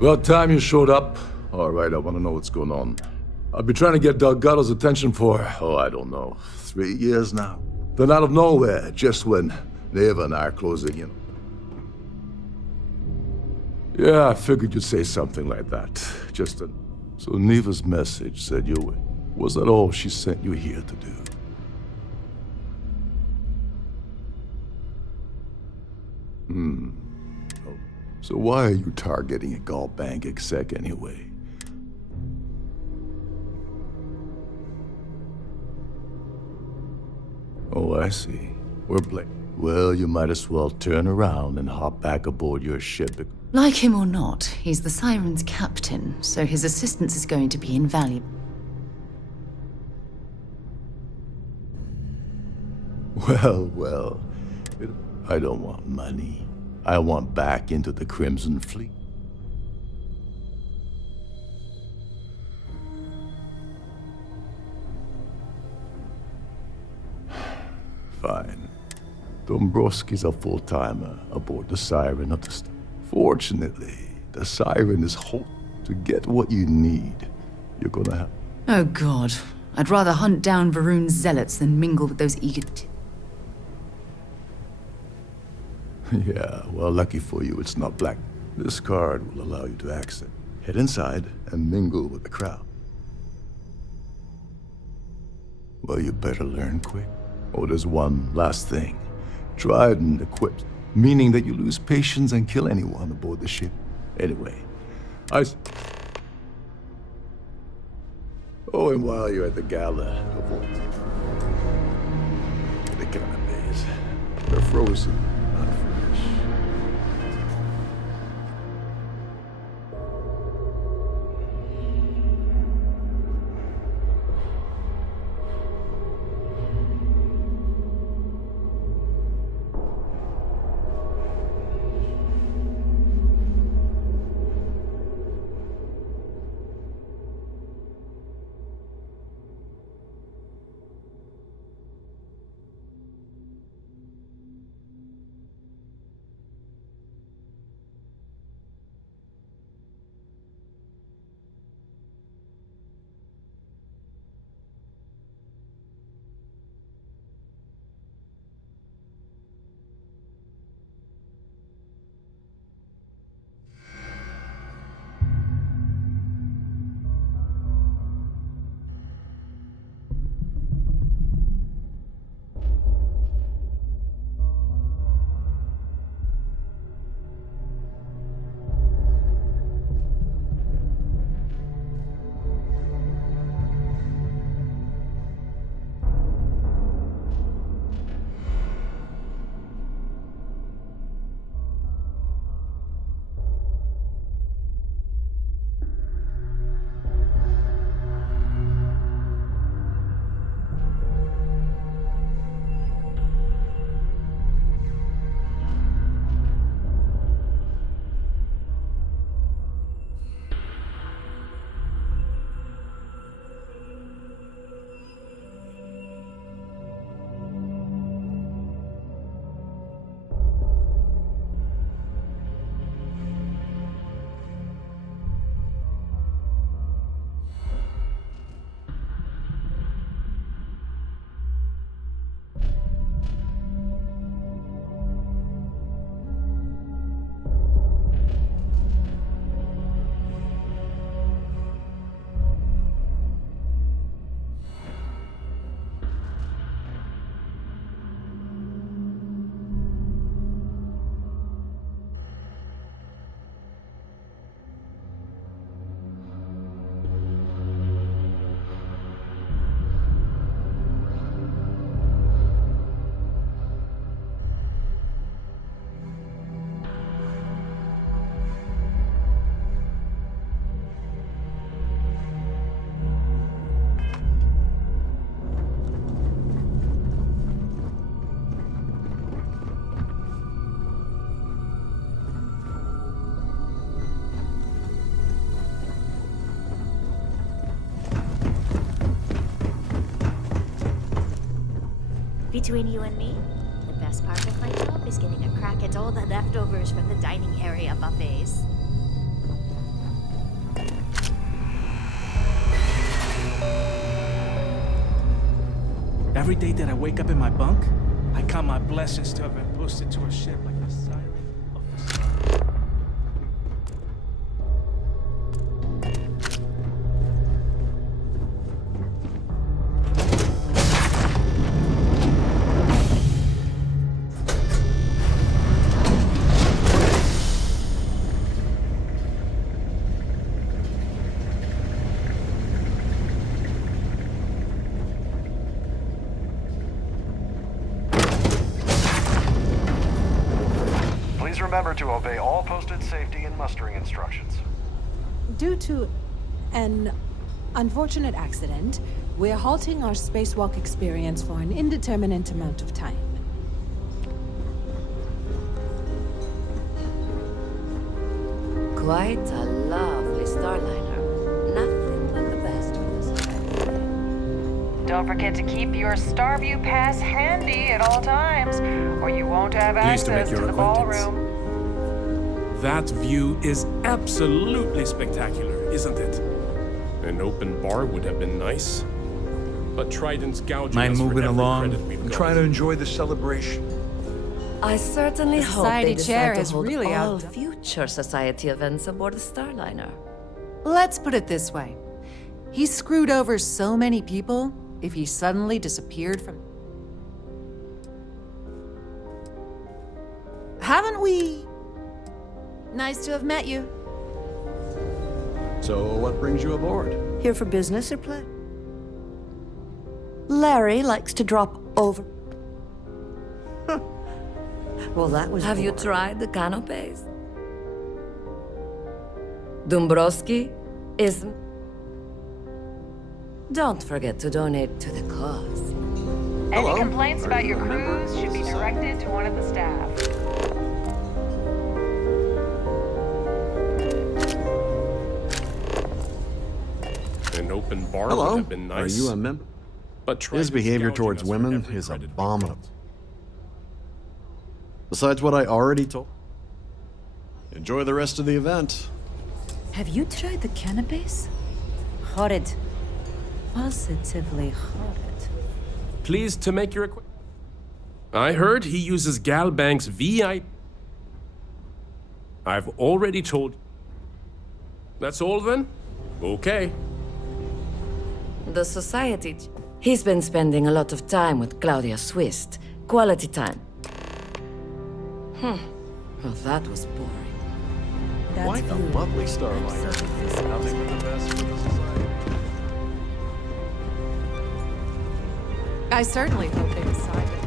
About time you showed up. All right, I want to know what's going on. I've been trying to get Delgado's attention for, I don't know, 3 years now. Then out of nowhere, just when Neva and I are closing in. Yeah, I figured you'd say something like that. So Neva's message said you were. Was that all she sent you here to do? Oh. So why are you targeting a Gall Bank exec anyway? Oh, I see. We're Well, you might as well turn around and hop back aboard your ship. Like him or not, he's the Siren's captain, so his assistance is going to be invaluable. Well, I don't want money. I want back into the Crimson Fleet. Fine. Dombrowski's a full-timer aboard the Siren of the Fortunately, the Siren is to get what you need. You're gonna have... Oh god, I'd rather hunt down Varun's zealots than mingle with those eager... Yeah, well, lucky for you, it's not black. This card will allow you to access. Head inside and mingle with the crowd. Well, you better learn quick. Oh, there's one last thing. Tried and equipped, meaning that you lose patience and kill anyone aboard the ship. Anyway, Oh, and while you're at the gala, avoid the canapes. They're frozen, not fresh. Between you and me, the best part of my job is getting a crack at all the leftovers from the dining area buffets. Every day that I wake up in my bunk, I count my blessings to have been posted to a ship like the siren of the storm. Please remember to obey all posted safety and mustering instructions. Due to an unfortunate accident, we're halting our spacewalk experience for an indeterminate amount of time. Quite a lovely Starliner. Nothing but the best for this trip. Don't forget to keep your Starview pass handy at all times, or you won't have Pleased to make access your to the acquaintance. ballroom. That view is absolutely spectacular, isn't it? An open bar would have been nice. But Trident's gouging Mind us for moving every along credit we've and got. try to enjoy the celebration. I certainly The hope they society chair decide to is hold really all outdone. future society events aboard the Starliner. Let's put it this way. He screwed over so many people if he suddenly disappeared from... Haven't we? Nice to have met you. So, what brings you aboard? Here for business or play? Larry likes to drop over. Well, that was. Have you tried the canapes? Dombrowski isn't. Don't forget to donate to the cause. Any complaints about your cruise should be directed to one of the staff. An open bar would Hello. have been nice. Are you a member? But His behavior towards women is abominable. Besides what I already told. Enjoy the rest of the event. Have you tried the canapes? Horrid. Positively horrid. Pleased to make your acquaintance. I heard he uses Galbank's VI. I've already told. That's all then? Okay. The society. He's been spending a lot of time with Claudia Swist. Quality time. Well, that was boring. Quite a lovely Starliner. Nothing but the best for the society. I certainly hope they decide that...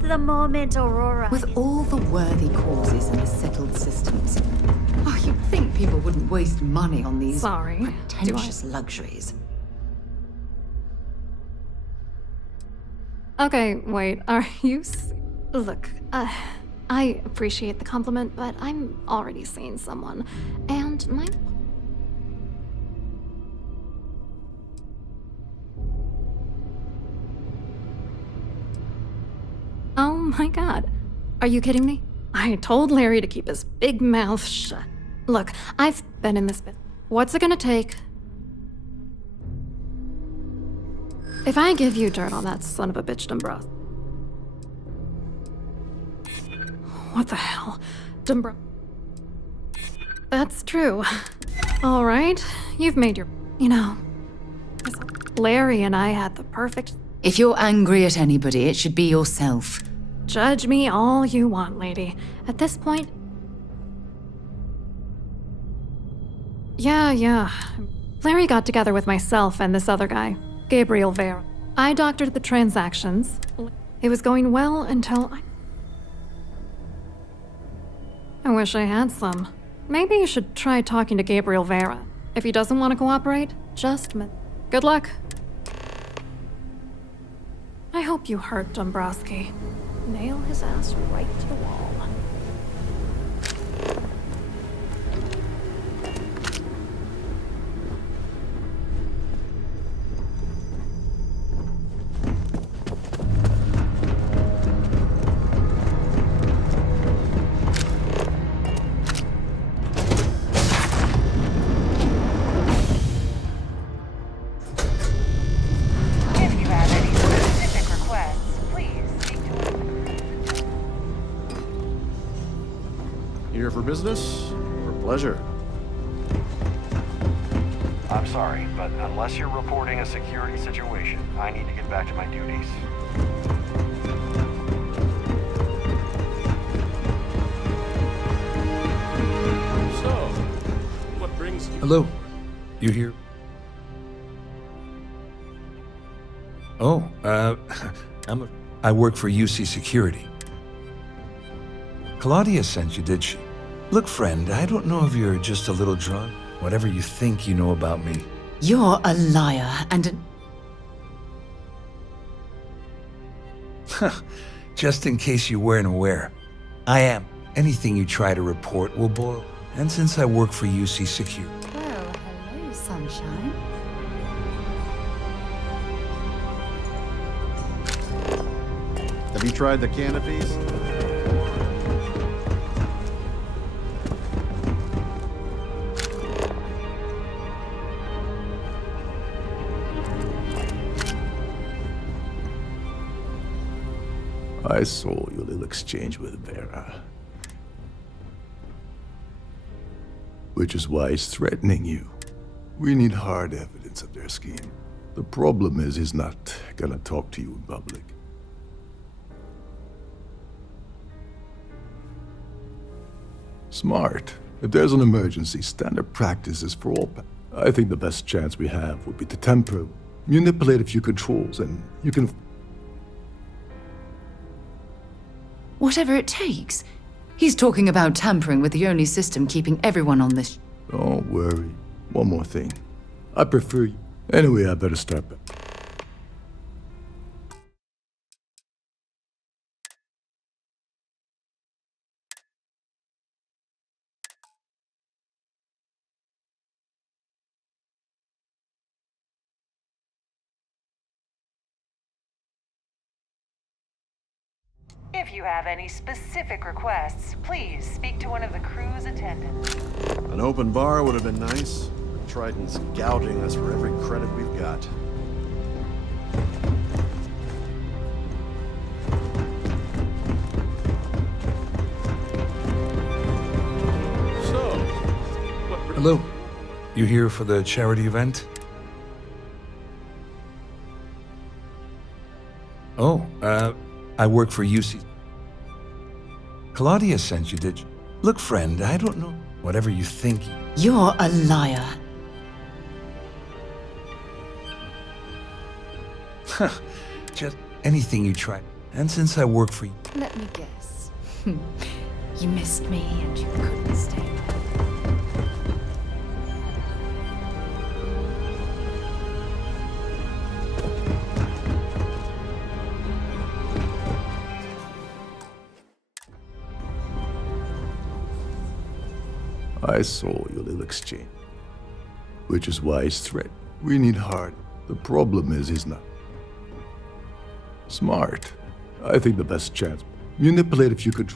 The moment, Aurora. With all the worthy causes in the settled systems, you'd think people wouldn't waste money on these pretentious luxuries. Okay, wait, are you... Look, I appreciate the compliment, but I'm already seeing someone, and my... Oh my god. Are you kidding me? I told Larry to keep his big mouth shut. Look, I've been in this bit. What's it gonna take? If I give you dirt on that son of a bitch, Dombrow. What the hell? Dombrow. That's true. All right, you've made your... You know... Larry and I had the perfect... If you're angry at anybody, it should be yourself. Judge me all you want, lady. At this point... Yeah. Larry got together with myself and this other guy, Gabriel Vera. I doctored the transactions. It was going well until I wish I had some. Maybe you should try talking to Gabriel Vera. If he doesn't want to cooperate, just good luck. I hope you hurt Dombrowski. Nail his ass right to the wall. Here for business or pleasure? I'm sorry, but unless you're reporting a security situation, I need to get back to my duties. So, what brings you? Hello. You here? Oh, I work for UC Security. Claudia sent you, did she? Look, friend, I don't know if you're just a little drunk. Whatever you think you know about me. You're a liar and an... Just in case you weren't aware, I am. Anything you try to report will boil. And since I work for UC Security... Well, hello, sunshine. Have you tried the canopies? I saw your little exchange with Vera. Which is why he's threatening you. We need hard evidence of their scheme. The problem is he's not gonna talk to you in public. Smart. If there's an emergency, standard practice is for all. I think the best chance we have would be to temper, manipulate a few controls, and you can... Whatever it takes. He's talking about tampering with the only system keeping everyone on this. Don't worry. One more thing. I prefer you. Anyway, I better start back. If you have any specific requests, please speak to one of the crew's attendants. An open bar would have been nice. Triton's gouging us for every credit we've got. So, Hello. You here for the charity event? Oh, I work for UC. Claudia sent you, did you? Look, friend, I don't know. Whatever you think. You're a liar. Just anything you try. And since I work for you... Let me guess. You missed me and you couldn't stay. I saw your little exchange. Which is why he's threatened. We need hard. The problem is he's not. Smart. I think the best chance. Manipulate if you could.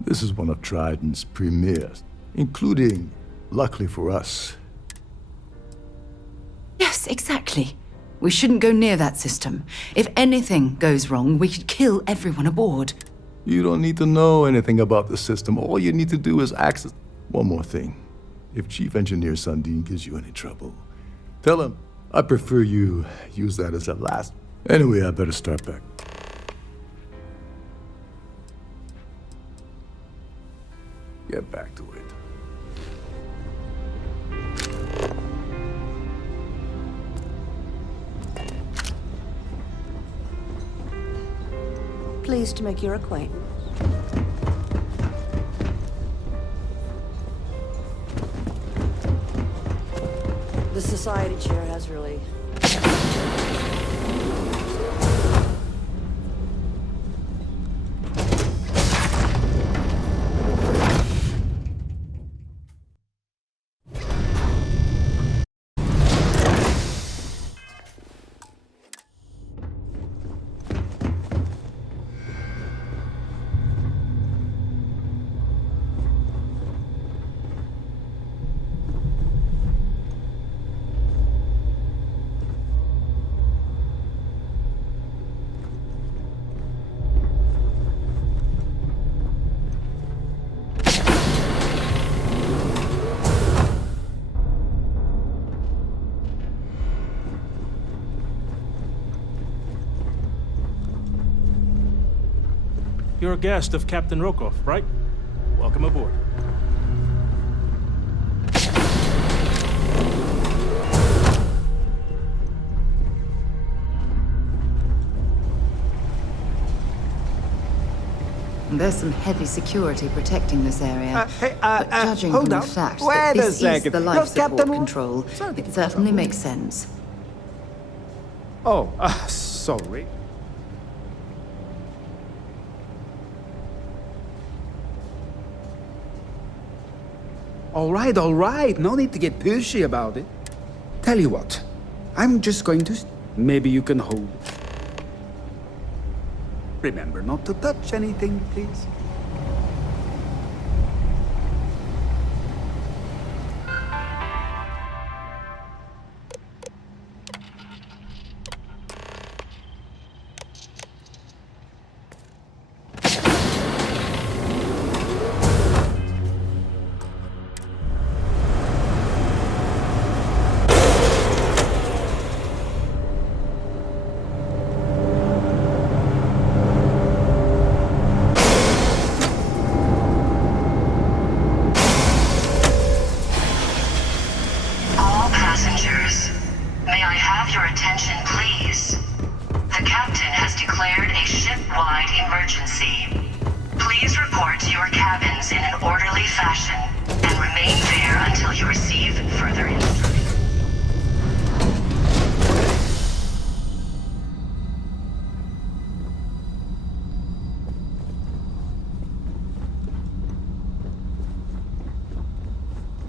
This is one of Triton's premieres, including, luckily for us. Yes, exactly. We shouldn't go near that system. If anything goes wrong, we could kill everyone aboard. You don't need to know anything about the system. All you need to do is access. One more thing. If Chief Engineer Sundin gives you any trouble, tell him I prefer you use that as a last. Anyway, I better start back. Get back to it. Pleased to make your acquaintance. society chair has really... You're a guest of Captain Rokoff, right? Welcome aboard. There's some heavy security protecting this area. But judging hold from up. the fact Wait that a this is second. the life Look, support Captain- control, it certainly makes sense. Oh, sorry. All right. No need to get pushy about it. Tell you what, I'm just going to... Maybe you can hold it. Remember not to touch anything, please. All passengers, may I have your attention, please? The captain has declared a ship-wide emergency. Please report to your cabins in an orderly fashion and remain there until you receive further instructions.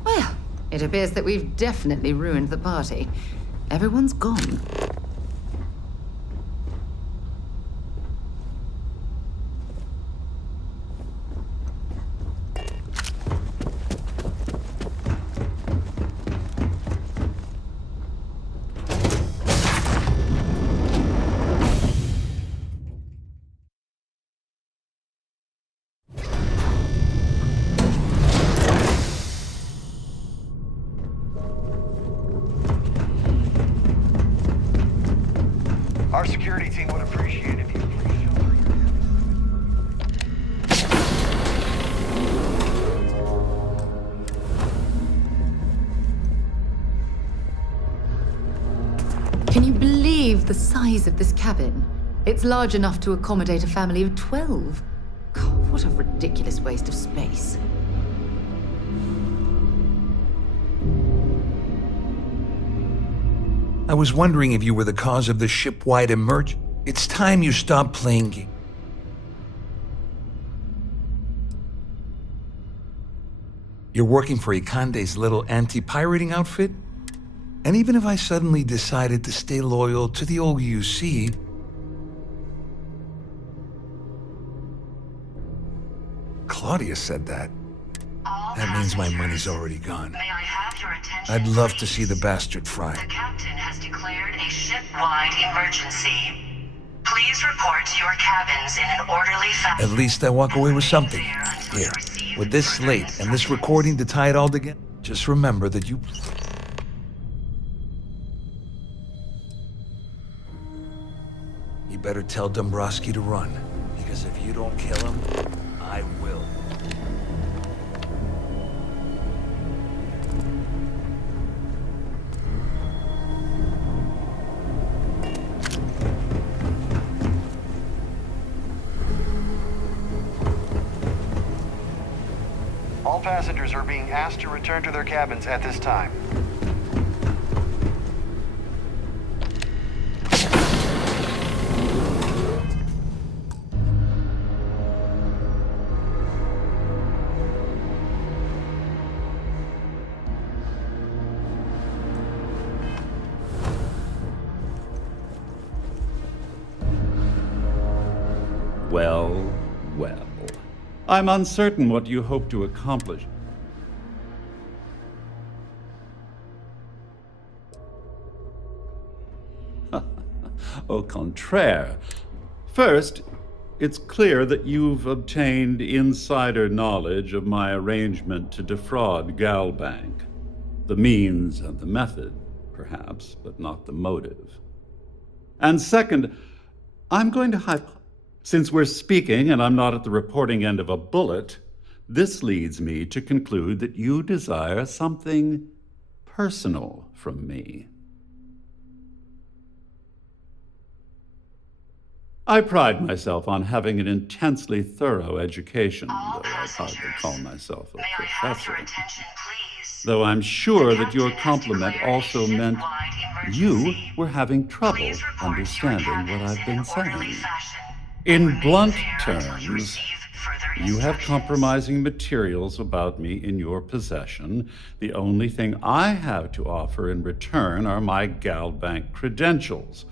Well, it appears that we've definitely ruined the party. Everyone's gone. Our security team would appreciate it if you please shelter your... Can you believe the size of this cabin? It's large enough to accommodate a family of 12. God, what a ridiculous waste of space. I was wondering if you were the cause of the ship-wide emergency. It's time you stop playing games. You're working for Ikande's little anti-pirating outfit? And even if I suddenly decided to stay loyal to the old UC, Claudia said that. That means my money's already gone. May I have your attention? I'd love to see the bastard fry. The captain has declared a ship-wide emergency. Please report to your cabins in an orderly fashion. At least I walk away with something. Here, with this slate and this recording to tie it all together, just remember that you... You better tell Dombrowski to run, because if you don't kill him, I will. All passengers are being asked to return to their cabins at this time. Well, well. I'm uncertain what you hope to accomplish. Au contraire. First, it's clear that you've obtained insider knowledge of my arrangement to defraud Galbank. The means and the method, perhaps, but not the motive. And second, I'm going to since we're speaking and I'm not at the reporting end of a bullet, this leads me to conclude that you desire something personal from me. I pride myself on having an intensely thorough education, though I hardly call myself a professor. Though I'm sure that your compliment also meant you were having trouble understanding what I've been saying. In blunt terms, you have compromising materials about me in your possession. The only thing I have to offer in return are my Galbank credentials.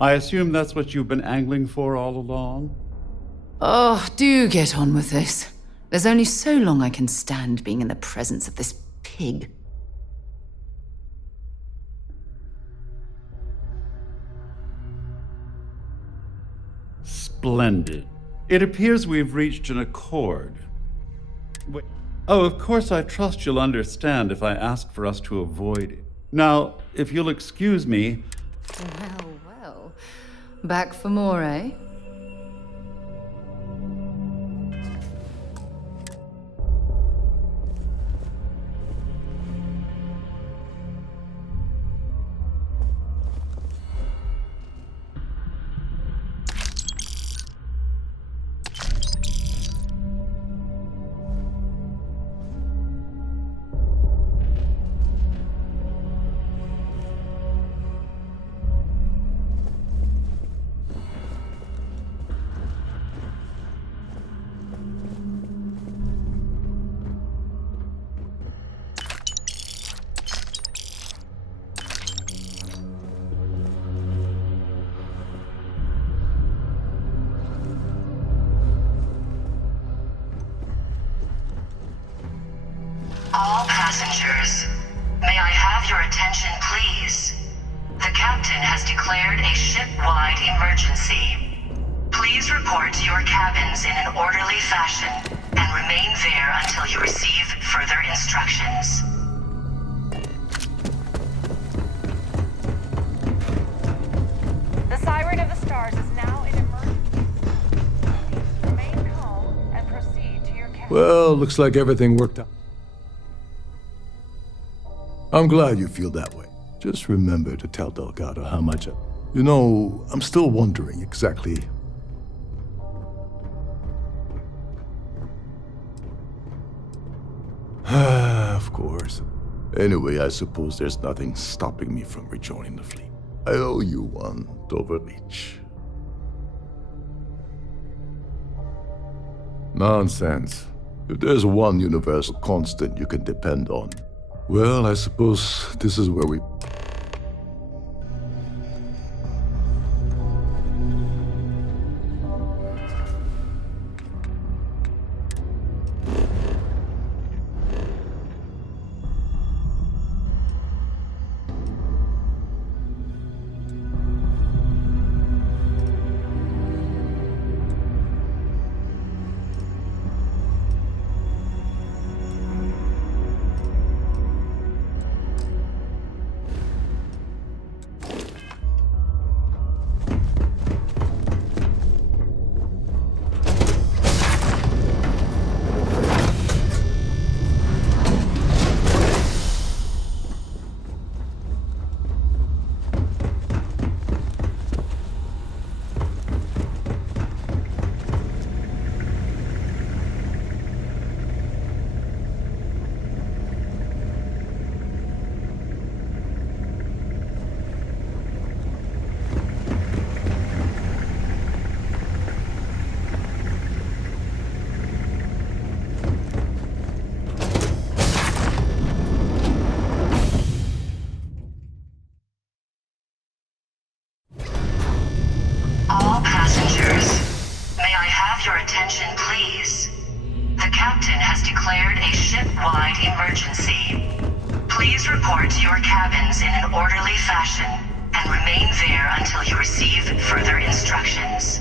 I assume that's what you've been angling for all along? Oh, do get on with this. There's only so long I can stand being in the presence of this pig. Splendid. It appears we've reached an accord. Wait. Oh, of course I trust you'll understand if I ask for us to avoid it. Now, if you'll excuse me... Well, well. Back for more, eh? All passengers, may I have your attention, please? The captain has declared a ship-wide emergency. Please report to your cabins in an orderly fashion and remain there until you receive further instructions. The Siren of the Stars is now in emergency. Remain calm and proceed to your cabin. Well, looks like everything worked out. I'm glad you feel that way. Just remember to tell Delgado how much You know, I'm still wondering exactly... Of course. Anyway, I suppose there's nothing stopping me from rejoining the fleet. I owe you one, Doverleach. Nonsense. If there's one universal constant you can depend on, well, I suppose this is where we... attention, please. The captain has declared a ship-wide emergency. Please report to your cabins in an orderly fashion and remain there until you receive further instructions.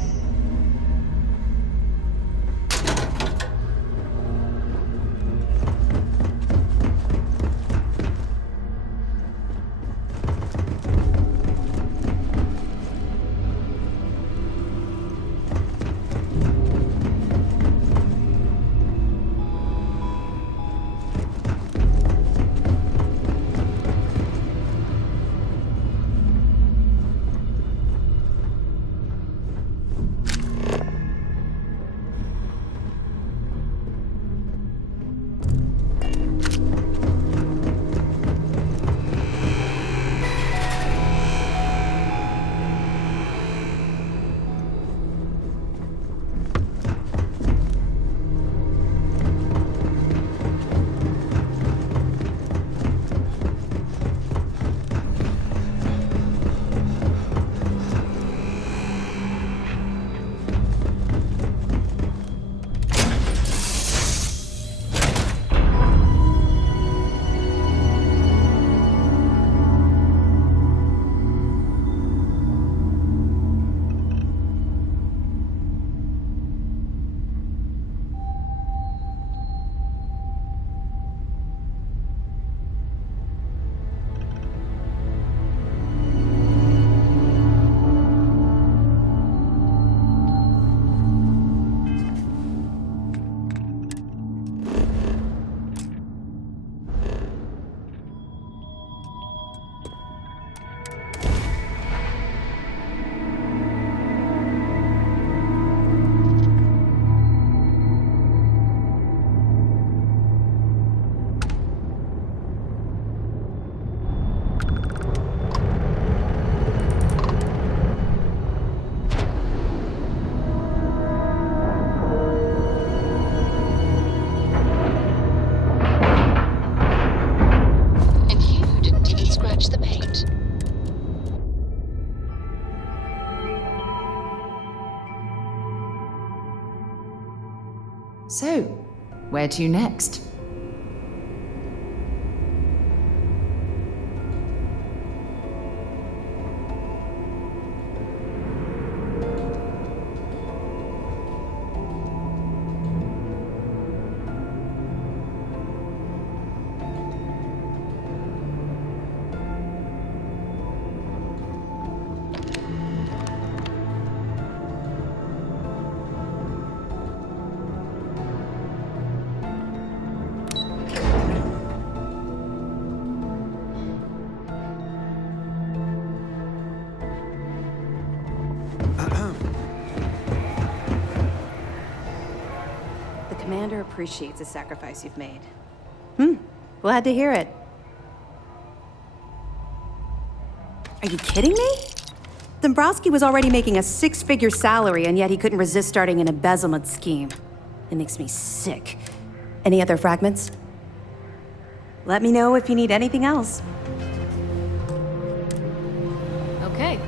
So, where to next? The commander appreciates the sacrifice you've made. Glad to hear it. Are you kidding me? Dombrowski was already making a six-figure salary, and yet he couldn't resist starting an embezzlement scheme. It makes me sick. Any other fragments? Let me know if you need anything else. Okay.